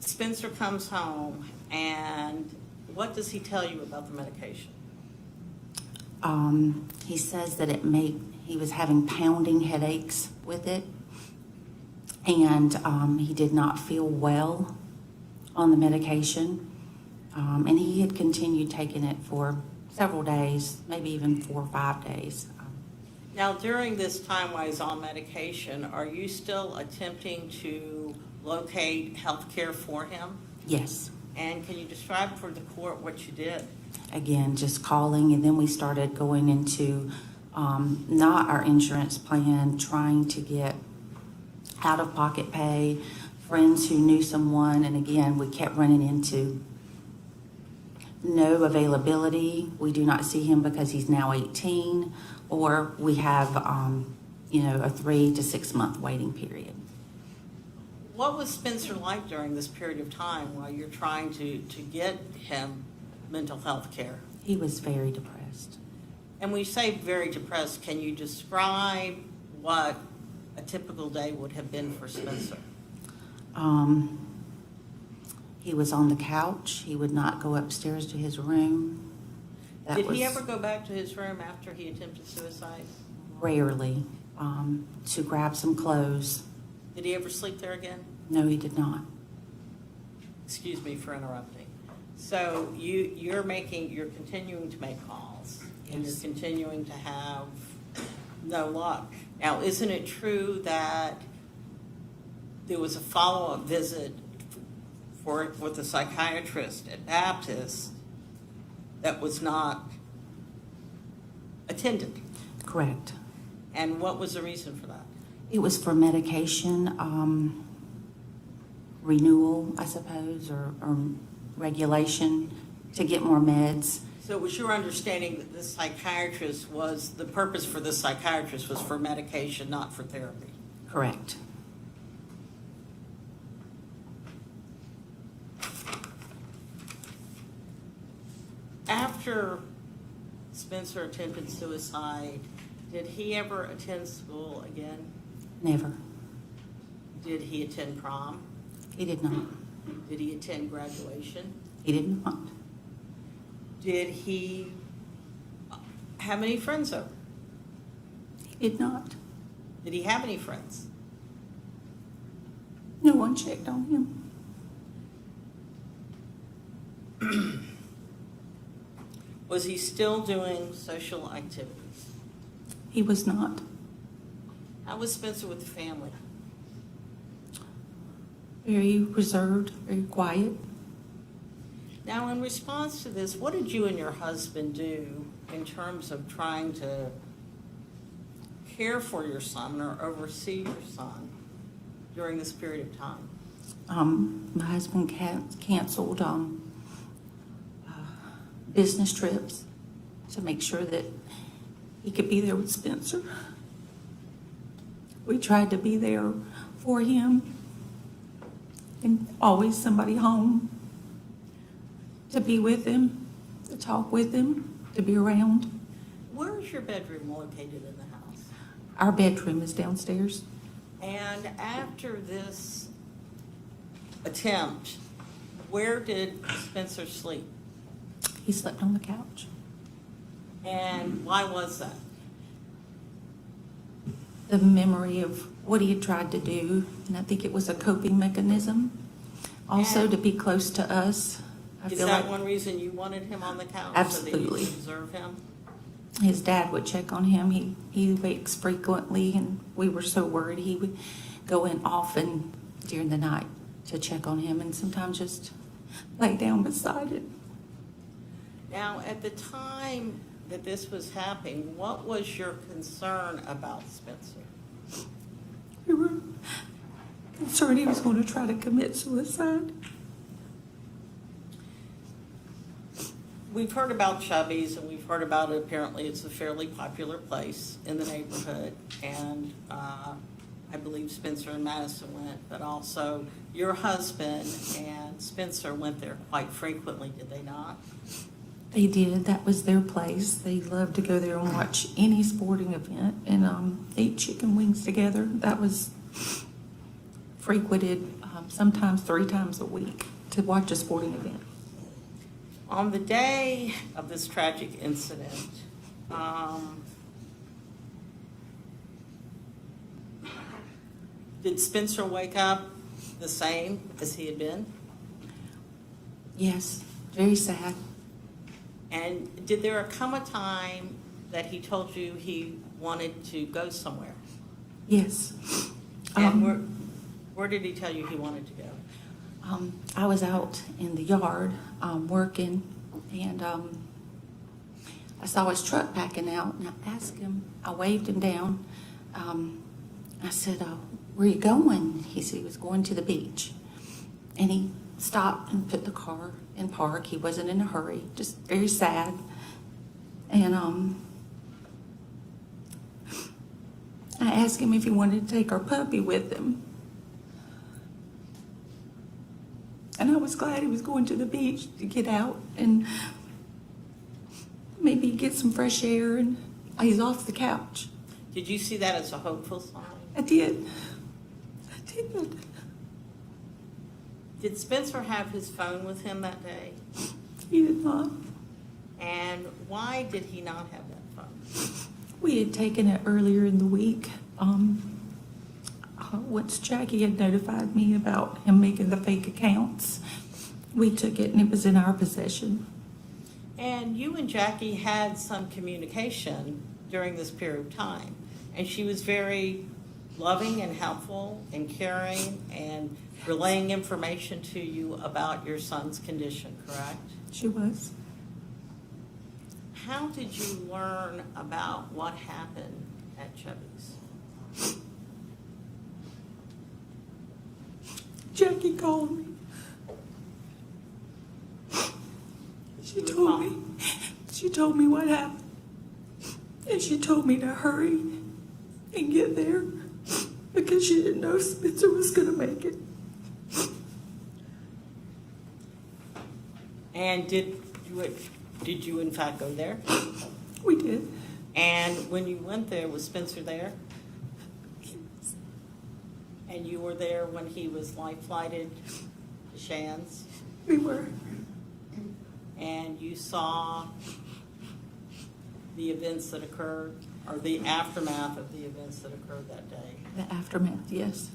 Spencer comes home, and what does he tell you about the medication? He says that he was having pounding headaches with it, and he did not feel well on the medication. And he had continued taking it for several days, maybe even 4 or 5 days. Now, during this time while he's on medication, are you still attempting to locate health care for him? Yes. And can you describe for the court what you did? Again, just calling, and then we started going into not our insurance plan, trying to get out-of-pocket pay, friends who knew someone, and again, we kept running into no availability. We do not see him because he's now 18, or we have, a 3 to 6 month waiting period. What was Spencer like during this period of time while you're trying to get him mental health care? He was very depressed. And when you say very depressed, can you describe what a typical day would have been for Spencer? He was on the couch. He would not go upstairs to his room. Did he ever go back to his room after he attempted suicide? Rarely, to grab some clothes. Did he ever sleep there again? No, he did not. Excuse me for interrupting. So you're continuing to make calls, and you're Yes. continuing to have no luck. Now, isn't it true that there was a follow-up visit with a psychiatrist at Baptist that was not attended? Correct. And what was the reason for that? It was for medication renewal, I suppose, or regulation to get more meds. So it was your understanding that this psychiatrist the purpose for this psychiatrist was for medication, not for therapy? Correct. After Spencer attempted suicide, did he ever attend school again? Never. Did he attend prom? He did not. Did he attend graduation? He did not. Did he have any friends over? He did not. Did he have any friends? No one checked on him. Was he still doing social activities? He was not. How was Spencer with the family? Very reserved, very quiet. Now, in response to this, what did you and your husband do in terms of trying to care for your son or oversee your son during this period of time? My husband canceled business trips to make sure that he could be there with Spencer. We tried to be there for him, and always somebody home to be with him, to talk with him, to be around. Where is your bedroom located in the house? Our bedroom is downstairs. And after this attempt, where did Spencer sleep? He slept on the couch. And why was that? The memory of what he had tried to do, and I think it was a coping mechanism. Also, And to be close to us. I Is feel that like one reason you wanted him on the couch? Absolutely. So that you could observe him? his dad would check on him. He wakes frequently, and we were so worried he would go in often during the night to check on him, and sometimes just lay down beside it. Now, at the time that this was happening, what was your concern about Spencer? We were concerned he was going to try to commit suicide. We've heard about Chubby's, and we've heard about it. Apparently, it's a fairly popular place in the neighborhood, and I believe Spencer and Madison went, but also your husband and Spencer went there quite frequently, did they not? They did. That was their place. They loved to go there and watch any sporting event and eat chicken wings together. That was frequented sometimes 3 times a week to watch a sporting event. On the day of this tragic incident, did Spencer wake up the same as he had been? Yes, very sad. And did there come a time that he told you he wanted to go somewhere? Yes. And where did he tell you he wanted to go? I was out in the yard working, and I saw his truck backing out, and I asked him, I waved him down. I said, where are you going? He said he was going to the beach. And he stopped and put the car in park. He wasn't in a hurry, just very sad. And I asked him if he wanted to take our puppy with him. And I was glad he was going to the beach to get out and maybe get some fresh air, and he's off the couch. Did you see that as a hopeful sign? I did. I did. Did Spencer have his phone with him that day? He did not. And why did he not have that phone? We had taken it earlier in the week. Once Jackie had notified me about him making the fake accounts, we took it and it was in our possession. And you and Jackie had some communication during this period of time. And she was very loving and helpful and caring and relaying information to you about your son's condition, correct? She was. How did you learn about what happened at Chubby's? Jackie called me. She told me what happened. And she told me to hurry and get there because she didn't know Spencer was going to make it. And did you in fact go there? We did. And when you went there, was Spencer there? And you were there when he was life flighted to Shands? We were. And you saw the events that occurred, or the aftermath of the events that occurred that day? The aftermath, yes.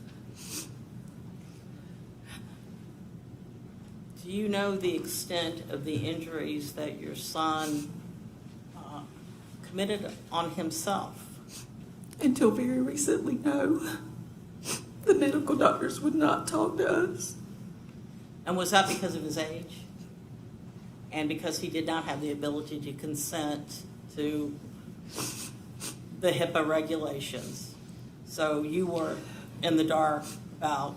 Do you know the extent of the injuries that your son committed on himself? Until very recently, no. The medical doctors would not talk to us. And was that because of his age? And because he did not have the ability to consent to the HIPAA regulations? So you were in the dark about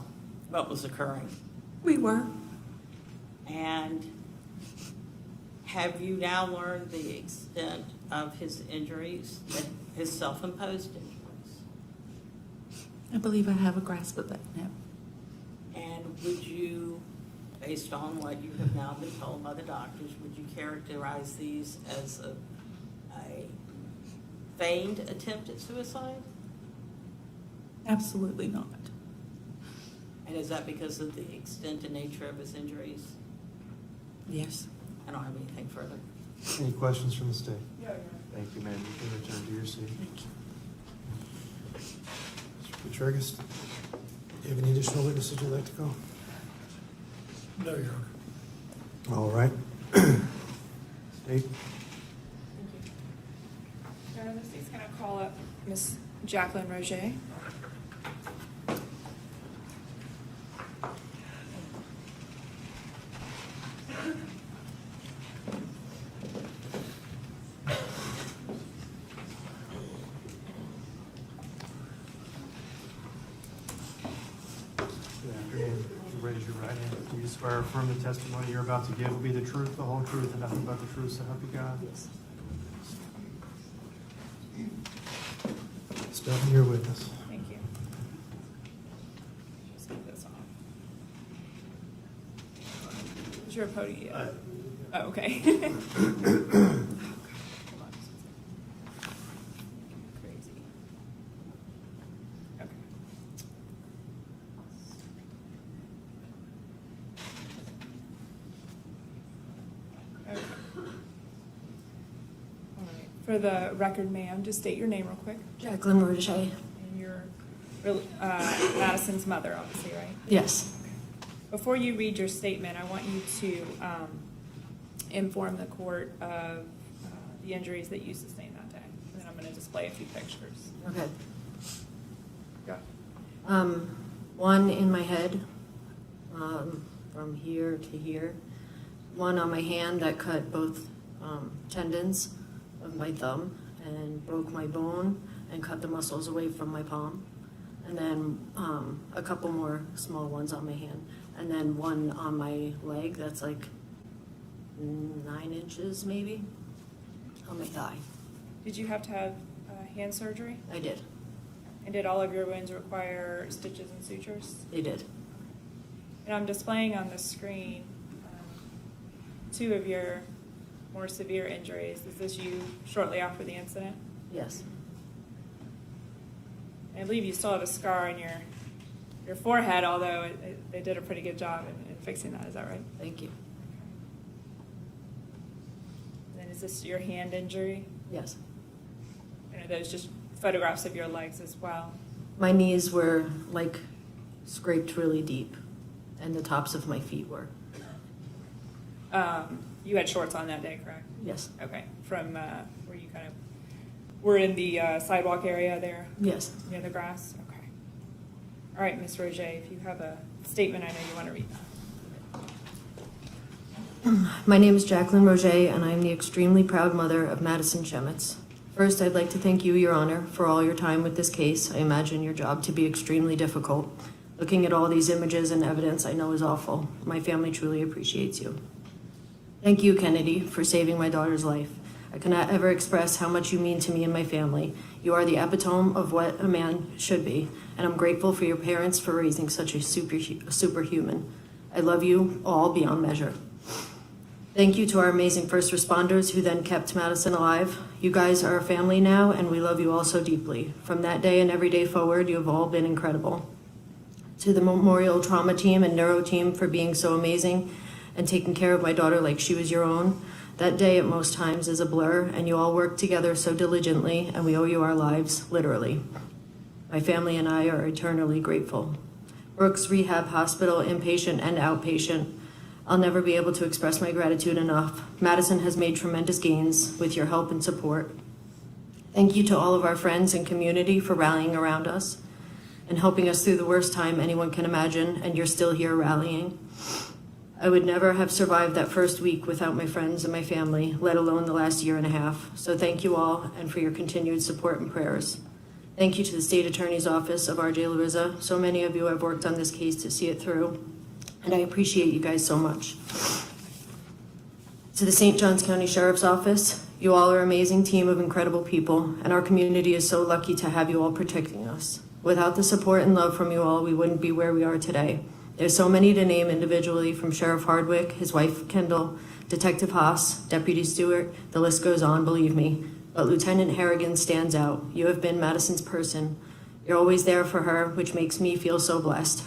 what was occurring? We were. And have you now learned the extent of his injuries, his self-imposed injuries? I believe I have a grasp of that now. And would you, based on what you have now been told by the doctors, would you characterize these as a feigned attempt at suicide? Absolutely not. And is that because of the extent and nature of his injuries? Yes. I don't have anything further. Any questions from the state? Yeah, Thank you, ma'am. You can return to your seat. Thank you. Mr. Petragis, do you have any additional witnesses you'd like to call? No, Your Honor. All right. State. The state's going to call up Miss Jacqueline Roger. Good afternoon. You raise your right hand. Do you swear or affirm the testimony you're about to give will be the truth, the whole truth, and nothing but the truth, so help you God? Yes. Step in your witness. Thank you. Just get this off. Is your podium? Oh, okay. Hold on. Crazy. Okay. Okay. All right. For the record, ma'am, just state your name real quick. Jacqueline Roger. And you're Madison's mother, obviously, right? Yes. Before you read your statement, I want you to inform the court of the injuries that you sustained that day. And then I'm going to display a few pictures. Okay. Go. One in my head, from here to here. One on my hand that cut both tendons of my thumb and broke my bone and cut the muscles away from my palm. And then a couple more small ones on my hand. And then one on my leg that's like 9 inches maybe on my thigh. Did you have to have hand surgery? I did. And did all of your wounds require stitches and sutures? They did. And I'm displaying on the screen 2 of your more severe injuries. Is this you shortly after the incident? Yes. I believe you still have a scar on your forehead, although they did a pretty good job in fixing that. Is that right? Thank you. And then is this your hand injury? Yes. And are those just photographs of your legs as well? My knees were like scraped really deep, and the tops of my feet were. You had shorts on that day, correct? Yes. Okay. From where you kind of were in the sidewalk area there? Yes. Near the grass? Okay. All right, Ms. Roger, if you have a statement, I know you want to read that. My name is Jacqueline Roger, and I am the extremely proud mother of Madison Schemitz. First, I'd like to thank you, Your Honor, for all your time with this case. I imagine your job to be extremely difficult. Looking at all these images and evidence I know is awful. My family truly appreciates you. Thank you, Kennedy, for saving my daughter's life. I cannot ever express how much you mean to me and my family. You are the epitome of what a man should be, and I'm grateful for your parents for raising such a superhuman. I love you all beyond measure. Thank you to our amazing first responders who then kept Madison alive. You guys are a family now, and we love you all so deeply. From that day and every day forward, you have all been incredible. To the Memorial Trauma Team and Neuro Team for being so amazing and taking care of my daughter like she was your own. That day at most times is a blur, and you all work together so diligently, and we owe you our lives, literally. My family and I are eternally grateful. Brooks Rehab Hospital, inpatient and outpatient. I'll never be able to express my gratitude enough. Madison has made tremendous gains with your help and support. Thank you to all of our friends and community for rallying around us and helping us through the worst time anyone can imagine, and you're still here rallying. I would never have survived that first week without my friends and my family, let alone the last year and a half. So thank you all, and for your continued support and prayers. Thank you to the State Attorney's Office of R.J. Larissa. So many of you have worked on this case to see it through, and I appreciate you guys so much. To the St. Johns County Sheriff's Office, you all are an amazing team of incredible people, and our community is so lucky to have you all protecting us. Without the support and love from you all, we wouldn't be where we are today. There's so many to name individually, from Sheriff Hardwick, his wife Kendall, Detective Haas, Deputy Stewart, the list goes on, believe me. But Lieutenant Harrigan stands out. You have been Madison's person. You're always there for her, which makes me feel so blessed.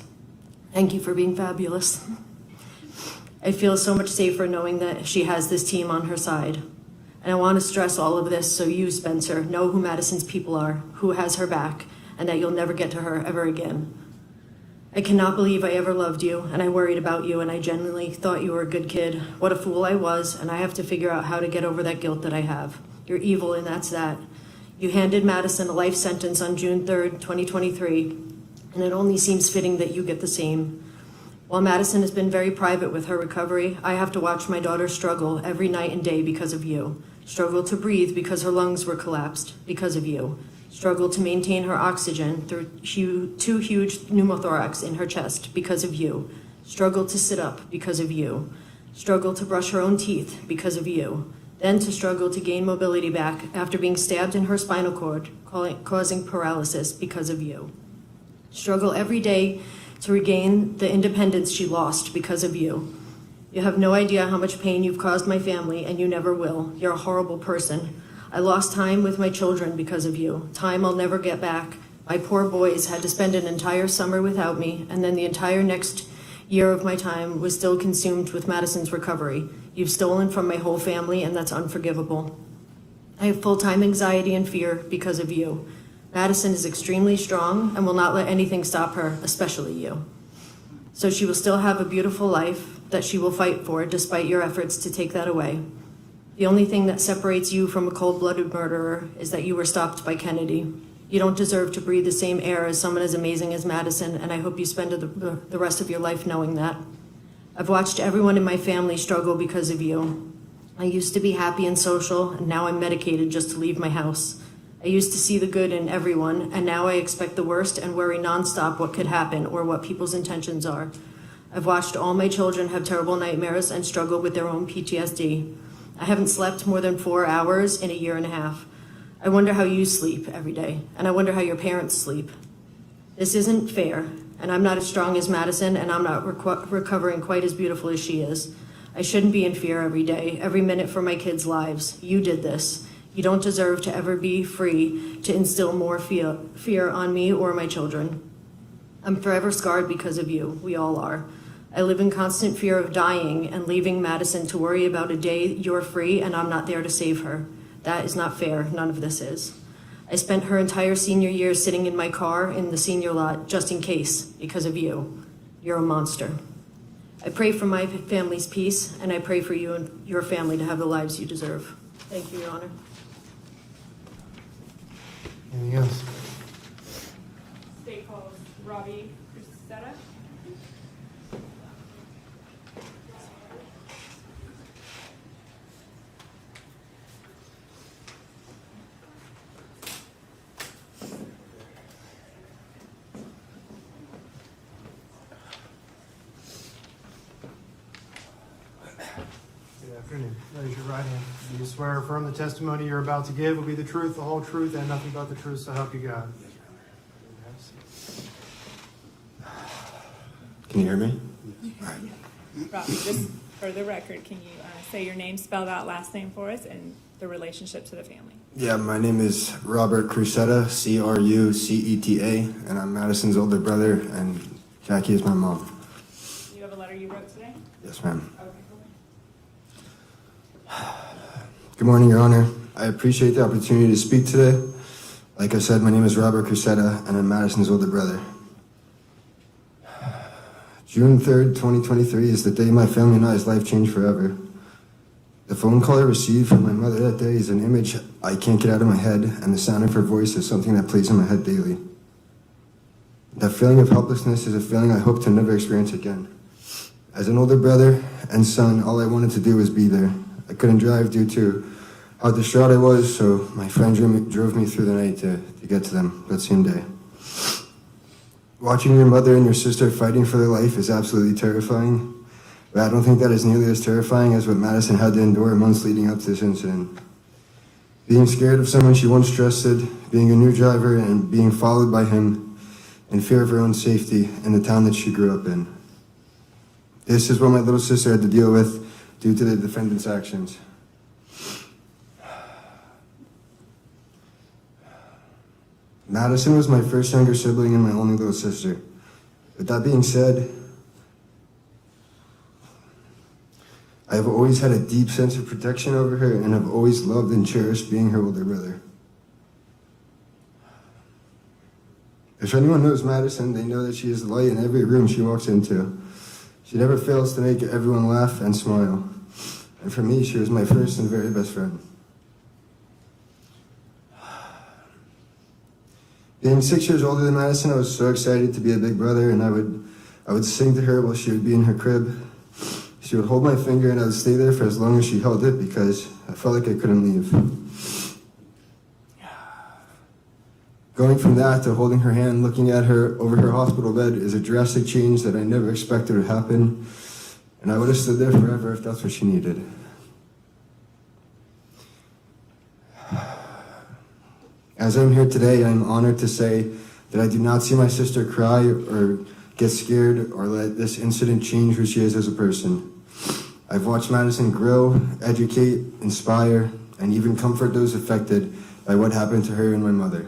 Thank you for being fabulous. I feel so much safer knowing that she has this team on her side. And I want to stress all of this so you, Spencer, know who Madison's people are, who has her back, and that you'll never get to her ever again. I cannot believe I ever loved you, and I worried about you, and I genuinely thought you were a good kid. What a fool I was, and I have to figure out how to get over that guilt that I have. You're evil, and that's that. You handed Madison a life sentence on June 3rd, 2023, and it only seems fitting that you get the same. While Madison has been very private with her recovery, I have to watch my daughter struggle every night and day because of you. Struggle to breathe because her lungs were collapsed because of you. Struggle to maintain her oxygen through two huge pneumothorax in her chest because of you. Struggle to sit up because of you. Struggle to brush her own teeth because of you. Then to struggle to gain mobility back after being stabbed in her spinal cord, causing paralysis because of you. Struggle every day to regain the independence she lost because of you. You have no idea how much pain you've caused my family, and you never will. You're a horrible person. I lost time with my children because of you, time I'll never get back. My poor boys had to spend an entire summer without me, and then the entire next year of my time was still consumed with Madison's recovery. You've stolen from my whole family, and that's unforgivable. I have full-time anxiety and fear because of you. Madison is extremely strong and will not let anything stop her, especially you. So she will still have a beautiful life that she will fight for, despite your efforts to take that away. The only thing that separates you from a cold-blooded murderer is that you were stopped by Kennedy. You don't deserve to breathe the same air as someone as amazing as Madison, and I hope you spend the rest of your life knowing that. I've watched everyone in my family struggle because of you. I used to be happy and social, and now I'm medicated just to leave my house. I used to see the good in everyone, and now I expect the worst and worry nonstop what could happen or what people's intentions are. I've watched all my children have terrible nightmares and struggle with their own PTSD. I haven't slept more than 4 hours in a year and a half. I wonder how you sleep every day, and I wonder how your parents sleep. This isn't fair, and I'm not as strong as Madison, and I'm not recovering quite as beautiful as she is. I shouldn't be in fear every day, every minute for my kids' lives. You did this. You don't deserve to ever be free to instill more fear on me or my children. I'm forever scarred because of you. We all are. I live in constant fear of dying and leaving Madison to worry about a day you're free and I'm not there to save her. That is not fair. None of this is. I spent her entire senior year sitting in my car in the senior lot just in case because of you. You're a monster. I pray for my family's peace, and I pray for you and your family to have the lives you deserve. Thank you, Your Honor. Anything else? State calls Robbie Cristetta. Good afternoon. Raise your right hand. Do you swear or affirm the testimony you're about to give will be the truth, the whole truth, and nothing but the truth, so help you God? Can you hear me? Robbie, just for the record, can you say your name spelled out, last name for us, and the relationship to the family? Yeah, my name is Robert Crusetta, Cruceta, and I'm Madison's older brother, and Jackie is my mom. You have a letter you wrote today? Yes, ma'am. Okay, cool. Good morning, Your Honor. I appreciate the opportunity to speak today. Like I said, my name is Robert Crusetta, and I'm Madison's older brother. June 3rd, 2023 is the day my family and I's life changed forever. The phone call I received from my mother that day is an image I can't get out of my head, and the sound of her voice is something that plays in my head daily. That feeling of helplessness is a feeling I hope to never experience again. As an older brother and son, all I wanted to do was be there. I couldn't drive due to how distraught I was, so my friend drove me through the night to get to them that same day. Watching your mother and your sister fighting for their life is absolutely terrifying. But I don't think that is nearly as terrifying as what Madison had to endure months leading up to this incident. Being scared of someone she once trusted, being a new driver, and being followed by him in fear of her own safety in the town that she grew up in. This is what my little sister had to deal with due to the defendant's actions. Madison was my first younger sibling and my only little sister. With that being said, I have always had a deep sense of protection over her and have always loved and cherished being her older brother. If anyone knows Madison, they know that she is the light in every room she walks into. She never fails to make everyone laugh and smile. And for me, she was my first and very best friend. Being 6 years older than Madison, I was so excited to be a big brother, and I would sing to her while she would be in her crib. She would hold my finger and I would stay there for as long as she held it because I felt like I couldn't leave. Going from that to holding her hand, looking at her over her hospital bed is a drastic change that I never expected would happen, and I would have stood there forever if that's what she needed. As I'm here today, I'm honored to say that I do not see my sister cry or get scared or let this incident change who she is as a person. I've watched Madison grow, educate, inspire, and even comfort those affected by what happened to her and my mother.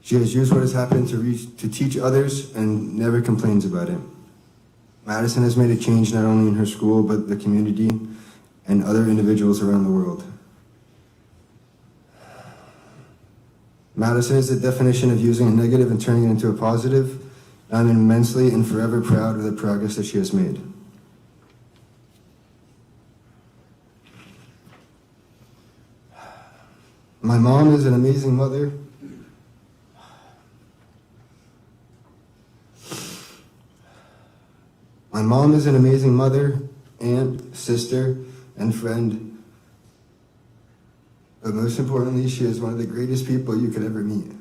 She has used what has happened to teach others and never complains about it. Madison has made a change not only in her school, but the community and other individuals around the world. Madison is the definition of using a negative and turning it into a positive. I'm immensely and forever proud of the progress that she has made. My mom is an amazing mother. My mom is an amazing mother, aunt, sister, and friend. But most importantly, she is one of the greatest people you could ever meet.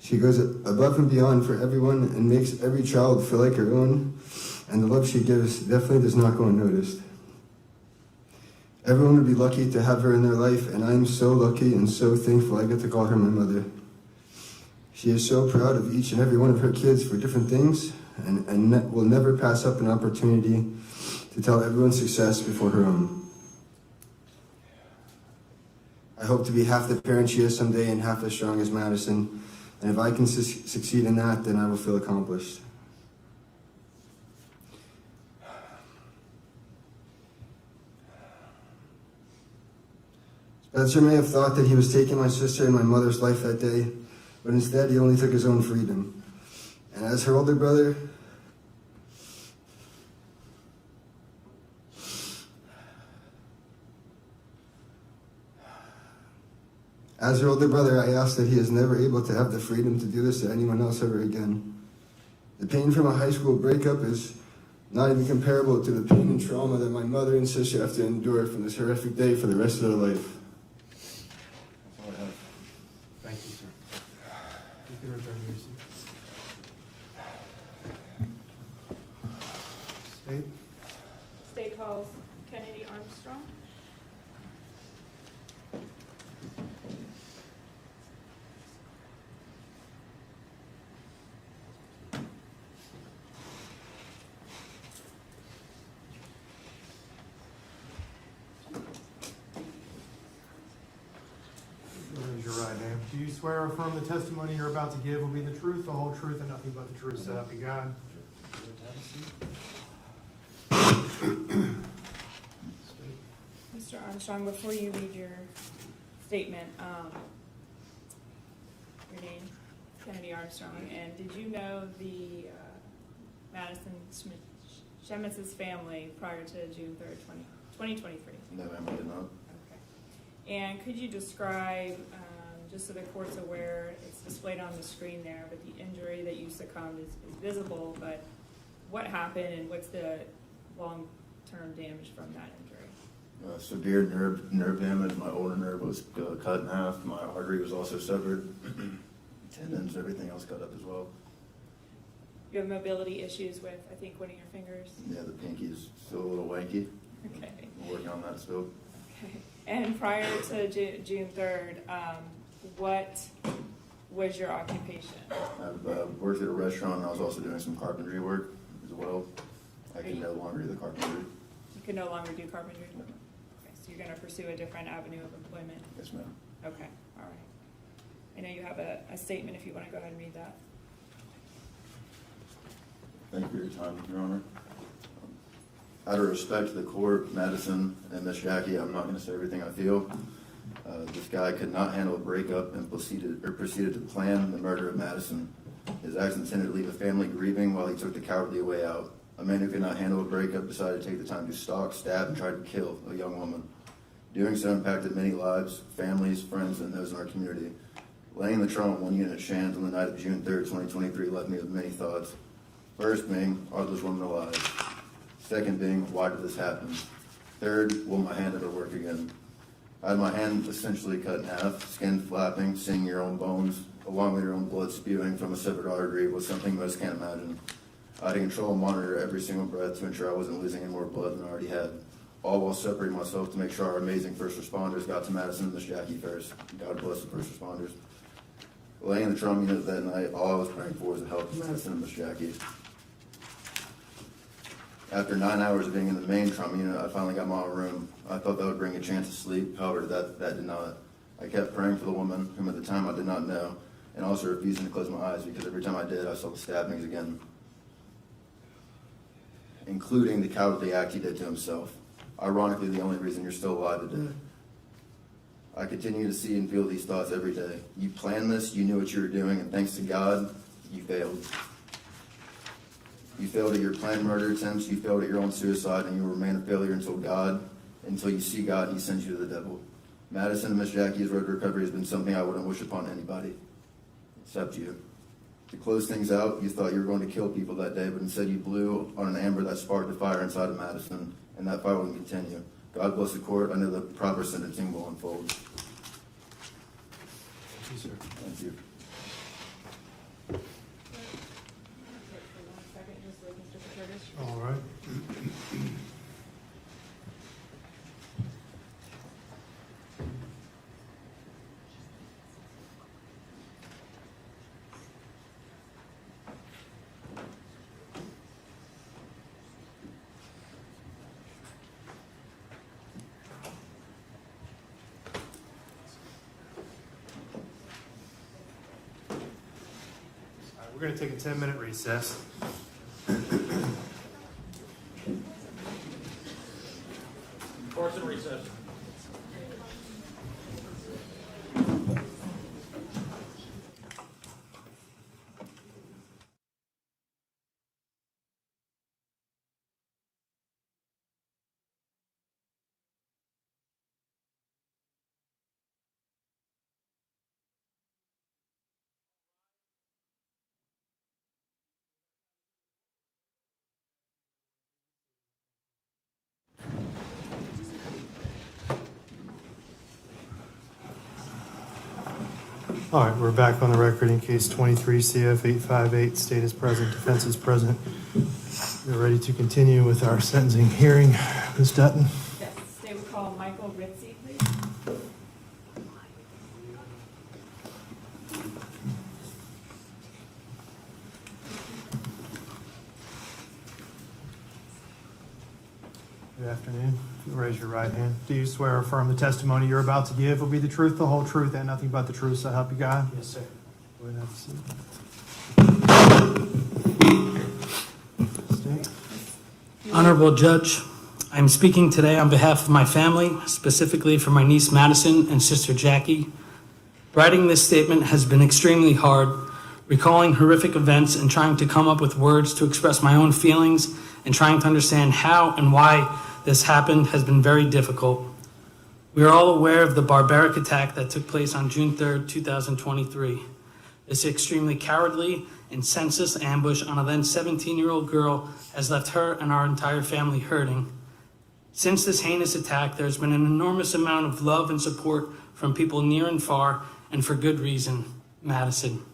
She goes above and beyond for everyone and makes every child feel like her own, and the love she gives definitely does not go unnoticed. Everyone would be lucky to have her in their life, and I am so lucky and so thankful I get to call her my mother. She is so proud of each and every one of her kids for different things, and will never pass up an opportunity to tell everyone's success before her own. I hope to be half the parent she is someday and half as strong as Madison, and if I can succeed in that, then I will feel accomplished. Spencer may have thought that he was taking my sister and my mother's life that day, but instead he only took his own freedom. And as her older brother, I ask that he is never able to have the freedom to do this to anyone else ever again. The pain from a high school breakup is not even comparable to the pain and trauma that my mother and sister have to endure from this horrific day for the rest of their life. That's all I have. Thank you, sir. You can return to your seat. State. State calls Kennedy Armstrong. right hand. Do you swear or affirm the testimony you're about to give will be the truth, the whole truth, and nothing but the truth, so help you God? Mr. Armstrong, before you read your statement, your name, Kennedy Armstrong, and did you know the Madison Schemitz's family prior to June 3rd, 2023? No, ma'am, I did not. Okay. And could you describe, just so the court's aware, it's displayed on the screen there, but the injury that you succumbed is visible, but what happened and what's the long-term damage from that injury? Severe nerve damage. My ulnar nerve was cut in half. My artery was also severed. Tendons, everything else cut up as well. You have mobility issues with, I think, one of your fingers? Yeah, the pinky's still a little wanky. Okay. I'm working on that still. Okay. And prior to June 3rd, what was your occupation? I've worked at a restaurant, and I was also doing some carpentry work as well. I can no longer do the carpentry. You can no longer do carpentry? Okay, so you're going to pursue a different avenue of employment? Yes, ma'am. Okay, all right. I know you have a statement if you want to go ahead and read that. Thank you for your time, Your Honor. Out of respect to the court, Madison, and Miss Jackie, I'm not going to say everything I feel. This guy could not handle a breakup and proceeded to plan the murder of Madison. His acts intended to leave a family grieving while he took the cowardly way out. A man who could not handle a breakup decided to take the time to stalk, stab, and try to kill a young woman. Doing so impacted many lives, families, friends, and those in our community. Laying the trauma in one unit at Shands on the night of June 3rd, 2023 left me with many thoughts. First being, are those women alive? Second being, why did this happen? Third, will my hand ever work again? I had my hand essentially cut in half, skin flapping, seeing your own bones, along with your own blood spewing from a severed artery was something most can't imagine. I had to control and monitor every single breath to ensure I wasn't losing any more blood than I already had, all while separating myself to make sure our amazing first responders got to Madison and Miss Jackie first. God bless the first responders. Laying in the trauma unit that night, all I was praying for was the help of Madison and Miss Jackie. After 9 hours of being in the main trauma unit, I finally got my own room. I thought that would bring a chance of sleep, however, that did not. I kept praying for the woman, whom at the time I did not know, and also refusing to close my eyes because every time I did, I saw the stabbings again, including the cowardly act he did to himself. Ironically, the only reason you're still alive today. I continue to see and feel these thoughts every day. You planned this, you knew what you were doing, and thanks to God, you failed. You failed at your planned murder attempts, you failed at your own suicide, and you will remain a failure until you see God and he sends you to the devil. Madison and Miss Jackie's road to recovery has been something I wouldn't wish upon anybody, except you. To close things out, you thought you were going to kill people that day, but instead you blew on an amber that sparked a fire inside of Madison, and that fire will continue. God bless the court. I know the proper sentencing will unfold. Thank you, sir. Thank you. All right. We're going to take a 10-minute recess. Court's in recess. All right, we're back on the record in case 23 CF 858. State is present, defense is present. We're ready to continue with our sentencing hearing. Ms. Dutton? Yes, state would call Michael Ritzy, please. Good afternoon. If you'll raise your right hand. Do you swear or affirm the testimony you're about to give will be the truth, the whole truth, and nothing but the truth, so help you God? Yes, sir. Go ahead and have a seat. State. Honorable Judge, I'm speaking today on behalf of my family, specifically for my niece Madison and sister Jackie. Writing this statement has been extremely hard, recalling horrific events and trying to come up with words to express my own feelings and trying to understand how and why this happened has been very difficult. We are all aware of the barbaric attack that took place on June 3rd, 2023. This extremely cowardly and senseless ambush on a then 17-year-old girl has left her and our entire family hurting. Since this heinous attack, there's been an enormous amount of love and support from people near and far, and for good reason. Madison.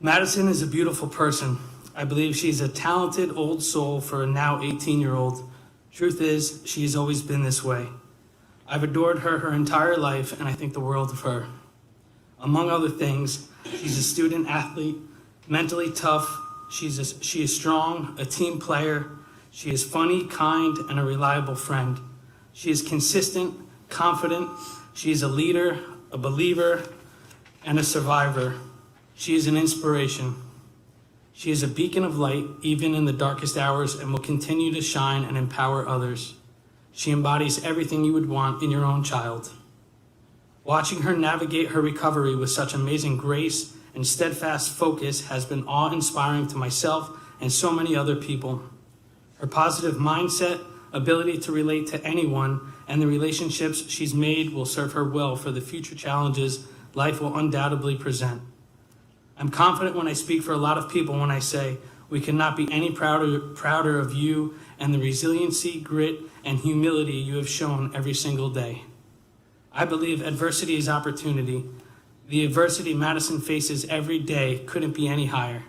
Madison is a beautiful person. I believe she's a talented old soul for a now 18-year-old. Truth is, she has always been this way. I've adored her entire life, and I think the world of her. Among other things, she's a student athlete, mentally tough, she is strong, a team player, she is funny, kind, and a reliable friend. She is consistent, confident, she is a leader, a believer, and a survivor. She is an inspiration. She is a beacon of light, even in the darkest hours, and will continue to shine and empower others. She embodies everything you would want in your own child. Watching her navigate her recovery with such amazing grace and steadfast focus has been awe-inspiring to myself and so many other people. Her positive mindset, ability to relate to anyone, and the relationships she's made will serve her well for the future challenges life will undoubtedly present. I'm confident when I speak for a lot of people when I say we could not be any prouder of you and the resiliency, grit, and humility you have shown every single day. I believe adversity is opportunity. The adversity Madison faces every day couldn't be any higher.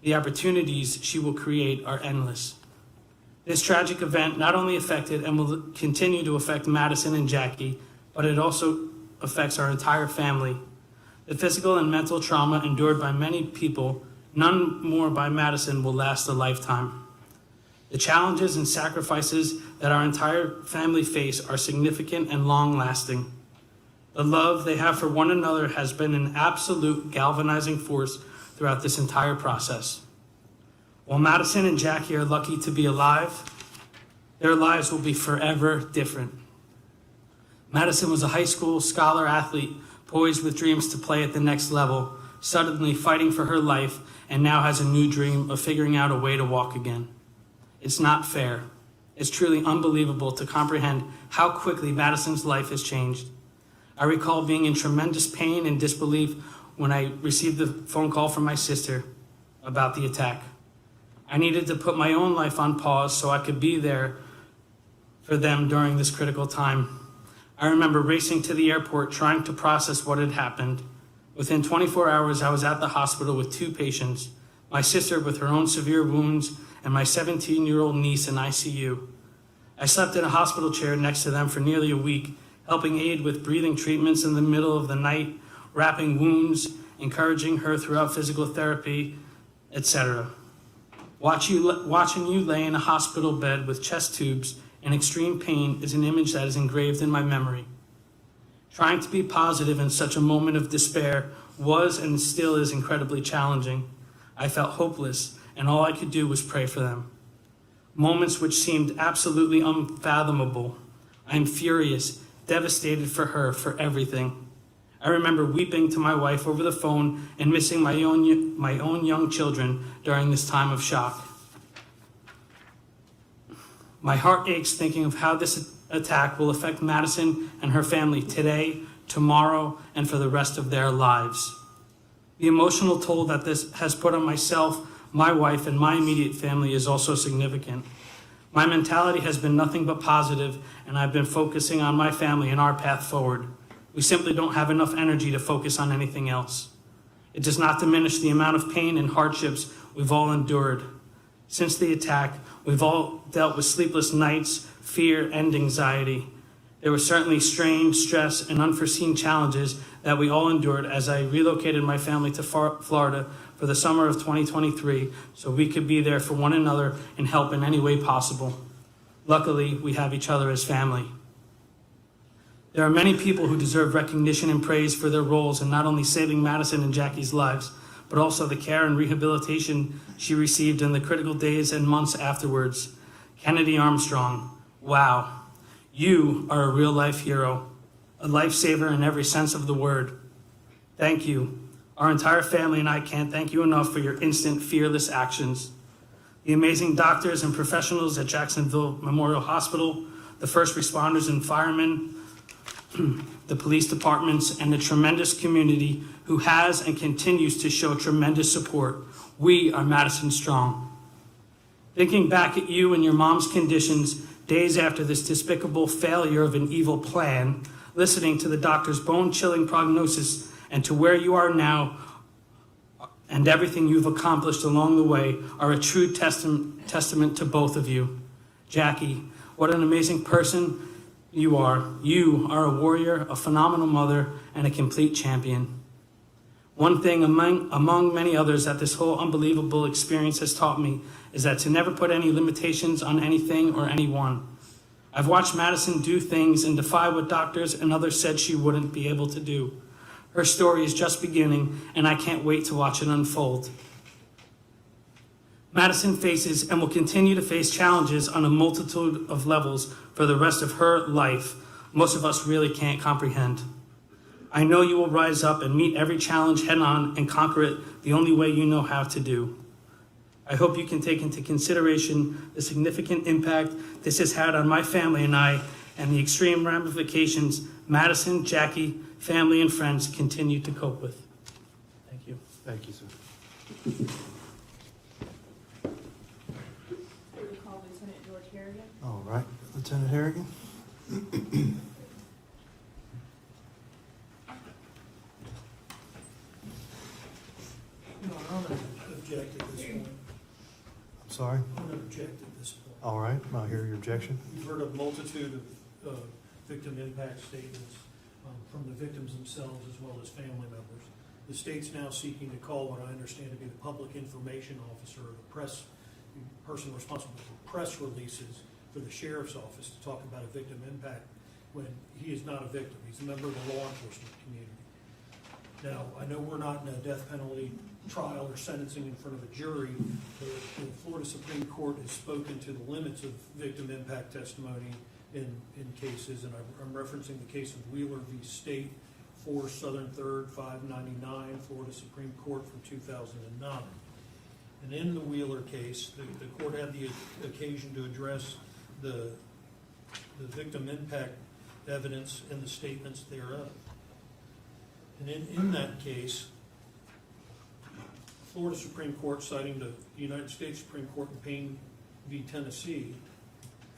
The opportunities she will create are endless. This tragic event not only affected and will continue to affect Madison and Jackie, but it also affects our entire family. The physical and mental trauma endured by many people, none more by Madison, will last a lifetime. The challenges and sacrifices that our entire family face are significant and long-lasting. The love they have for one another has been an absolute galvanizing force throughout this entire process. While Madison and Jackie are lucky to be alive, their lives will be forever different. Madison was a high school scholar athlete, poised with dreams to play at the next level, suddenly fighting for her life, and now has a new dream of figuring out a way to walk again. It's not fair. It's truly unbelievable to comprehend how quickly Madison's life has changed. I recall being in tremendous pain and disbelief when I received the phone call from my sister about the attack. I needed to put my own life on pause so I could be there for them during this critical time. I remember racing to the airport trying to process what had happened. Within 24 hours, I was at the hospital with 2 patients, my sister with her own severe wounds and my 17-year-old niece in ICU. I slept in a hospital chair next to them for nearly a week, helping aid with breathing treatments in the middle of the night, wrapping wounds, encouraging her throughout physical therapy, etc. Watching you lay in a hospital bed with chest tubes in extreme pain is an image that is engraved in my memory. Trying to be positive in such a moment of despair was and still is incredibly challenging. I felt hopeless, and all I could do was pray for them. Moments which seemed absolutely unfathomable. I am furious, devastated for her, for everything. I remember weeping to my wife over the phone and missing my own young children during this time of shock. My heart aches thinking of how this attack will affect Madison and her family today, tomorrow, and for the rest of their lives. The emotional toll that this has put on myself, my wife, and my immediate family is also significant. My mentality has been nothing but positive, and I've been focusing on my family and our path forward. We simply don't have enough energy to focus on anything else. It does not diminish the amount of pain and hardships we've all endured. Since the attack, we've all dealt with sleepless nights, fear, and anxiety. There were certainly strain, stress, and unforeseen challenges that we all endured as I relocated my family to Florida for the summer of 2023 so we could be there for one another and help in any way possible. Luckily, we have each other as family. There are many people who deserve recognition and praise for their roles in not only saving Madison and Jackie's lives, but also the care and rehabilitation she received in the critical days and months afterwards. Kennedy Armstrong, wow, you are a real-life hero, a lifesaver in every sense of the word. Thank you. Our entire family and I can't thank you enough for your instant, fearless actions. The amazing doctors and professionals at Jacksonville Memorial Hospital, the first responders and firemen, the police departments, and the tremendous community who has and continues to show tremendous support. We are Madison Strong. Thinking back at you and your mom's conditions days after this despicable failure of an evil plan, listening to the doctor's bone-chilling prognosis and to where you are now and everything you've accomplished along the way are a true testament to both of you. Jackie, what an amazing person you are. You are a warrior, a phenomenal mother, and a complete champion. One thing among many others that this whole unbelievable experience has taught me is that to never put any limitations on anything or anyone. I've watched Madison do things and defy what doctors and others said she wouldn't be able to do. Her story is just beginning, and I can't wait to watch it unfold. Madison faces and will continue to face challenges on a multitude of levels for the rest of her life most of us really can't comprehend. I know you will rise up and meet every challenge head-on and conquer it the only way you know how to do. I hope you can take into consideration the significant impact this has had on my family and I, and the extreme ramifications Madison, Jackie, family, and friends continue to cope with. Thank you. Thank you, sir. Call Lieutenant George Harrigan. All right, Lieutenant Harrigan. No, I'm going to object at this point. I'm sorry? I'm going to object at this point. All right, I'll hear your objection. You've heard a multitude of victim impact statements from the victims themselves as well as family members. The state's now seeking to call what I understand to be the public information officer, or the person responsible for press releases for the sheriff's office to talk about a victim impact when he is not a victim. He's a member of the law enforcement community. Now, I know we're not in a death penalty trial or sentencing in front of a jury. The Florida Supreme Court has spoken to the limits of victim impact testimony in cases, and I'm referencing the case of Wheeler v. State, 4 Southern 3rd, 599, Florida Supreme Court from 2009. And in the Wheeler case, the court had the occasion to address the victim impact evidence and the statements thereof. And in that case, Florida Supreme Court, citing the United States Supreme Court in Payne v. Tennessee,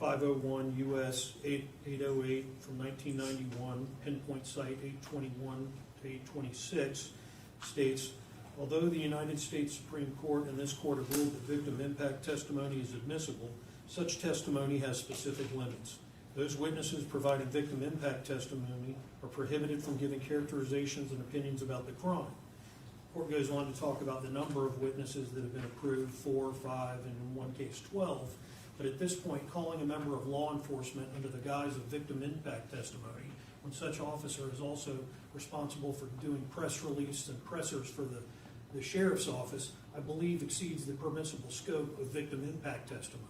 501 U.S. 808 from 1991, pinpoint site 821 to 826, states, although the United States Supreme Court and this court have ruled that victim impact testimony is admissible, such testimony has specific limits. Those witnesses providing victim impact testimony are prohibited from giving characterizations and opinions about the crime. The court goes on to talk about the number of witnesses that have been approved, 4, 5, and in one case 12. But at this point, calling a member of law enforcement under the guise of victim impact testimony, when such officer is also responsible for doing press release and pressers for the sheriff's office, I believe exceeds the permissible scope of victim impact testimony.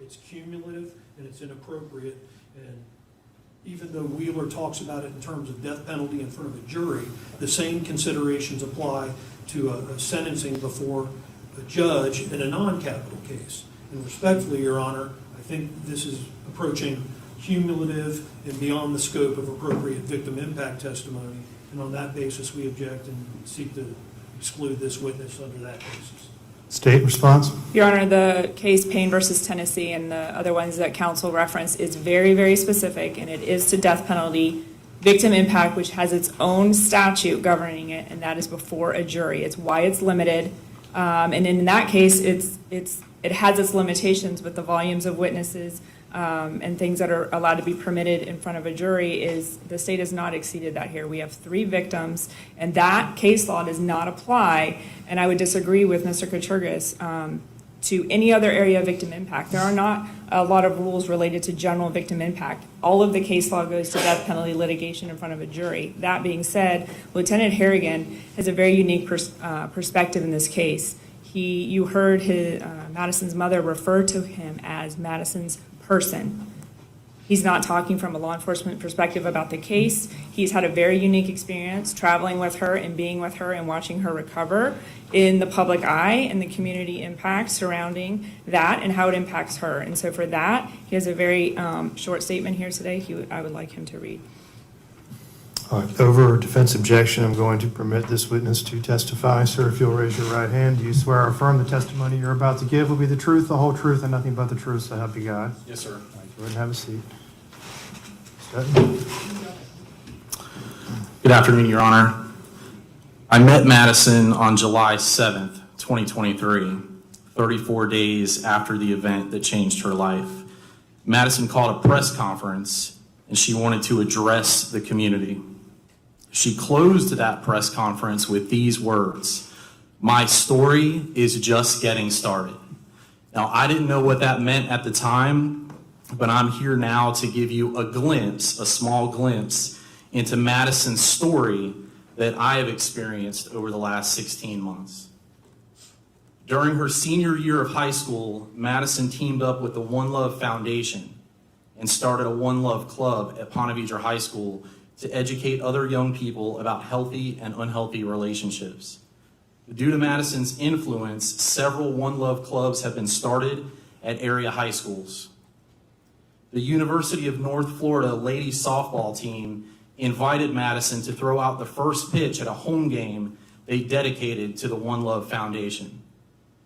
It's cumulative and it's inappropriate, and even though Wheeler talks about it in terms of death penalty in front of a jury, the same considerations apply to a sentencing before a judge in a non-capital case. And respectfully, Your Honor, I think this is approaching cumulative and beyond the scope of appropriate victim impact testimony, and on that basis we object and seek to exclude this witness under that basis. State response? Your Honor, the case Payne versus Tennessee and the other ones that counsel referenced is very, very specific, and it is to death penalty victim impact, which has its own statute governing it, and that is before a jury. It's why it's limited, and in that case, it has its limitations with the volumes of witnesses and things that are allowed to be permitted in front of a jury. Is the state has not exceeded that here. We have 3 victims, and that case law does not apply. And I would disagree with Mr. Katurgis. to any other area of victim impact. There are not a lot of rules related to general victim impact. All of the case law goes to death penalty litigation in front of a jury. That being said, Lieutenant Harrigan has a very unique perspective in this case. You heard Madison's mother refer to him as Madison's person. He's not talking from a law enforcement perspective about the case. He's had a very unique experience traveling with her and being with her and watching her recover in the public eye and the community impact surrounding that and how it impacts her. And so for that, he has a very short statement here today I would like him to read. All right, over defense objection, I'm going to permit this witness to testify. Sir, if you'll raise your right hand, do you swear or affirm the testimony you're about to give will be the truth, the whole truth, and nothing but the truth, so help you God? Yes, sir. Go ahead and have a seat. Sutton. Good afternoon, Your Honor. I met Madison on July 7th, 2023, 34 days after the event that changed her life. Madison called a press conference, and she wanted to address the community. She closed that press conference with these words: "My story is just getting started." Now, I didn't know what that meant at the time, but I'm here now to give you a glimpse, a small glimpse, into Madison's story that I have experienced over the last 16 months. During her senior year of high school, Madison teamed up with the One Love Foundation and started a One Love Club at Ponte Vedra High School to educate other young people about healthy and unhealthy relationships. Due to Madison's influence, several One Love clubs have been started at area high schools. The University of North Florida ladies softball team invited Madison to throw out the first pitch at a home game they dedicated to the One Love Foundation.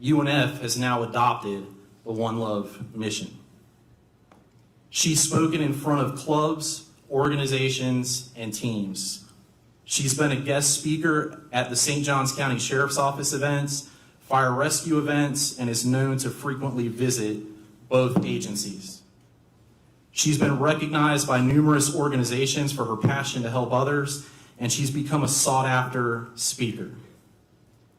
UNF has now adopted the One Love mission. She's spoken in front of clubs, organizations, and teams. She's been a guest speaker at the St. Johns County Sheriff's Office events, fire rescue events, and is known to frequently visit both agencies. She's been recognized by numerous organizations for her passion to help others, and she's become a sought-after speaker.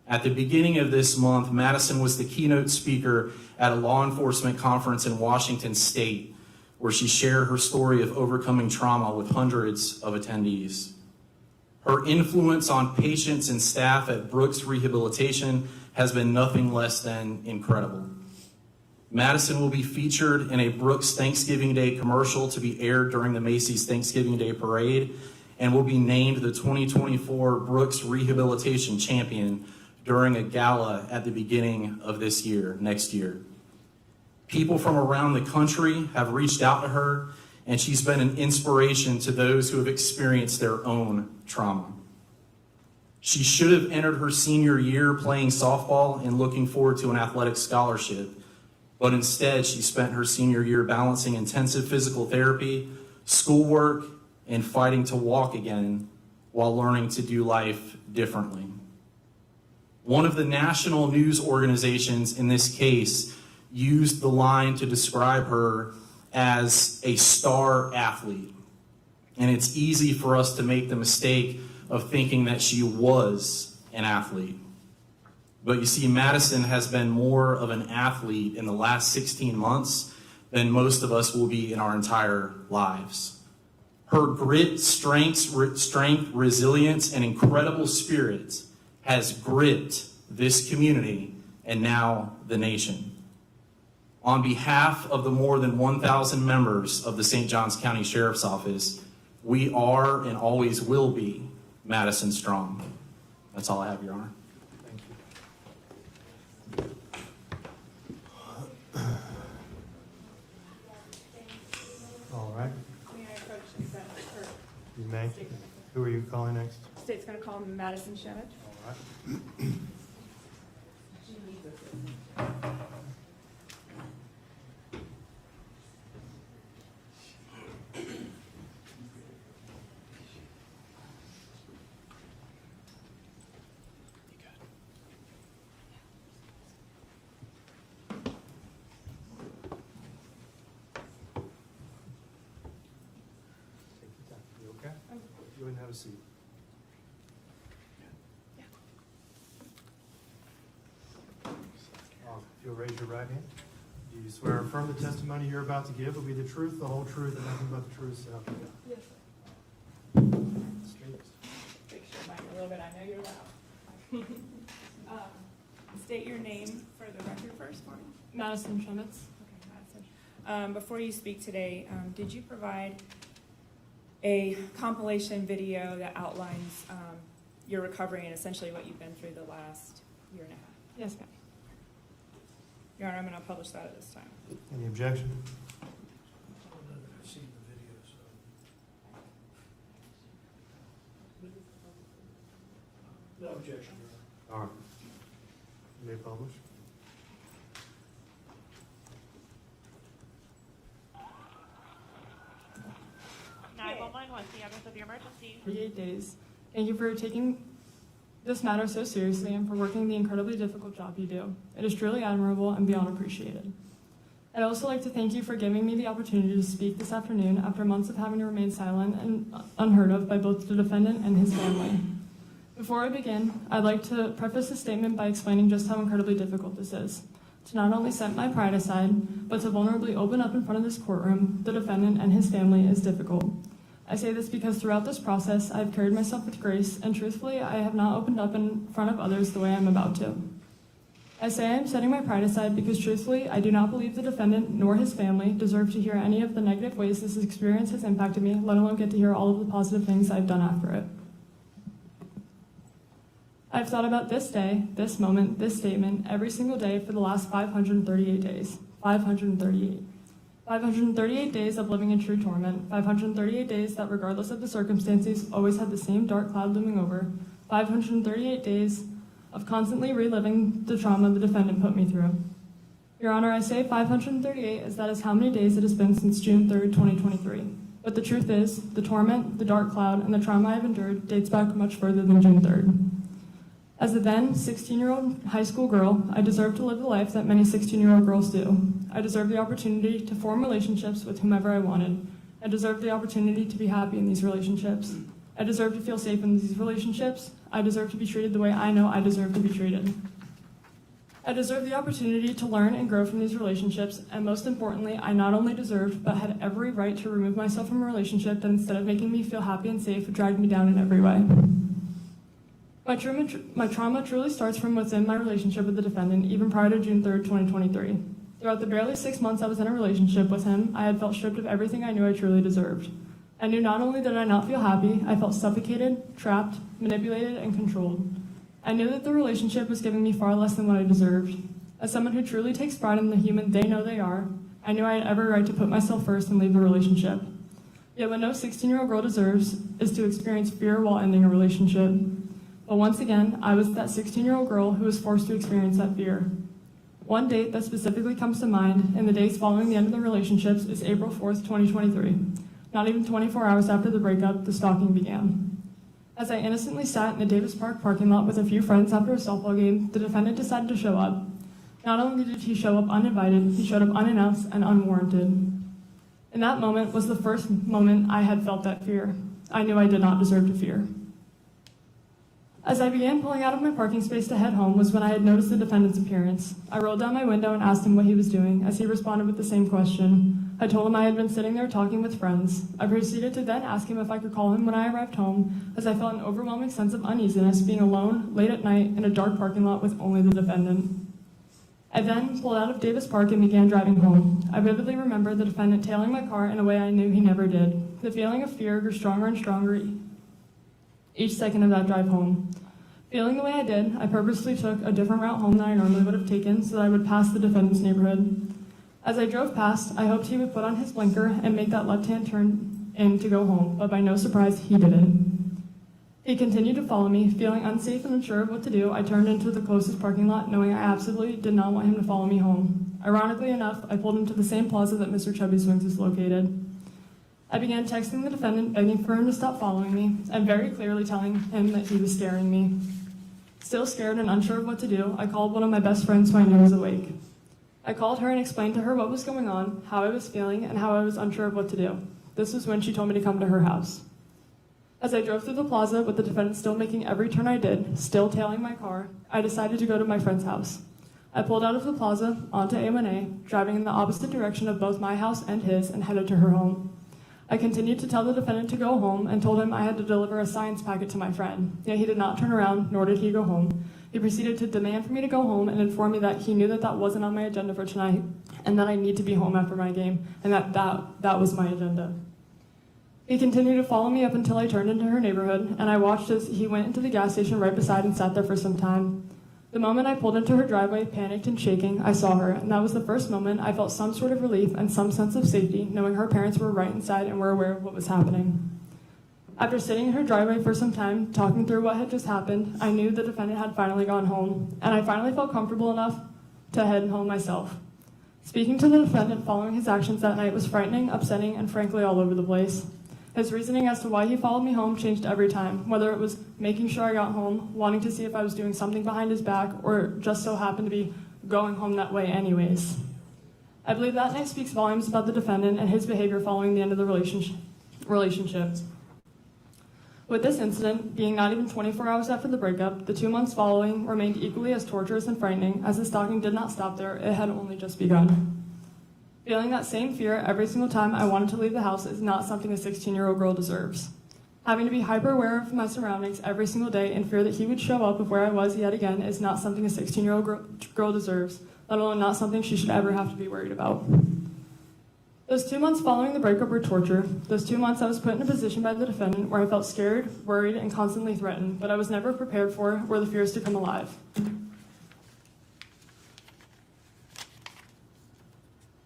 At the beginning of this month, Madison was the keynote speaker at a law enforcement conference in Washington State, where she shared her story of overcoming trauma with hundreds of attendees. Her influence on patients and staff at Brooks Rehabilitation has been nothing less than incredible. Madison will be featured in a Brooks Thanksgiving Day commercial to be aired during the Macy's Thanksgiving Day Parade, and will be named the 2024 Brooks Rehabilitation Champion during a gala at the beginning of this year, next year. People from around the country have reached out to her, and she's been an inspiration to those who have experienced their own trauma. She should have entered her senior year playing softball and looking forward to an athletic scholarship, but instead she spent her senior year balancing intensive physical therapy, schoolwork, and fighting to walk again while learning to do life differently. One of the national news organizations in this case used the line to describe her as a star athlete. And it's easy for us to make the mistake of thinking that she was an athlete. But you see, Madison has been more of an athlete in the last 16 months than most of us will be in our entire lives. Her grit, strength, resilience, and incredible spirit has gripped this community and now the nation. On behalf of the more than 1,000 members of the St. Johns County Sheriff's Office, we are and always will be Madison Strong. That's all I have, Your Honor. All right. May I approach the defense or You may. Who are you calling next? State's going to call Madison Schemitz. All right. You okay? Go ahead and have a seat. If you'll raise your right hand. Do you swear or affirm the testimony you're about to give will be the truth, the whole truth, and nothing but the truth, so help you God? Yes, sir. Straight. Fix your mic a little bit, I know you're loud. State your name for the record first for me. Madison Schemitz. Okay, Madison. Before you speak today, did you provide a compilation video that outlines your recovery and essentially what you've been through the last year and a half? Yes, ma'am. Your Honor, I'm going to publish that at this time. Any objection? I've seen the video, so. No objection, Your Honor. All right. You may publish. What's the address of your emergency? 48 days. Thank you for taking this matter so seriously and for working the incredibly difficult job you do. It is truly admirable and beyond appreciated. I'd also like to thank you for giving me the opportunity to speak this afternoon after months of having to remain silent and unheard of by both the defendant and his family. Before I begin, I'd like to preface this statement by explaining just how incredibly difficult this is. To not only set my pride aside, but to vulnerably open up in front of this courtroom, the defendant and his family, is difficult. I say this because throughout this process, I've carried myself with grace, and truthfully, I have not opened up in front of others the way I'm about to. I say I am setting my pride aside because truthfully, I do not believe the defendant nor his family deserve to hear any of the negative ways this experience has impacted me, let alone get to hear all of the positive things I've done after it. I've thought about this day, this moment, this statement every single day for the last 538 days. 538. 538 days of living in true torment. 538 days that, regardless of the circumstances, always had the same dark cloud looming over. 538 days of constantly reliving the trauma the defendant put me through. Your Honor, I say 538 as that is how many days it has been since June 3rd, 2023. But the truth is, the torment, the dark cloud, and the trauma I've endured dates back much further than June 3rd. As a then 16-year-old high school girl, I deserve to live the life that many 16-year-old girls do. I deserve the opportunity to form relationships with whomever I wanted. I deserve the opportunity to be happy in these relationships. I deserve to feel safe in these relationships. I deserve to be treated the way I know I deserve to be treated. I deserve the opportunity to learn and grow from these relationships, and most importantly, I not only deserved, but had every right to remove myself from a relationship that instead of making me feel happy and safe, dragged me down in every way. My trauma truly starts from within my relationship with the defendant, even prior to June 3rd, 2023. Throughout the barely 6 months I was in a relationship with him, I had felt stripped of everything I knew I truly deserved. I knew not only did I not feel happy, I felt suffocated, trapped, manipulated, and controlled. I knew that the relationship was giving me far less than what I deserved. As someone who truly takes pride in the human they know they are, I knew I had every right to put myself first and leave the relationship. Yet what no 16-year-old girl deserves is to experience fear while ending a relationship. But once again, I was that 16-year-old girl who was forced to experience that fear. One date that specifically comes to mind in the days following the end of the relationships is April 4th, 2023. Not even 24 hours after the breakup, the stalking began. As I innocently sat in the Davis Park parking lot with a few friends after a softball game, the defendant decided to show up. Not only did he show up uninvited, he showed up unannounced and unwarranted. In that moment was the first moment I had felt that fear. I knew I did not deserve to fear. As I began pulling out of my parking space to head home was when I had noticed the defendant's appearance. I rolled down my window and asked him what he was doing, as he responded with the same question. I told him I had been sitting there talking with friends. I proceeded to then ask him if I could call him when I arrived home, as I felt an overwhelming sense of uneasiness being alone, late at night, in a dark parking lot with only the defendant. I then pulled out of Davis Park and began driving home. I vividly remember the defendant tailing my car in a way I knew he never did. The feeling of fear grew stronger and stronger each second of that drive home. Feeling the way I did, I purposely took a different route home than I normally would have taken so that I would pass the defendant's neighborhood. As I drove past, I hoped he would put on his blinker and make that left-hand turn in to go home, but by no surprise, he didn't. He continued to follow me. Feeling unsafe and unsure of what to do, I turned into the closest parking lot, knowing I absolutely did not want him to follow me home. Ironically enough, I pulled into the same plaza that Mr. Chubby's Wings is located. I began texting the defendant, begging for him to stop following me, and very clearly telling him that he was scaring me. Still scared and unsure of what to do, I called one of my best friends who I knew was awake. I called her and explained to her what was going on, how I was feeling, and how I was unsure of what to do. This was when she told me to come to her house. As I drove through the plaza with the defendant still making every turn I did, still tailing my car, I decided to go to my friend's house. I pulled out of the plaza onto A1A, driving in the opposite direction of both my house and his, and headed to her home. I continued to tell the defendant to go home and told him I had to deliver a science packet to my friend, yet he did not turn around, nor did he go home. He proceeded to demand for me to go home and inform me that he knew that that wasn't on my agenda for tonight, and that I need to be home after my game, and that was my agenda. He continued to follow me up until I turned into her neighborhood, and I watched as he went into the gas station right beside and sat there for some time. The moment I pulled into her driveway, panicked and shaking, I saw her, and that was the first moment I felt some sort of relief and some sense of safety, knowing her parents were right inside and were aware of what was happening. After sitting in her driveway for some time, talking through what had just happened, I knew the defendant had finally gone home, and I finally felt comfortable enough to head home myself. Speaking to the defendant following his actions that night was frightening, upsetting, and frankly all over the place. His reasoning as to why he followed me home changed every time, whether it was making sure I got home, wanting to see if I was doing something behind his back, or just so happened to be going home that way anyways. I believe that night speaks volumes about the defendant and his behavior following the end of the relationship. With this incident being not even 24 hours after the breakup, the 2 months following remained equally as torturous and frightening, as the stalking did not stop there, it had only just begun. Feeling that same fear every single time I wanted to leave the house is not something a 16-year-old girl deserves. Having to be hyper-aware of my surroundings every single day in fear that he would show up of where I was yet again is not something a 16-year-old girl deserves, let alone not something she should ever have to be worried about. Those 2 months following the breakup were torture. Those 2 months I was put in a position by the defendant where I felt scared, worried, and constantly threatened, but I was never prepared for or the fears to come alive.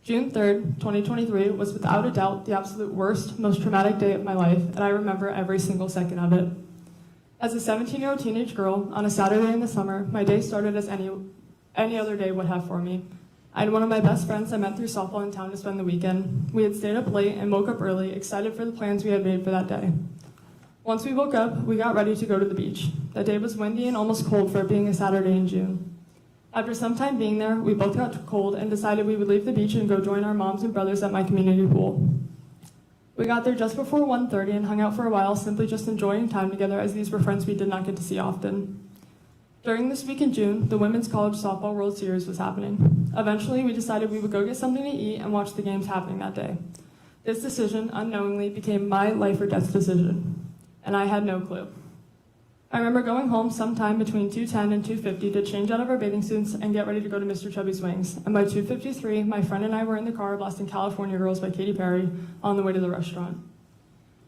June 3rd, 2023 was without a doubt the absolute worst, most traumatic day of my life, and I remember every single second of it. As a 17-year-old teenage girl, on a Saturday in the summer, my day started as any other day would have for me. I had one of my best friends I met through softball in town to spend the weekend. We had stayed up late and woke up early, excited for the plans we had made for that day. Once we woke up, we got ready to go to the beach. That day was windy and almost cold for it being a Saturday in June. After some time being there, we both got cold and decided we would leave the beach and go join our moms and brothers at my community pool. We got there just before 1:30 and hung out for a while, simply just enjoying time together as these were friends we did not get to see often. During this week in June, the Women's College Softball World Series was happening. Eventually, we decided we would go get something to eat and watch the games happening that day. This decision, unknowingly, became my life or death decision, and I had no clue. I remember going home sometime between 2:10 and 2:50 to change out of our bathing suits and get ready to go to Mr. Chubby's Wings, and by 2:53, my friend and I were in the car blasting California Girls by Katy Perry on the way to the restaurant.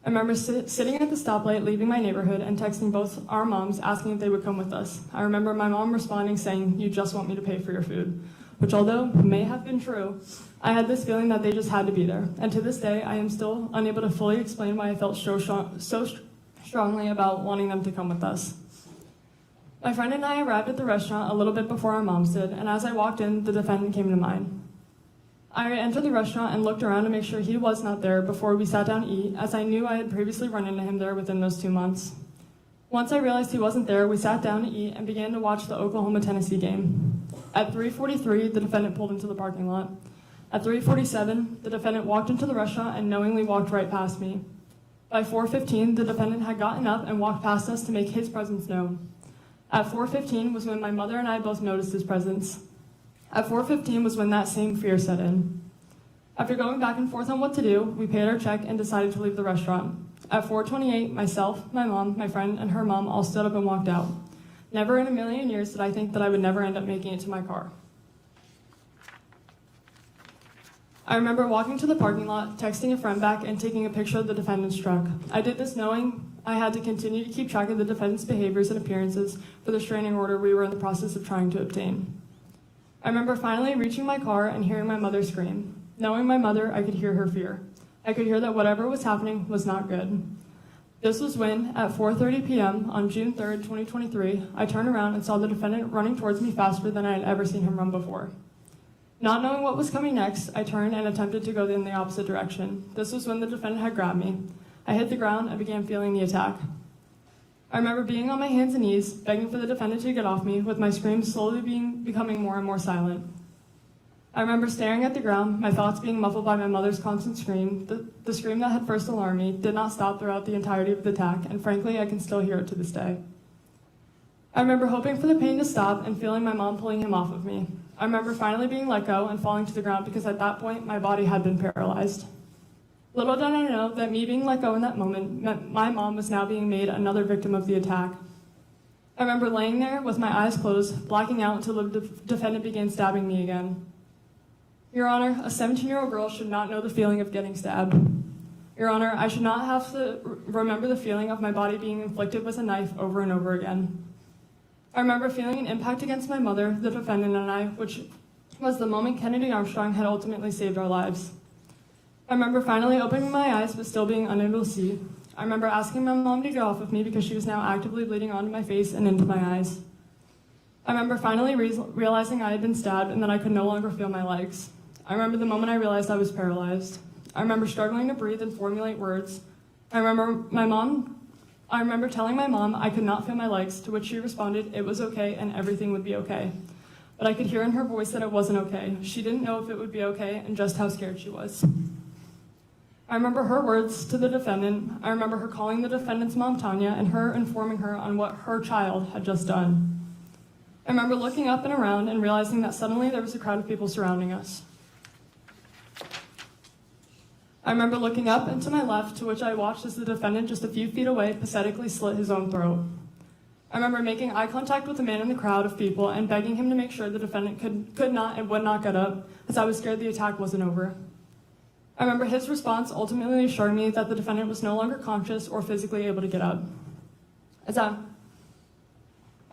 I remember sitting at the stoplight, leaving my neighborhood, and texting both our moms asking if they would come with us. I remember my mom responding saying, "You just want me to pay for your food," which although may have been true, I had this feeling that they just had to be there. And to this day, I am still unable to fully explain why I felt so strongly about wanting them to come with us. My friend and I arrived at the restaurant a little bit before our moms did, and as I walked in, the defendant came to mind. I entered the restaurant and looked around to make sure he was not there before we sat down to eat, as I knew I had previously run into him there within those 2 months. Once I realized he wasn't there, we sat down to eat and began to watch the Oklahoma-Tennessee game. At 3:43, the defendant pulled into the parking lot. At 3:47, the defendant walked into the restaurant and knowingly walked right past me. By 4:15, the defendant had gotten up and walked past us to make his presence known. At 4:15 was when my mother and I both noticed his presence. At 4:15 was when that same fear set in. After going back and forth on what to do, we paid our check and decided to leave the restaurant. At 4:28, myself, my mom, my friend, and her mom all stood up and walked out. Never in a million years did I think that I would never end up making it to my car. I remember walking to the parking lot, texting a friend back, and taking a picture of the defendant's truck. I did this knowing I had to continue to keep track of the defendant's behaviors and appearances for the restraining order we were in the process of trying to obtain. I remember finally reaching my car and hearing my mother scream. Knowing my mother, I could hear her fear. I could hear that whatever was happening was not good. This was when, at 4:30 p.m. on June 3rd, 2023, I turned around and saw the defendant running towards me faster than I had ever seen him run before. Not knowing what was coming next, I turned and attempted to go in the opposite direction. This was when the defendant had grabbed me. I hit the ground and began feeling the attack. I remember being on my hands and knees, begging for the defendant to get off me, with my screams slowly becoming more and more silent. I remember staring at the ground, my thoughts being muffled by my mother's constant scream. The scream that had first alarmed me did not stop throughout the entirety of the attack, and frankly, I can still hear it to this day. I remember hoping for the pain to stop and feeling my mom pulling him off of me. I remember finally being let go and falling to the ground because at that point my body had been paralyzed. Little did I know that me being let go in that moment meant my mom was now being made another victim of the attack. I remember laying there with my eyes closed, blacking out until the defendant began stabbing me again. Your Honor, a 17-year-old girl should not know the feeling of getting stabbed. Your Honor, I should not have to remember the feeling of my body being inflicted with a knife over and over again. I remember feeling an impact against my mother, the defendant, and I, which was the moment Kennedy Armstrong had ultimately saved our lives. I remember finally opening my eyes but still being unable to see. I remember asking my mom to get off of me because she was now actively bleeding onto my face and into my eyes. I remember finally realizing I had been stabbed and that I could no longer feel my legs. I remember the moment I realized I was paralyzed. I remember struggling to breathe and formulate words. I remember telling my mom I could not feel my legs, to which she responded it was okay and everything would be okay. But I could hear in her voice that it wasn't okay. She didn't know if it would be okay and just how scared she was. I remember her words to the defendant. I remember her calling the defendant's mom Tanya and her informing her on what her child had just done. I remember looking up and around and realizing that suddenly there was a crowd of people surrounding us. I remember looking up and to my left, to which I watched as the defendant just a few feet away pathetically slit his own throat. I remember making eye contact with the man in the crowd of people and begging him to make sure the defendant could not and would not get up, as I was scared the attack wasn't over. I remember his response ultimately assuring me that the defendant was no longer conscious or physically able to get up. I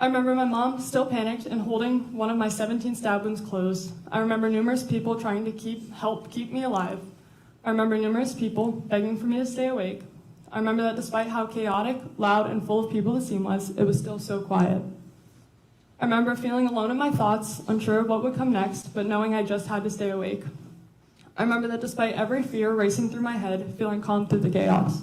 remember my mom still panicked and holding one of my 17 stab wounds closed. I remember numerous people trying to help keep me alive. I remember numerous people begging for me to stay awake. I remember that despite how chaotic, loud, and full of people the scene was, it was still so quiet. I remember feeling alone in my thoughts, unsure of what would come next, but knowing I just had to stay awake. I remember that despite every fear racing through my head, feeling calm through the chaos.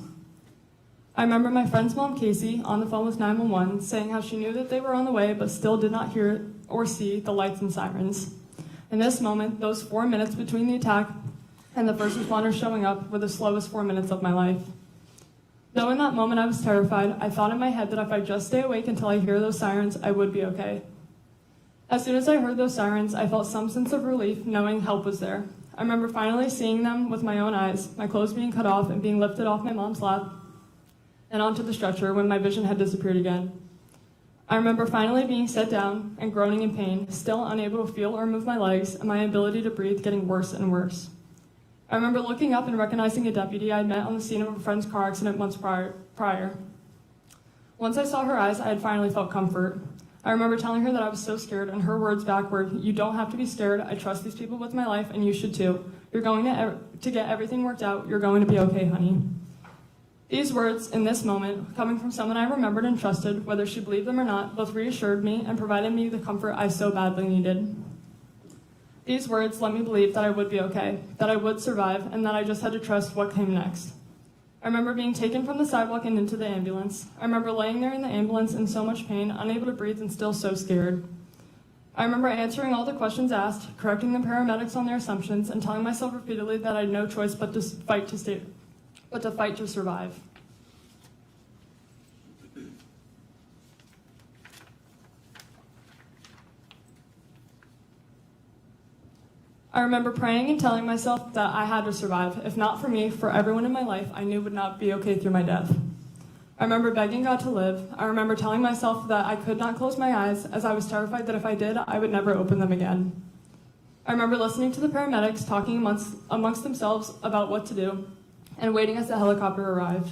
I remember my friend's mom, Casey, on the phone with 911, saying how she knew that they were on the way, but still did not hear or see the lights and sirens. In this moment, those 4 minutes between the attack and the first responders showing up were the slowest 4 minutes of my life. Though in that moment I was terrified, I thought in my head that if I just stay awake until I hear those sirens, I would be okay. As soon as I heard those sirens, I felt some sense of relief, knowing help was there. I remember finally seeing them with my own eyes, my clothes being cut off and being lifted off my mom's lap and onto the stretcher when my vision had disappeared again. I remember finally being set down and groaning in pain, still unable to feel or move my legs, and my ability to breathe getting worse and worse. I remember looking up and recognizing a deputy I had met on the scene of a friend's car accident months prior. Once I saw her eyes, I had finally felt comfort. I remember telling her that I was so scared, and her words back were, "You don't have to be scared. I trust these people with my life, and you should too. You're going to get everything worked out. You're going to be okay, honey." These words, in this moment, coming from someone I remembered and trusted, whether she believed them or not, both reassured me and provided me the comfort I so badly needed. These words let me believe that I would be okay, that I would survive, and that I just had to trust what came next. I remember being taken from the sidewalk and into the ambulance. I remember laying there in the ambulance in so much pain, unable to breathe and still so scared. I remember answering all the questions asked, correcting the paramedics on their assumptions, and telling myself repeatedly that I had no choice but to fight to survive. I remember praying and telling myself that I had to survive. If not for me, for everyone in my life I knew would not be okay through my death. I remember begging God to live. I remember telling myself that I could not close my eyes, as I was terrified that if I did, I would never open them again. I remember listening to the paramedics talking amongst themselves about what to do, and waiting as the helicopter arrived.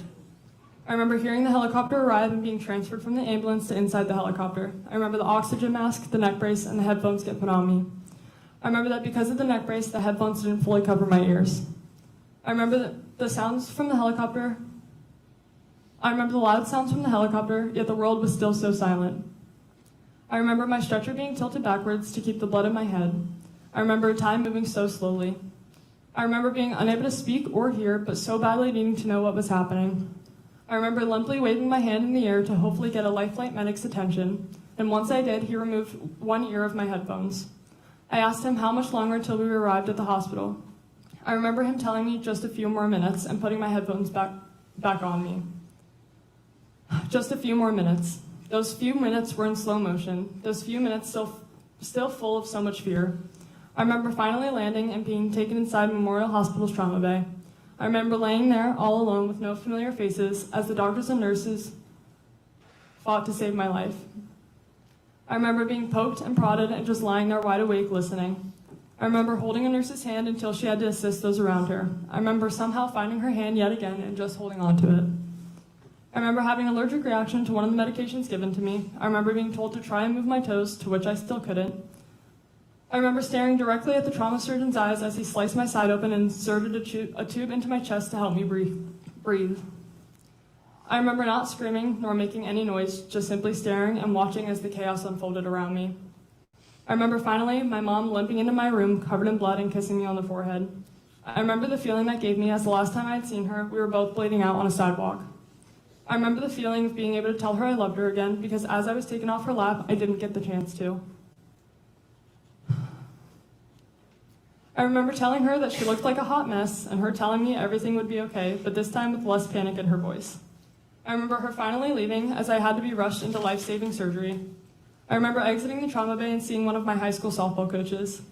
I remember hearing the helicopter arrive and being transferred from the ambulance to inside the helicopter. I remember the oxygen mask, the neck brace, and the headphones get put on me. I remember that because of the neck brace, the headphones didn't fully cover my ears. I remember the sounds from the helicopter. I remember the loud sounds from the helicopter, yet the world was still so silent. I remember my stretcher being tilted backwards to keep the blood in my head. I remember time moving so slowly. I remember being unable to speak or hear, but so badly needing to know what was happening. I remember limply waving my hand in the air to hopefully get a Lifeline medic's attention, and once I did, he removed one ear of my headphones. I asked him how much longer until we arrived at the hospital. I remember him telling me just a few more minutes and putting my headphones back on me. Just a few more minutes. Those few minutes were in slow motion. Those few minutes still full of so much fear. I remember finally landing and being taken inside Memorial Hospital's trauma bay. I remember laying there all alone with no familiar faces as the doctors and nurses fought to save my life. I remember being poked and prodded and just lying there wide awake listening. I remember holding a nurse's hand until she had to assist those around her. I remember somehow finding her hand yet again and just holding on to it. I remember having an allergic reaction to one of the medications given to me. I remember being told to try and move my toes, to which I still couldn't. I remember staring directly at the trauma surgeon's eyes as he sliced my side open and inserted a tube into my chest to help me breathe. I remember not screaming nor making any noise, just simply staring and watching as the chaos unfolded around me. I remember finally my mom limping into my room covered in blood and kissing me on the forehead. I remember the feeling that gave me as the last time I had seen her, we were both bleeding out on a sidewalk. I remember the feeling of being able to tell her I loved her again because as I was taken off her lap, I didn't get the chance to. I remember telling her that she looked like a hot mess and her telling me everything would be okay, but this time with less panic in her voice. I remember her finally leaving as I had to be rushed into life-saving surgery. I remember exiting the trauma bay and seeing one of my high school softball coaches.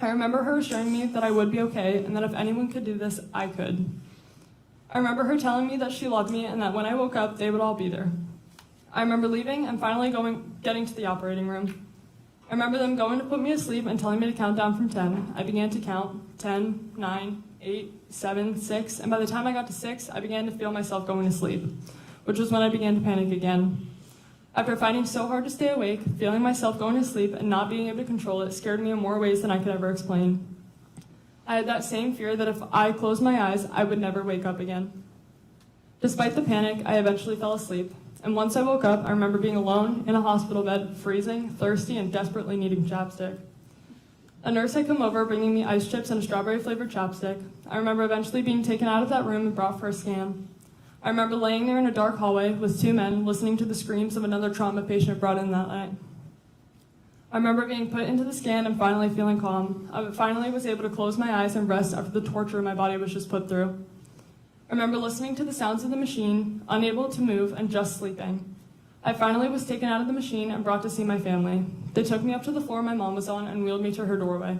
I remember her assuring me that I would be okay and that if anyone could do this, I could. I remember her telling me that she loved me and that when I woke up, they would all be there. I remember leaving and finally getting to the operating room. I remember them going to put me to sleep and telling me to count down from 10. I began to count 10, 9, 8, 7, 6, and by the time I got to 6, I began to feel myself going to sleep, which was when I began to panic again. After fighting so hard to stay awake, feeling myself going to sleep and not being able to control it scared me in more ways than I could ever explain. I had that same fear that if I closed my eyes, I would never wake up again. Despite the panic, I eventually fell asleep, and once I woke up, I remember being alone in a hospital bed, freezing, thirsty, and desperately needing chapstick. A nurse had come over bringing me ice chips and a strawberry-flavored chapstick. I remember eventually being taken out of that room and brought for a scan. I remember laying there in a dark hallway with two men listening to the screams of another trauma patient brought in that night. I remember being put into the scan and finally feeling calm. I finally was able to close my eyes and rest after the torture my body was just put through. I remember listening to the sounds of the machine, unable to move and just sleeping. I finally was taken out of the machine and brought to see my family. They took me up to the floor my mom was on and wheeled me to her doorway.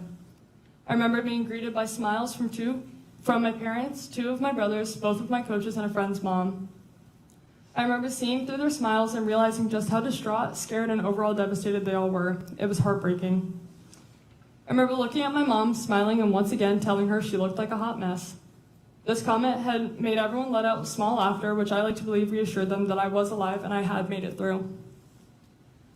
I remember being greeted by smiles from my parents, two of my brothers, both of my coaches, and a friend's mom. I remember seeing through their smiles and realizing just how distraught, scared, and overall devastated they all were. It was heartbreaking. I remember looking at my mom, smiling, and once again telling her she looked like a hot mess. This comment had made everyone let out small laughter, which I like to believe reassured them that I was alive and I had made it through.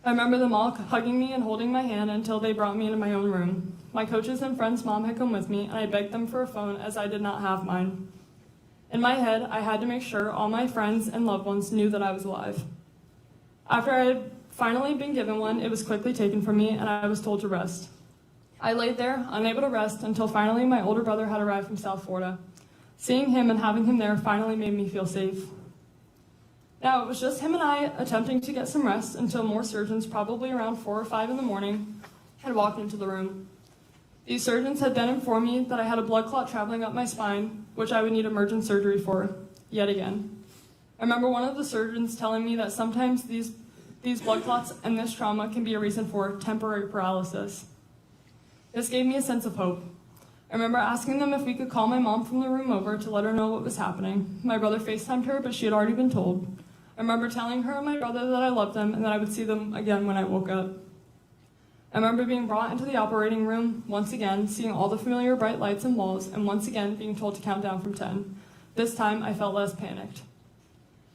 I remember them all hugging me and holding my hand until they brought me into my own room. My coaches and friend's mom had come with me, and I begged them for a phone as I did not have mine. In my head, I had to make sure all my friends and loved ones knew that I was alive. After I had finally been given one, it was quickly taken from me, and I was told to rest. I laid there, unable to rest, until finally my older brother had arrived from South Florida. Seeing him and having him there finally made me feel safe. Now, it was just him and I attempting to get some rest until more surgeons, probably around 4 or 5 in the morning, had walked into the room. These surgeons had then informed me that I had a blood clot traveling up my spine, which I would need emergent surgery for, yet again. I remember one of the surgeons telling me that sometimes these blood clots and this trauma can be a reason for temporary paralysis. This gave me a sense of hope. I remember asking them if we could call my mom from the room over to let her know what was happening. My brother FaceTimed her, but she had already been told. I remember telling her and my brother that I loved them and that I would see them again when I woke up. I remember being brought into the operating room, once again, seeing all the familiar bright lights and walls, and once again being told to count down from 10. This time, I felt less panicked.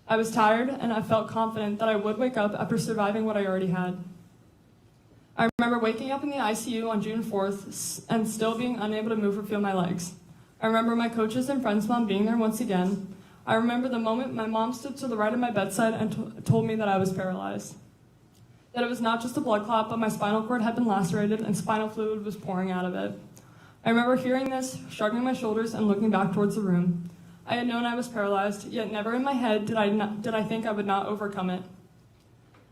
I was tired, and I felt confident that I would wake up after surviving what I already had. I remember waking up in the ICU on June 4th and still being unable to move or feel my legs. I remember my coaches and friend's mom being there once again. I remember the moment my mom stood to the right of my bedside and told me that I was paralyzed. That it was not just a blood clot, but my spinal cord had been lacerated and spinal fluid was pouring out of it. I remember hearing this, shrugging my shoulders, and looking back towards the room. I had known I was paralyzed, yet never in my head did I think I would not overcome it.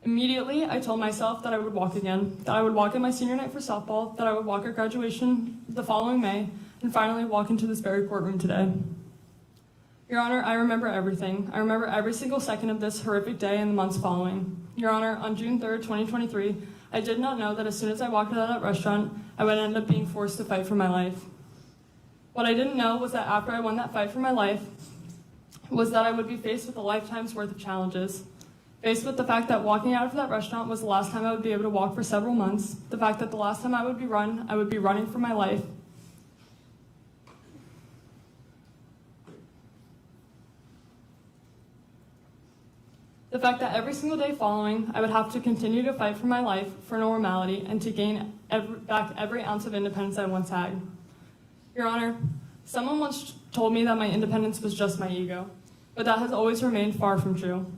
Immediately, I told myself that I would walk again, that I would walk at my senior night for softball, that I would walk at graduation the following May, and finally walk into this very courtroom today. Your Honor, I remember everything. I remember every single second of this horrific day and the months following. Your Honor, on June 3rd, 2023, I did not know that as soon as I walked out of that restaurant, I would end up being forced to fight for my life. What I didn't know was that after I won that fight for my life, was that I would be faced with a lifetime's worth of challenges. Faced with the fact that walking out of that restaurant was the last time I would be able to walk for several months, the fact that the last time I would be running for my life. The fact that every single day following, I would have to continue to fight for my life, for normality, and to gain back every ounce of independence I once had. Your Honor, someone once told me that my independence was just my ego, but that has always remained far from true.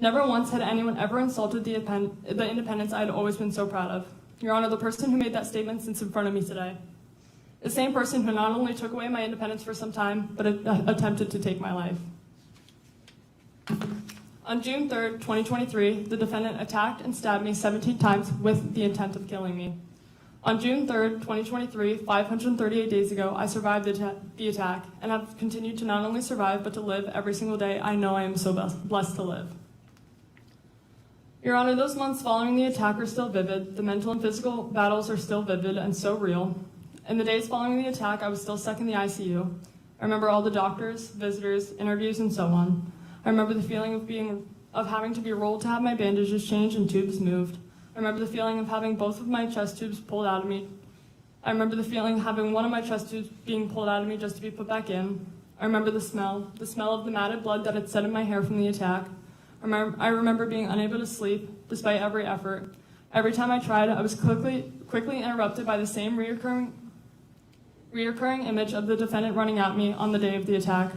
Never once had anyone ever insulted the independence I had always been so proud of. Your Honor, the person who made that statement sits in front of me today. The same person who not only took away my independence for some time, but attempted to take my life. On June 3rd, 2023, the defendant attacked and stabbed me 17 times with the intent of killing me. On June 3rd, 2023, 538 days ago, I survived the attack and have continued to not only survive, but to live every single day I know I am so blessed to live. Your Honor, those months following the attack are still vivid. The mental and physical battles are still vivid and so real. In the days following the attack, I was still stuck in the ICU. I remember all the doctors, visitors, interviews, and so on. I remember the feeling of having to be rolled to have my bandages changed and tubes moved. I remember the feeling of having both of my chest tubes pulled out of me. I remember the feeling of having one of my chest tubes being pulled out of me just to be put back in. I remember the smell of the matted blood that had set in my hair from the attack. I remember being unable to sleep despite every effort. Every time I tried, I was quickly interrupted by the same reoccurring image of the defendant running at me on the day of the attack.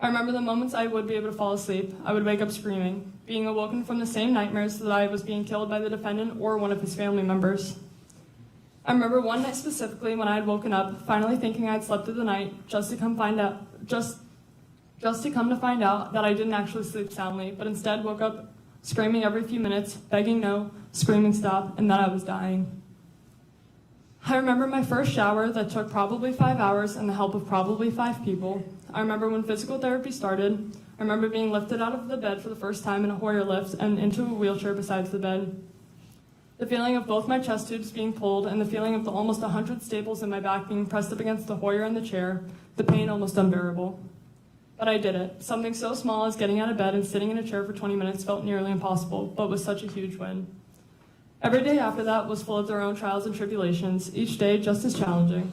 I remember the moments I would be able to fall asleep. I would wake up screaming, being awoken from the same nightmares that I was being killed by the defendant or one of his family members. I remember one night specifically when I had woken up, finally thinking I had slept through the night, just to come to find out that I didn't actually sleep soundly, but instead woke up screaming every few minutes, begging no, screaming stop, and that I was dying. I remember my first shower that took probably 5 hours and the help of probably 5 people. I remember when physical therapy started. I remember being lifted out of the bed for the first time in a Hoyer lift and into a wheelchair beside the bed. The feeling of both my chest tubes being pulled and the feeling of the almost 100 staples in my back being pressed up against the Hoyer and the chair, the pain almost unbearable. But I did it. Something so small as getting out of bed and sitting in a chair for 20 minutes felt nearly impossible, but was such a huge win. Every day after that was full of their own trials and tribulations, each day just as challenging.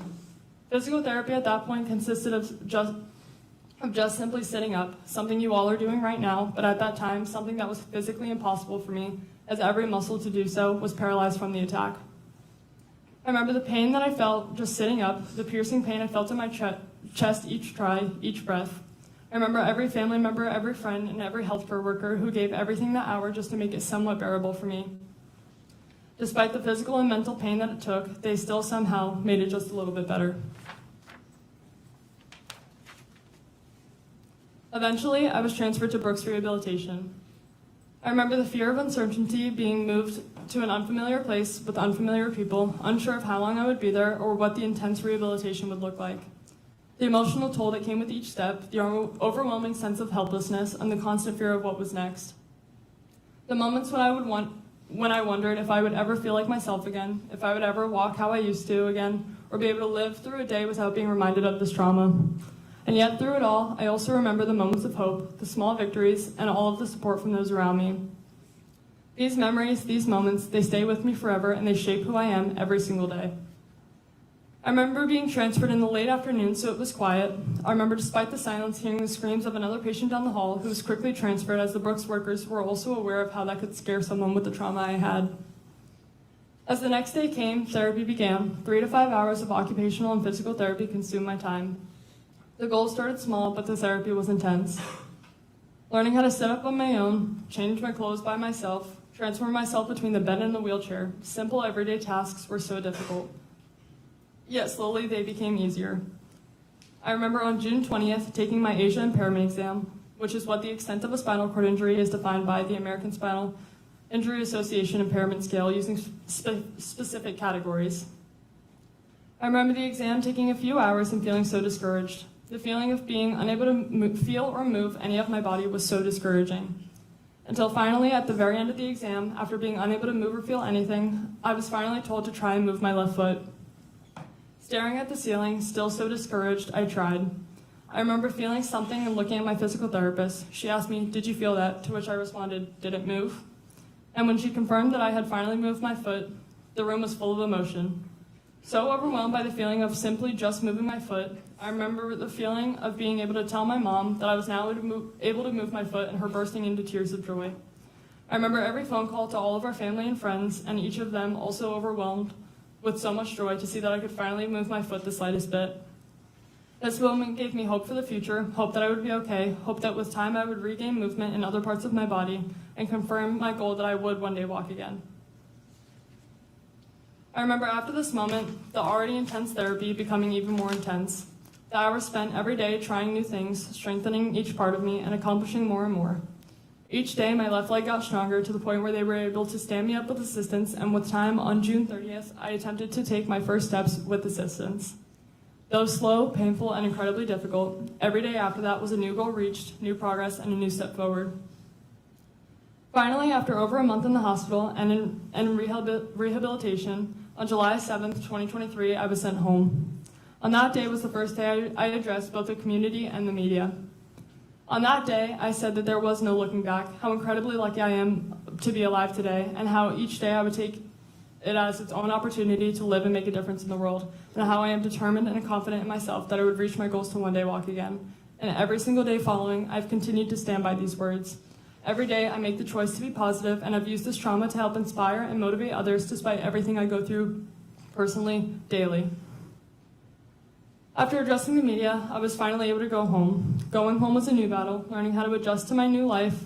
Physical therapy at that point consisted of just simply sitting up, something you all are doing right now, but at that time, something that was physically impossible for me, as every muscle to do so was paralyzed from the attack. I remember the pain that I felt just sitting up, the piercing pain I felt in my chest each try, each breath. I remember every family member, every friend, and every healthcare worker who gave everything that hour just to make it somewhat bearable for me. Despite the physical and mental pain that it took, they still somehow made it just a little bit better. Eventually, I was transferred to Brooks Rehabilitation. I remember the fear of uncertainty, being moved to an unfamiliar place with unfamiliar people, unsure of how long I would be there or what the intense rehabilitation would look like. The emotional toll that came with each step, the overwhelming sense of helplessness, and the constant fear of what was next. The moments when I wondered if I would ever feel like myself again, if I would ever walk how I used to again, or be able to live through a day without being reminded of this trauma. And yet through it all, I also remember the moments of hope, the small victories, and all of the support from those around me. These memories, these moments, they stay with me forever, and they shape who I am every single day. I remember being transferred in the late afternoon, so it was quiet. I remember, despite the silence, hearing the screams of another patient down the hall who was quickly transferred, as the Brooks workers were also aware of how that could scare someone with the trauma I had. As the next day came, therapy began. 3 to 5 hours of occupational and physical therapy consumed my time. The goals started small, but the therapy was intense. Learning how to sit up on my own, change my clothes by myself, transfer myself between the bed and the wheelchair, simple everyday tasks were so difficult. Yet slowly they became easier. I remember on June 20th taking my Asia impairment exam, which is what the extent of a spinal cord injury is defined by the American Spinal Injury Association impairment scale using specific categories. I remember the exam taking a few hours and feeling so discouraged. The feeling of being unable to feel or move any of my body was so discouraging. Until finally, at the very end of the exam, after being unable to move or feel anything, I was finally told to try and move my left foot. Staring at the ceiling, still so discouraged, I tried. I remember feeling something and looking at my physical therapist. She asked me, "Did you feel that?" To which I responded, "Did it move?" And when she confirmed that I had finally moved my foot, the room was full of emotion. So overwhelmed by the feeling of simply just moving my foot, I remember the feeling of being able to tell my mom that I was now able to move my foot and her bursting into tears of joy. I remember every phone call to all of our family and friends, and each of them also overwhelmed with so much joy to see that I could finally move my foot the slightest bit. This moment gave me hope for the future, hope that I would be okay, hope that with time I would regain movement in other parts of my body, and confirm my goal that I would one day walk again. I remember after this moment, the already intense therapy becoming even more intense. The hours spent every day trying new things, strengthening each part of me, and accomplishing more and more. Each day, my left leg got stronger to the point where they were able to stand me up with assistance, and with time, on June 30th, I attempted to take my first steps with assistance. Though slow, painful, and incredibly difficult, every day after that was a new goal reached, new progress, and a new step forward. Finally, after over a month in the hospital and in rehabilitation, on July 7th, 2023, I was sent home. On that day was the first day I addressed both the community and the media. On that day, I said that there was no looking back, how incredibly lucky I am to be alive today, and how each day I would take it as its own opportunity to live and make a difference in the world, and how I am determined and confident in myself that I would reach my goals to one day walk again. And every single day following, I've continued to stand by these words. Every day, I make the choice to be positive, and I've used this trauma to help inspire and motivate others despite everything I go through personally, daily. After addressing the media, I was finally able to go home. Going home was a new battle, learning how to adjust to my new life,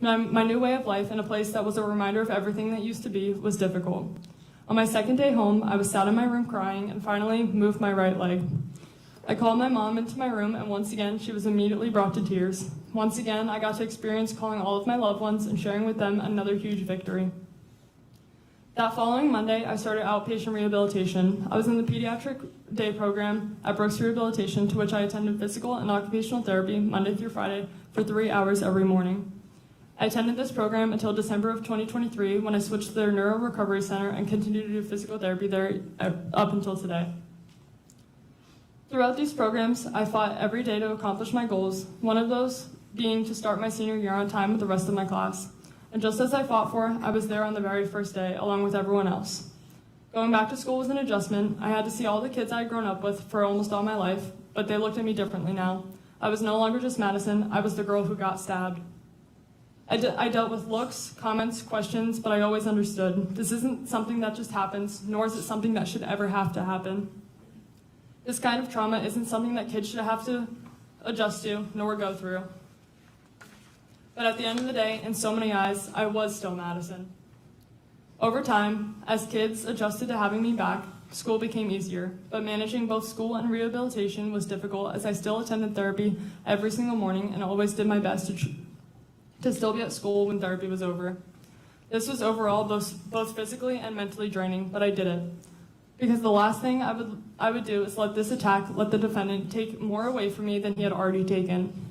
my new way of life in a place that was a reminder of everything that used to be was difficult. On my second day home, I was sat in my room crying and finally moved my right leg. I called my mom into my room, and once again, she was immediately brought to tears. Once again, I got to experience calling all of my loved ones and sharing with them another huge victory. That following Monday, I started outpatient rehabilitation. I was in the pediatric day program at Brooks Rehabilitation, to which I attended physical and occupational therapy Monday through Friday for 3 hours every morning. I attended this program until December of 2023, when I switched to their Neuro Recovery Center and continued to do physical therapy there up until today. Throughout these programs, I fought every day to accomplish my goals, one of those being to start my senior year on time with the rest of my class. And just as I fought for, I was there on the very first day, along with everyone else. Going back to school was an adjustment. I had to see all the kids I had grown up with for almost all my life, but they looked at me differently now. I was no longer just Madison, I was the girl who got stabbed. I dealt with looks, comments, questions, but I always understood. This isn't something that just happens, nor is it something that should ever have to happen. This kind of trauma isn't something that kids should have to adjust to, nor go through. But at the end of the day, in so many eyes, I was still Madison. Over time, as kids adjusted to having me back, school became easier, but managing both school and rehabilitation was difficult, as I still attended therapy every single morning and always did my best to still be at school when therapy was over. This was overall both physically and mentally draining, but I did it. Because the last thing I would do is let the defendant take more away from me than he had already taken.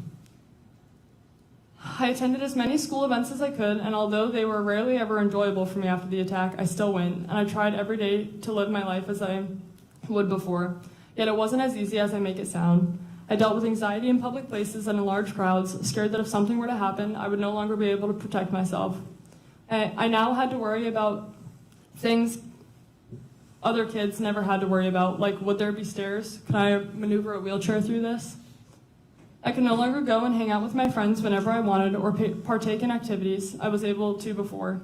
I attended as many school events as I could, and although they were rarely ever enjoyable for me after the attack, I still went, and I tried every day to live my life as I would before. Yet it wasn't as easy as I make it sound. I dealt with anxiety in public places and in large crowds, scared that if something were to happen, I would no longer be able to protect myself. I now had to worry about things other kids never had to worry about, like would there be stairs? Can I maneuver a wheelchair through this? I could no longer go and hang out with my friends whenever I wanted or partake in activities I was able to before.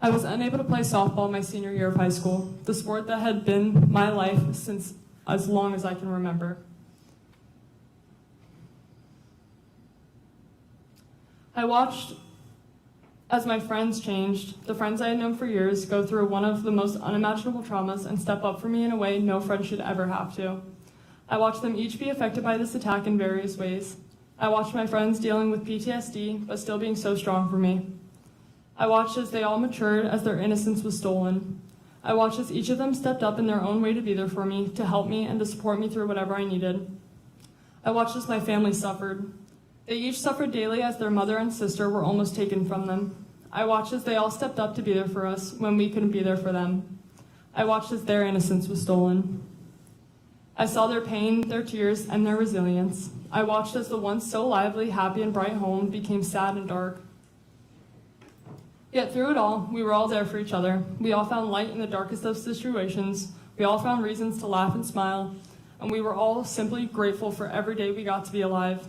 I was unable to play softball my senior year of high school, the sport that had been my life since as long as I can remember. I watched as my friends changed, the friends I had known for years go through one of the most unimaginable traumas and step up for me in a way no friend should ever have to. I watched them each be affected by this attack in various ways. I watched my friends dealing with PTSD, but still being so strong for me. I watched as they all matured as their innocence was stolen. I watched as each of them stepped up in their own way to be there for me, to help me, and to support me through whatever I needed. I watched as my family suffered. They each suffered daily as their mother and sister were almost taken from them. I watched as they all stepped up to be there for us when we couldn't be there for them. I watched as their innocence was stolen. I saw their pain, their tears, and their resilience. I watched as the once so lively, happy, and bright home became sad and dark. Yet through it all, we were all there for each other. We all found light in the darkest of situations. We all found reasons to laugh and smile, and we were all simply grateful for every day we got to be alive.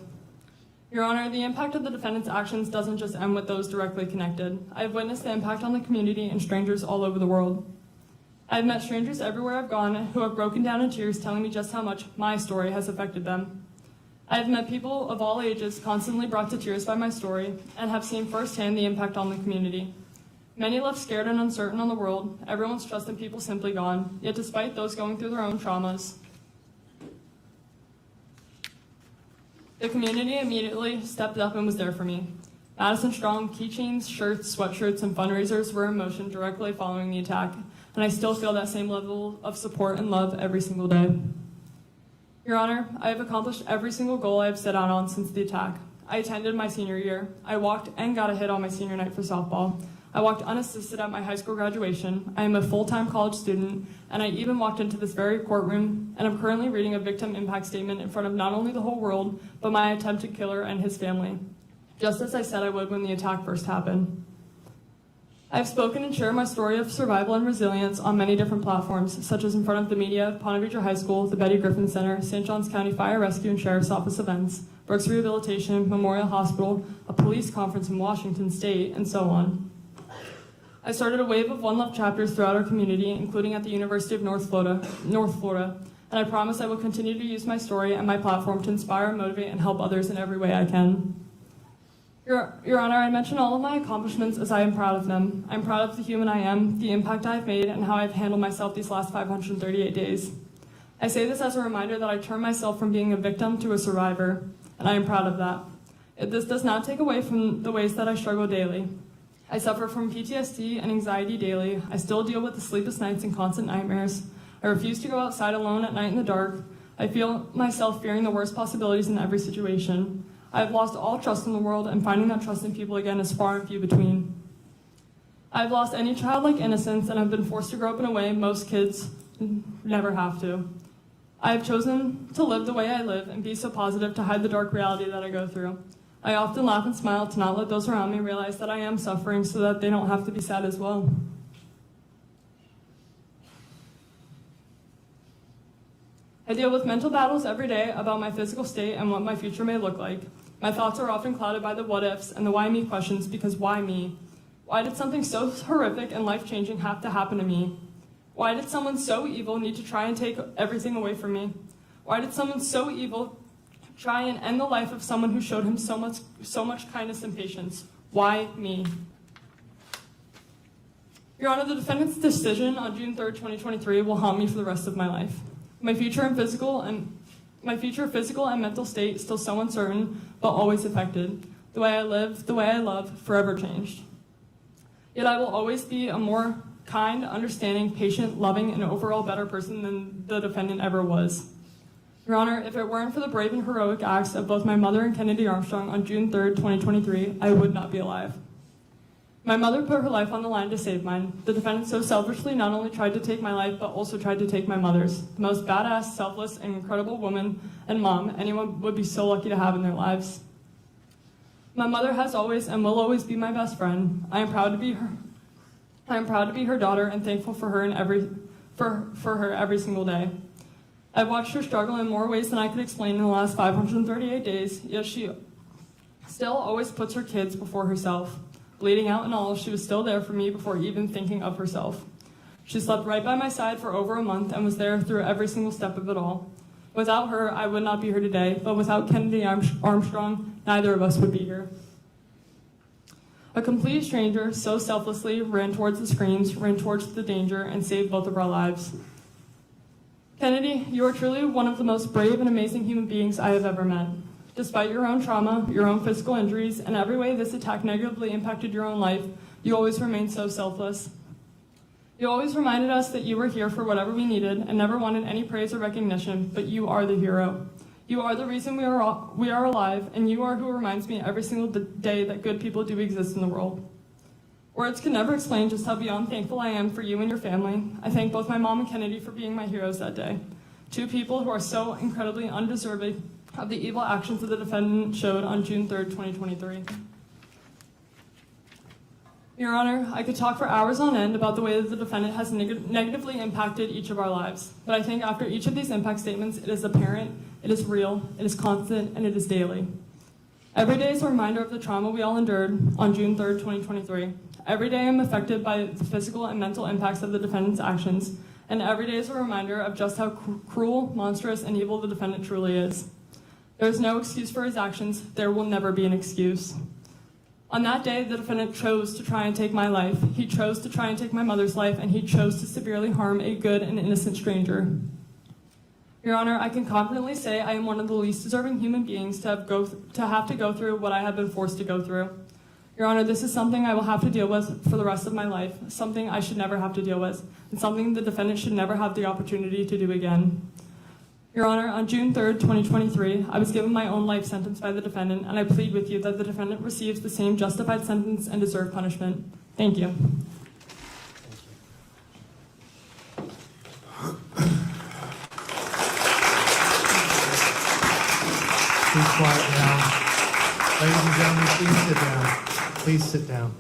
Your Honor, the impact of the defendant's actions doesn't just end with those directly connected. I have witnessed the impact on the community and strangers all over the world. I have met strangers everywhere I've gone who have broken down in tears telling me just how much my story has affected them. I have met people of all ages constantly brought to tears by my story and have seen firsthand the impact on the community. Many left scared and uncertain on the world, everyone's trust in people simply gone, yet despite those going through their own traumas, the community immediately stepped up and was there for me. Madison Strong keychains, shirts, sweatshirts, and fundraisers were in motion directly following the attack, and I still feel that same level of support and love every single day. Your Honor, I have accomplished every single goal I have set out on since the attack. I attended my senior year. I walked and got a hit on my senior night for softball. I walked unassisted at my high school graduation. I am a full-time college student, and I even walked into this very courtroom, and I'm currently reading a victim impact statement in front of not only the whole world, but my attempted killer and his family, just as I said I would when the attack first happened. I've spoken and shared my story of survival and resilience on many different platforms, such as in front of the media, Ponte Vedra High School, the Betty Griffin Center, St. Johns County Fire Rescue and Sheriff's Office events, Brooks Rehabilitation, Memorial Hospital, a police conference in Washington State, and so on. I started a wave of One Love chapters throughout our community, including at the University of North Florida, and I promise I will continue to use my story and my platform to inspire, motivate, and help others in every way I can. Your Honor, I mention all of my accomplishments as I am proud of them. I'm proud of the human I am, the impact I've made, and how I've handled myself these last 538 days. I say this as a reminder that I turned myself from being a victim to a survivor, and I am proud of that. This does not take away from the ways that I struggle daily. I suffer from PTSD and anxiety daily. I still deal with the sleepless nights and constant nightmares. I refuse to go outside alone at night in the dark. I feel myself fearing the worst possibilities in every situation. I have lost all trust in the world, and finding that trust in people again is far and few between. I have lost any childlike innocence and have been forced to grow up in a way most kids never have to. I have chosen to live the way I live and be so positive to hide the dark reality that I go through. I often laugh and smile to not let those around me realize that I am suffering so that they don't have to be sad as well. I deal with mental battles every day about my physical state and what my future may look like. My thoughts are often clouded by the what ifs and the why me questions, because why me? Why did something so horrific and life-changing have to happen to me? Why did someone so evil need to try and take everything away from me? Why did someone so evil try and end the life of someone who showed him so much kindness and patience? Why me? Your Honor, the defendant's decision on June 3rd, 2023 will haunt me for the rest of my life. My future physical and mental state still so uncertain, but always affected. The way I live, the way I love, forever changed. Yet I will always be a more kind, understanding, patient, loving, and overall better person than the defendant ever was. Your Honor, if it weren't for the brave and heroic acts of both my mother and Kennedy Armstrong on June 3rd, 2023, I would not be alive. My mother put her life on the line to save mine. The defendant so selfishly not only tried to take my life, but also tried to take my mother's. The most badass, selfless, and incredible woman and mom anyone would be so lucky to have in their lives. My mother has always and will always be my best friend. I am proud to be her daughter and thankful for her for her every single day. I've watched her struggle in more ways than I could explain in the last 538 days, yet she still always puts her kids before herself. Bleeding out and all, she was still there for me before even thinking of herself. She slept right by my side for over a month and was there through every single step of it all. Without her, I would not be here today, but without Kennedy Armstrong, neither of us would be here. A complete stranger so selflessly ran towards the screens, ran towards the danger, and saved both of our lives. Kennedy, you are truly one of the most brave and amazing human beings I have ever met. Despite your own trauma, your own physical injuries, and every way this attack negatively impacted your own life, you always remained so selfless. You always reminded us that you were here for whatever we needed and never wanted any praise or recognition, but you are the hero. You are the reason we are alive, and you are who reminds me every single day that good people do exist in the world. Words can never explain just how beyond thankful I am for you and your family. I thank both my mom and Kennedy for being my heroes that day. Two people who are so incredibly undeserving of the evil actions that the defendant showed on June 3rd, 2023. Your Honor, I could talk for hours on end about the way that the defendant has negatively impacted each of our lives, but I think after each of these impact statements, it is apparent, it is real, it is constant, and it is daily. Every day is a reminder of the trauma we all endured on June 3rd, 2023. Every day I'm affected by the physical and mental impacts of the defendant's actions, and every day is a reminder of just how cruel, monstrous, and evil the defendant truly is. There is no excuse for his actions. There will never be an excuse. On that day, the defendant chose to try and take my life. He chose to try and take my mother's life, and he chose to severely harm a good and innocent stranger. Your Honor, I can confidently say I am one of the least deserving human beings to have to go through what I have been forced to go through. Your Honor, this is something I will have to deal with for the rest of my life, something I should never have to deal with, and something the defendant should never have the opportunity to do again. Your Honor, on June 3rd, 2023, I was given my own life sentence by the defendant, and I plead with you that the defendant receives the same justified sentence and deserved punishment. Thank you. Please quiet down. Ladies and gentlemen, please sit down. Please sit down.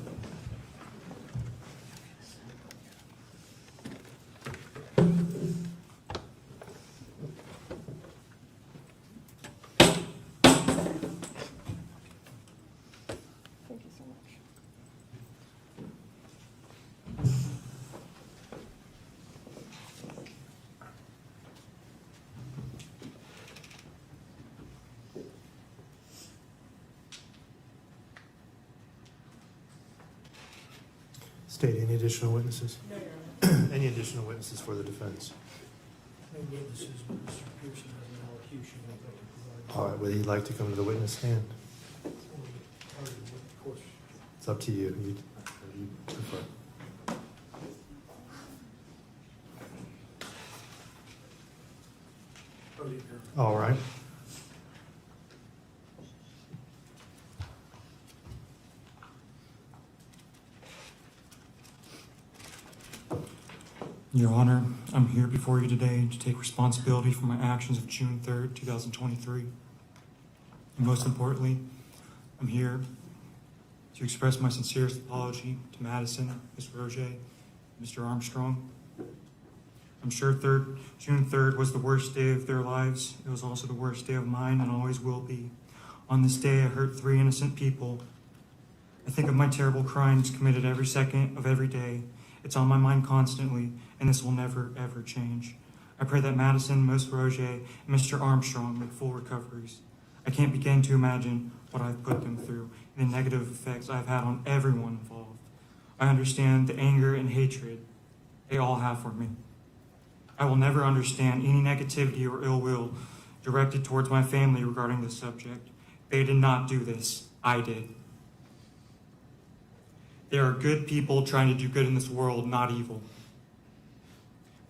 State, any additional witnesses? No, Your Honor. Any additional witnesses for the defense? No witnesses, but Mr. Pearson has an allocution I'd like to provide. All right, would you like to come to the witness stand? Of course. It's up to you. You prefer. All right. Your Honor, I'm here before you today to take responsibility for my actions of June 3rd, 2023. And most importantly, I'm here to express my sincerest apology to Madison, Ms. Roger, Mr. Armstrong. I'm sure June 3rd was the worst day of their lives. It was also the worst day of mine and always will be. On this day, I hurt 3 innocent people. I think of my terrible crimes committed every second of every day. It's on my mind constantly, and this will never, ever change. I pray that Madison, Ms. Roger, and Mr. Armstrong make full recoveries. I can't begin to imagine what I've put them through and the negative effects I've had on everyone involved. I understand the anger and hatred they all have for me. I will never understand any negativity or ill will directed towards my family regarding this subject. They did not do this. I did. There are good people trying to do good in this world, not evil.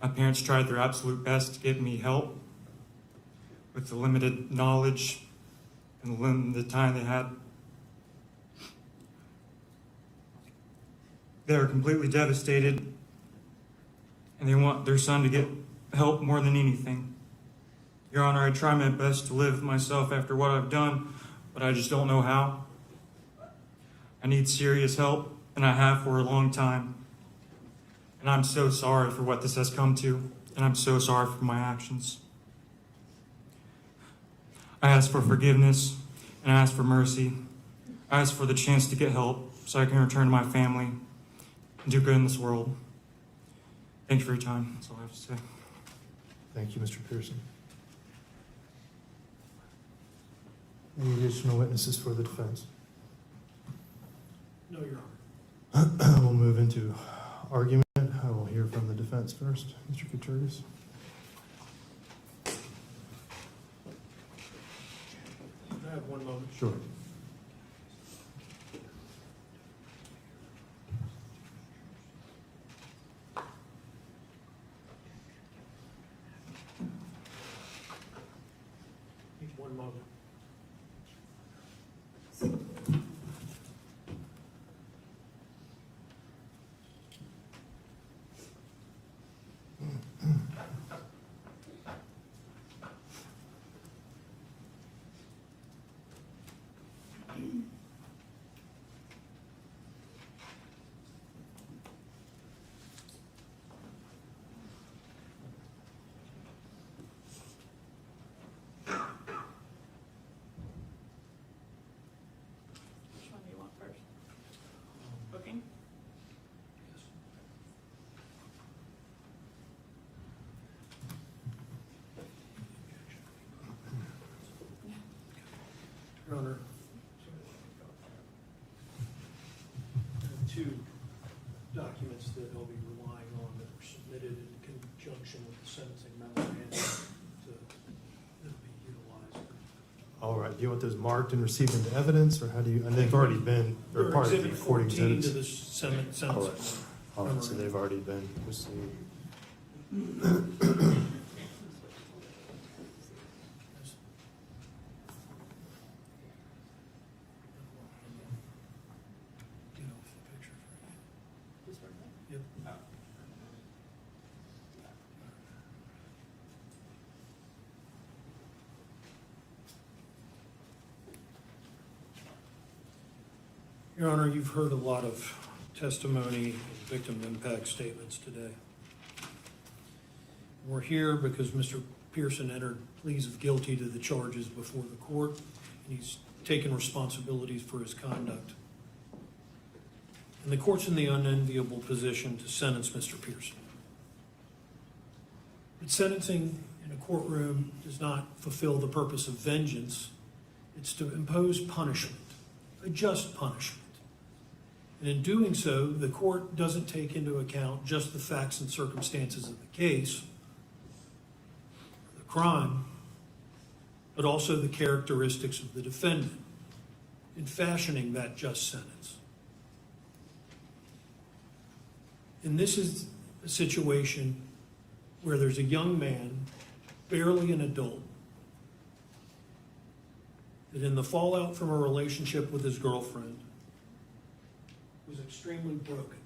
My parents tried their absolute best to give me help with the limited knowledge and the limited time they had. They are completely devastated, and they want their son to get help more than anything. Your Honor, I try my best to live myself after what I've done, but I just don't know how. I need serious help, and I have for a long time. And I'm so sorry for what this has come to, and I'm so sorry for my actions. I ask for forgiveness, and I ask for mercy. I ask for the chance to get help so I can return to my family and do good in this world. Thank you for your time. That's all I have to say. Thank you, Mr. Pearson. Any additional witnesses for the defense? No, Your Honor. We'll move into argument. I will hear from the defense first. Mr. Couturier. Can I have one moment? Sure. a moment. Which one do you want first? Booking? Your Honor, I have two documents that I'll be relying on that were submitted in conjunction with the sentencing memorandum that'll be utilized. All right, do you want those marked and received into evidence, or how do you, and they've already been, they're part of the Exhibit recording 14 to exhibits? the sentencing. All right, so they've already been received. Yep. Your Honor, you've heard a lot of testimony and victim impact statements today. We're here because Mr. Pearson entered pleas of guilty to the charges before the court, and he's taken responsibilities for his conduct. And the court's in the unenviable position to sentence Mr. Pearson. But sentencing in a courtroom does not fulfill the purpose of vengeance. It's to impose punishment, a just punishment. And in doing so, the court doesn't take into account just the facts and circumstances of the case, the crime, but also the characteristics of the defendant in fashioning that just sentence. And this is a situation where there's a young man, barely an adult, that in the fallout from a relationship with his girlfriend was extremely broken.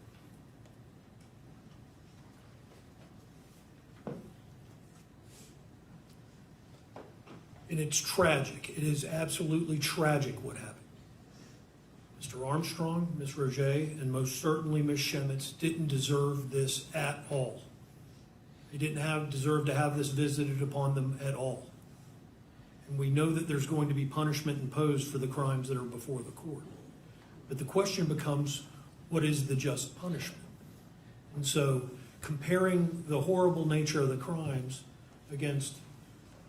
And it's tragic. It is absolutely tragic what happened. Mr. Armstrong, Ms. Roget, and most certainly Ms. Schemitz didn't deserve this at all. They didn't deserve to have this visited upon them at all. And we know that there's going to be punishment imposed for the crimes that are before the court. But the question becomes, what is the just punishment? And so comparing the horrible nature of the crimes against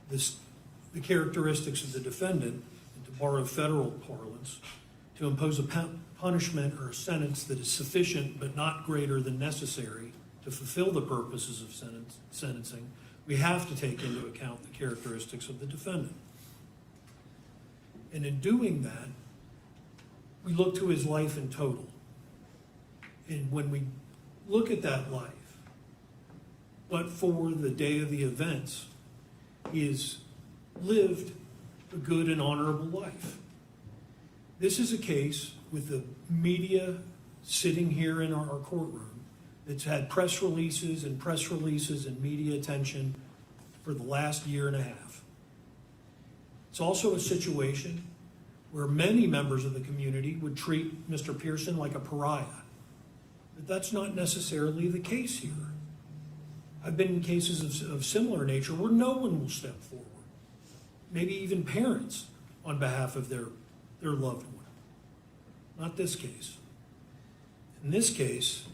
the characteristics of the defendant, and to borrow federal parlance, to impose a punishment or a sentence that is sufficient but not greater than necessary to fulfill the purposes of sentencing, we have to take into account the characteristics of the defendant. And in doing that, we look to his life in total. And when we look at that life, but for the day of the events, he has lived a good and honorable life. This is a case with the media sitting here in our courtroom that's had press releases and media attention for the last year and a half. It's also a situation where many members of the community would treat Mr. Pearson like a pariah. But that's not necessarily the case here. I've been in cases of similar nature where no one will step forward, maybe even parents on behalf of their loved one. Not this case. In this case,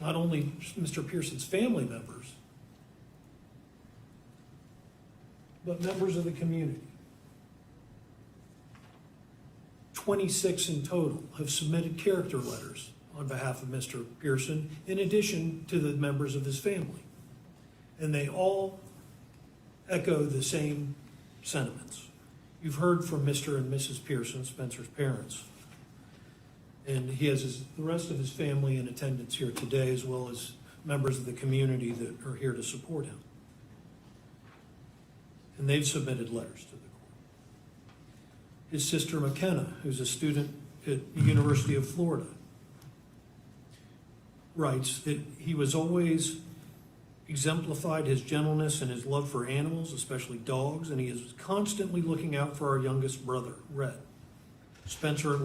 not only Mr. Pearson's family members, but members of the community. 26 in total have submitted character letters on behalf of Mr. Pearson, in addition to the members of his family. And they all echo the same sentiments. You've heard from Mr. and Mrs. Pearson, Spencer's parents. And he has the rest of his family in attendance here today, as well as members of the community that are here to support him. And they've submitted letters to the court. His sister McKenna, who's a student at the University of Florida, writes that he was always exemplified his gentleness and his love for animals, especially dogs, and he is constantly looking out for our youngest brother, Rhett. Spencer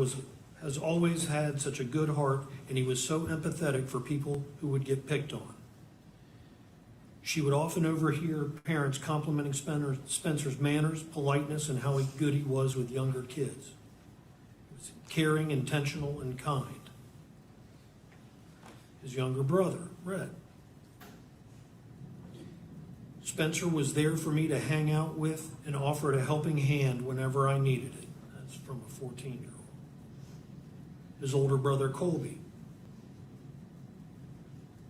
has always had such a good heart, and he was so empathetic for people who would get picked on. She would often overhear parents complimenting Spencer's manners, politeness, and how good he was with younger kids. He was caring, intentional, and kind. His younger brother, Rhett. Spencer was there for me to hang out with and offered a helping hand whenever I needed it. That's from a 14-year-old. His older brother, Colby.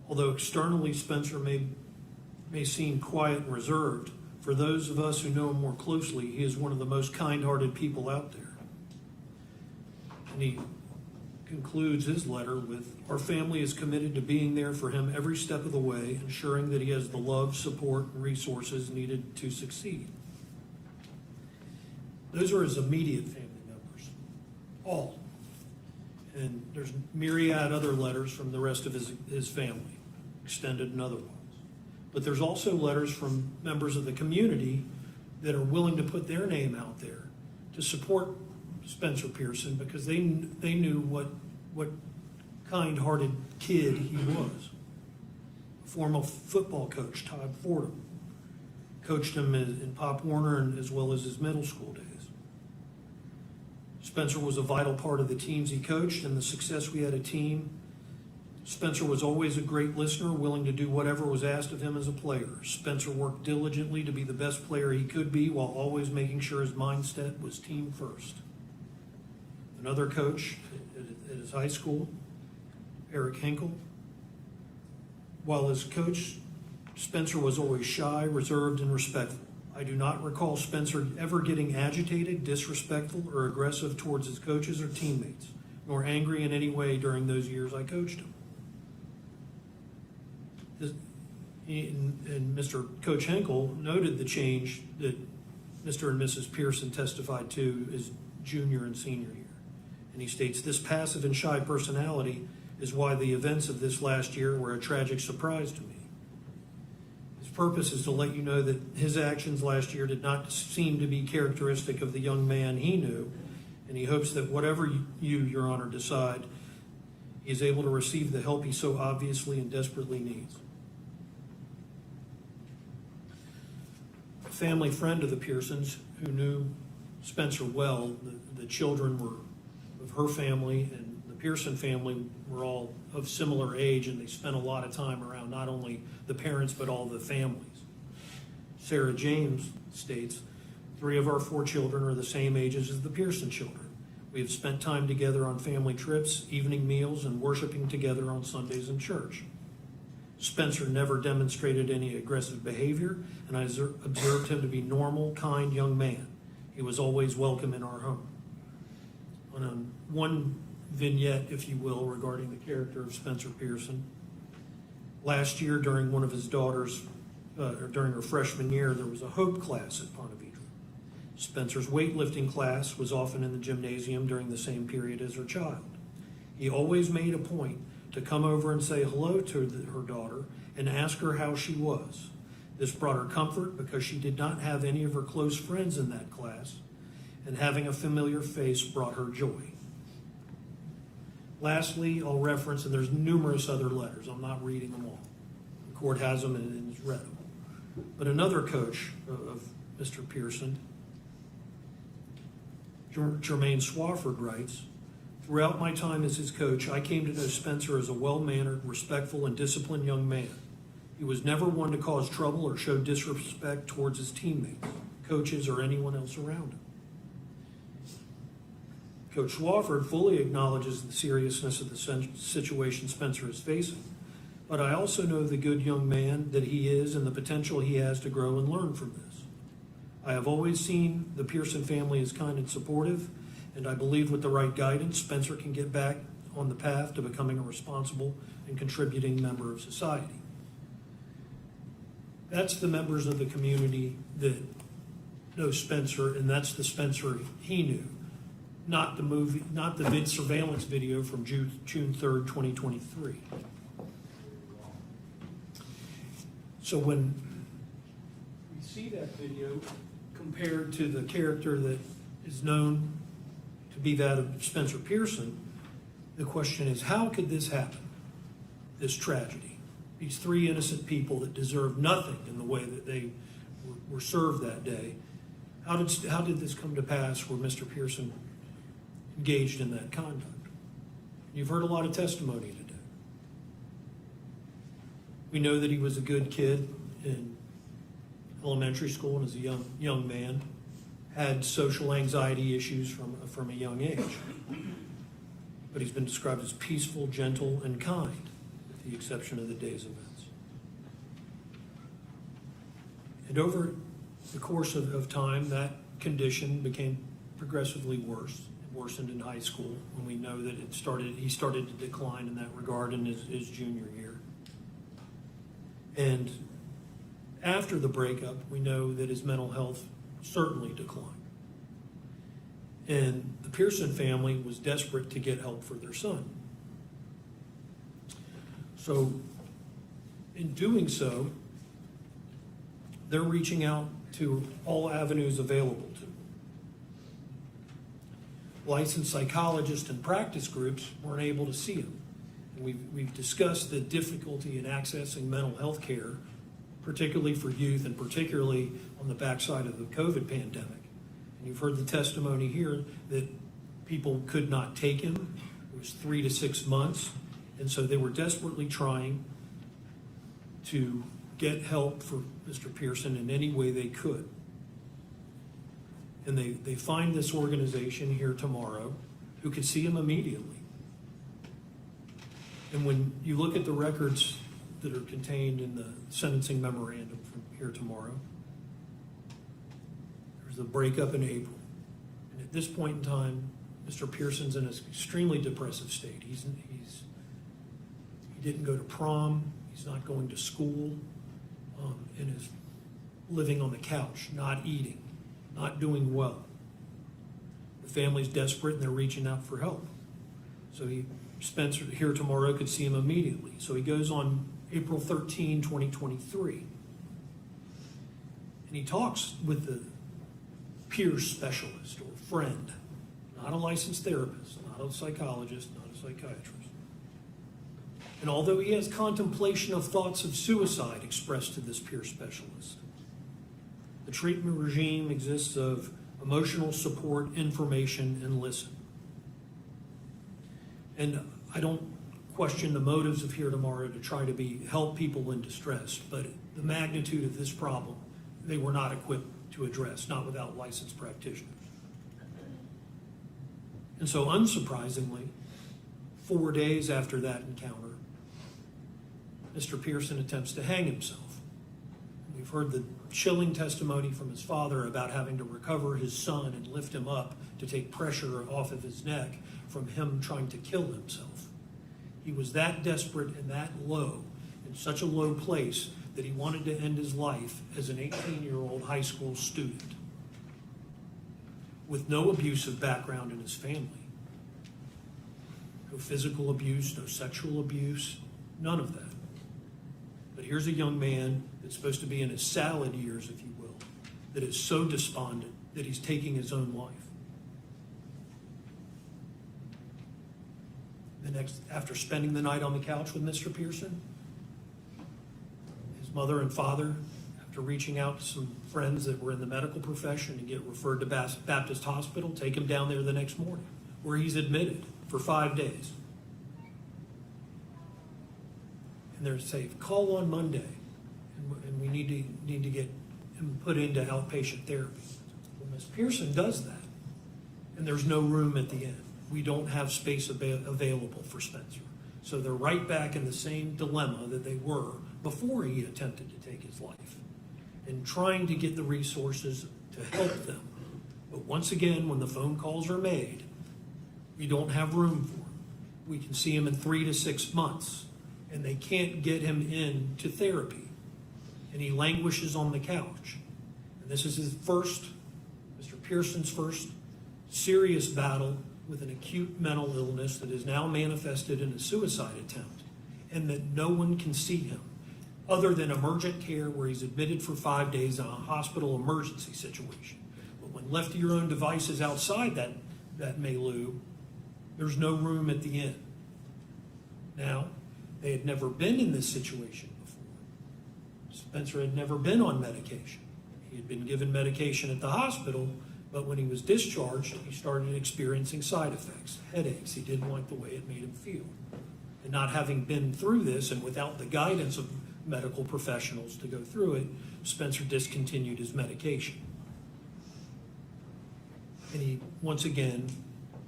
Although externally Spencer may seem quiet and reserved, for those of us who know him more closely, he is one of the most kind-hearted people out there. And he concludes his letter with, "Our family is committed to being there for him every step of the way, ensuring that he has the love, support, and resources needed to succeed." Those are his immediate family members, all. And there's myriad other letters from the rest of his family, extended and otherwise. But there's also letters from members of the community that are willing to put their name out there to support Spencer Pearson because they knew what kind-hearted kid he was. A former football coach, Todd Fordham, coached him in Pop Warner and as well as his middle school days. Spencer was a vital part of the teams he coached and the success we had a team. Spencer was always a great listener, willing to do whatever was asked of him as a player. Spencer worked diligently to be the best player he could be while always making sure his mindset was team first. Another coach at his high school, Eric Hinkle. While as coach, Spencer was always shy, reserved, and respectful. I do not recall Spencer ever getting agitated, disrespectful, or aggressive towards his coaches or teammates, nor angry in any way during those years I coached him. And Mr. Coach Hinkle noted the change that Mr. and Mrs. Pearson testified to his junior and senior year. And he states, "This passive and shy personality is why the events of this last year were a tragic surprise to me. His purpose is to let you know that his actions last year did not seem to be characteristic of the young man he knew, and he hopes that whatever you, Your Honor, decide, he is able to receive the help he so obviously and desperately needs." A family friend of the Pearsons who knew Spencer well, the children were of her family and the Pearson family were all of similar age, and they spent a lot of time around not only the parents but all the families. Sarah James states, "3 of our 4 children are the same ages as the Pearson children. We have spent time together on family trips, evening meals, and worshiping together on Sundays in church. Spencer never demonstrated any aggressive behavior, and I observed him to be normal, kind young man. He was always welcome in our home." On one vignette, if you will, regarding the character of Spencer Pearson, last year during one of his daughters, during her freshman year, there was a Hope class at Ponte Vedra. Spencer's weightlifting class was often in the gymnasium during the same period as her child. He always made a point to come over and say hello to her daughter and ask her how she was. This brought her comfort because she did not have any of her close friends in that class, and having a familiar face brought her joy. Lastly, I'll reference, and there's numerous other letters, I'm not reading them all. The court has them and has read them. But another coach of Mr. Pearson, Jermaine Swafford, writes, "Throughout my time as his coach, I came to know Spencer as a well-mannered, respectful, and disciplined young man. He was never one to cause trouble or show disrespect towards his teammates, coaches, or anyone else around him." Coach Swafford fully acknowledges the seriousness of the situation Spencer is facing, but I also know the good young man that he is and the potential he has to grow and learn from this. I have always seen the Pearson family as kind and supportive, and I believe with the right guidance, Spencer can get back on the path to becoming a responsible and contributing member of society. That's the members of the community that know Spencer, and that's the Spencer he knew. not the movie, not the surveillance video from June 3rd, 2023. So when we see that video compared to the character that is known to be that of Spencer Pearson, the question is, how could this happen? This tragedy. These three innocent people that deserve nothing in the way that they were served that day. How did this come to pass where Mr. Pearson engaged in that conduct? You've heard a lot of testimony today. We know that he was a good kid in elementary school and as a young man, had social anxiety issues from a young age. But he's been described as peaceful, gentle, and kind, with the exception of the day's events. And over the course of time, that condition became progressively worse. It worsened in high school when we know that he started to decline in that regard in his junior year. And after the breakup, we know that his mental health certainly declined. And the Pearson family was desperate to get help for their son. So in doing so, they're reaching out to all avenues available to them. Licensed psychologists and practice groups weren't able to see him. And we've discussed the difficulty in accessing mental health care, particularly for youth and particularly on the backside of the COVID pandemic. And you've heard the testimony here that people could not take him. It was 3 to 6 months. And so they were desperately trying to get help for Mr. Pearson in any way they could. And they find this organization here tomorrow who could see him immediately. And when you look at the records that are contained in the sentencing memorandum from here tomorrow, there's a breakup in April. And at this point in time, Mr. Pearson's in an extremely depressive state. He didn't go to prom, he's not going to school, and is living on the couch, not eating, not doing well. The family's desperate and they're reaching out for help. So Spencer here tomorrow could see him immediately. So he goes on April 13, 2023. And he talks with the peer specialist or friend, not a licensed therapist, not a psychologist, not a psychiatrist. And although he has contemplation of thoughts of suicide expressed to this peer specialist, the treatment regime exists of emotional support, information, and listen. And I don't question the motives of here tomorrow to try to help people in distress, but the magnitude of this problem, they were not equipped to address, not without licensed practitioners. And so unsurprisingly, 4 days after that encounter, Mr. Pearson attempts to hang himself. We've heard the chilling testimony from his father about having to recover his son and lift him up to take pressure off of his neck from him trying to kill himself. He was that desperate and that low, in such a low place, that he wanted to end his life as an 18-year-old high school student with no abusive background in his family. No physical abuse, no sexual abuse, none of that. But here's a young man that's supposed to be in his salad years, if you will, that is so despondent that he's taking his own life. After spending the night on the couch with Mr. Pearson, his mother and father, after reaching out to some friends that were in the medical profession and get referred to Baptist Hospital, take him down there the next morning, where he's admitted for 5 days. And they're saying, call on Monday, and we need to get him put into outpatient therapy. Well, Ms. Pearson does that, and there's no room at the end. We don't have space available for Spencer. So they're right back in the same dilemma that they were before he attempted to take his life, and trying to get the resources to help them. But once again, when the phone calls are made, we don't have room for him. We can see him in 3 to 6 months, and they can't get him into therapy. And he languishes on the couch. And this is Mr. Pearson's first serious battle with an acute mental illness that is now manifested in a suicide attempt, and that no one can see him other than emergent care where he's admitted for 5 days in a hospital emergency situation. But when left to your own devices outside that milieu, there's no room at the inn. Now, they had never been in this situation before. Spencer had never been on medication. He had been given medication at the hospital, but when he was discharged, he started experiencing side effects, headaches. He didn't like the way it made him feel. And not having been through this and without the guidance of medical professionals to go through it, Spencer discontinued his medication. And he, once again,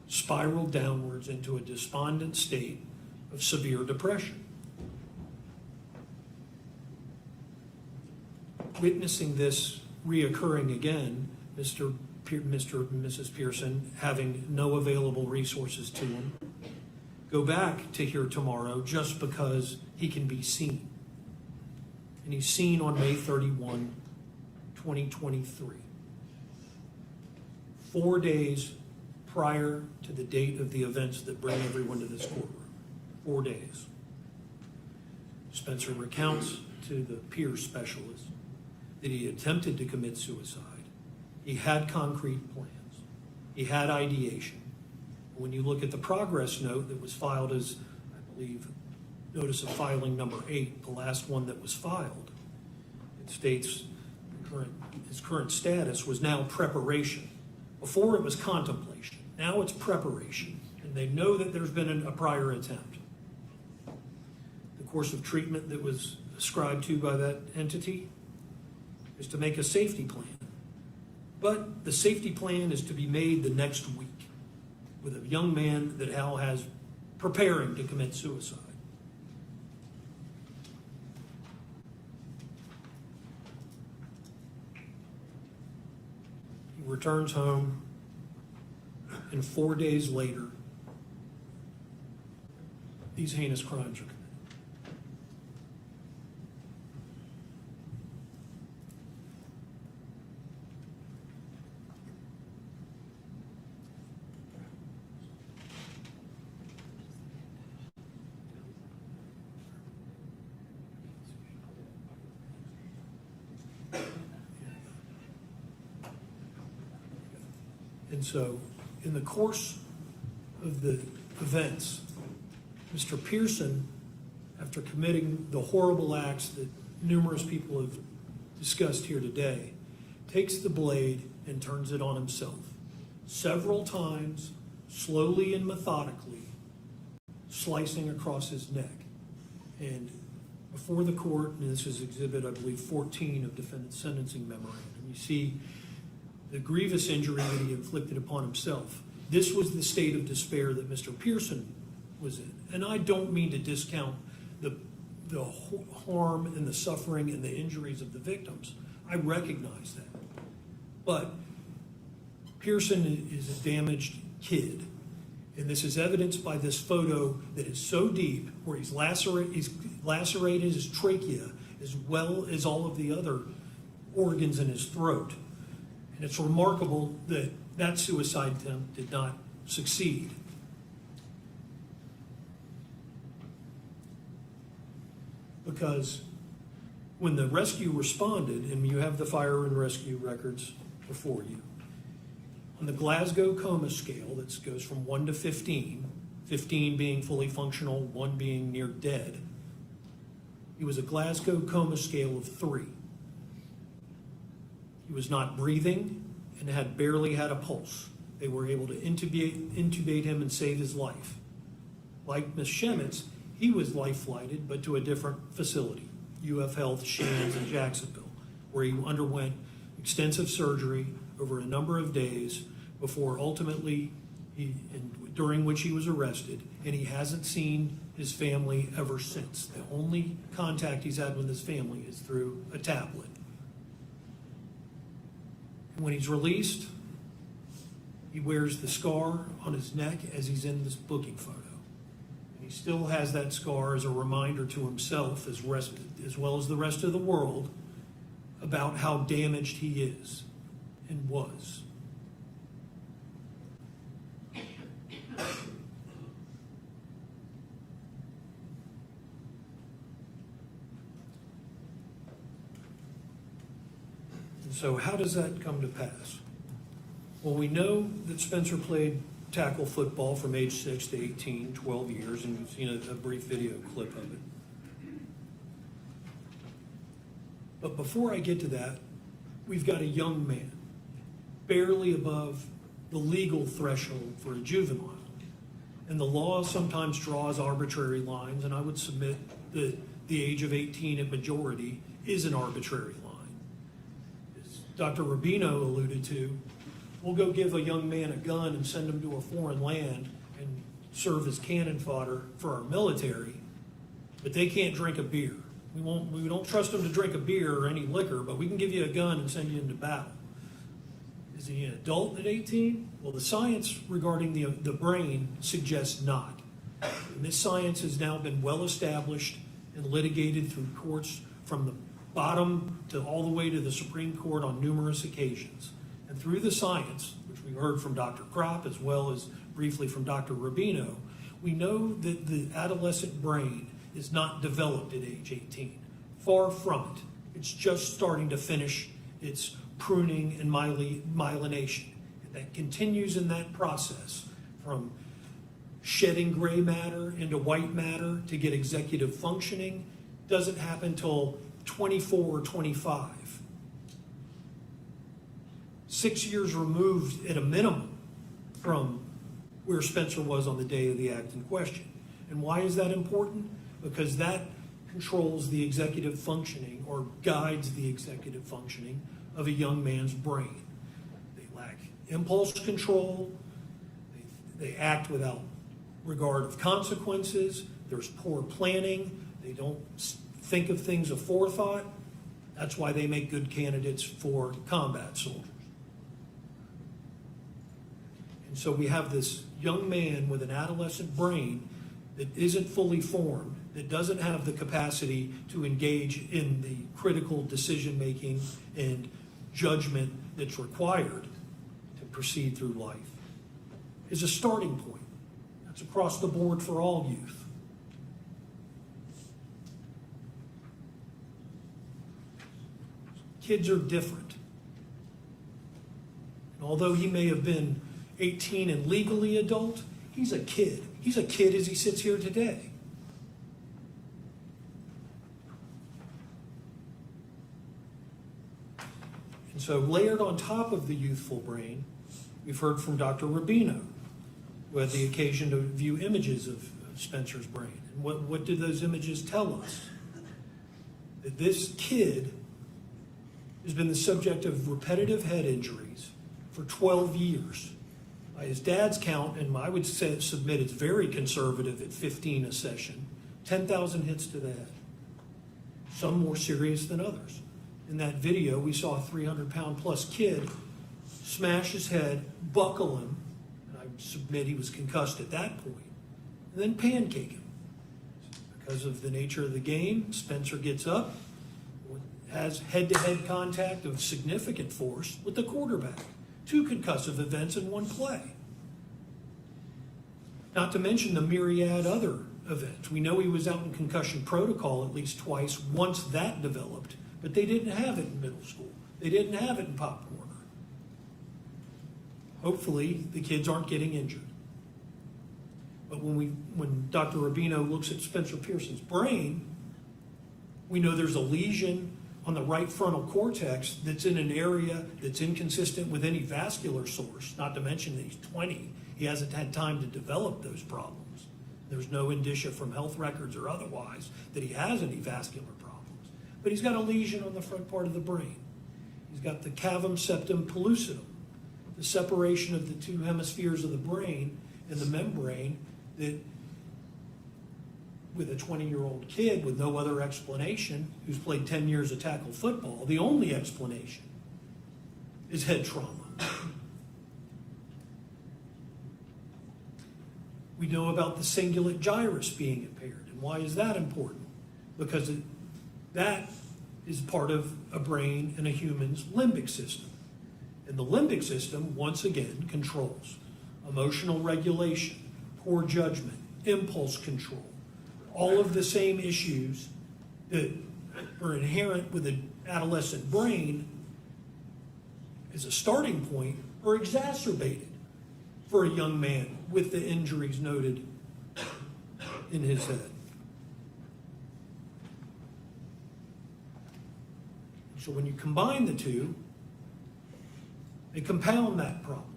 spiraled downwards into a despondent state of severe depression. Witnessing this reoccurring again, Mr. and Mrs. Pearson, having no available resources to him, go back to here tomorrow just because he can be seen. And he's seen on May 31, 2023. 4 days prior to the date of the events that bring everyone to this courtroom. 4 days. Spencer recounts to the peer specialist that he attempted to commit suicide. He had concrete plans. He had ideation. When you look at the progress note that was filed as, I believe, notice of filing number 8, the last one that was filed, it states his current status was now preparation. Before it was contemplation. Now it's preparation. And they know that there's been a prior attempt. The course of treatment that was ascribed to by that entity is to make a safety plan. But the safety plan is to be made the next week with a young man that Hal has preparing to commit suicide. He returns home, and 4 days later, these heinous crimes are committed. And so, in the course of the events, Mr. Pearson, after committing the horrible acts that numerous people have discussed here today, takes the blade and turns it on himself. Several times, slowly and methodically, slicing across his neck. And before the court, and this is exhibit, I believe, 14 of defendant's sentencing memorandum, you see the grievous injury that he inflicted upon himself. This was the state of despair that Mr. Pearson was in. And I don't mean to discount the harm and the suffering and the injuries of the victims. I recognize that. But Pearson is a damaged kid. And this is evidenced by this photo that is so deep where he's lacerated his trachea as well as all of the other organs in his throat. And it's remarkable that that suicide attempt did not succeed. Because when the rescue responded, and you have the fire and rescue records before you, on the Glasgow coma scale that goes from 1 to 15, 15 being fully functional, 1 being near dead, he was a Glasgow coma scale of 3. He was not breathing and had barely had a pulse. They were able to intubate him and save his life. Like Ms. Schemitz, he was life-flighted, but to a different facility, UF Health, Shands, in Jacksonville, where he underwent extensive surgery over a number of days before ultimately, during which he was arrested, and he hasn't seen his family ever since. The only contact he's had with his family is through a tablet. When he's released, he wears the scar on his neck as he's in this booking photo. And he still has that scar as a reminder to himself, as well as the rest of the world, about how damaged he is and was. So how does that come to pass? Well, we know that Spencer played tackle football from age 6 to 18, 12 years, and you've seen a brief video clip of it. But before I get to that, we've got a young man, barely above the legal threshold for a juvenile. And the law sometimes draws arbitrary lines, and I would submit that the age of 18 at majority is an arbitrary line. As Dr. Rubino alluded to, we'll go give a young man a gun and send him to a foreign land and serve as cannon fodder for our military, but they can't drink a beer. We don't trust them to drink a beer or any liquor, but we can give you a gun and send you into battle. Is he an adult at 18? Well, the science regarding the brain suggests not. And this science has now been well established and litigated through courts from the bottom to all the way to the Supreme Court on numerous occasions. And through the science, which we heard from Dr. Kropp as well as briefly from Dr. Rubino, we know that the adolescent brain is not developed at age 18. Far from it. It's just starting to finish its pruning and myelination. And that continues in that process from shedding gray matter into white matter to get executive functioning. Doesn't happen till 24 or 25. 6 years removed at a minimum from where Spencer was on the day of the act in question. And why is that important? Because that controls the executive functioning or guides the executive functioning of a young man's brain. They lack impulse control. They act without regard of consequences. There's poor planning. They don't think of things of forethought. That's why they make good candidates for combat soldiers. And so we have this young man with an adolescent brain that isn't fully formed, that doesn't have the capacity to engage in the critical decision-making and judgment that's required to proceed through life, is a starting point. That's across the board for all youth. Kids are different. And although he may have been 18 and legally adult, he's a kid. He's a kid as he sits here today. And so layered on top of the youthful brain, we've heard from Dr. Rubino, who had the occasion to view images of Spencer's brain. And what did those images tell us? That this kid has been the subject of repetitive head injuries for 12 years. By his dad's count, and I would submit it's very conservative at 15 a session, 10,000 hits to the head. Some more serious than others. In that video, we saw a 300-pound plus kid smash his head, buckle him, and I would submit he was concussed at that point, and then pancake him. Because of the nature of the game, Spencer gets up, has head-to-head contact of significant force with the quarterback. 2 concussive events in one play. Not to mention the myriad other events. We know he was out in concussion protocol at least twice once that developed, but they didn't have it in middle school. They didn't have it in Pop Warner. Hopefully, the kids aren't getting injured. But when Dr. Rubino looks at Spencer Pearson's brain, we know there's a lesion on the right frontal cortex that's in an area that's inconsistent with any vascular source, not to mention that he's 20. He hasn't had time to develop those problems. There's no indicia from health records or otherwise that he has any vascular problems. But he's got a lesion on the front part of the brain. He's got the cavum septum pellucidum, the separation of the 2 hemispheres of the brain and the membrane that with a 20-year-old kid with no other explanation who's played 10 years of tackle football, the only explanation is head trauma. We know about the cingulate gyrus being impaired. And why is that important? Because that is part of a brain and a human's limbic system. And the limbic system, once again, controls emotional regulation, poor judgment, impulse control, all of the same issues that are inherent with an adolescent brain as a starting point are exacerbated for a young man with the injuries noted in his head. So when you combine the two, they compound that problem.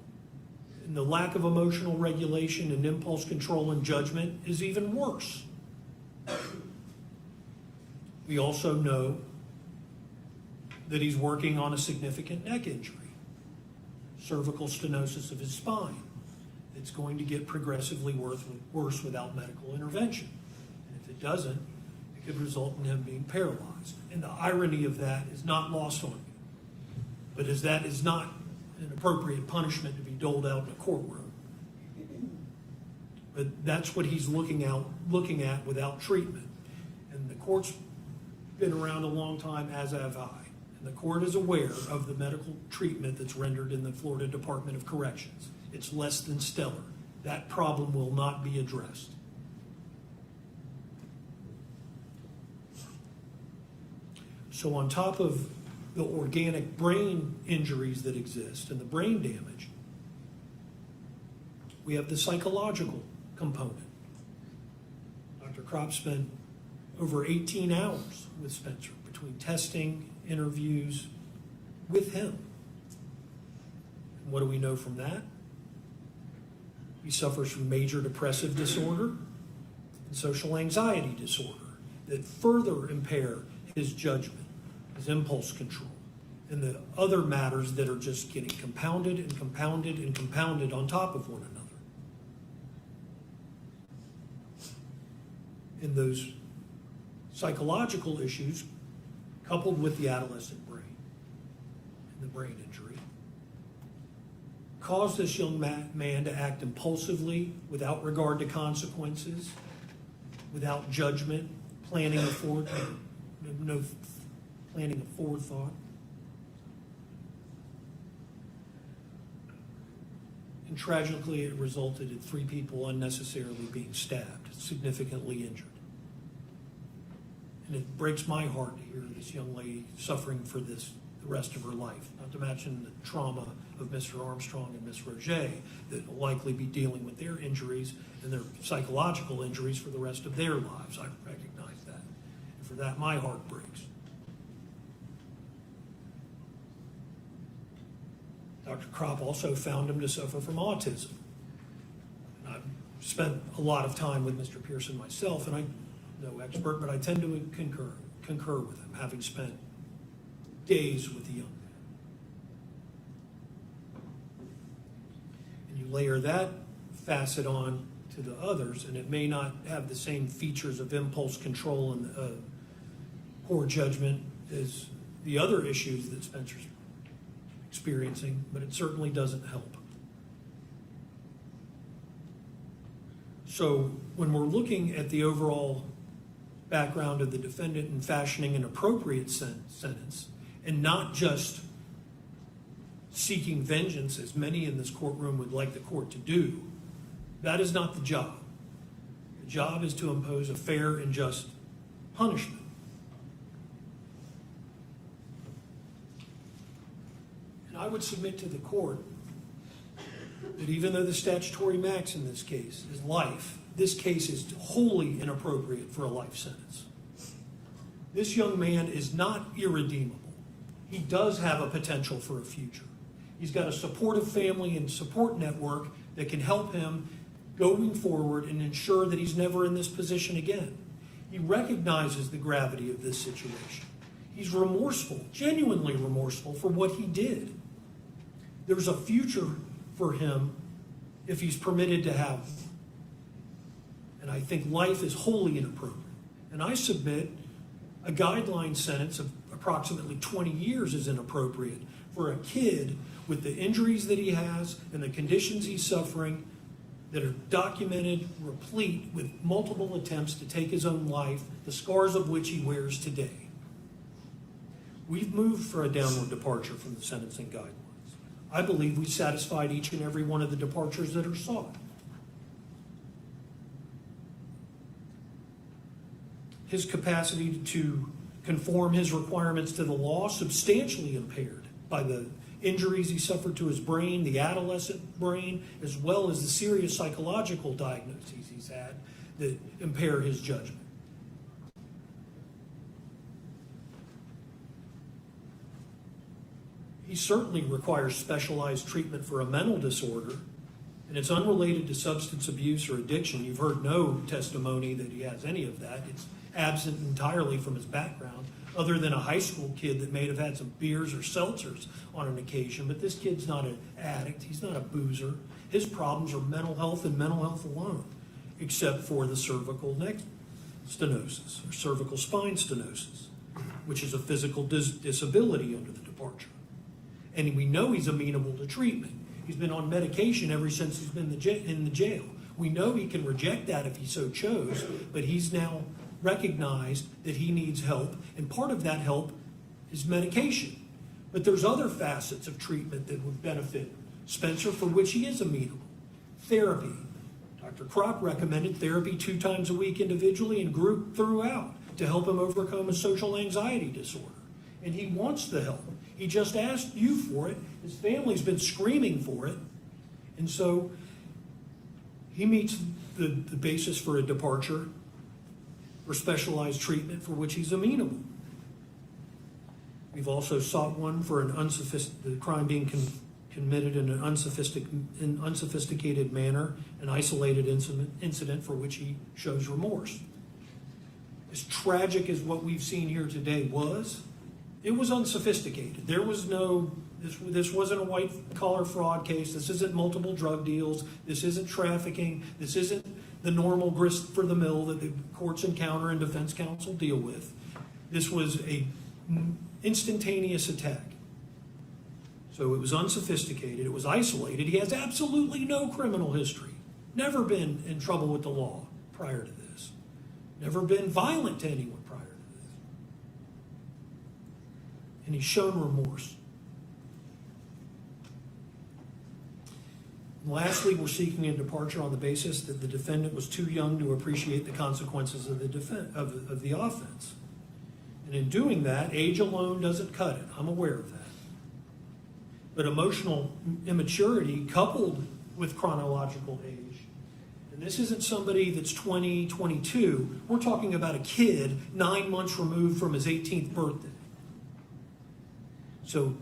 And the lack of emotional regulation and impulse control and judgment is even worse. We also know that he's working on a significant neck injury, cervical stenosis of his spine. It's going to get progressively worse without medical intervention. And if it doesn't, it could result in him being paralyzed. And the irony of that is not lost on me. But as that is not an appropriate punishment to be doled out in a courtroom. But that's what he's looking at without treatment. And the court's been around a long time, as have I. And the court is aware of the medical treatment that's rendered in the Florida Department of Corrections. It's less than stellar. That problem will not be addressed. So on top of the organic brain injuries that exist and the brain damage, we have the psychological component. Dr. Kropp spent over 18 hours with Spencer between testing, interviews with him. And what do we know from that? He suffers from major depressive disorder and social anxiety disorder that further impair his judgment, his impulse control, and the other matters that are just getting compounded and compounded and compounded on top of one another. And those psychological issues, coupled with the adolescent brain and the brain injury, caused this young man to act impulsively, without regard to consequences, without judgment, planning a forethought. And tragically, it resulted in 3 people unnecessarily being stabbed, significantly injured. And it breaks my heart to hear this young lady suffering for this the rest of her life, not to mention the trauma of Mr. Armstrong and Ms. Roget that will likely be dealing with their injuries and their psychological injuries for the rest of their lives. I recognize that. And for that, my heart breaks. Dr. Kropp also found him to suffer from autism. And I've spent a lot of time with Mr. Pearson myself, and I'm no expert, but I tend to concur with him, having spent days with the young man. And you layer that facet on to the others, and it may not have the same features of impulse control and poor judgment as the other issues that Spencer's experiencing, but it certainly doesn't help. So when we're looking at the overall background of the defendant in fashioning an appropriate sentence, and not just seeking vengeance, as many in this courtroom would like the court to do, that is not the job. The job is to impose a fair and just punishment. And I would submit to the court that even though the statutory max in this case is life, this case is wholly inappropriate for a life sentence. This young man is not irredeemable. He does have a potential for a future. He's got a supportive family and support network that can help him going forward and ensure that he's never in this position again. He recognizes the gravity of this situation. He's remorseful, genuinely remorseful for what he did. There's a future for him if he's permitted to have one. And I think life is wholly inappropriate. And I submit a guideline sentence of approximately 20 years is inappropriate for a kid with the injuries that he has and the conditions he's suffering that are documented, replete with multiple attempts to take his own life, the scars of which he wears today. We've moved for a downward departure from the sentencing guidelines. I believe we satisfied each and every one of the departures that are sought. His capacity to conform his requirements to the law substantially impaired by the injuries he suffered to his brain, the adolescent brain, as well as the serious psychological diagnoses he's had that impair his judgment. He certainly requires specialized treatment for a mental disorder, and it's unrelated to substance abuse or addiction. You've heard no testimony that he has any of that. It's absent entirely from his background, other than a high school kid that may have had some beers or seltzers on an occasion. But this kid's not an addict. He's not a boozer. His problems are mental health and mental health alone, except for the cervical neck stenosis or cervical spine stenosis, which is a physical disability under the departure. And we know he's amenable to treatment. He's been on medication ever since he's been in the jail. We know he can reject that if he so chose, but he's now recognized that he needs help, and part of that help is medication. But there's other facets of treatment that would benefit Spencer, for which he is amenable. Therapy. Dr. Kropp recommended therapy 2 times a week individually and group throughout to help him overcome a social anxiety disorder. And he wants the help. He just asked you for it. His family's been screaming for it. And so he meets the basis for a departure for specialized treatment for which he's amenable. We've also sought one for the crime being committed in an unsophisticated manner, an isolated incident for which he shows remorse. As tragic as what we've seen here today was, it was unsophisticated. There was no, this wasn't a white collar fraud case. This isn't multiple drug deals. This isn't trafficking. This isn't the normal grist for the mill that the courts encounter and defense counsel deal with. This was a instantaneous attack. So it was unsophisticated. It was isolated. He has absolutely no criminal history. Never been in trouble with the law prior to this. Never been violent to anyone prior to this. And he's shown remorse. And lastly, we're seeking a departure on the basis that the defendant was too young to appreciate the consequences of the offense. And in doing that, age alone doesn't cut it. I'm aware of that. But emotional immaturity coupled with chronological age, and this isn't somebody that's 20, 22. We're talking about a kid 9 months removed from his 18th birthday. So,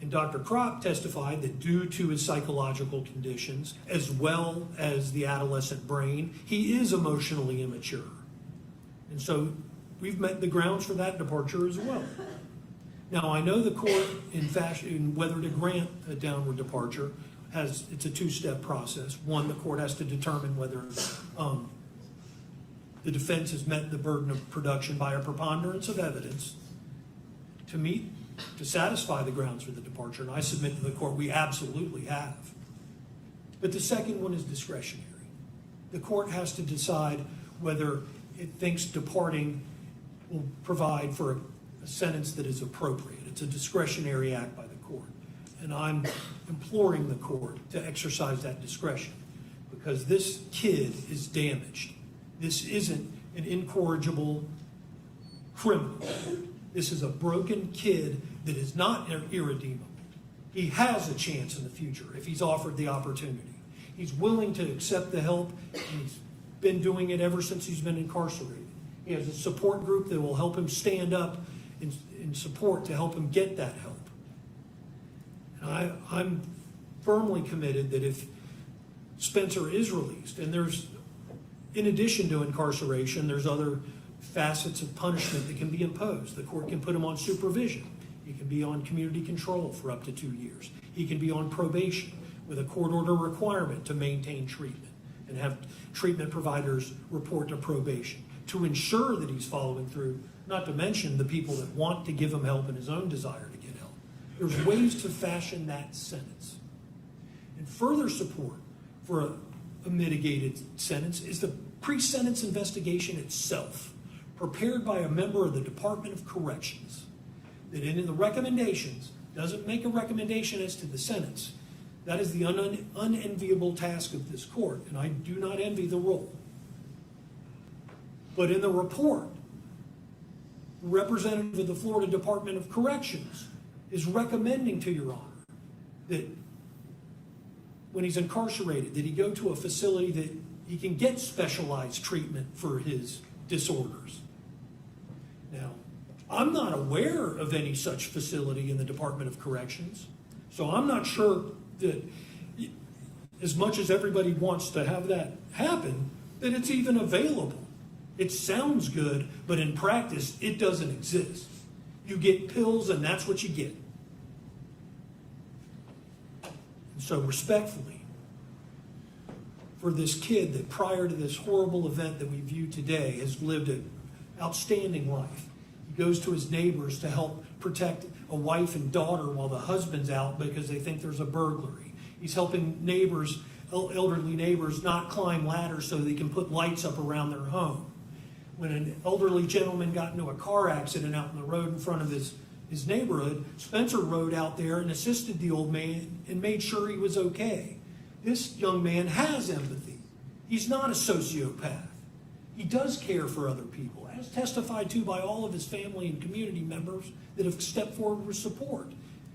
and Dr. Kropp testified that due to his psychological conditions, as well as the adolescent brain, he is emotionally immature. And so we've met the grounds for that departure as well. Now, I know the court, in whether to grant a downward departure, it's a 2-step process. One, the court has to determine whether the defense has met the burden of production by a preponderance of evidence to satisfy the grounds for the departure. And I submit to the court we absolutely have. But the second one is discretionary. The court has to decide whether it thinks departing will provide for a sentence that is appropriate. It's a discretionary act by the court. And I'm imploring the court to exercise that discretion because this kid is damaged. This isn't an incorrigible criminal. This is a broken kid that is not irredeemable. He has a chance in the future if he's offered the opportunity. He's willing to accept the help, and he's been doing it ever since he's been incarcerated. He has a support group that will help him stand up in support to help him get that help. And I'm firmly committed that if Spencer is released, and there's, in addition to incarceration, there's other facets of punishment that can be imposed. The court can put him on supervision. He can be on community control for up to 2 years. He can be on probation with a court order requirement to maintain treatment and have treatment providers report to probation to ensure that he's following through, not to mention the people that want to give him help and his own desire to get help. There's ways to fashion that sentence. And further support for a mitigated sentence is the pre-sentence investigation itself, prepared by a member of the Department of Corrections, that in the recommendations doesn't make a recommendation as to the sentence. That is the unenviable task of this court, and I do not envy the role. But in the report, the representative of the Florida Department of Corrections is recommending to Your Honor that when he's incarcerated, that he go to a facility that he can get specialized treatment for his disorders. Now, I'm not aware of any such facility in the Department of Corrections, so I'm not sure that, as much as everybody wants to have that happen, that it's even available. It sounds good, but in practice, it doesn't exist. You get pills, and that's what you get. And so respectfully, for this kid that prior to this horrible event that we view today has lived an outstanding life. He goes to his neighbors to help protect a wife and daughter while the husband's out because they think there's a burglary. He's helping neighbors, elderly neighbors, not climb ladders so they can put lights up around their home. When an elderly gentleman got into a car accident out in the road in front of his neighborhood, Spencer rode out there and assisted the old man and made sure he was okay. This young man has empathy. He's not a sociopath. He does care for other people, as testified to by all of his family and community members that have stepped forward with support.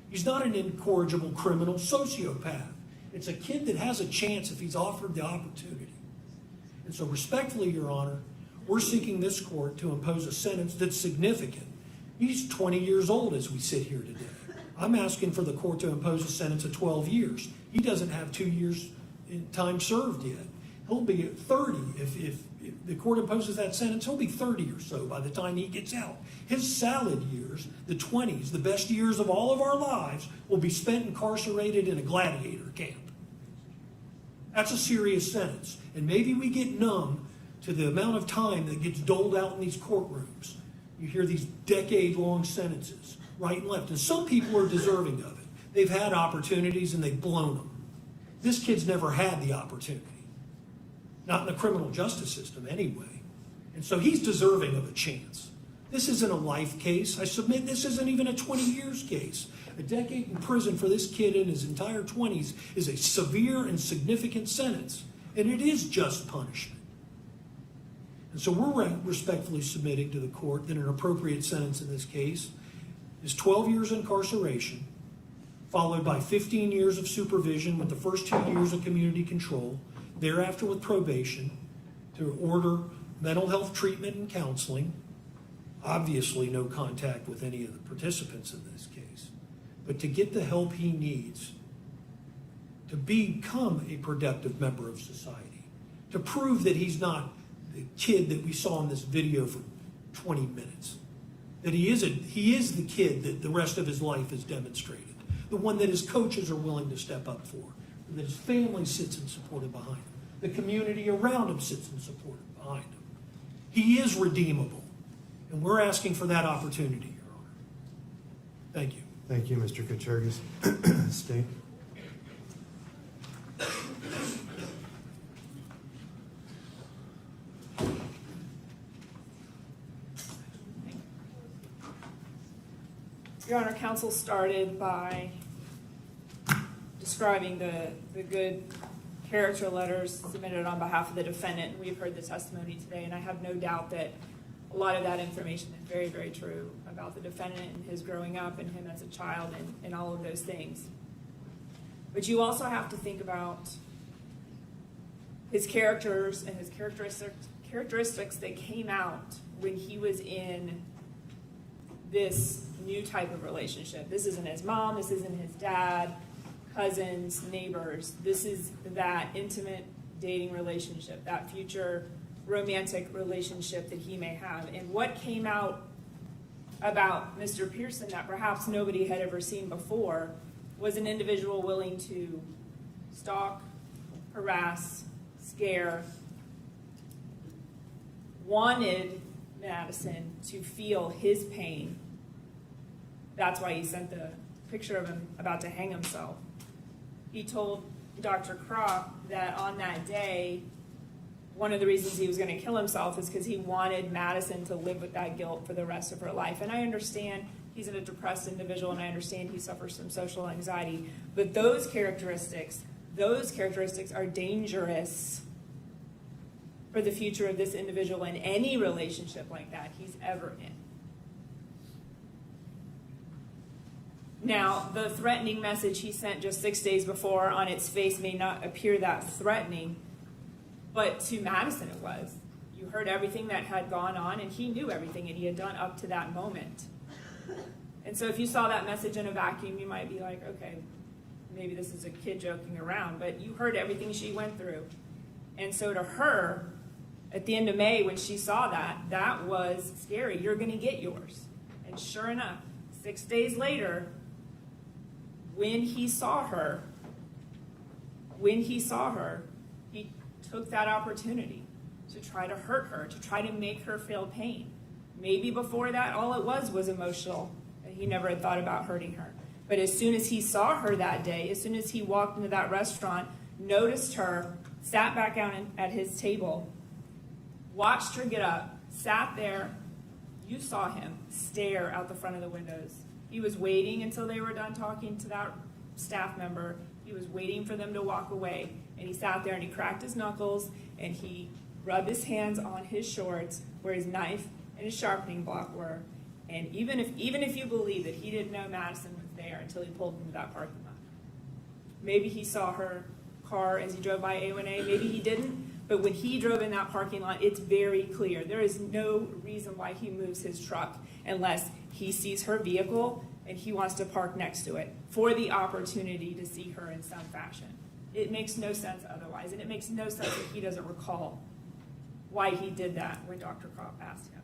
He's not an incorrigible criminal sociopath. It's a kid that has a chance if he's offered the opportunity. And so respectfully, Your Honor, we're seeking this court to impose a sentence that's significant. He's 20 years old as we sit here today. I'm asking for the court to impose a sentence of 12 years. He doesn't have 2 years in time served yet. He'll be at 30. If the court imposes that sentence, he'll be 30 or so by the time he gets out. His salad years, the 20s, the best years of all of our lives, will be spent incarcerated in a gladiator camp. That's a serious sentence. And maybe we get numb to the amount of time that gets doled out in these courtrooms. You hear these decade-long sentences, right and left. And some people are deserving of it. They've had opportunities and they've blown them. This kid's never had the opportunity. Not in the criminal justice system anyway. And so he's deserving of a chance. This isn't a life case. I submit this isn't even a 20 years case. A decade in prison for this kid in his entire 20s is a severe and significant sentence. And it is just punishment. And so we're respectfully submitting to the court that an appropriate sentence in this case is 12 years incarceration, followed by 15 years of supervision with the first 2 years of community control, thereafter with probation, to order mental health treatment and counseling, obviously no contact with any of the participants in this case, but to get the help he needs to become a productive member of society, to prove that he's not the kid that we saw in this video for 20 minutes, that he is the kid that the rest of his life has demonstrated, the one that his coaches are willing to step up for, that his family sits and supported behind him, the community around him sits and supported behind him. He is redeemable, and we're asking for that opportunity, Your Honor. Thank you. Thank you, Mr. Kaczergis. State. Your Honor, counsel started by describing the good character letters submitted on behalf of the defendant. We've heard the testimony today, and I have no doubt that a lot of that information is very, very true about the defendant and his growing up and him as a child and all of those things. But you also have to think about his characters and his characteristics that came out when he was in this new type of relationship. This isn't his mom, this isn't his dad, cousins, neighbors. This is that intimate dating relationship, that future romantic relationship that he may have. And what came out about Mr. Pearson that perhaps nobody had ever seen before was an individual willing to stalk, harass, scare, wanted Madison to feel his pain. That's why he sent the picture of him about to hang himself. He told Dr. Kropp that on that day, one of the reasons he was going to kill himself is because he wanted Madison to live with that guilt for the rest of her life. And I understand he's a depressed individual, and I understand he suffers from social anxiety. But those characteristics are dangerous for the future of this individual in any relationship like that he's ever in. Now, the threatening message he sent just 6 days before on its face may not appear that threatening, but to Madison it was. You heard everything that had gone on, and he knew everything that he had done up to that moment. And so if you saw that message in a vacuum, you might be like, okay, maybe this is a kid joking around, but you heard everything she went through. And so to her, at the end of May, when she saw that, that was scary. You're going to get yours. And sure enough, 6 days later, when he saw her, he took that opportunity to try to hurt her, to try to make her feel pain. Maybe before that, all it was emotional, and he never had thought about hurting her. But as soon as he saw her that day, as soon as he walked into that restaurant, noticed her, sat back down at his table, watched her get up, sat there, you saw him stare out the front of the windows. He was waiting until they were done talking to that staff member. He was waiting for them to walk away. And he sat there and he cracked his knuckles and he rubbed his hands on his shorts where his knife and his sharpening block were. And even if you believe that he didn't know Madison was there until he pulled into that parking lot. Maybe he saw her car as he drove by A1A, maybe he didn't. But when he drove in that parking lot, it's very clear. There is no reason why he moves his truck unless he sees her vehicle and he wants to park next to it for the opportunity to see her in some fashion. It makes no sense otherwise, and it makes no sense that he doesn't recall why he did that when Dr. Kropp asked him.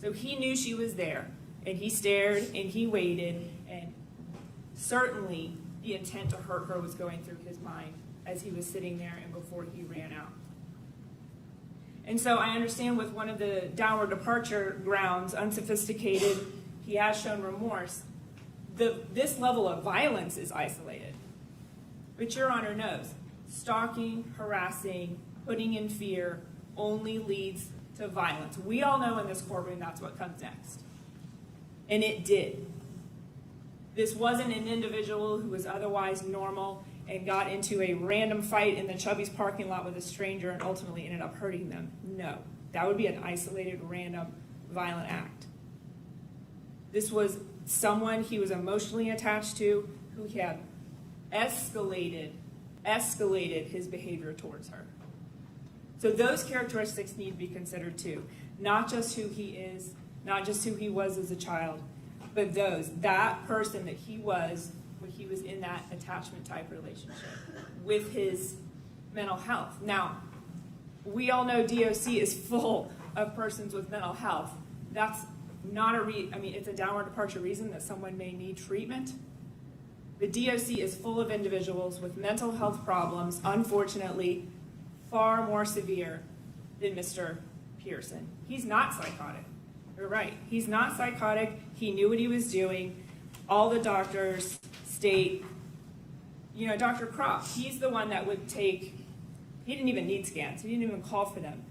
So he knew she was there, and he stared and he waited, and certainly the intent to hurt her was going through his mind as he was sitting there and before he ran out. And so I understand with one of the downward departure grounds, unsophisticated, he has shown remorse. This level of violence is isolated. But Your Honor knows, stalking, harassing, putting in fear only leads to violence. We all know in this courtroom that's what comes next. And it did. This wasn't an individual who was otherwise normal and got into a random fight in the Chubby's parking lot with a stranger and ultimately ended up hurting them. No, that would be an isolated, random, violent act. This was someone he was emotionally attached to who had escalated his behavior towards her. So those characteristics need to be considered too. Not just who he is, not just who he was as a child, but that person that he was when he was in that attachment type relationship with his mental health. Now, we all know DOC is full of persons with mental health. That's not it's a downward departure reason that someone may need treatment. The DOC is full of individuals with mental health problems, unfortunately, far more severe than Mr. Pearson. He's not psychotic. You're right. He's not psychotic. He knew what he was doing. All the doctors state, Dr. Kropp, he's the one that would he didn't even need scans. He didn't even call for them.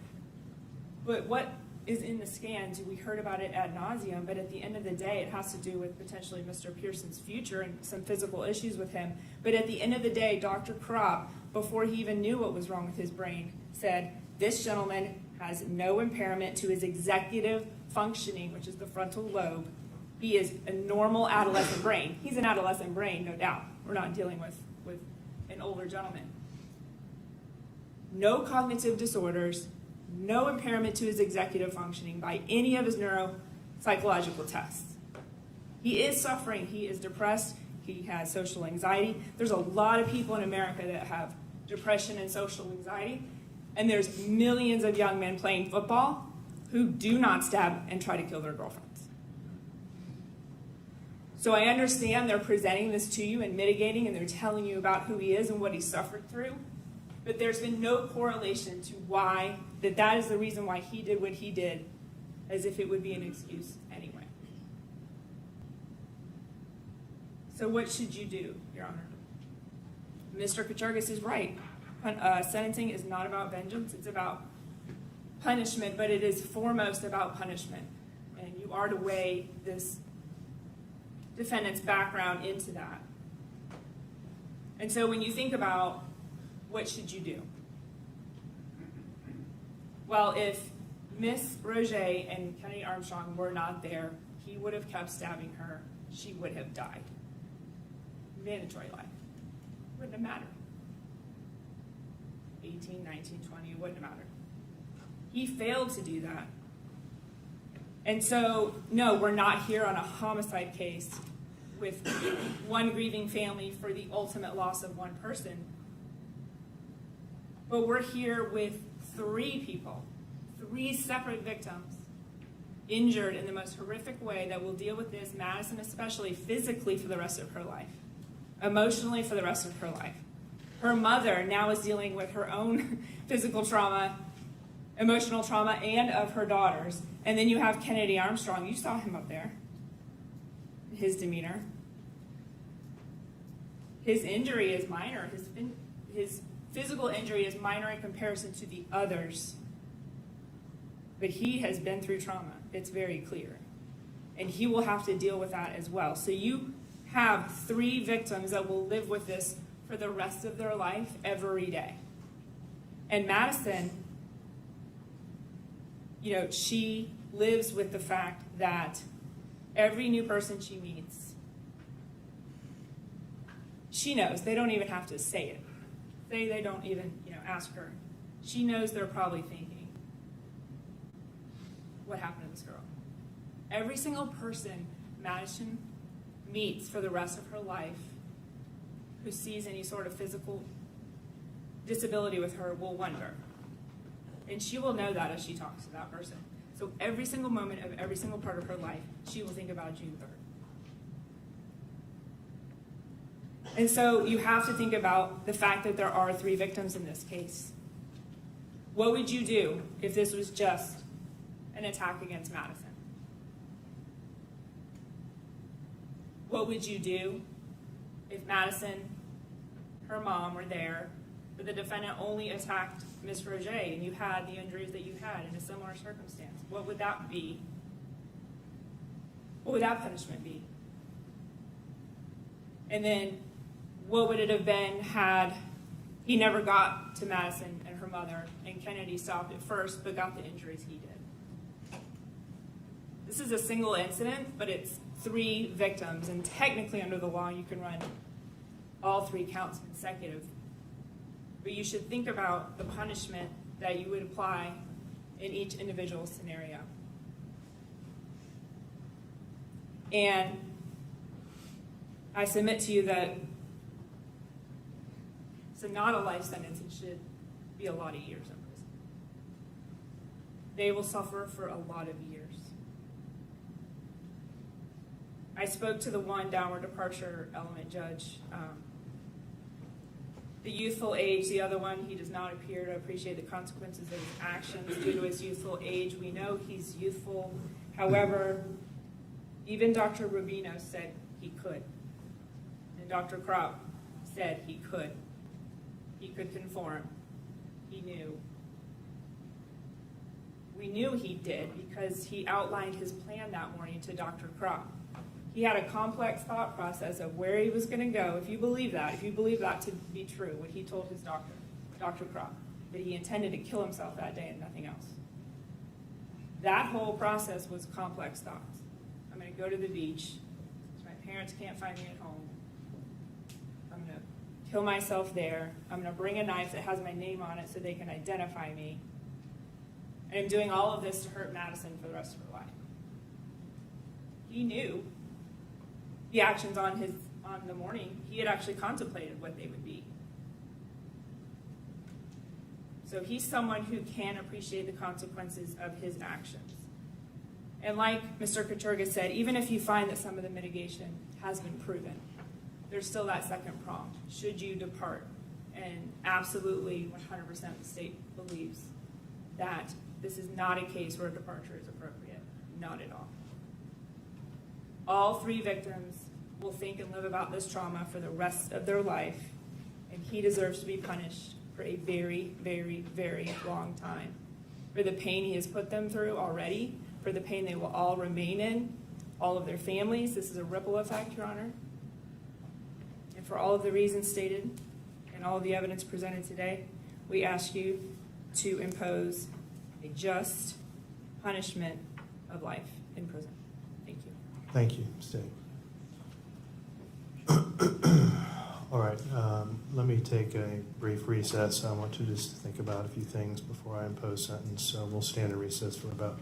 But what is in the scans, we heard about it ad nauseum, but at the end of the day, it has to do with potentially Mr. Pearson's future and some physical issues with him. But at the end of the day, Dr. Kropp, before he even knew what was wrong with his brain, said, this gentleman has no impairment to his executive functioning, which is the frontal lobe. He is a normal adolescent brain. He's an adolescent brain, no doubt. We're not dealing with an older gentleman. No cognitive disorders, no impairment to his executive functioning by any of his neuropsychological tests. He is suffering. He is depressed. He has social anxiety. There's a lot of people in America that have depression and social anxiety, and there's millions of young men playing football who do not stab and try to kill their girlfriends. So I understand they're presenting this to you and mitigating, and they're telling you about who he is and what he suffered through, but there's been no correlation to why that is the reason why he did what he did, as if it would be an excuse anyway. So what should you do, Your Honor? Mr. Kaczargas is right. Sentencing is not about vengeance. It's about punishment, but it is foremost about punishment. And you are to weigh this defendant's background into that. And so when you think about what should you do? Well, if Miss Roget and Kennedy Armstrong were not there, he would have kept stabbing her she would have died. Mandatory life. Wouldn't have mattered. 18, 19, 20, it wouldn't have mattered. He failed to do that. And so, no, we're not here on a homicide case with one grieving family for the ultimate loss of one person. But we're here with 3 people, 3 separate victims, injured in the most horrific way that will deal with this, Madison especially, physically for the rest of her life, emotionally for the rest of her life. Her mother now is dealing with her own physical trauma, emotional trauma, and of her daughters. And then you have Kennedy Armstrong. You saw him up there. His demeanor. His injury is minor. His physical injury is minor in comparison to the others. But he has been through trauma. It's very clear. And he will have to deal with that as well. So you have 3 victims that will live with this for the rest of their life every day. And Madison, she lives with the fact that every new person she meets, she knows. They don't even have to say it. They don't even, ask her. She knows they're probably thinking, what happened to this girl? Every single person Madison meets for the rest of her life who sees any sort of physical disability with her will wonder. And she will know that as she talks to that person. So every single moment of every single part of her life, she will think about June 3rd. And so you have to think about the fact that there are 3 victims in this case. What would you do if this was just an attack against Madison? What would you do if Madison, her mom, were there, but the defendant only attacked Ms. Roger and you had the injuries that you had in a similar circumstance? What would that be? What would that punishment be? And then what would it have been had he never got to Madison and her mother and Kennedy stopped at first but got the injuries he did? This is a single incident, but it's 3 victims, and technically under the law you can run all 3 counts consecutive. But you should think about the punishment that you would apply in each individual scenario. And I submit to you that it's not a life sentence. It should be a lot of years in prison. They will suffer for a lot of years. I spoke to the one downward departure element judge. The youthful age, the other one, he does not appear to appreciate the consequences of his actions due to his youthful age. We know he's youthful. However, even Dr. Rubino said he could. And Dr. Kropp said he could. He could conform. He knew. We knew he did because he outlined his plan that morning to Dr. Kropp. He had a complex thought process of where he was going to go. If you believe that to be true, what he told his doctor, Dr. Kropp, that he intended to kill himself that day and nothing else. That whole process was complex thoughts. I'm going to go to the beach. My parents can't find me at home. I'm going to kill myself there. I'm going to bring a knife that has my name on it so they can identify me. And I'm doing all of this to hurt Madison for the rest of her life. He knew the actions on the morning. He had actually contemplated what they would be. So he's someone who can appreciate the consequences of his actions. And like Mr. Katurga said, even if you find that some of the mitigation has been proven, there's still that second prong. Should you depart? And absolutely 100% the state believes that this is not a case where a departure is appropriate. Not at all. All 3 victims will think and live about this trauma for the rest of their life, and he deserves to be punished for a very, very, very long time. For the pain he has put them through already, for the pain they will all remain in, all of their families. This is a ripple effect, Your Honor. And for all of the reasons stated and all of the evidence presented today, we ask you to impose a just punishment of life in prison. Thank you. Thank you, State. All right, let me take a brief recess. I want to just think about a few things before I impose sentence. So we'll stand in recess for about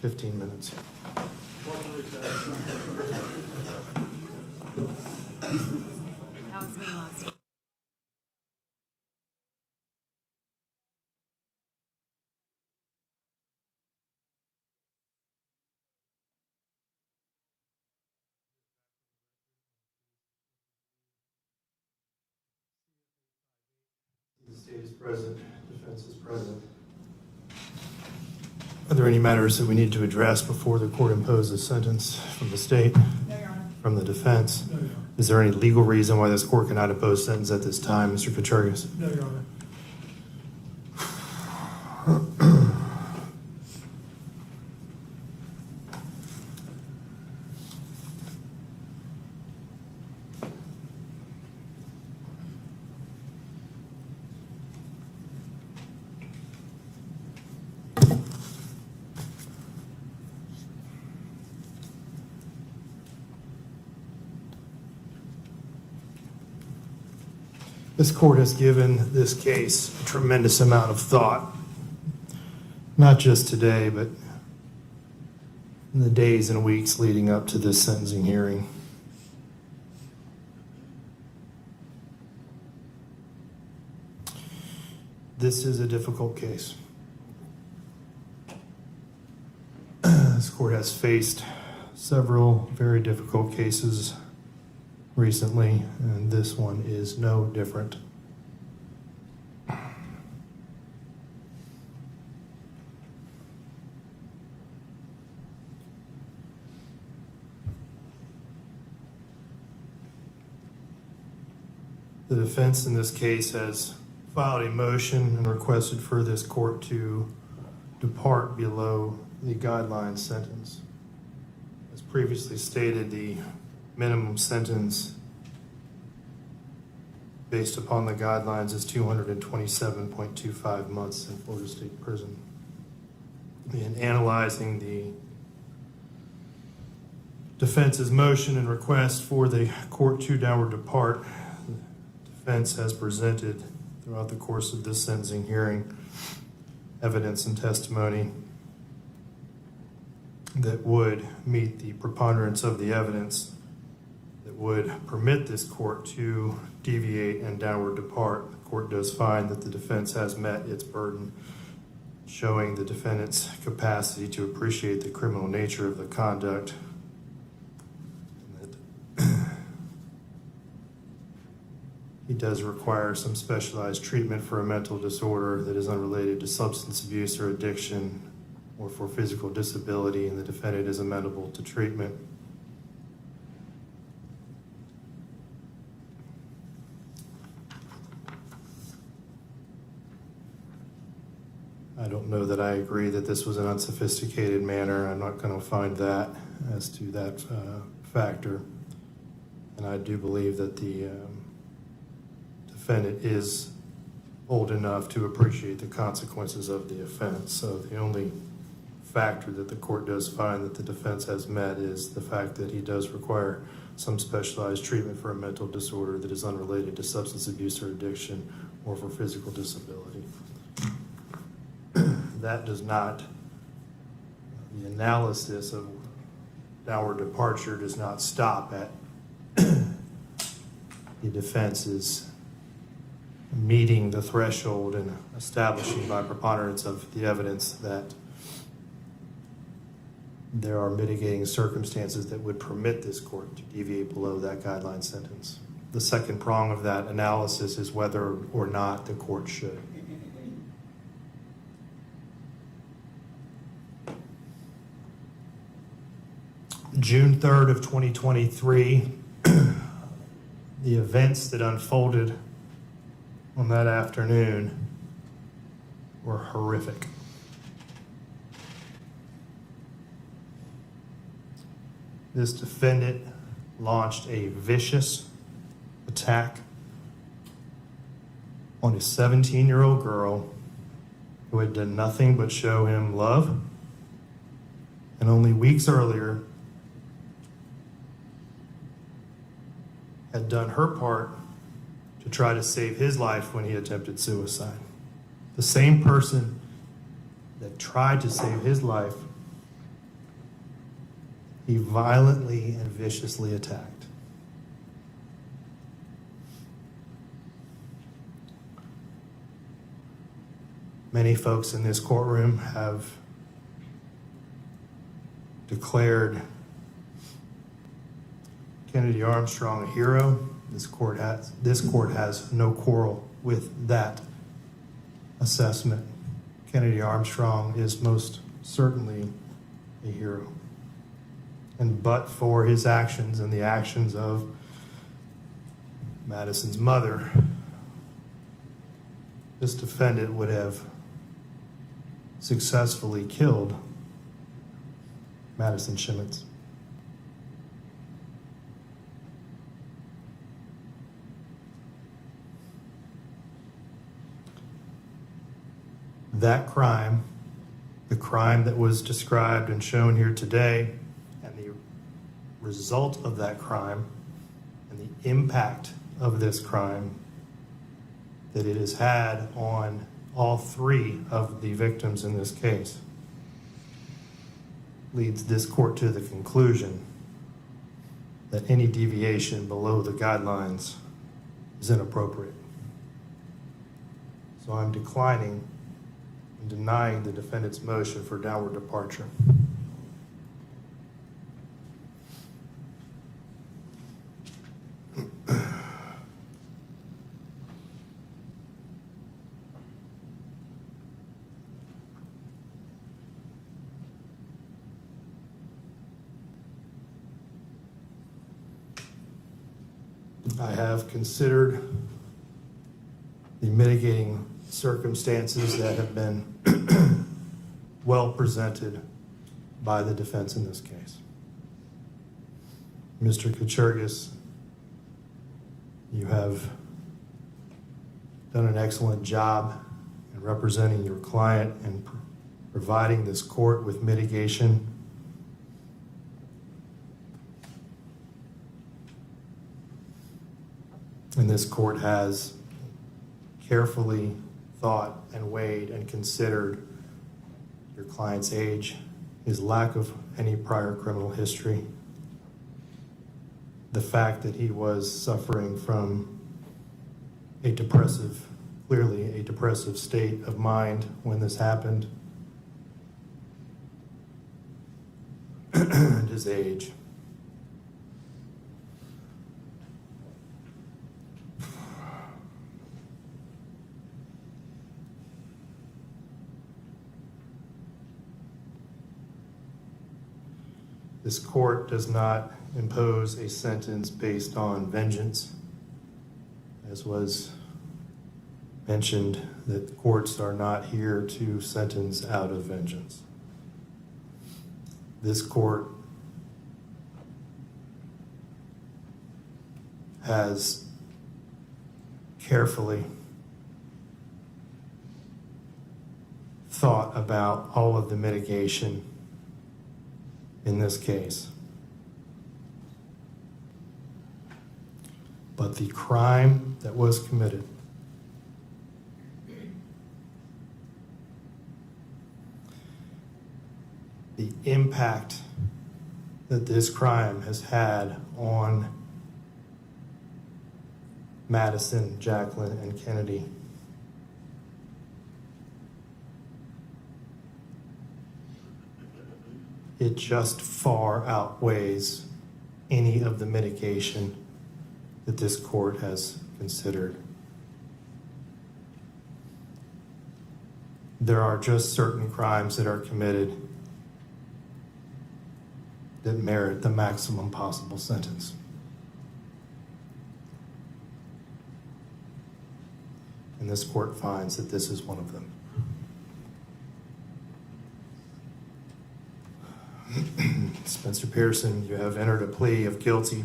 15 minutes. That was me last time. The state is present, defense is present. Are there any matters that we need to address before the court imposes sentence from the state? No, Your Honor. From the defense? No, Your Honor. Is there any legal reason why this court cannot impose sentence at this time, Mr. Kachargas? No, Your Honor. This court has given this case a tremendous amount of thought, not just today, but in the days and weeks leading up to this sentencing hearing. This is a difficult case. This court has faced several very difficult cases recently, and this one is no different. The defense in this case has filed a motion and requested for this court to depart below the guideline sentence. As previously stated, the minimum sentence based upon the guidelines is 227.25 months in Florida State Prison. In analyzing the defense's motion and request for the court to downward depart, the defense has presented throughout the course of this sentencing hearing evidence and testimony that would meet the preponderance of the evidence that would permit this court to deviate and downward depart. The court does find that the defense has met its burden, showing the defendant's capacity to appreciate the criminal nature of the conduct, and that he does require some specialized treatment for a mental disorder that is unrelated to substance abuse or addiction or for physical disability, and the defendant is amenable to treatment. I don't know that I agree that this was an unsophisticated manner. I'm not going to find that as to that factor. And I do believe that the defendant is old enough to appreciate the consequences of the offense. So the only factor that the court does find that the defense has met is the fact that he does require some specialized treatment for a mental disorder that is unrelated to substance abuse or addiction or for physical disability. That does not, the analysis of downward departure does not stop at the defense's meeting the threshold and establishing by preponderance of the evidence that there are mitigating circumstances that would permit this court to deviate below that guideline sentence. The second prong of that analysis is whether or not the court should. June 3rd of 2023, the events that unfolded on that afternoon were horrific. This defendant launched a vicious attack on a 17-year-old girl who had done nothing but show him love, and only weeks earlier had done her part to try to save his life when he attempted suicide. The same person that tried to save his life, he violently and viciously attacked. Many folks in this courtroom have declared Kennedy Armstrong a hero. This court has no quarrel with that assessment. Kennedy Armstrong is most certainly a hero. And but for his actions and the actions of Madison's mother, this defendant would have successfully killed Madison Schemitz. That crime, the crime that was described and shown here today, and the result of that crime, and the impact of this crime that it has had on all three of the victims in this case, leads this court to the conclusion that any deviation below the guidelines is inappropriate. So I'm declining and denying the defendant's motion for downward departure. I have considered the mitigating circumstances that have been well presented by the defense in this case. Mr. Kuchergis, you have done an excellent job in representing your client and providing this court with mitigation. And this court has carefully thought and weighed and considered your client's age, his lack of any prior criminal history, the fact that he was suffering from a depressive, clearly a depressive state of mind when this happened, and his age. This court does not impose a sentence based on vengeance. As was mentioned, that courts are not here to sentence out of vengeance. This court has carefully thought about all of the mitigation in this case. But the crime that was committed the impact that this crime has had on Madison, Jacqueline, and Kennedy it just far outweighs any of the mitigation that this court has considered. There are just certain crimes that are committed that merit the maximum possible sentence. And this court finds that this is one of them. Spencer Pearson, you have entered a plea of guilty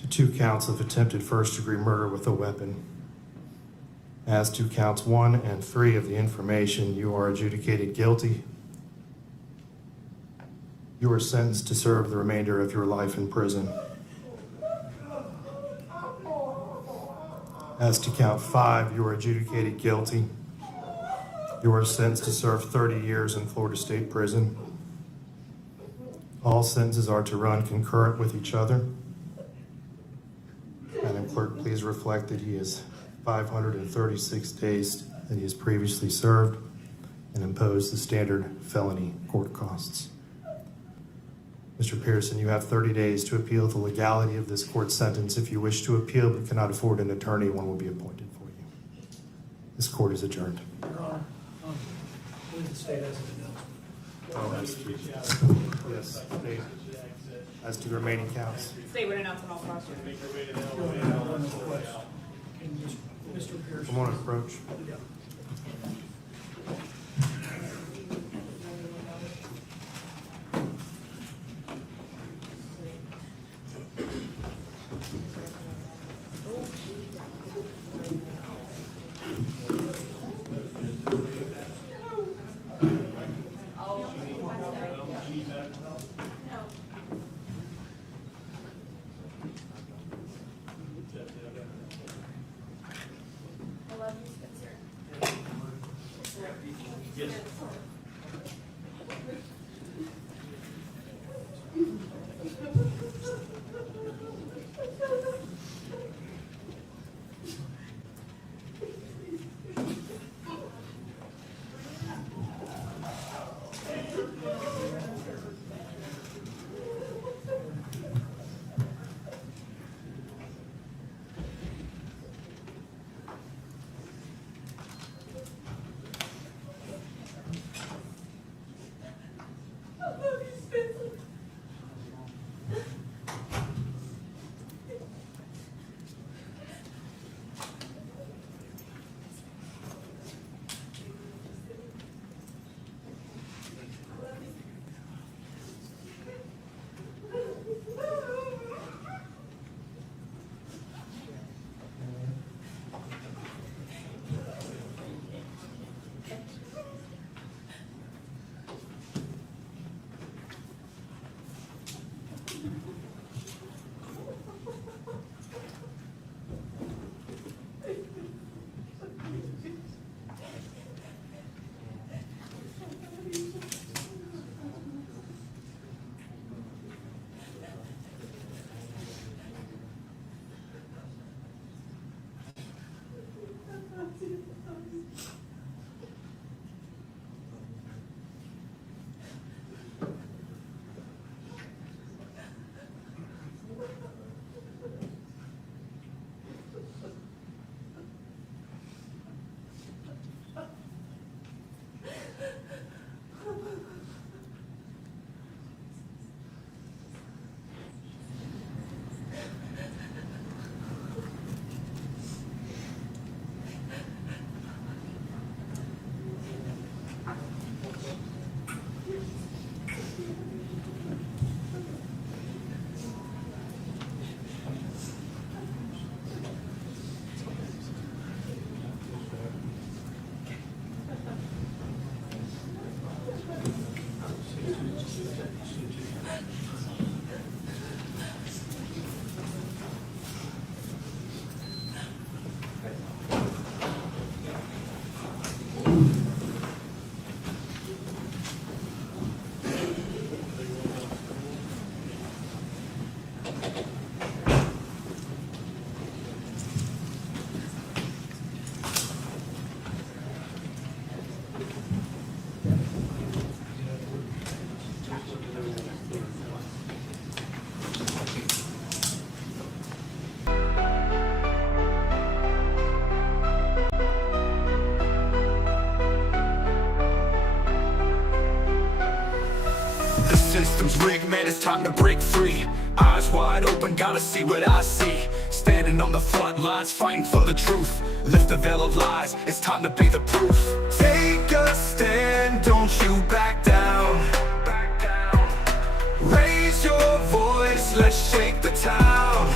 to 2 counts of attempted first-degree murder with a weapon. As to counts 1 and 3 of the information, you are adjudicated guilty. You are sentenced to serve the remainder of your life in prison. As to count 5, you are adjudicated guilty. You are sentenced to serve 30 years in Florida State Prison. All sentences are to run concurrent with each other. Madam Clerk, please reflect that he has 536 days that he has previously served and imposed the standard felony court costs. Mr. Pearson, you have 30 days to appeal the legality of this court sentence. If you wish to appeal but cannot afford an attorney, one will be appointed for you. This court is adjourned. Your Honor, please the state has an announcement. Oh, that's true. Yes, state. As to the remaining counts. State would announce an all cross. Mr. Pearson. Come on, approach. Yeah. System's rigged, man, it's time to break free. Eyes wide open, gotta see what I see. Standing on the front lines, fighting for the truth. Lift the veil of lies, it's time to be the proof. Take a stand, don't you back down. Raise your voice, let's shake the town.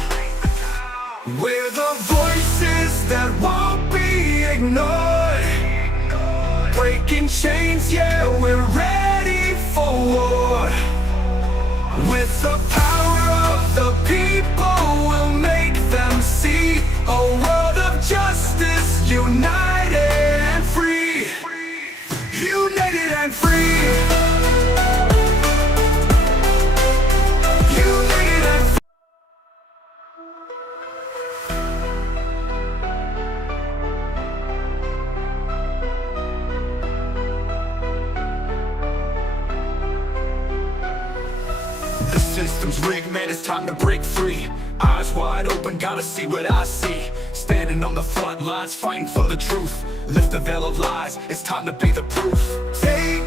We're the voices that won't be ignored. Breaking chains, yeah, we're ready for war. With the power of the people, we'll make them see a world of justice. The system's rigged, man, it's time to break free. Eyes wide open, gotta see what I see. Standing on the front lines, fighting for the truth. Lift the veil of lies, it's time to be the proof. Take